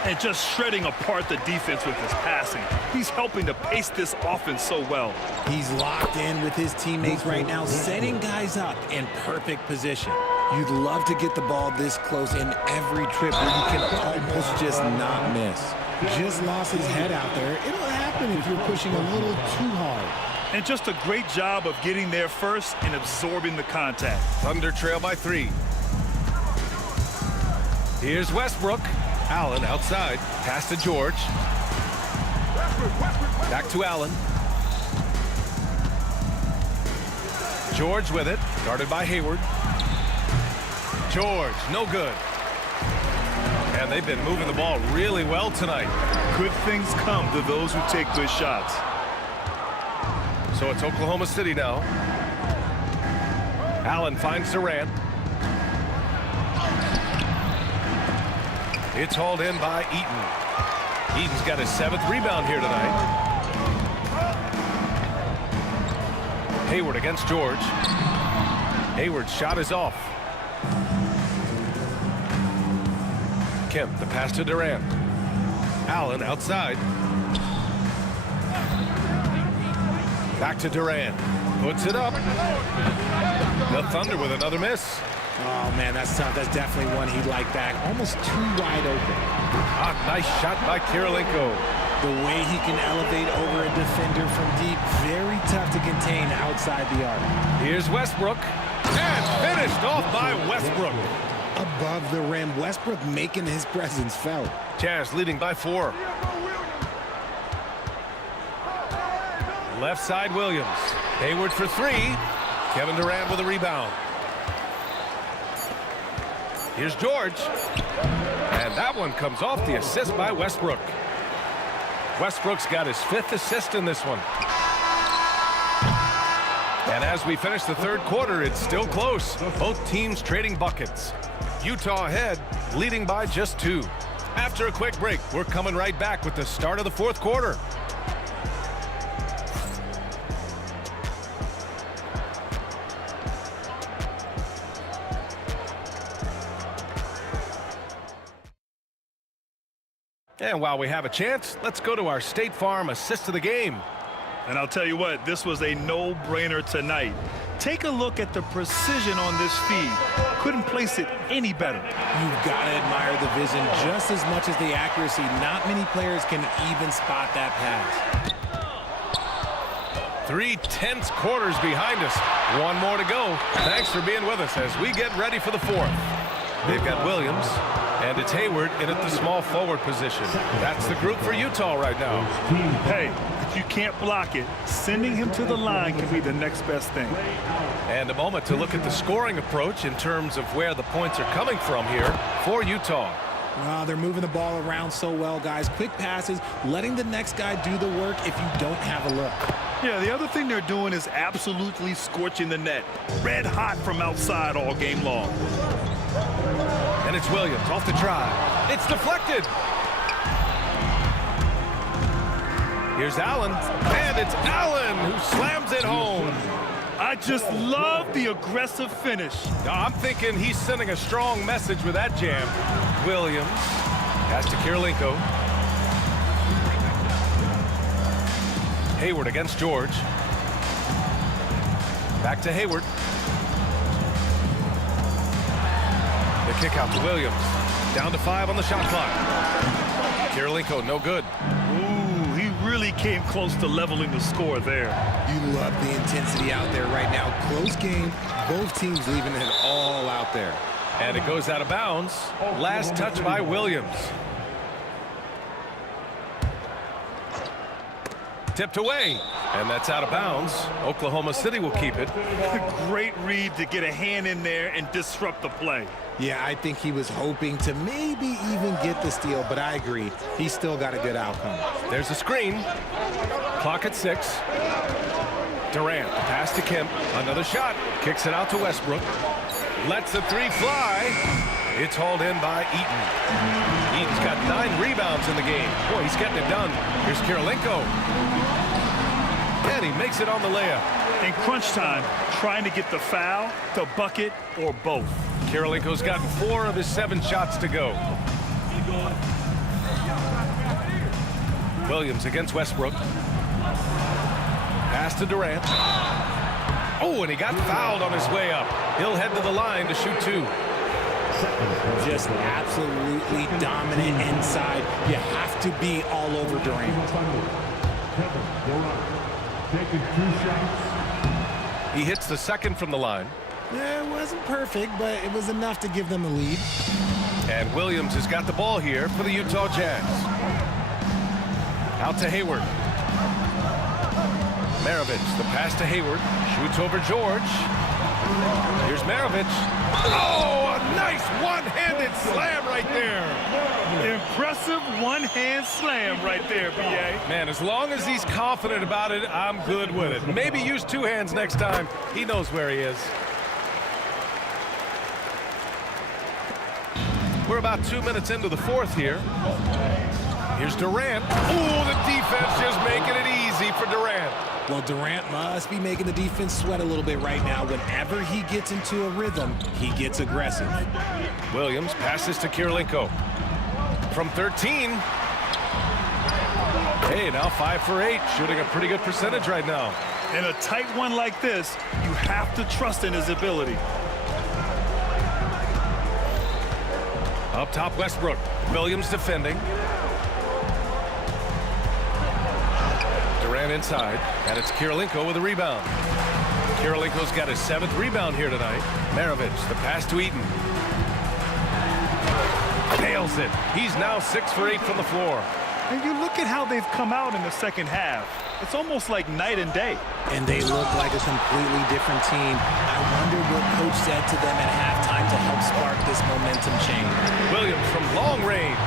And just shredding apart the defense with his passing. He's helping to pace this offense so well. He's locked in with his teammates right now, setting guys up in perfect position. You'd love to get the ball this close in every trip where you can almost just not miss. Just lost his head out there. It'll happen if you're pushing a little too hard. And just a great job of getting there first and absorbing the contact. Thunder trail by 3. Here's Westbrook. Allen outside. Pass to George. Back to Allen. George with it. Guarded by Hayward. George, no good. And they've been moving the ball really well tonight. Good things come to those who take good shots. So it's Oklahoma City now. Allen finds Durant. It's hauled in by Eaton. Eaton's got his 7th rebound here tonight. Hayward against George. Hayward's shot is off. Kemp, the pass to Durant. Allen outside. Back to Durant. Puts it up. The Thunder with another miss. Oh, man, that's tough. That's definitely one he'd like back. Almost too wide open. Nice shot by Kirilenko. The way he can elevate over a defender from deep, very tough to contain outside the arc. Here's Westbrook. And finished off by Westbrook. Above the rim, Westbrook making his presence felt. Jazz leading by 4. Left side, Williams. Hayward for 3. Kevin Durant with a rebound. Here's George. And that one comes off the assist by Westbrook. Westbrook's got his 5th assist in this one. And as we finish the 3rd quarter, it's still close. Both teams trading buckets. Utah ahead, leading by just 2. After a quick break, we're coming right back with the start of the 4th quarter. And while we have a chance, let's go to our State Farm assist of the game. And I'll tell you what, this was a no-brainer tonight. Take a look at the precision on this feed. Couldn't place it any better. You've got to admire the vision just as much as the accuracy. Not many players can even spot that pass. 3 tense quarters behind us. 1 more to go. Thanks for being with us as we get ready for the 4th. They've got Williams, and it's Hayward in at the small forward position. That's the group for Utah right now. Hey, if you can't block it, sending him to the line can be the next best thing. And a moment to look at the scoring approach in terms of where the points are coming from here for Utah. They're moving the ball around so well, guys. Quick passes, letting the next guy do the work if you don't have a look. Yeah, the other thing they're doing is absolutely scorching the net. Red hot from outside all game long. And it's Williams off the drive. It's deflected. Here's Allen, and it's Allen who slams it home. I just love the aggressive finish. I'm thinking he's sending a strong message with that jam. Williams, pass to Kirilenko. Hayward against George. Back to Hayward. The kick out to Williams. Down to 5 on the shot clock. Kirilenko, no good. Ooh, he really came close to leveling the score there. You love the intensity out there right now. Close game. Both teams leaving it all out there. And it goes out of bounds. Last touch by Williams. Tipped away. And that's out of bounds. Oklahoma City will keep it. Great read to get a hand in there and disrupt the play. Yeah, I think he was hoping to maybe even get the steal, but I agree. He's still got a good outcome. There's a screen. Clock at 6. Durant, pass to Kemp. Another shot. Kicks it out to Westbrook. Lets the 3 fly. It's hauled in by Eaton. Eaton's got 9 rebounds in the game. Boy, he's getting it done. Here's Kirilenko. And And he makes it on the layup. In crunch time, trying to get the foul, the bucket, or both. Kirilenko's gotten 4 of his 7 shots to go. Williams against Westbrook. Pass to Durant. Oh, and he got fouled on his way up. He'll head to the line to shoot 2. Just absolutely dominant inside. You have to be all over Durant. He hits the second from the line. Yeah, it wasn't perfect, but it was enough to give them the lead. And Williams has got the ball here for the Utah Jazz. Out to Hayward. Maravich, the pass to Hayward. Shoots over George. Here's Maravich. Oh, a nice one-handed slam right there. Impressive one-hand slam right there, B.A. Man, as long as he's confident about it, I'm good with it. Maybe use 2 hands next time. He knows where he is. We're about 2 minutes into the 4th here. Here's Durant. Oh, the defense just making it easy for Durant. Well, Durant must be making the defense sweat a little bit right now. Whenever he gets into a rhythm, he gets aggressive. Williams passes to Kirilenko. From 13. Hey, now 5 for 8. Shooting a pretty good percentage right now. In a tight one like this, you have to trust in his ability. Up top, Westbrook. Williams defending. Durant inside, and it's Kirilenko with a rebound. Kirilenko's got his 7th rebound here tonight. Maravich, the pass to Eaton. Nails it. He's now 6 for 8 from the floor. And you look at how they've come out in the second half. It's almost like night and day. And they look like a completely different team. I wonder what coach said to them at halftime to help spark this momentum change. Williams from long range.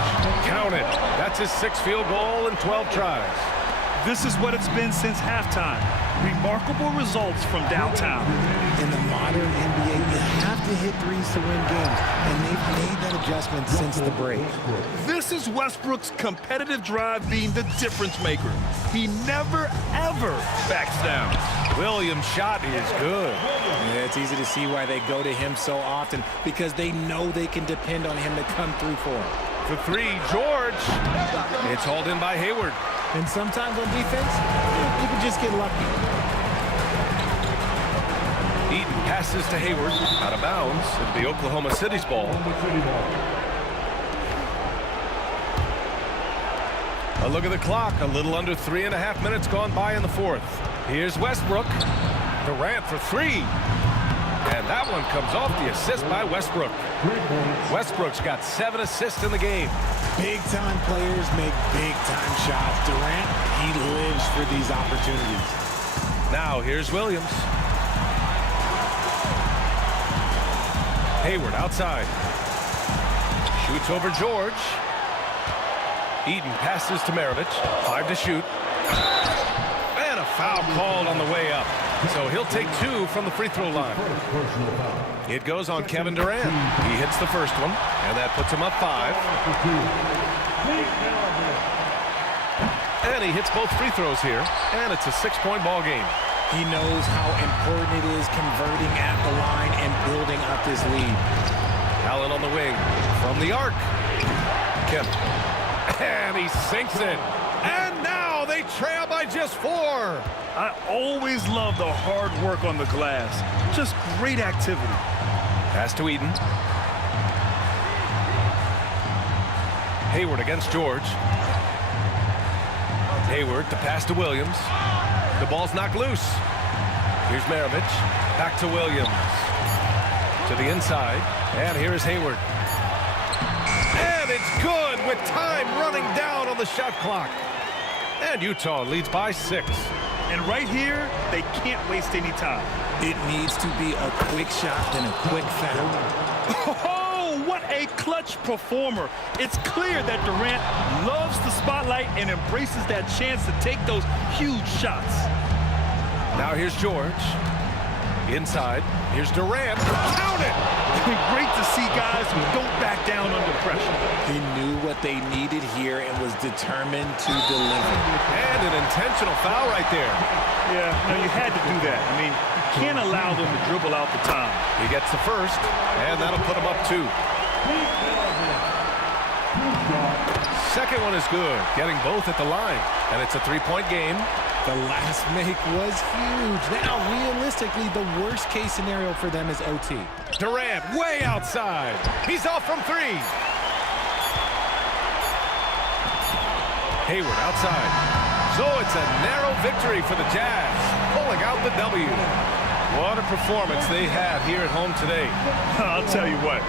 Count it. That's his 6th field goal in 12 tries. This is what it's been since halftime. Remarkable results from downtown. In the modern NBA, you have to hit threes to win games, and they've made that adjustment since the break. This is Westbrook's competitive drive being the difference maker. He never, ever backs down. Williams' shot is good. Yeah, it's easy to see why they go to him so often, because they know they can depend on him to come through for them. For 3, George. It's hauled in by Hayward. And sometimes on defense, you can just get lucky. Eaton passes to Hayward. Out of bounds. It'll be Oklahoma City's ball. A look at the clock. A little under 3.5 minutes gone by in the 4th. Here's Westbrook. Durant for 3. And that one comes off the assist by Westbrook. Westbrook's got 7 assists in the game. Big-time players make big-time shots. Durant, he lives for these opportunities. Now here's Williams. Hayward outside. Shoots over George. Eaton passes to Maravich. 5 to shoot. And a foul called on the way up. So he'll take 2 from the free throw line. It goes on Kevin Durant. He hits the first one, and that puts him up 5. And he hits both free throws here, and it's a 6-point ball game. He knows how important it is converting at the line and building up his lead. Allen on the wing from the arc. Kemp. And he sinks it. And now they trail by just 4. I always love the hard work on the glass. Just great activity. Pass to Eaton. Hayward against George. Hayward to pass to Williams. The ball's knocked loose. Here's Maravich. Back to Williams. To the inside. And here's Hayward. And it's good with time running down on the shot clock. And Utah leads by 6. And right here, they can't waste any time. It needs to be a quick shot and a quick foul. Oh, what a clutch performer. It's clear that Durant loves the spotlight and embraces that chance to take those huge shots. Now here's George. Inside, here's Durant. Count it! Great to see guys who don't back down under pressure. He knew what they needed here and was determined to deliver. And an intentional foul right there. Yeah, no, you had to do that. I mean, you can't allow them to dribble out the time. He gets the first, and that'll put him up 2. Second one is good, getting both at the line. And it's a 3-point game. The last make was huge. Now, realistically, the worst-case scenario for them is OT. Durant way outside. He's off from 3. Hayward outside. So it's a narrow victory for the Jazz, pulling out the W. What a performance they had here at home today. I'll tell you what,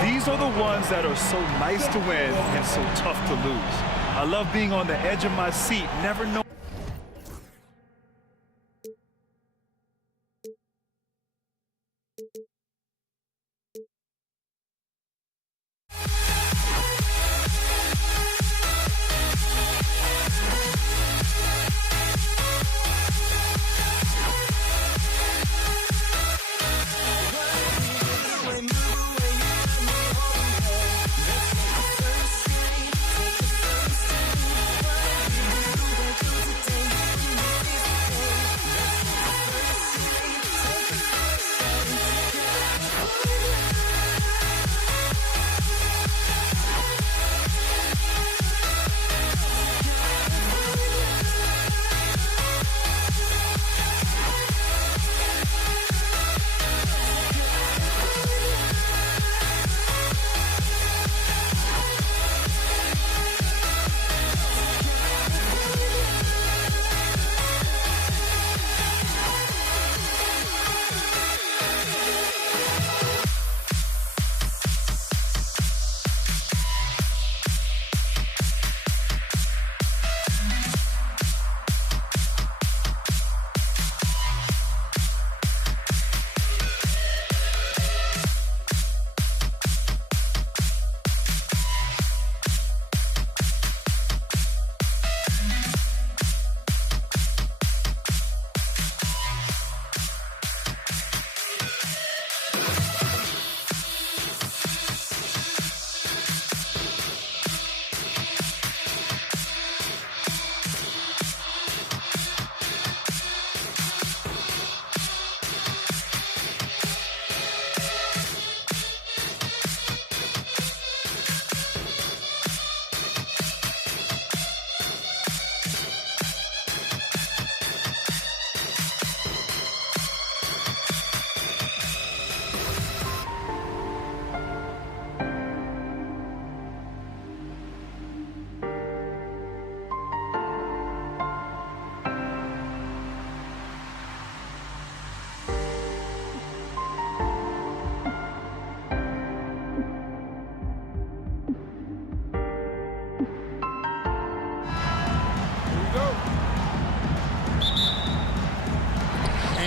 these are the ones that are so nice to win and so tough to lose. I love being on the edge of my seat, never knowing.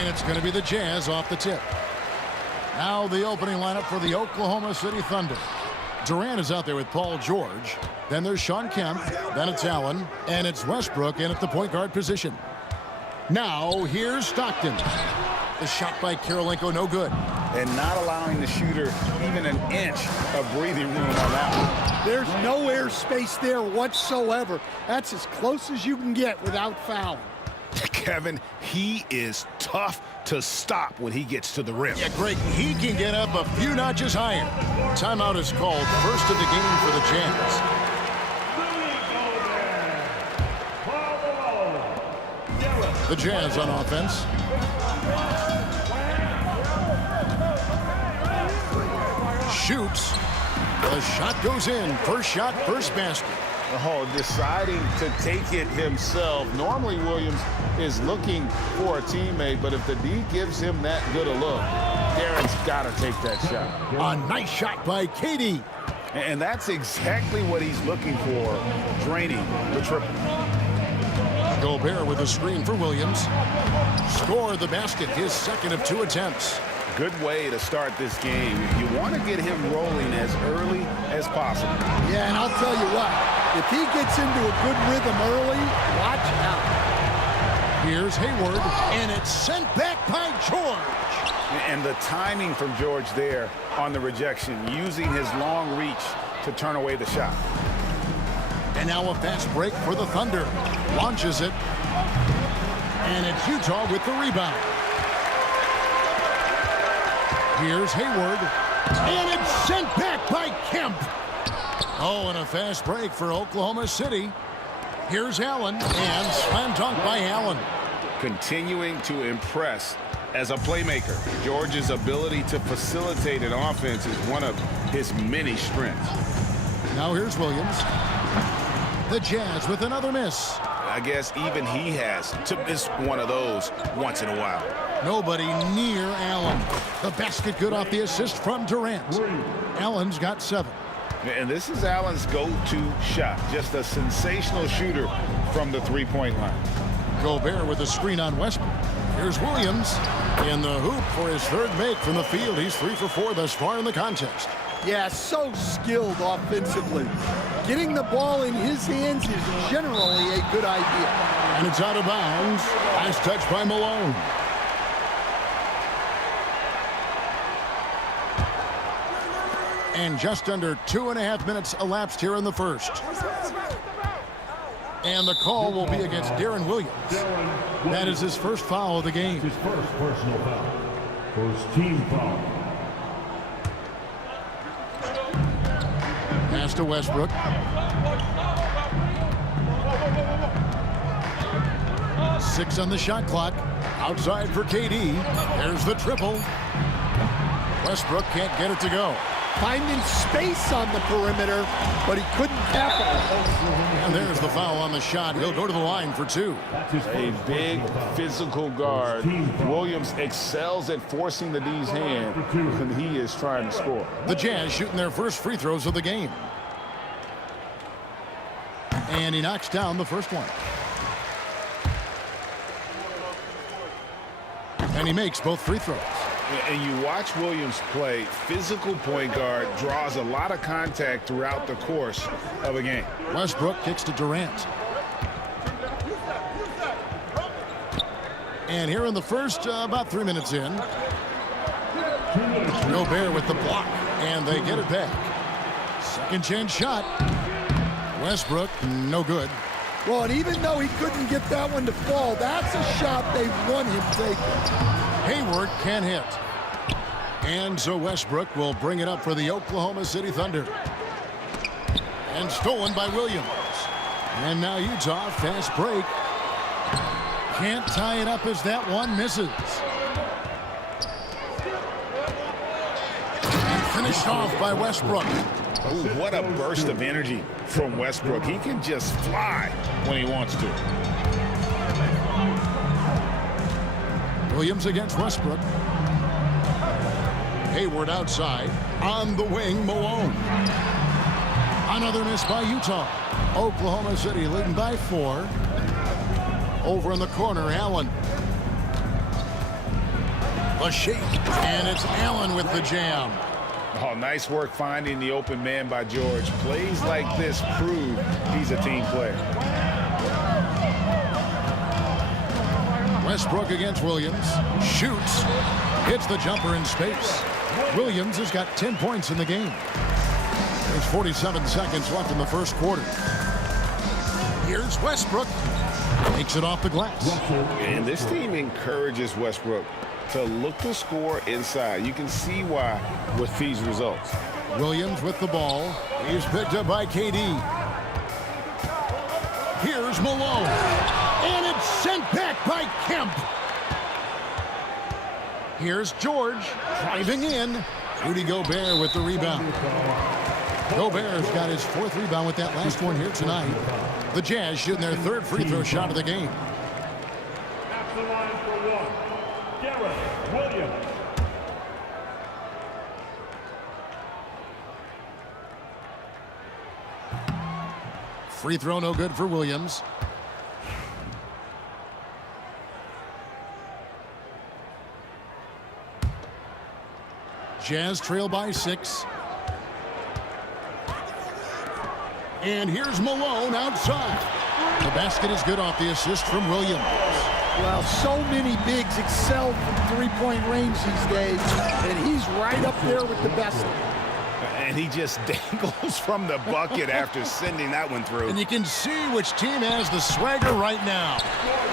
It's going to be the Jazz off the tip. Now the opening lineup for the Oklahoma City Thunder. Durant is out there with Paul George. Then there's Shawn Kemp. Then it's Allen. And it's Westbrook in at the point guard position. Now here's Stockton. The shot by Kirilenko, no good. And not allowing the shooter even an inch of breathing room on that one. There's no air space there whatsoever. That's as close as you can get without fouling. Kevin, he is tough to stop when he gets to the rim. Yeah, Greg, he can get up a few notches higher. Timeout is called, first of the game for the Jazz. The Jazz on offense. Shoots. The shot goes in. First shot, first basket. Oh, deciding to take it himself. Normally, Williams is looking for a teammate, but if the D gives him that good a look, Darren's got to take that shot. A nice shot by KD. And that's exactly what he's looking for, draining the triple. Gobert with a screen for Williams. Score the basket, his second of 2 attempts. Good way to start this game. You want to get him rolling as early as possible. Yeah, and I'll tell you what, if he gets into a good rhythm early, watch out. Here's Hayward, and it's sent back by George. And the timing from George there on the rejection, using his long reach to turn away the shot. And now a fast break for the Thunder. Launches it. And it's Utah with the rebound. Here's Hayward. And it's sent back by Kemp. Oh, and a fast break for Oklahoma City. Here's Allen. And slam dunk by Allen. Continuing to impress as a playmaker. George's ability to facilitate an offense is one of his many strengths. Now here's Williams. The Jazz with another miss. I guess even he has to miss one of those once in a while. Nobody near Allen. The basket good off the assist from Durant. Allen's got 7. And this is Allen's go-to shot. Just a sensational shooter from the three-point line. Gobert with a screen on Westbrook. Here's Williams in the hoop for his third make from the field. He's 3 for 4 thus far in the contest. Yeah, so skilled offensively. Getting the ball in his hands is generally a good idea. And it's out of bounds. Nice touch by Malone. And just under 2.5 minutes elapsed here in the first. And the call will be against Darren Williams. That is his first foul of the game. His first personal foul. First team foul. Pass to Westbrook. Six on the shot clock. Outside for KD. There's the triple. Westbrook can't get it to go. Finding space on the perimeter, but he couldn't capitalize. And there's the foul on the shot. He'll go to the line for 2. A big physical guard. Williams excels at forcing the D's hand when he is trying to score. The Jazz shooting their first free throws of the game. And he knocks down the first one. And he makes both free throws. And you watch Williams play, physical point guard, draws a lot of contact throughout the course of a game. Westbrook kicks to Durant. And here in the first, about 3 minutes in, Gobert with the block, and they get it back. Second chance shot. Westbrook, no good. Well, and even though he couldn't get that one to fall, that's a shot they want him taking. Hayward can hit. And so Westbrook will bring it up for the Oklahoma City Thunder. And stolen by Williams. And now Utah, fast break. Can't tie it up as that one misses. And finished off by Westbrook. Ooh, what a burst of energy from Westbrook. He can just fly when he wants to. Williams against Westbrook. Hayward outside. On the wing, Malone. Another miss by Utah. Oklahoma City leading by 4. Over in the corner, Allen. The shake. And it's Allen with the jam. Oh, nice work finding the open man by George. Plays like this prove he's a team player. Westbrook against Williams. Shoots. Hits the jumper in space. Williams has got 10 points in the game. There's 47 seconds left in the first quarter. Here's Westbrook. Takes it off the glass. And this team encourages Westbrook to look to score inside. You can see why with these results. Williams with the ball. He's picked up by KD. Here's Malone. And it's sent back by Kemp. Here's George driving in. Rudy Gobert with the rebound. Gobert's got his 4th rebound with that last one here tonight. The Jazz shooting their 3rd free throw shot of the game. At the line for 1, Darren Williams. Free throw no good for Williams. Jazz trail by 6. And here's Malone outside. The basket is good off the assist from Williams. Well, so many bigs excel from three-point range these days, and he's right up there with the best of them. And he just dangles from the bucket after sending that one through. And you can see which team has the swagger right now.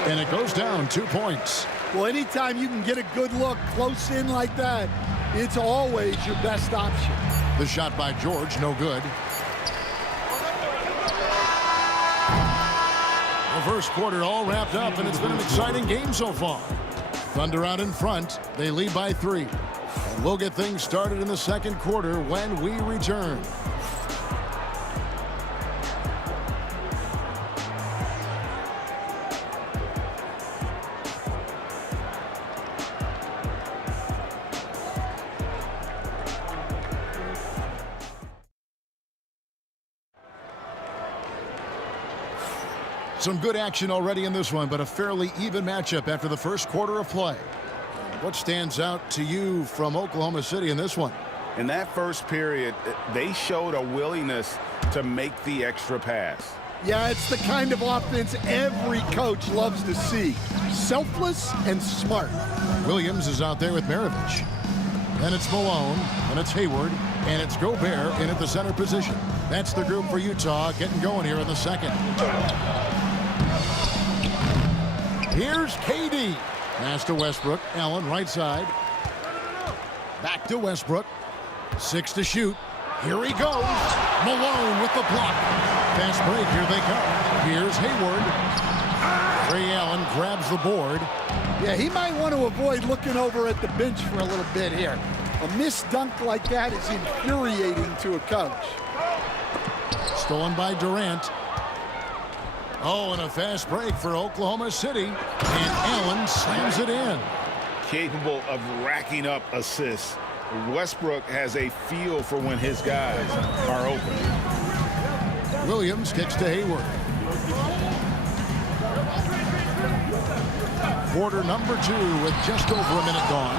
And it goes down 2 points. Well, anytime you can get a good look close in like that, it's always your best option. The shot by George, no good. The first quarter all wrapped up, and it's been an exciting game so far. Thunder out in front. They lead by 3. And we'll get things started in the second quarter when we return. Some good action already in this one, but a fairly even matchup after the first quarter of play. What stands out to you from Oklahoma City in this one? In that first period, they showed a willingness to make the extra pass. Yeah, it's the kind of offense every coach loves to see. Selfless and smart. Williams is out there with Maravich. Then it's Malone, and it's Hayward, and it's Gobert in at the center position. That's the group for Utah getting going here in the second. Here's KD. Pass to Westbrook. Allen right side. Back to Westbrook. 6 to shoot. Here he goes. Malone with the block. Fast break. Here they come. Here's Hayward. Ray Allen grabs the board. Yeah, he might want to avoid looking over at the bench for a little bit here. A missed dunk like that is infuriating to a coach. Stolen by Durant. Oh, and a fast break for Oklahoma City. And Allen slams it in. Capable of racking up assists. Westbrook has a feel for when his guys are open. Williams kicks to Hayward. Quarter number 2 with just over a minute gone.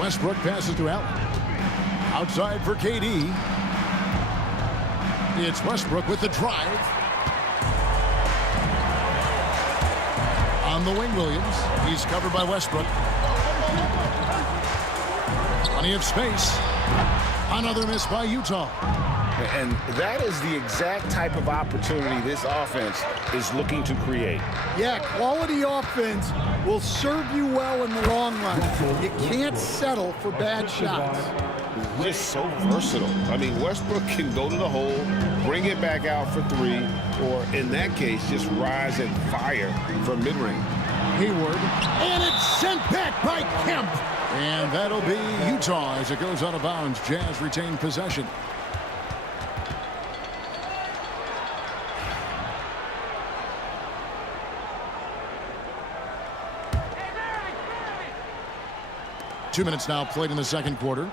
Westbrook passes to Allen. Outside for KD. It's Westbrook with the drive. On the wing, Williams. He's covered by Westbrook. Plenty of space. Another miss by Utah. And that is the exact type of opportunity this offense is looking to create. Yeah, quality offense will serve you well in the long run. You can't settle for bad shots. Just so versatile. I mean, Westbrook can go to the hole, bring it back out for 3, or in that case, just rise and fire from mid-range. Hayward, and it's sent back by Kemp. And that'll be Utah as it goes out of bounds. Jazz retain possession. Two minutes now played in the second quarter.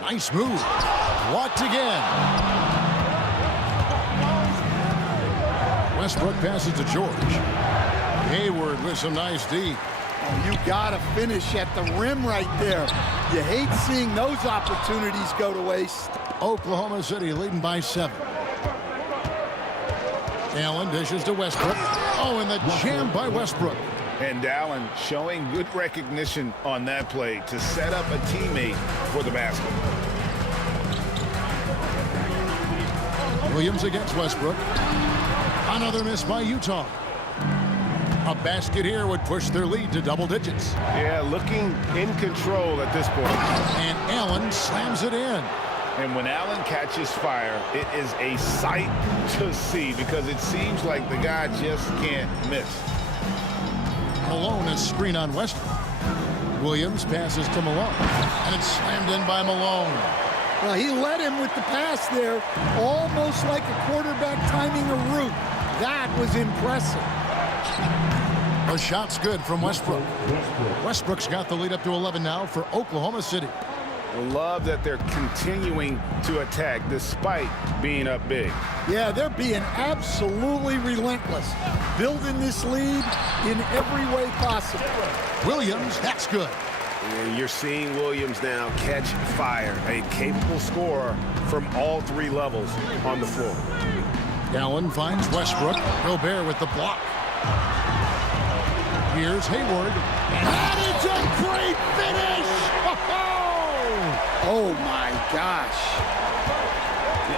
Nice move. Blocked again. Westbrook passes to George. Hayward with some nice D. Oh, you got to finish at the rim right there. You hate seeing those opportunities go to waste. Oklahoma City leading by 7. Allen dishes to Westbrook. Oh, and the jam by Westbrook. And Allen showing good recognition on that play to set up a teammate for the basket. Williams against Westbrook. Another miss by Utah. A basket here would push their lead to double digits. Yeah, looking in control at this point. And Allen slams it in. And when Allen catches fire, it is a sight to see because it seems like the guy just can't miss. Malone is screen on Westbrook. Williams passes to Malone. And it's slammed in by Malone. Well, he led him with the pass there, almost like a quarterback timing a route. That was impressive. The shot's good from Westbrook. Westbrook's got the lead up to 11 now for Oklahoma City. I love that they're continuing to attack despite being up big. Yeah, they're being absolutely relentless, building this lead in every way possible. Williams, that's good. And you're seeing Williams now catch fire, a capable scorer from all 3 levels on the floor. Allen finds Westbrook. Gobert with the block. Here's Hayward. And it's a great finish! Oh, my gosh.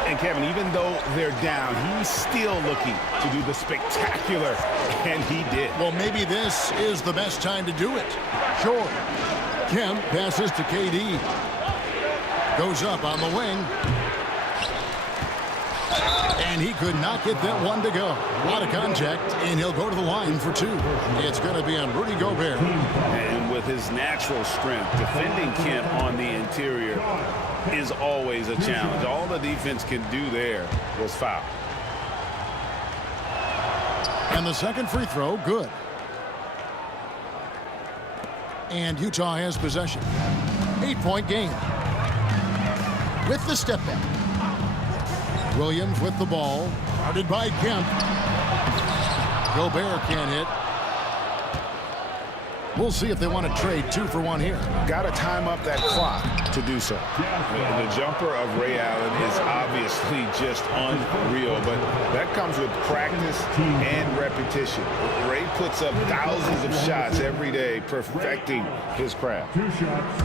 And Kevin, even though they're down, he's still looking to do the spectacular, and he did. Well, maybe this is the best time to do it. Sure. Kemp passes to KD. Goes up on the wing. And he could not get that one to go. A lot of contact, and he'll go to the line for two. It's going to be on Rudy Gobert. And with his natural strength, defending Kemp on the interior is always a challenge. All the defense can do there was foul. And the second free throw, good. And Utah has possession. 8-point game. With the step back. Williams with the ball. Guarded by Kemp. Gobert can't hit. We'll see if they want to trade 2 for 1 here. Got to time up that clock to do so. The jumper of Ray Allen is obviously just unreal, but that comes with practice and repetition. Ray puts up thousands of shots every day, perfecting his craft. 2 shots.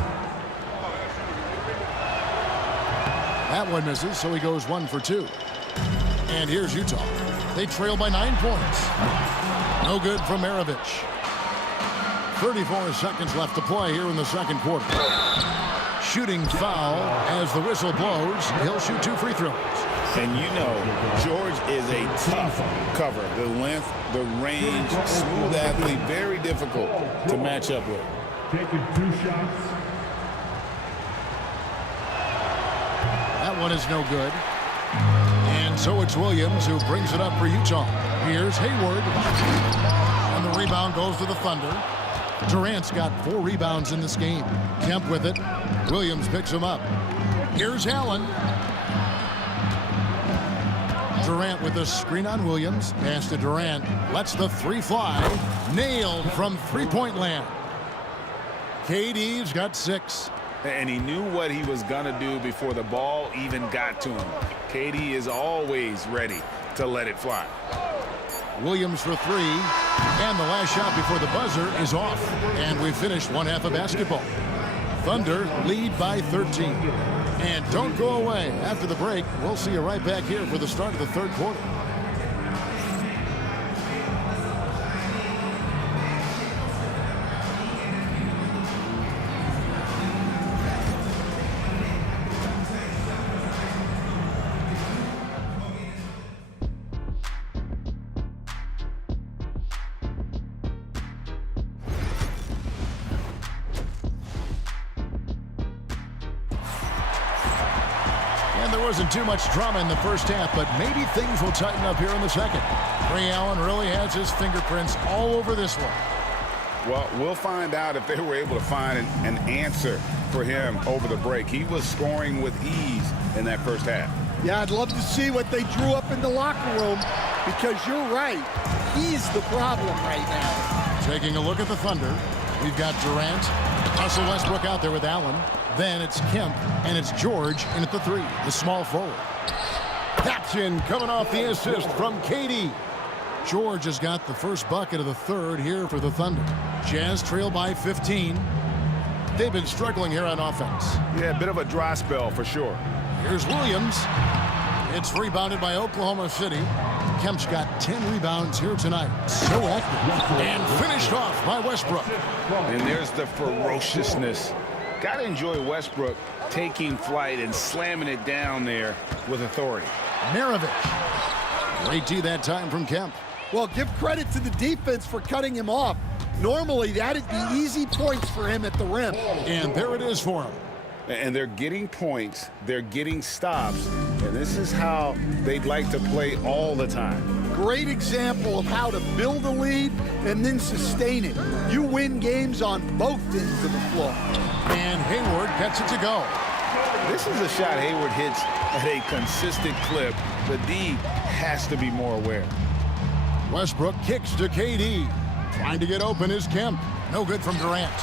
That one misses, so he goes 1 for 2. And here's Utah. They trail by 9 points. No good from Maravich. 34 seconds left to play here in the second quarter. Shooting foul as the whistle blows. He'll shoot 2 free throws. And you know, George is a tough cover. The length, the range, smooth athlete, very difficult to match up with. Taking 2 shots. That one is no good. And so it's Williams who brings it up for Utah. Here's Hayward. And the rebound goes to the Thunder. Durant's got 4 rebounds in this game. Kemp with it. Williams picks him up. Here's Allen. Durant with the screen on Williams. Pass to Durant. Lets the 3 fly. Nailed from 3-point land. KD's got 6. And he knew what he was going to do before the ball even got to him. KD is always ready to let it fly. Williams for 3. And the last shot before the buzzer is off. And we finished 1 half of basketball. Thunder lead by 13. And don't go away. After the break, we'll see you right back here for the start of the third quarter. Wasn't too much drama in the first half, but maybe things will tighten up here in the second. Ray Allen really has his fingerprints all over this one. Well, we'll find out if they were able to find an answer for him over the break. He was scoring with ease in that first half. Yeah, I'd love to see what they drew up in the locker room, because you're right. He's the problem right now. Taking a look at the Thunder, we've got Durant, Russell Westbrook out there with Allen. Then it's Kemp, and it's George in at the 3, the small forward. That's in, coming off the assist from KD. George has got the first bucket of the third here for the Thunder. Jazz trail by 15. They've been struggling here on offense. Yeah, a bit of a dry spell for sure. Here's Williams. It's rebounded by Oklahoma City. Kemp's got 10 rebounds here tonight. So active. And finished off by Westbrook. And there's the ferociousness. Got to enjoy Westbrook taking flight and slamming it down there with authority. Maravich. Great D that time from Kemp. Well, give credit to the defense for cutting him off. Normally, that'd be easy points for him at the rim. And there it is for him. And they're getting points. They're getting stops. And this is how they'd like to play all the time. Great example of how to build a lead and then sustain it. You win games on both ends of the floor. And Hayward gets it to go. This is a shot Hayward hits at a consistent clip. The D has to be more aware. Westbrook kicks to KD. Trying to get open is Kemp. No good from Durant.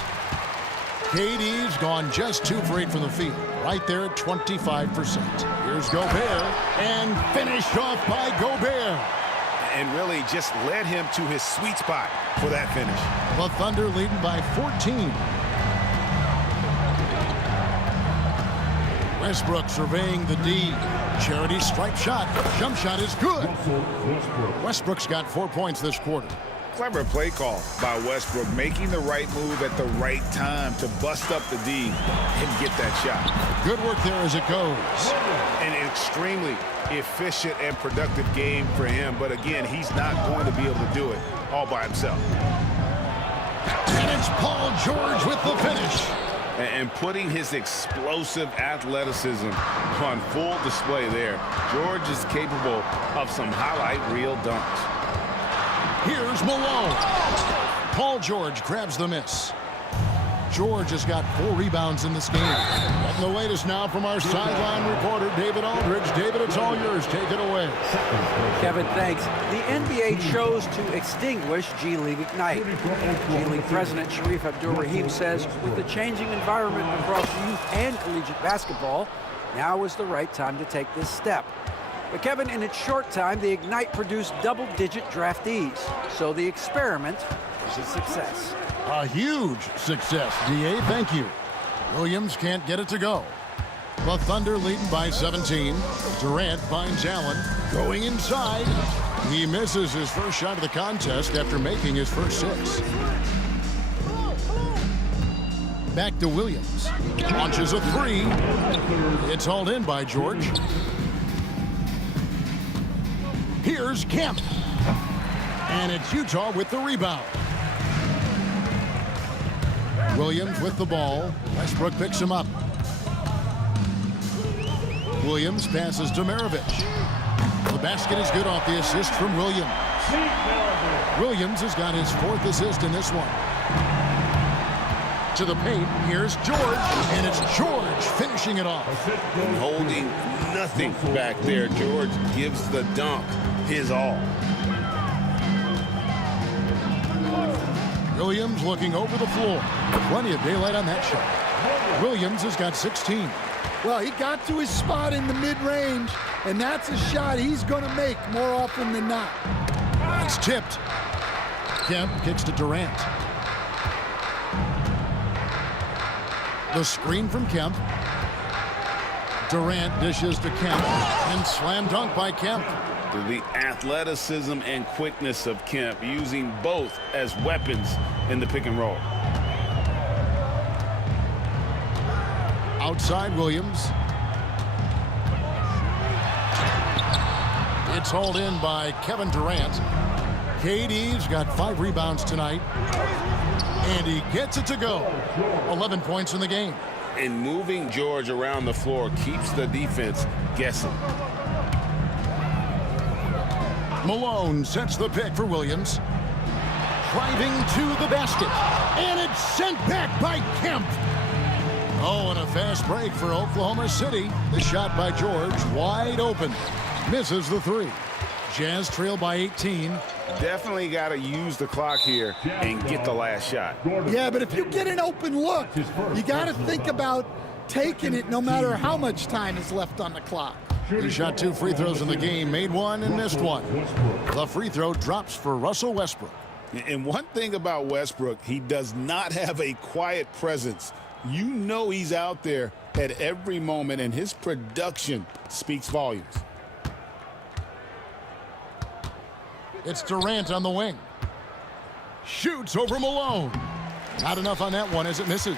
KD's gone just 2 for 8 from the field. right there at 25%. Here's Gobert, and finished off by Gobert. And really just led him to his sweet spot for that finish. The Thunder leading by 14. Westbrook surveying the D. Charity stripe shot. Jump shot is good. Westbrook's got 4 points this quarter. Clever play call by Westbrook, making the right move at the right time to bust up the D and get that shot. Good work there as it goes. An extremely efficient and productive game for him, but again, he's not going to be able to do it all by himself. And it's Paul George with the finish. And putting his explosive athleticism on full display there. George is capable of some highlight reel dunks. Here's Malone. Paul George grabs the miss. George has got 4 rebounds in this game. Getting the latest now from our sideline reporter, David Aldridge. David, it's all yours. Take it away. Kevin, thanks. The NBA chose to extinguish G League Ignite. G League President Sharif Abdur-Rahim says with the changing environment across youth and collegiate basketball, now is the right time to take this step. But Kevin, in its short time, the Ignite produced double-digit draftees. So the experiment was a success. A huge success, DA. Thank you. Williams can't get it to go. The Thunder leading by 17. Durant finds Allen going inside. He misses his first shot of the contest after making his first 6. Back to Williams. Launches a 3. It's hauled in by George. Here's Kemp. And it's Utah with the rebound. Williams with the ball. Westbrook picks him up. Williams passes to Maravich. The basket is good off the assist from Williams. Williams has got his 4th assist in this one. To the paint, here's George, and it's George finishing it off. And holding nothing back there, George gives the dunk his all. Williams looking over the floor. Plenty of daylight on that shot. Williams has got 16. Well, he got to his spot in the mid-range, and that's a shot he's going to make more often than not. It's tipped. Kemp kicks to Durant. The screen from Kemp. Durant dishes to Kemp, and slam dunk by Kemp. The athleticism and quickness of Kemp, using both as weapons in the pick and roll. Outside Williams. It's hauled in by Kevin Durant. KD's got 5 rebounds tonight. And he gets it to go. 11 points in the game. And moving George around the floor keeps the defense guessing. Malone sets the pick for Williams. Driving to the basket. And it's sent back by Kemp. Oh, and a fast break for Oklahoma City. The shot by George, wide open. Misses the 3. Jazz trail by 18. Definitely got to use the clock here and get the last shot. Yeah, but if you get an open look, you got to think about taking it no matter how much time is left on the clock. He shot 2 free throws in the game, made 1 and missed 1. The free throw drops for Russell Westbrook. And one thing about Westbrook, he does not have a quiet presence. You know he's out there at every moment, and his production speaks volumes. It's Durant on the wing. Shoots over Malone. Not enough on that one as it misses.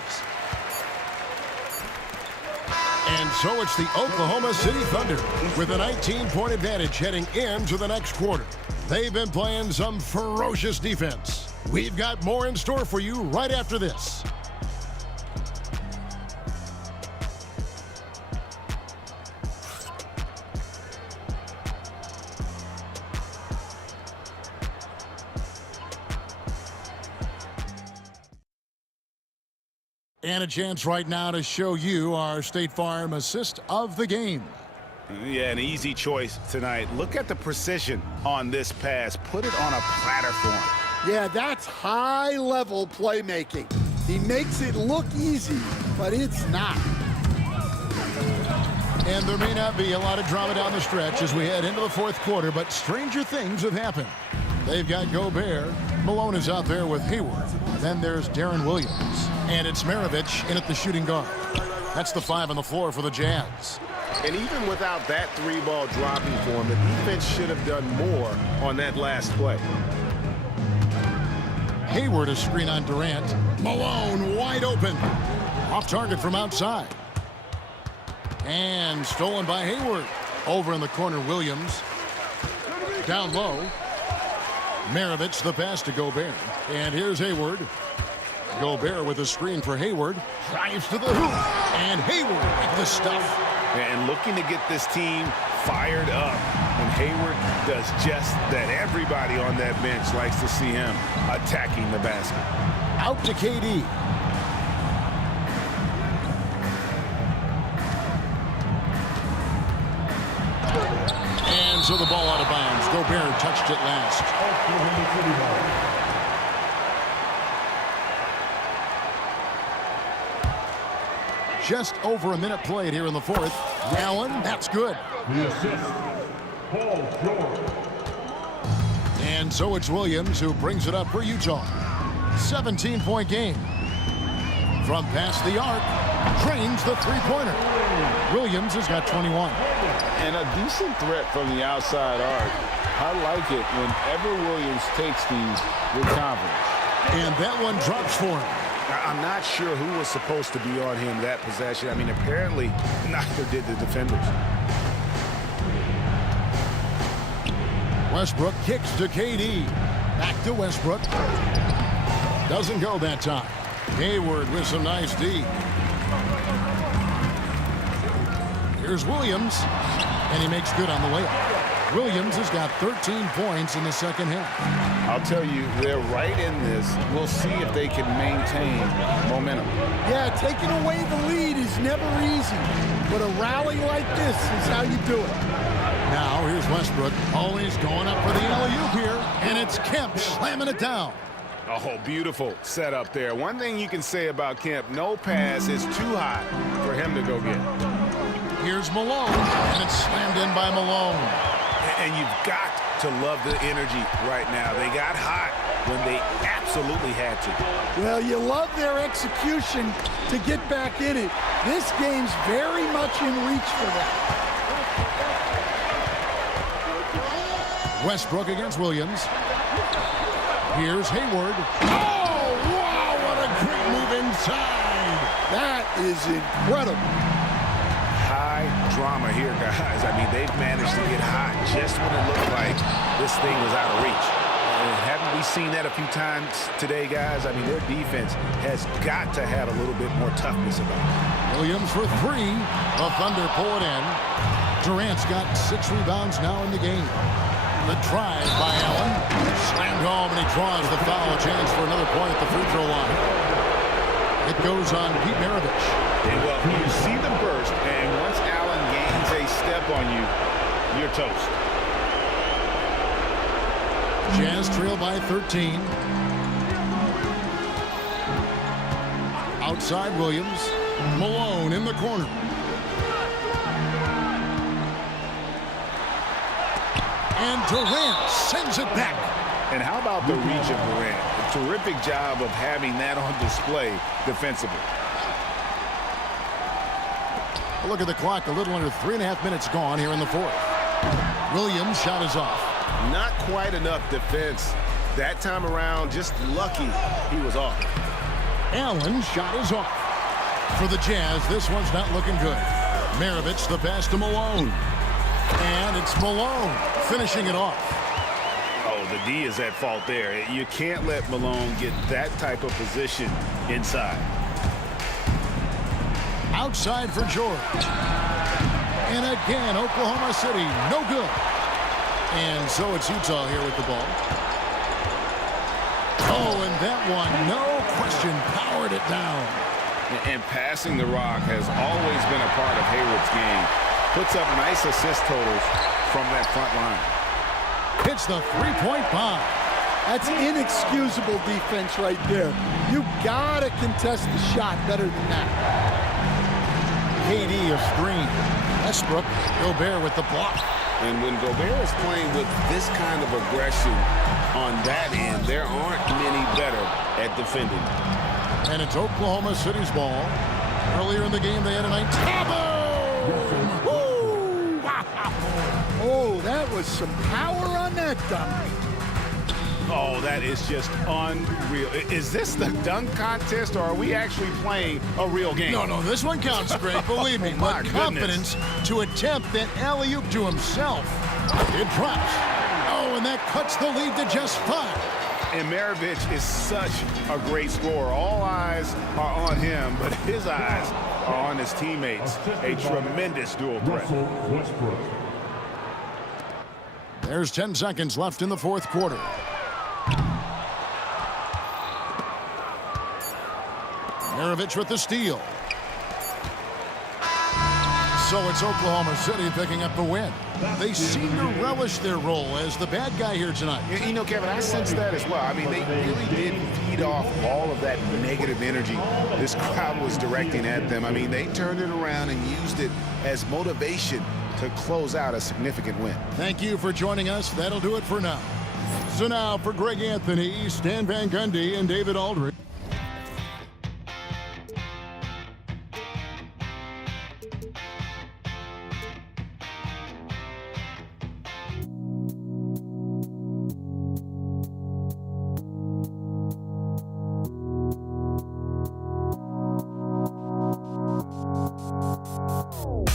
And so it's the Oklahoma City Thunder with a 19-point advantage heading into the next quarter. They've been playing some ferocious defense. We've got more in store for you right after this. And a chance right now to show you our State Farm assist of the game. Yeah, an easy choice tonight. Look at the precision on this pass. Put it on a platter for him. Yeah, that's high-level playmaking. He makes it look easy, but it's not. And there may not be a lot of drama down the stretch as we head into the fourth quarter, but stranger things have happened. They've got Gobert. Malone is out there with Hayward. Then there's Darren Williams. And it's Maravich in at the shooting guard. That's the 5 on the floor for the Jazz. And even without that 3-ball dropping for him, the defense should have done more on that last play. Hayward, a screen on Durant. Malone wide open. Off target from outside. And stolen by Hayward. Over in the corner, Williams. Down low. Maravich, the pass to Gobert. And here's Hayward. Gobert with a screen for Hayward. Drives to the hoop. And Hayward with the stuff. And looking to get this team fired up. And Hayward does just that. Everybody on that bench likes to see him attacking the basket. Out to KD. And so the ball out of bounds. Gobert touched it last. Just over a minute played here in the fourth. Allen, that's good. The assist, Paul George. And so it's Williams who brings it up for Utah. 17-point game. From past the arc, drains the three-pointer. Williams has got 21. And a decent threat from the outside arc. I like it whenever Williams takes these with confidence. And that one drops for him. I'm not sure who was supposed to be on him that possession. I mean, apparently neither did the defenders. Westbrook kicks to KD. Back to Westbrook. Doesn't go that time. Hayward with some nice D. Here's Williams. And he makes good on the layup. Williams has got 13 points in the second half. I'll tell you, they're right in this. We'll see if they can maintain momentum. Yeah, taking away the lead is never easy. But a rally like this is how you do it. Now here's Westbrook. Always going up for the alley-oop here. And it's Kemp slamming it down. Oh, beautiful setup there. One thing you can say about Kemp, no pass is too high for him to go get. Here's Malone, and it's slammed in by Malone. And you've got to love the energy right now. They got hot when they absolutely had to. Well, you love their execution to get back in it. This game's very much in reach for them. Westbrook against Williams. Here's Hayward. Oh, wow, what a great move inside. That is incredible. High drama here, guys. I mean, they've managed to get hot just when it looked like this thing was out of reach. And haven't we seen that a few times today, guys? I mean, their defense has got to have a little bit more toughness about it. Williams for three. The Thunder pull it in. Durant's got 6 rebounds now in the game. The drive by Allen. Slammed home, and he draws the foul. A chance for another point at the free throw line. It goes on Pete Maravich. And well, you see the burst, and once Allen gains a step on you, you're toast. Jazz trail by 13. Outside Williams. Malone in the corner. And Durant sends it back. And how about the reach of Durant? A terrific job of having that on display defensively. Look at the clock. A little under 3.5 minutes gone here in the fourth. Williams' shot is off. Not quite enough defense. That time around, just lucky he was off. Allen's shot is off. For the Jazz, this one's not looking good. Maravich, the pass to Malone. And it's Malone finishing it off. Oh, the D is at fault there. You can't let Malone get that type of position inside. Outside for George. And again, Oklahoma City, no good. And so it's Utah here with the ball. Oh, and that one, no question, powered it down. And passing the rock has always been a part of Hayward's game. Puts up nice assist totals from that front line. Hits the three-point bomb. That's inexcusable defense right there. You gotta contest the shot better than that. KD a screen. Westbrook, Gobert with the block. And when Gobert is playing with this kind of aggression on that end, there aren't many better at defending. And it's Oklahoma City's ball. Earlier in the game, they had a night. Woo! Oh, that was some power on that dunk. Oh, that is just unreal. Is this the dunk contest, or are we actually playing a real game? No, this one counts, Greg, believe me. My But confidence to attempt that alley-oop to himself. It drops. Oh, and that cuts the lead to just 5. And Maravich is such a great scorer. All eyes are on him, but his eyes are on his teammates. A tremendous dual threat. There's 10 seconds left in the fourth quarter. Maravich with the steal. So it's Oklahoma City picking up the win. They seem to relish their role as the bad guy here tonight. You know, Kevin, I sense that as well. I mean, they really did feed off all of that negative energy this crowd was directing at them. I mean, they turned it around and used it as motivation to close out a significant win. Thank you for joining us. That'll do it for now. So now for Greg Anthony, Stan Van Gundy, and David Aldridge. Oh.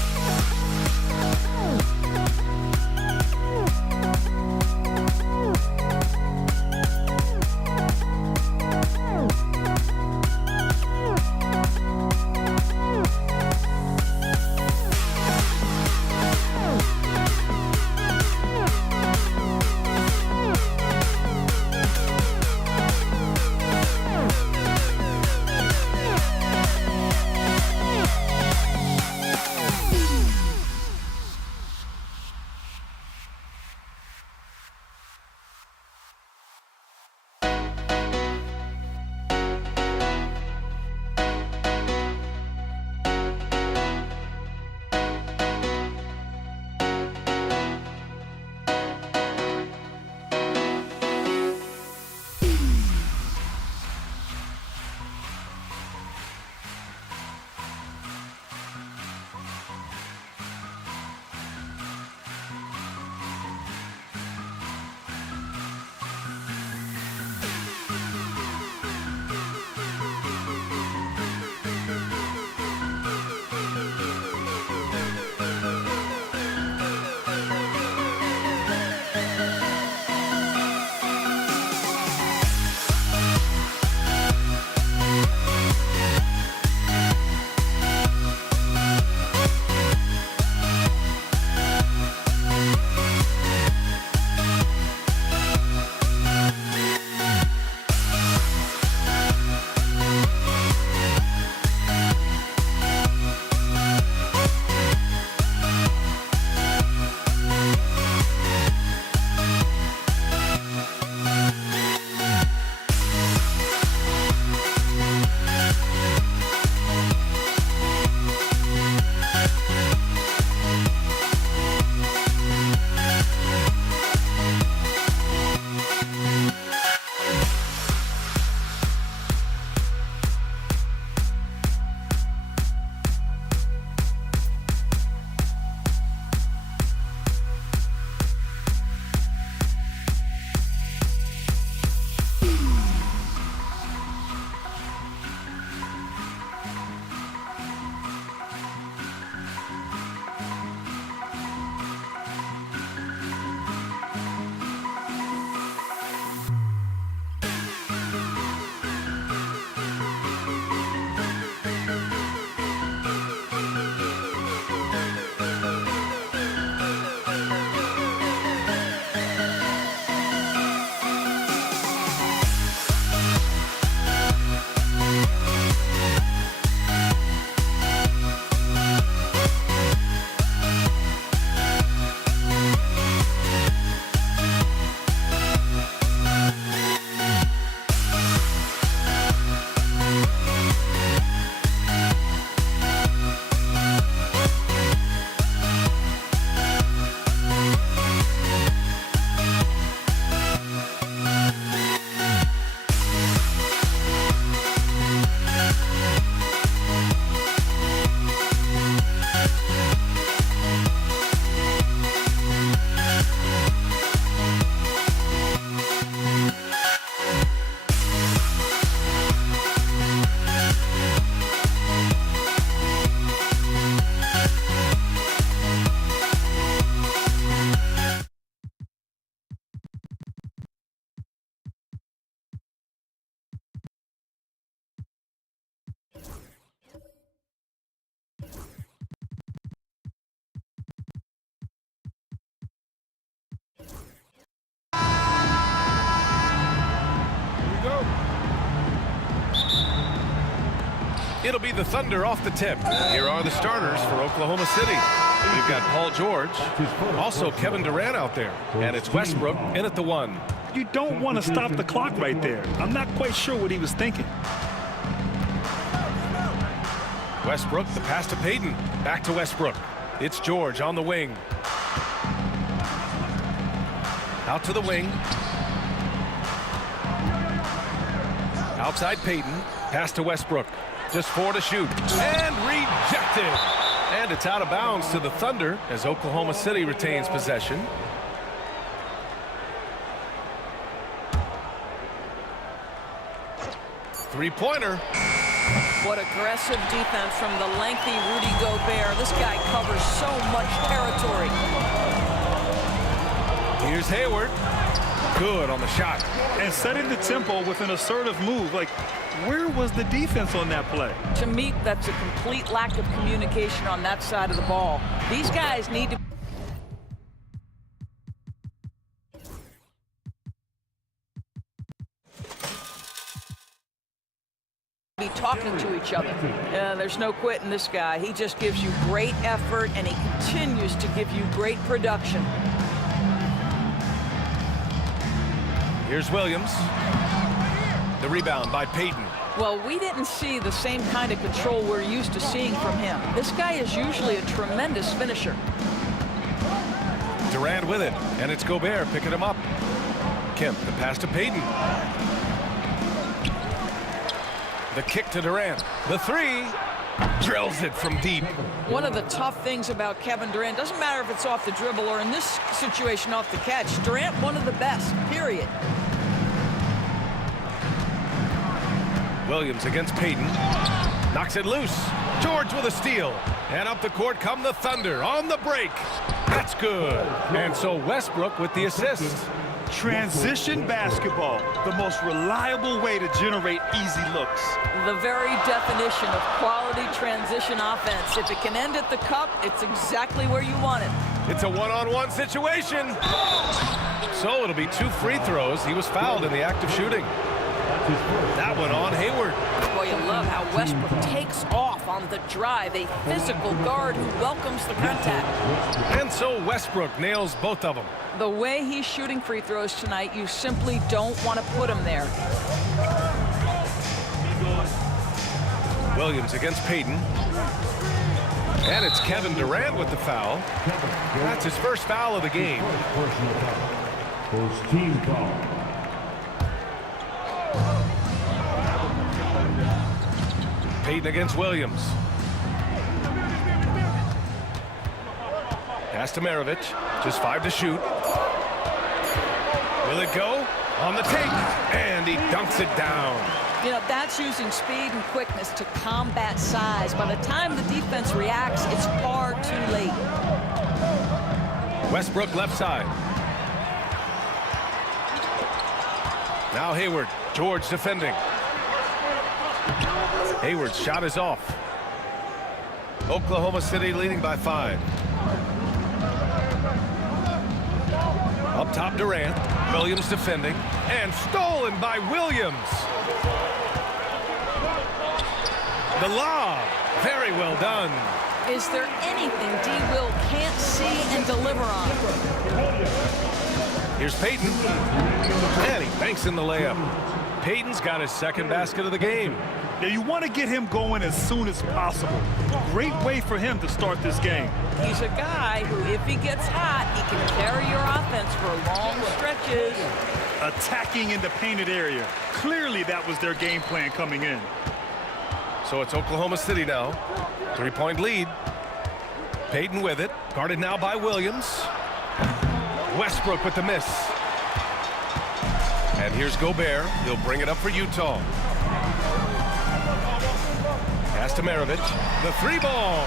It'll be the Thunder off the tip. Here are the starters for Oklahoma City. We've got Paul George, also Kevin Durant out there, and it's Westbrook in at the 1. You don't want to stop the clock right there. I'm not quite sure what he was thinking. Westbrook, the pass to Payton. Back to Westbrook. It's George on the wing. Out to the wing. Outside Payton. Pass to Westbrook. Just 4 to shoot. And rejected. And it's out of bounds to the Thunder as Oklahoma City retains possession. Three-pointer. What aggressive defense from the lengthy Rudy Gobert. This guy covers so much territory. Here's Hayward. Good on the shot. And setting the tempo with an assertive move. Like, where was the defense on that play? To me, that's a complete lack of communication on that side of the ball. These guys need to be talking to each other. There's no quitting this guy. He just gives you great effort, and he continues to give you great production. Here's Williams. The rebound by Payton. Well, we didn't see the same kind of control we're used to seeing from him. This guy is usually a tremendous finisher. Durant with it, and it's Gobert picking him up. Kemp, the pass to Payton. The kick to Durant. The 3. Drills it from deep. One of the tough things about Kevin Durant, doesn't matter if it's off the dribble or in this situation off the catch, Durant one of the best, period. Williams against Payton. Knocks it loose. George with a steal. And up the court come the Thunder on the break. That's good. And so Westbrook with the assist. Transition basketball, the most reliable way to generate easy looks. The very definition of quality transition offense. If it can end at the cup, it's exactly where you want it. It's a one-on-one situation. So it'll be 2 free throws. He was fouled in the act of shooting. That one on Hayward. Boy, you love how Westbrook takes off on the drive. A physical guard who welcomes the contact. And so Westbrook nails both of them. The way he's shooting free throws tonight, you simply don't want to put him there. Williams against Payton. And it's Kevin Durant with the foul. That's his first foul of the game. First team foul. Payton against Williams. Pass to Maravich. Just 5 to shoot. Will it go? On the take. And he dunks it down. You know, that's using speed and quickness to combat size. By the time the defense reacts, it's far too late. Westbrook left side. Now Hayward. George defending. Hayward's shot is off. Oklahoma City leading by 5. Up top Durant. Williams defending. And stolen by Williams. The lob. Very well done. Is there anything D. Will can't see and deliver on? Here's Payton. And he banks in the layup. Payton's got his second basket of the game. Now you want to get him going as soon as possible. Great way for him to start this game. He's a guy who, if he gets hot, he can carry your offense for long stretches. Attacking in the painted area. Clearly that was their game plan coming in. So it's Oklahoma City now. 3-point lead. Payton with it. Guarded now by Williams. Westbrook with the miss. And here's Gobert. He'll bring it up for Utah. Pass to Maravich. The 3-ball.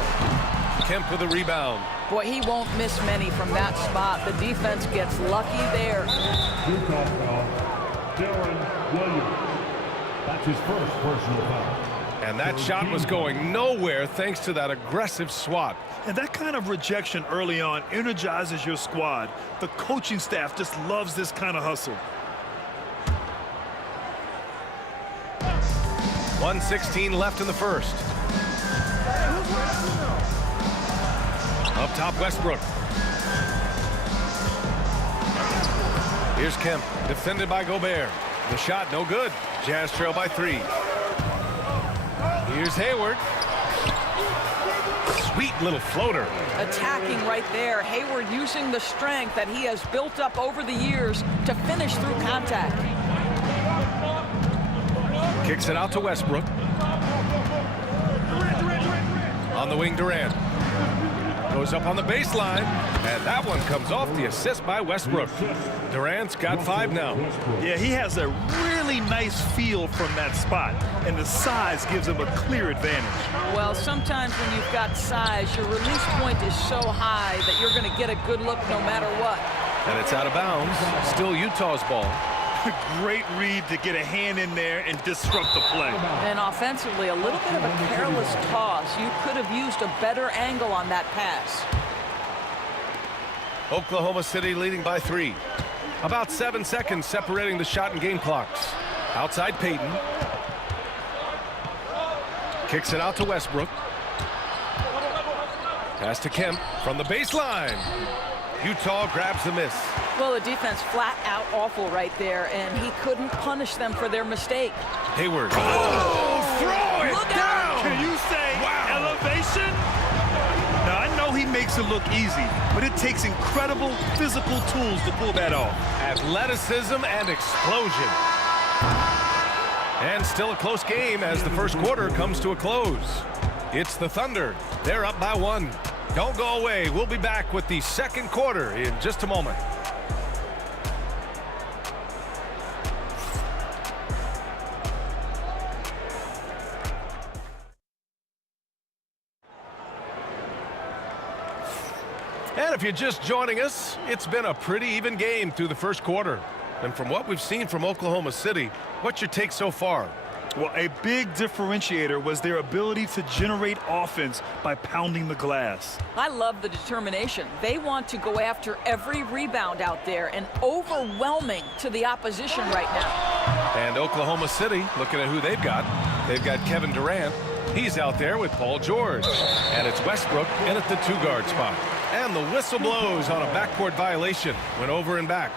Kemp with the rebound. Boy, he won't miss many from that spot. The defense gets lucky there. Utah foul. Darren Williams. That's his first personal foul. And that shot was going nowhere thanks to that aggressive swat. And that kind of rejection early on energizes your squad. The coaching staff just loves this kind of hustle. 1:16 left in the first. Up top, Westbrook. Here's Kemp, defended by Gobert. The shot, no good. Jazz trail by 3. Here's Hayward. Sweet little floater. Attacking right there. Hayward using the strength that he has built up over the years to finish through contact. Kicks it out to Westbrook. On the wing, Durant. Goes up on the baseline, and that one comes off the assist by Westbrook. Durant's got 5 now. Yeah, he has a really nice feel from that spot, and the size gives him a clear advantage. Well, sometimes when you've got size, your release point is so high that you're going to get a good look no matter what. And it's out of bounds. Still Utah's ball. Great read to get a hand in there and disrupt the play. And offensively, a little bit of a careless toss. You could have used a better angle on that pass. Oklahoma City leading by 3. About 7 seconds separating the shot and game clocks. Outside Payton. Kicks it out to Westbrook. Pass to Kemp from the baseline. Utah grabs the miss. Well, the defense flat out awful right there, and he couldn't punish them for their mistake. Hayward. Oh, throw it Look down. out. Can you say elevation? Now, I know he makes it look easy, but it takes incredible physical tools to pull that off. Athleticism and explosion. And still a close game as the first quarter comes to a close. It's the Thunder. They're up by 1. Don't go away. We'll be back with the second quarter in just a moment. And if you're just joining us, it's been a pretty even game through the first quarter. And from what we've seen from Oklahoma City, what's your take so far? Well, a big differentiator was their ability to generate offense by pounding the glass. I love the determination. They want to go after every rebound out there and overwhelming to the opposition right now. And Oklahoma City, looking at who they've got Kevin Durant. He's out there with Paul George. And it's Westbrook in at the 2-guard spot. And the whistle blows on a backcourt violation. Went over and back.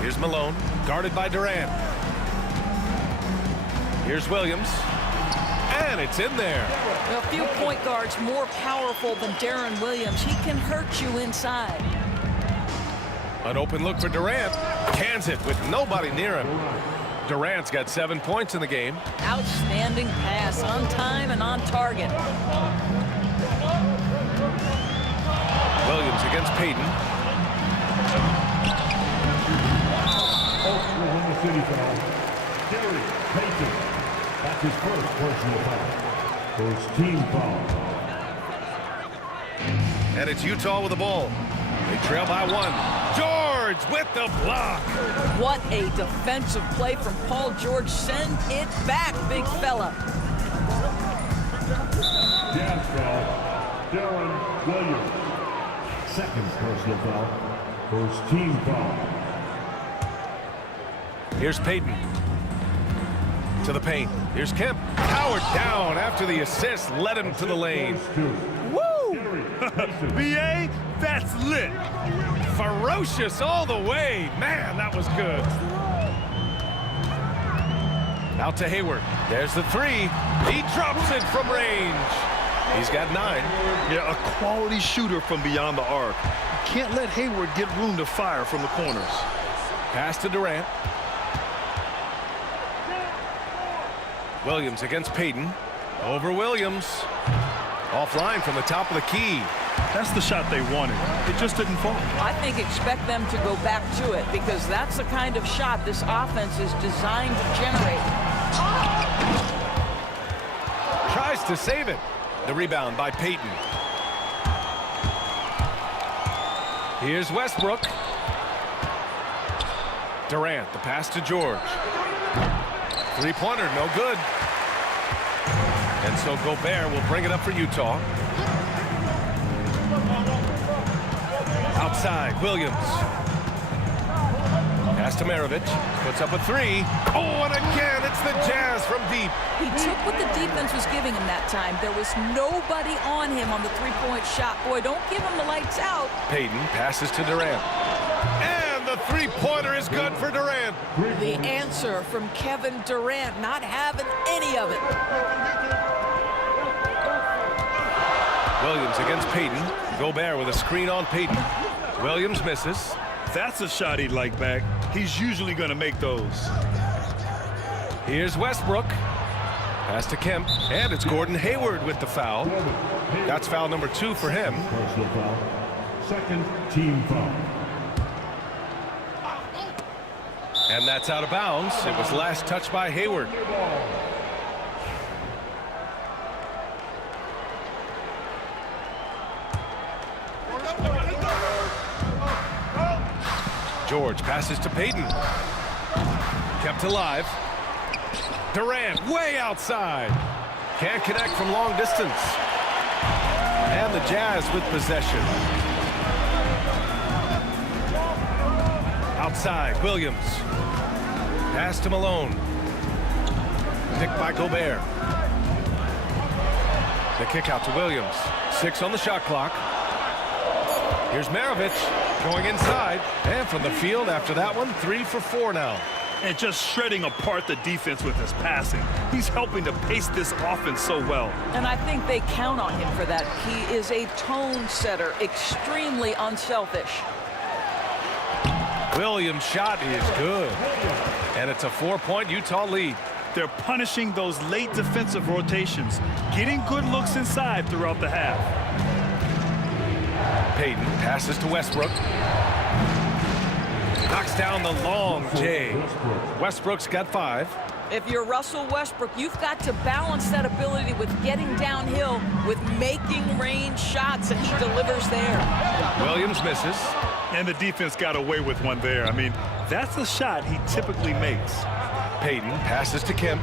Here's Malone, guarded by Durant. Here's Williams. And it's in there. A few point guards more powerful than Darren Williams. He can hurt you inside. An open look for Durant. Cans it with nobody near him. Durant's got 7 points in the game. Outstanding pass, on time and on target. Williams against Payton. Oklahoma City foul. Gary Payton. That's his first personal foul. First team foul. And it's Utah with the ball. They trail by 1. George with the block. What a defensive play from Paul George. Send it back, big fella. Jazz foul. Darren Williams. Second personal foul. First team foul. Here's Payton. To the paint. Here's Kemp. Powered down after the assist led him to the lane. Woo! BA, that's lit. Ferocious all the way. Man, that was good. Out to Hayward. There's the 3. He drops it from range. He's got 9. Yeah, a quality shooter from beyond the arc. You can't let Hayward get room to fire from the corners. Pass to Durant. Williams against Payton. Over Williams. Offline from the top of the key. That's the shot they wanted. It just didn't fall. I think expect them to go back to it because that's the kind of shot this offense is designed to generate. Tries to save it. The rebound by Payton. Here's Westbrook. Durant, the pass to George. 3-pointer, no good. And so Gobert will bring it up for Utah. Outside, Williams. Pass to Maravich. Puts up a three. Oh, and again, it's the Jazz from deep. He took what the defense was giving him that time. There was nobody on him on the three-point shot. Boy, don't give him the lights out. Payton passes to Durant. And the three-pointer is good for Durant. The answer from Kevin Durant, not having any of it. Williams against Payton. Gobert with a screen on Payton. Williams misses. That's a shot he'd like back. He's usually going to make those. Here's Westbrook. Pass to Kemp. And it's Gordon Hayward with the foul. That's foul number 2 for him. Personal foul. Second team foul. And that's out of bounds. It was last touched by Hayward. George passes to Payton. Kept alive. Durant way outside. Can't connect from long distance. And the Jazz with possession. Outside, Williams. Pass to Malone. Picked by Gobert. The kick out to Williams. 6 on the shot clock. Here's Maravich going inside. And from the field after that one, 3 for 4 now. And just shredding apart the defense with his passing. He's helping to pace this offense so well. And I think they count on him for that. He is a tone setter, extremely unselfish. Williams' shot is good. And it's a 4-point Utah lead. They're punishing those late defensive rotations, getting good looks inside throughout the half. Payton passes to Westbrook. Knocks down the long J. Westbrook's got 5. If you're Russell Westbrook, you've got to balance that ability with getting downhill, with making range shots, and he delivers there. Williams misses. And the defense got away with one there. I mean, that's a shot he typically makes. Payton passes to Kemp.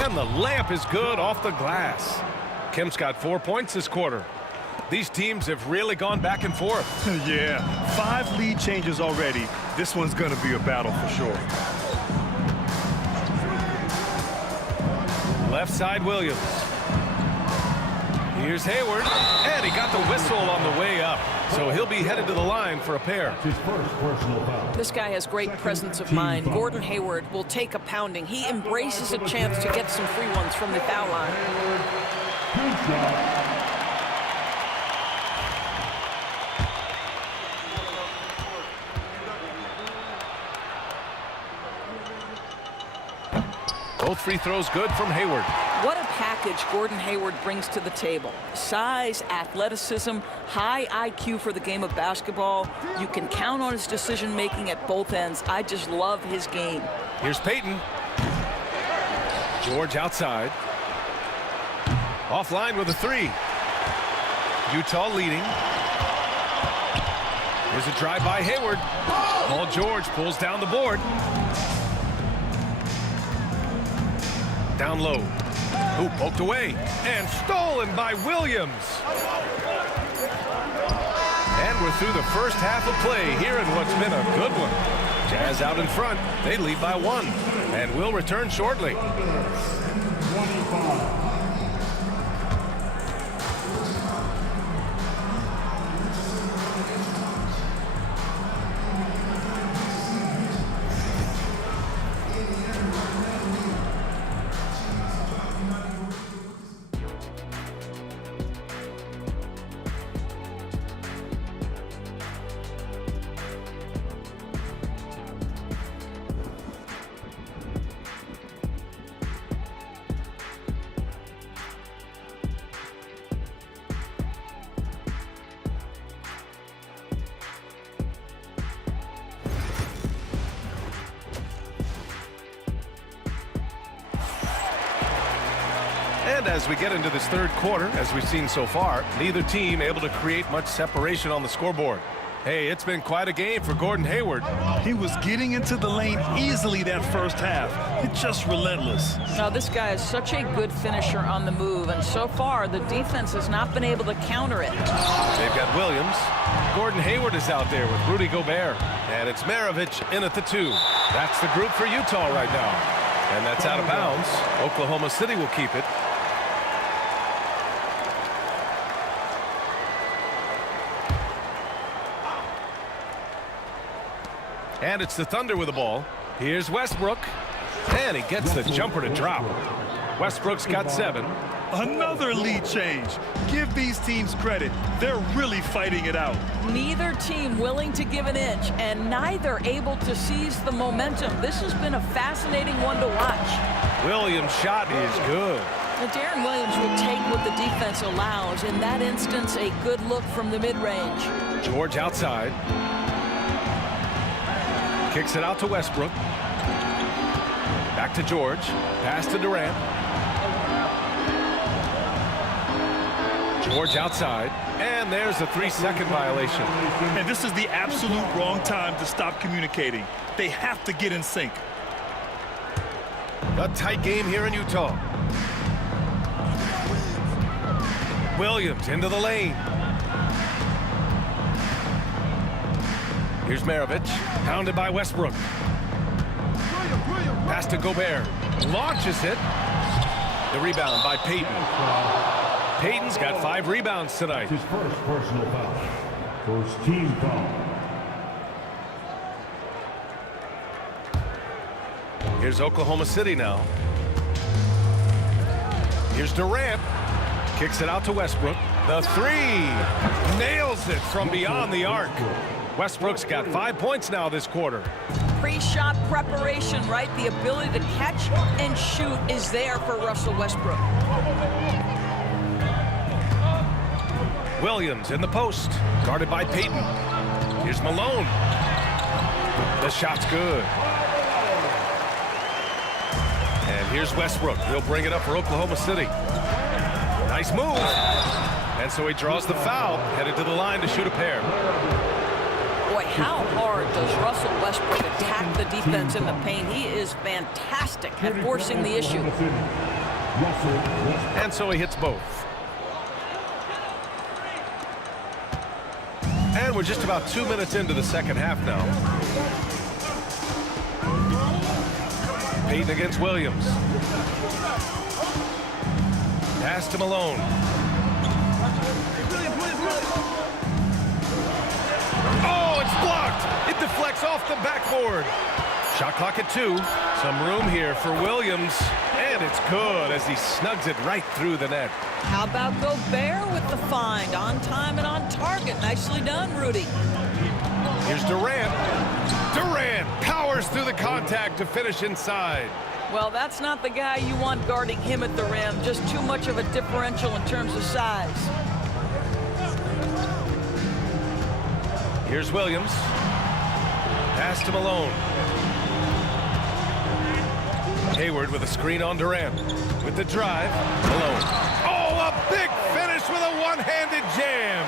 And the layup is good off the glass. Kemp's got 4 points this quarter. These teams have really gone back and forth. Yeah, 5 lead changes already. This one's going to be a battle for sure. Left side, Williams. Here's Hayward, and he got the whistle on the way up. So he'll be headed to the line for a pair. His first personal foul. This guy has great presence of mind. Gordon Hayward will take a pounding. He embraces a chance to get some free ones from the foul line. Both free throws good from Hayward. What a package Gordon Hayward brings to the table. Size, athleticism, high IQ for the game of basketball. You can count on his decision-making at both ends. I just love his game. Here's Payton. George outside. Offline with a 3. Utah leading. Here's a drive by Hayward. Paul George pulls down the board. Down low. Hoop poked away. And stolen by Williams. And we're through the first half of play here in what's been a good one. Jazz out in front. They lead by 1. And will return shortly. 25. And as we get into this third quarter, as we've seen so far, neither team able to create much separation on the scoreboard. Hey, it's been quite a game for Gordon Hayward. He was getting into the lane easily that first half. It's just relentless. Now, this guy is such a good finisher on the move, and so far, the defense has not been able to counter it. They've got Williams. Gordon Hayward is out there with Rudy Gobert. And it's Maravich in at the 2. That's the group for Utah right now. And that's out of bounds. Oklahoma City will keep it. And it's the Thunder with the ball. Here's Westbrook. And he gets the jumper to drop. Westbrook's got 7. Another lead change. Give these teams credit. They're really fighting it out. Neither team willing to give an inch, and neither able to seize the momentum. This has been a fascinating one to watch. Williams' shot is good. Now, Darren Williams will take what the defense allows. In that instance, a good look from the mid-range. George outside. Kicks it out to Westbrook. Back to George. Pass to Durant. George outside. And there's a 3-second violation. And this is the absolute wrong time to stop communicating. They have to get in sync. A tight game here in Utah. Williams into the lane. Here's Maravich, pounded by Westbrook. Pass to Gobert, launches it. The rebound by Payton. Payton's got 5 rebounds tonight. His first personal foul. First team foul. Here's Oklahoma City now. Here's Durant. Kicks it out to Westbrook. The 3. Nails it from beyond the arc. Westbrook's got 5 points now this quarter. Pre-shot preparation, right? The ability to catch and shoot is there for Russell Westbrook. Williams in the post, guarded by Payton. Here's Malone. The shot's good. And here's Westbrook. He'll bring it up for Oklahoma City. Nice move. And so he draws the foul, headed to the line to shoot a pair. Boy, how hard does Russell Westbrook attack the defense in the paint? He is fantastic at forcing the issue. And so he hits both. And we're just about 2 minutes into the second half now. Payton against Williams. Pass to Malone. Oh, it's blocked. It deflects off the backboard. Shot clock at 2. Some room here for Williams. And it's good as he snugs it right through the net. How about Gobert with the find? On time and on target. Nicely done, Rudy. Here's Durant. Durant powers through the contact to finish inside. Well, that's not the guy you want guarding him at the rim. Just too much of a differential in terms of size. Here's Williams. Pass to Malone. Hayward with a screen on Durant. With the drive, Malone. Oh, a big finish with a one-handed jam.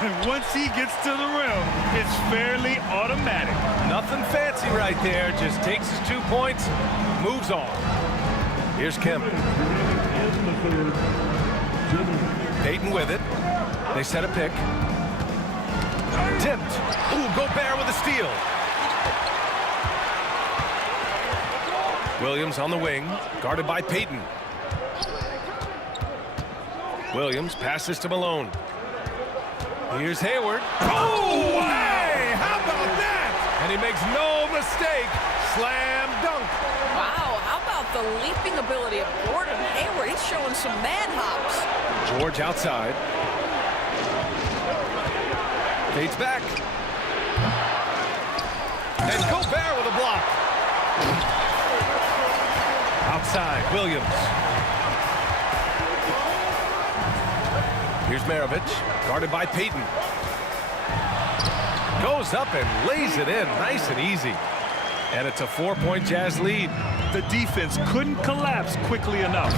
And once he gets to the rim, it's fairly automatic. Nothing fancy right there. Just takes his 2 points, moves on. Here's Kemp. Payton with it. They set a pick. Tipped. Ooh, Gobert with a steal. Williams on the wing, guarded by Payton. Williams passes to Malone. Here's Hayward. Oh, hey, how about that? And he makes no mistake. Slam dunk. Wow, how about the leaping ability of Gordon Hayward? He's showing some mad hops. George outside. Fades back. And Gobert with a block. Outside, Williams. Here's Maravich, guarded by Payton. Goes up and lays it in, nice and easy. And it's a 4-point Jazz lead. The defense couldn't collapse quickly enough.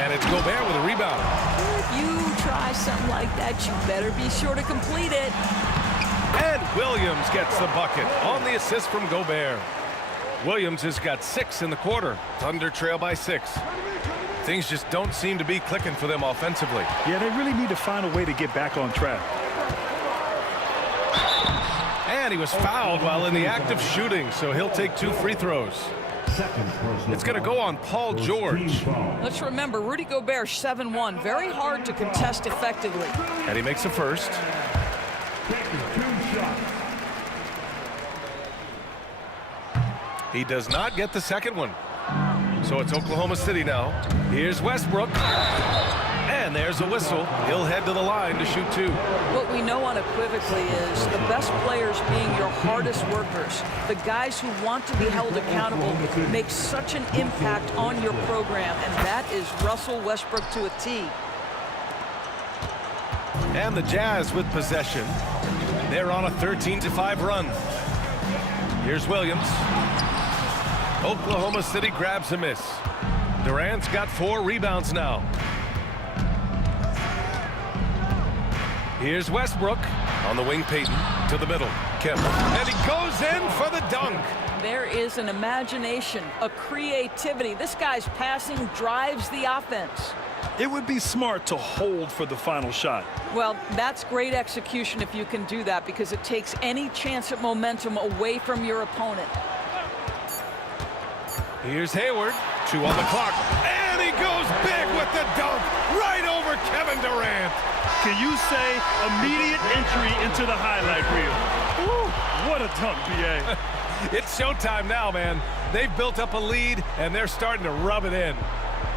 And it's Gobert with a rebound. If you try something like that, you better be sure to complete it. And Williams gets the bucket on the assist from Gobert. Williams has got 6 in the quarter. Thunder trail by 6. Things just don't seem to be clicking for them offensively. Yeah, they really need to find a way to get back on track. And he was fouled while in the act of shooting, so he'll take 2 free throws. It's going to go on Paul George. Let's remember, Rudy Gobert, 7-1. Very hard to contest effectively. And he makes the first. He does not get the second one. So it's Oklahoma City now. Here's Westbrook. And there's a whistle. He'll head to the line to shoot 2. What we know unequivocally is the best players being your hardest workers, the guys who want to be held accountable, make such an impact on your program, and that is Russell Westbrook to a T. And the Jazz with possession. They're on a 13-5 run. Here's Williams. Oklahoma City grabs a miss. Durant's got 4 rebounds now. Here's Westbrook on the wing. Payton to the middle. Kemp. And he goes in for the dunk. There is an imagination, a creativity. This guy's passing drives the offense. It would be smart to hold for the final shot. Well, that's great execution if you can do that, because it takes any chance at momentum away from your opponent. Here's Hayward. 2 on the clock. And he goes big with the dunk right over Kevin Durant. Can you say immediate entry into the highlight reel? Woo, what a dunk, B.A. It's showtime now, man. They've built up a lead, and they're starting to rub it in.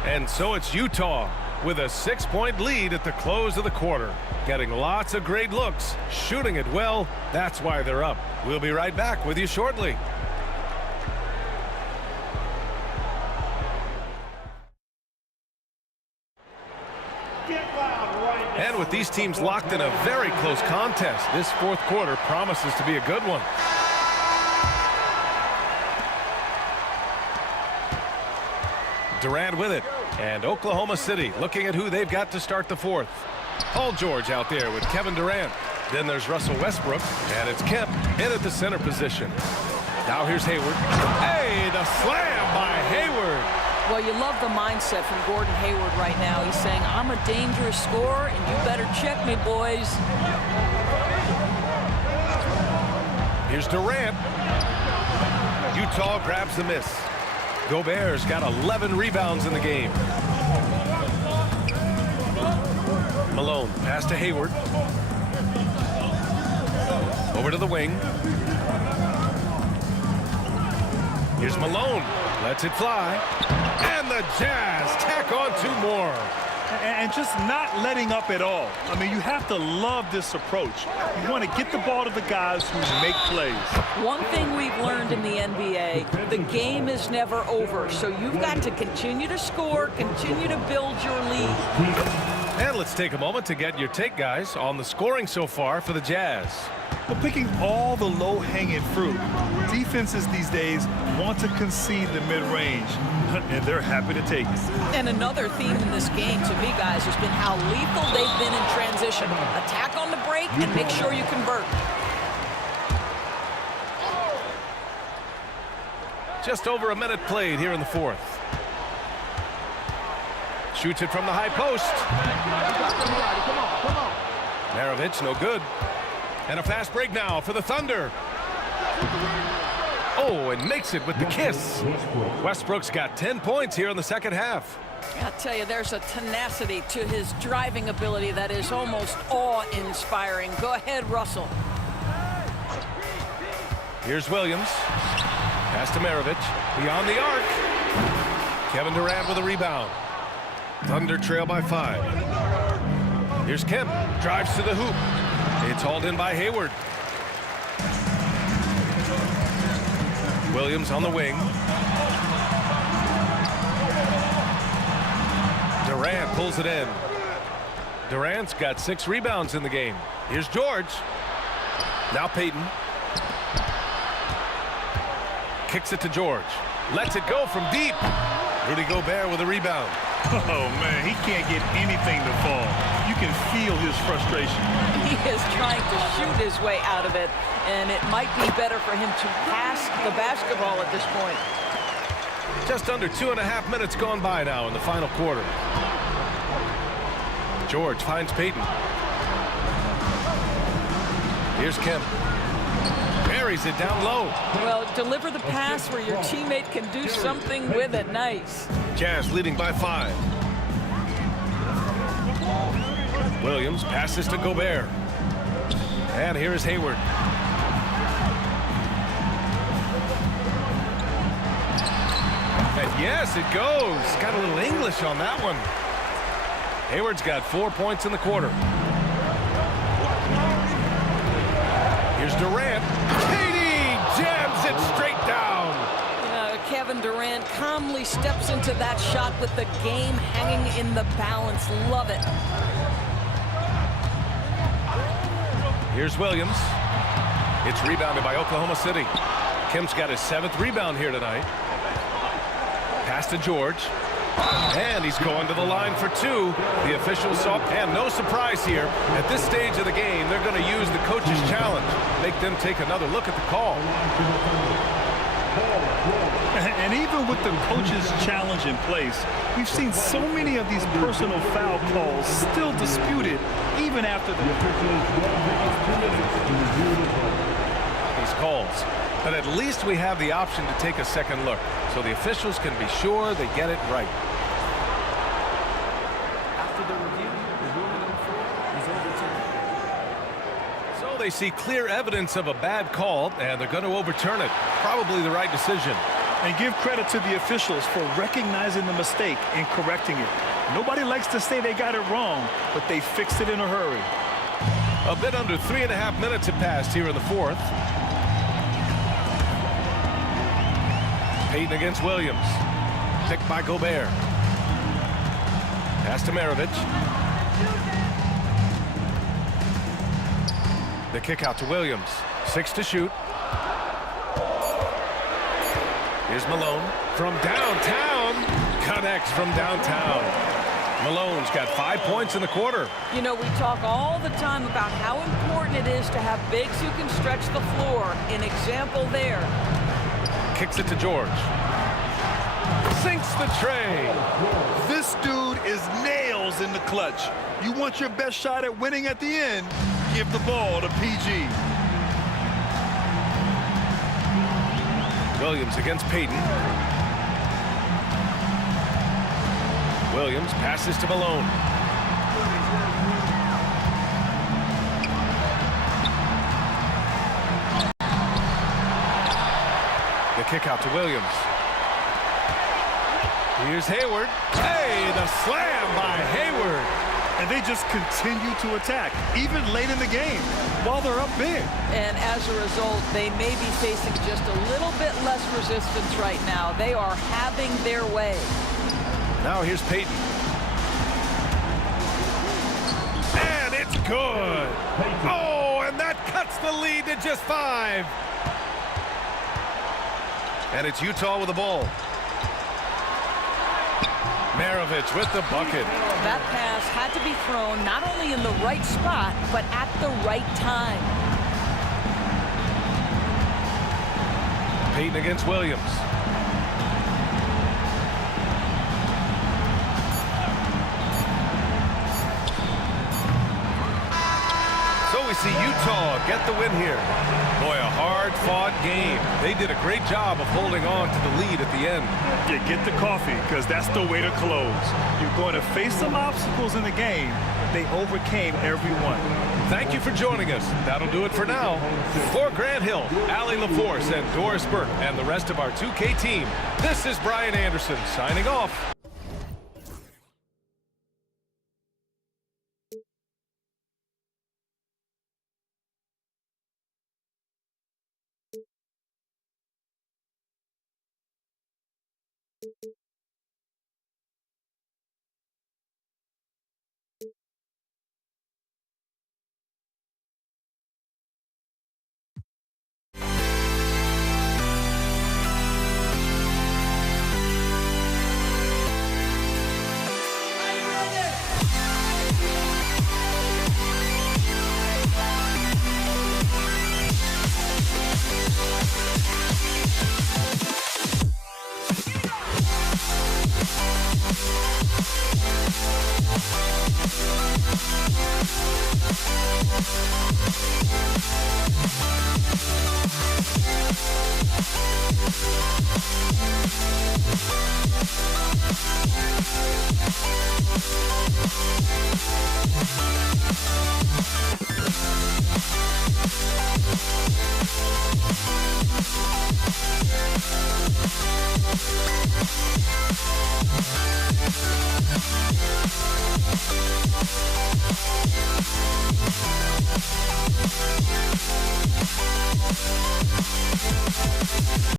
And so it's Utah with a 6-point lead at the close of the quarter. Getting lots of great looks, shooting it well. That's why they're up. We'll be right back with you shortly. And with these teams locked in a very close contest, this 4th quarter promises to be a good one. Durant with it. And Oklahoma City looking at who they've got to start the 4th. Paul George out there with Kevin Durant. Then there's Russell Westbrook. And it's Kemp in at the center position. Now here's Hayward. Hey, the slam by Hayward. Well, you love the mindset from Gordon Hayward right now. He's saying, I'm a dangerous scorer, and you better check me, boys. Here's Durant. Utah grabs the miss. Gobert's got 11 rebounds in the game. Malone, pass to Hayward. Over to the wing. Here's Malone. Lets it fly. And the Jazz tack on 2 more. And just not letting up at all. I mean, you have to love this approach. You want to get the ball to the guys who make plays. One thing we've learned in the NBA, the game is never over. So you've got to continue to score, continue to build your lead. And let's take a moment to get your take, guys, on the scoring so far for the Jazz. Well, picking all the low-hanging fruit. Defenses these days want to concede the mid-range, and they're happy to take it. And another theme in this game, to me, guys, has been how lethal they've been in transition. Attack on the break and make sure you convert. Just over a minute played here in the 4th. Shoots it from the high post. Maravich, no good. And a fast break now for the Thunder. Oh, and makes it with the kiss. Westbrook's got 10 points here in the 2nd half. I'll tell you, there's a tenacity to his driving ability that is almost awe-inspiring. Go ahead, Russell. Here's Williams. Pass to Maravich. Beyond the arc. Kevin Durant with a rebound. Thunder trail by 5. Here's Kemp. Drives to the hoop. It's hauled in by Hayward. Williams on the wing. Durant pulls it in. Durant's got 6 rebounds in the game. Here's George. Now Payton. Kicks it to George. Lets it go from deep. Rudy Gobert with a rebound. Oh, man, he can't get anything to fall. You can feel his frustration. He is trying to shoot his way out of it, and it might be better for him to pass the basketball at this point. Just under 2.5 minutes gone by now in the final quarter. George finds Payton. Here's Kemp. Buries it down low. Well, deliver the pass where your teammate can do something with it. Nice. Jazz leading by 5. Williams passes to Gobert. And here is Hayward. And yes, it goes. Got a little English on that one. Hayward's got 4 points in the quarter. Here's Durant. Katie jams it straight down. Kevin Durant calmly steps into that shot with the game hanging in the balance. Love it. Here's Williams. It's rebounded by Oklahoma City. Kemp's got his 7th rebound here tonight. Pass to George. And he's going to the line for 2. The officials saw, and no surprise here. At this stage of the game, they're going to use the coach's challenge. Make them take another look at the call. And even with the coach's challenge in place, we've seen so many of these personal foul calls still disputed even after these calls. But at least we have the option to take a second look, so the officials can be sure they get it right. After the review, the ruling on 4 is overturned. So they see clear evidence of a bad call, and they're going to overturn it. Probably the right decision. And give credit to the officials for recognizing the mistake and correcting it. Nobody likes to say they got it wrong, but they fixed it in a hurry. A bit under 3.5 minutes have passed here in the 4th. Payton against Williams. Picked by Gobert. Pass to Maravich. The kick out to Williams. 6 to shoot. Here's Malone from downtown. Connects from downtown. Malone's got 5 points in the quarter. You know, we talk all the time about how important it is to have bigs who can stretch the floor. An example there. Kicks it to George. Sinks the tray. This dude is nails in the clutch. You want your best shot at winning at the end, give the ball to PG. Williams against Payton. Williams passes to Malone. The kick out to Williams. Here's Hayward. Hey, the slam by Hayward. And they just continue to attack, even late in the game, while they're up big. And as a result, they may be facing just a little bit less resistance right now. They are having their way. Now here's Payton. And it's good. Oh, and that cuts the lead to just 5. And it's Utah with the ball. Maravich with the bucket. That pass had to be thrown not only in the right spot, but at the right time. Payton against Williams. So we see Utah get the win here. Boy, a hard-fought game. They did a great job of holding on to the lead at the end. Yeah, get the coffee, because that's the way to close. You're going to face some obstacles in the game. They overcame every one. Thank you for joining us. That'll do it for now. For Grant Hill, Allie LaForce, and Doris Burke, and the rest of our 2K team, this is Brian Anderson signing off.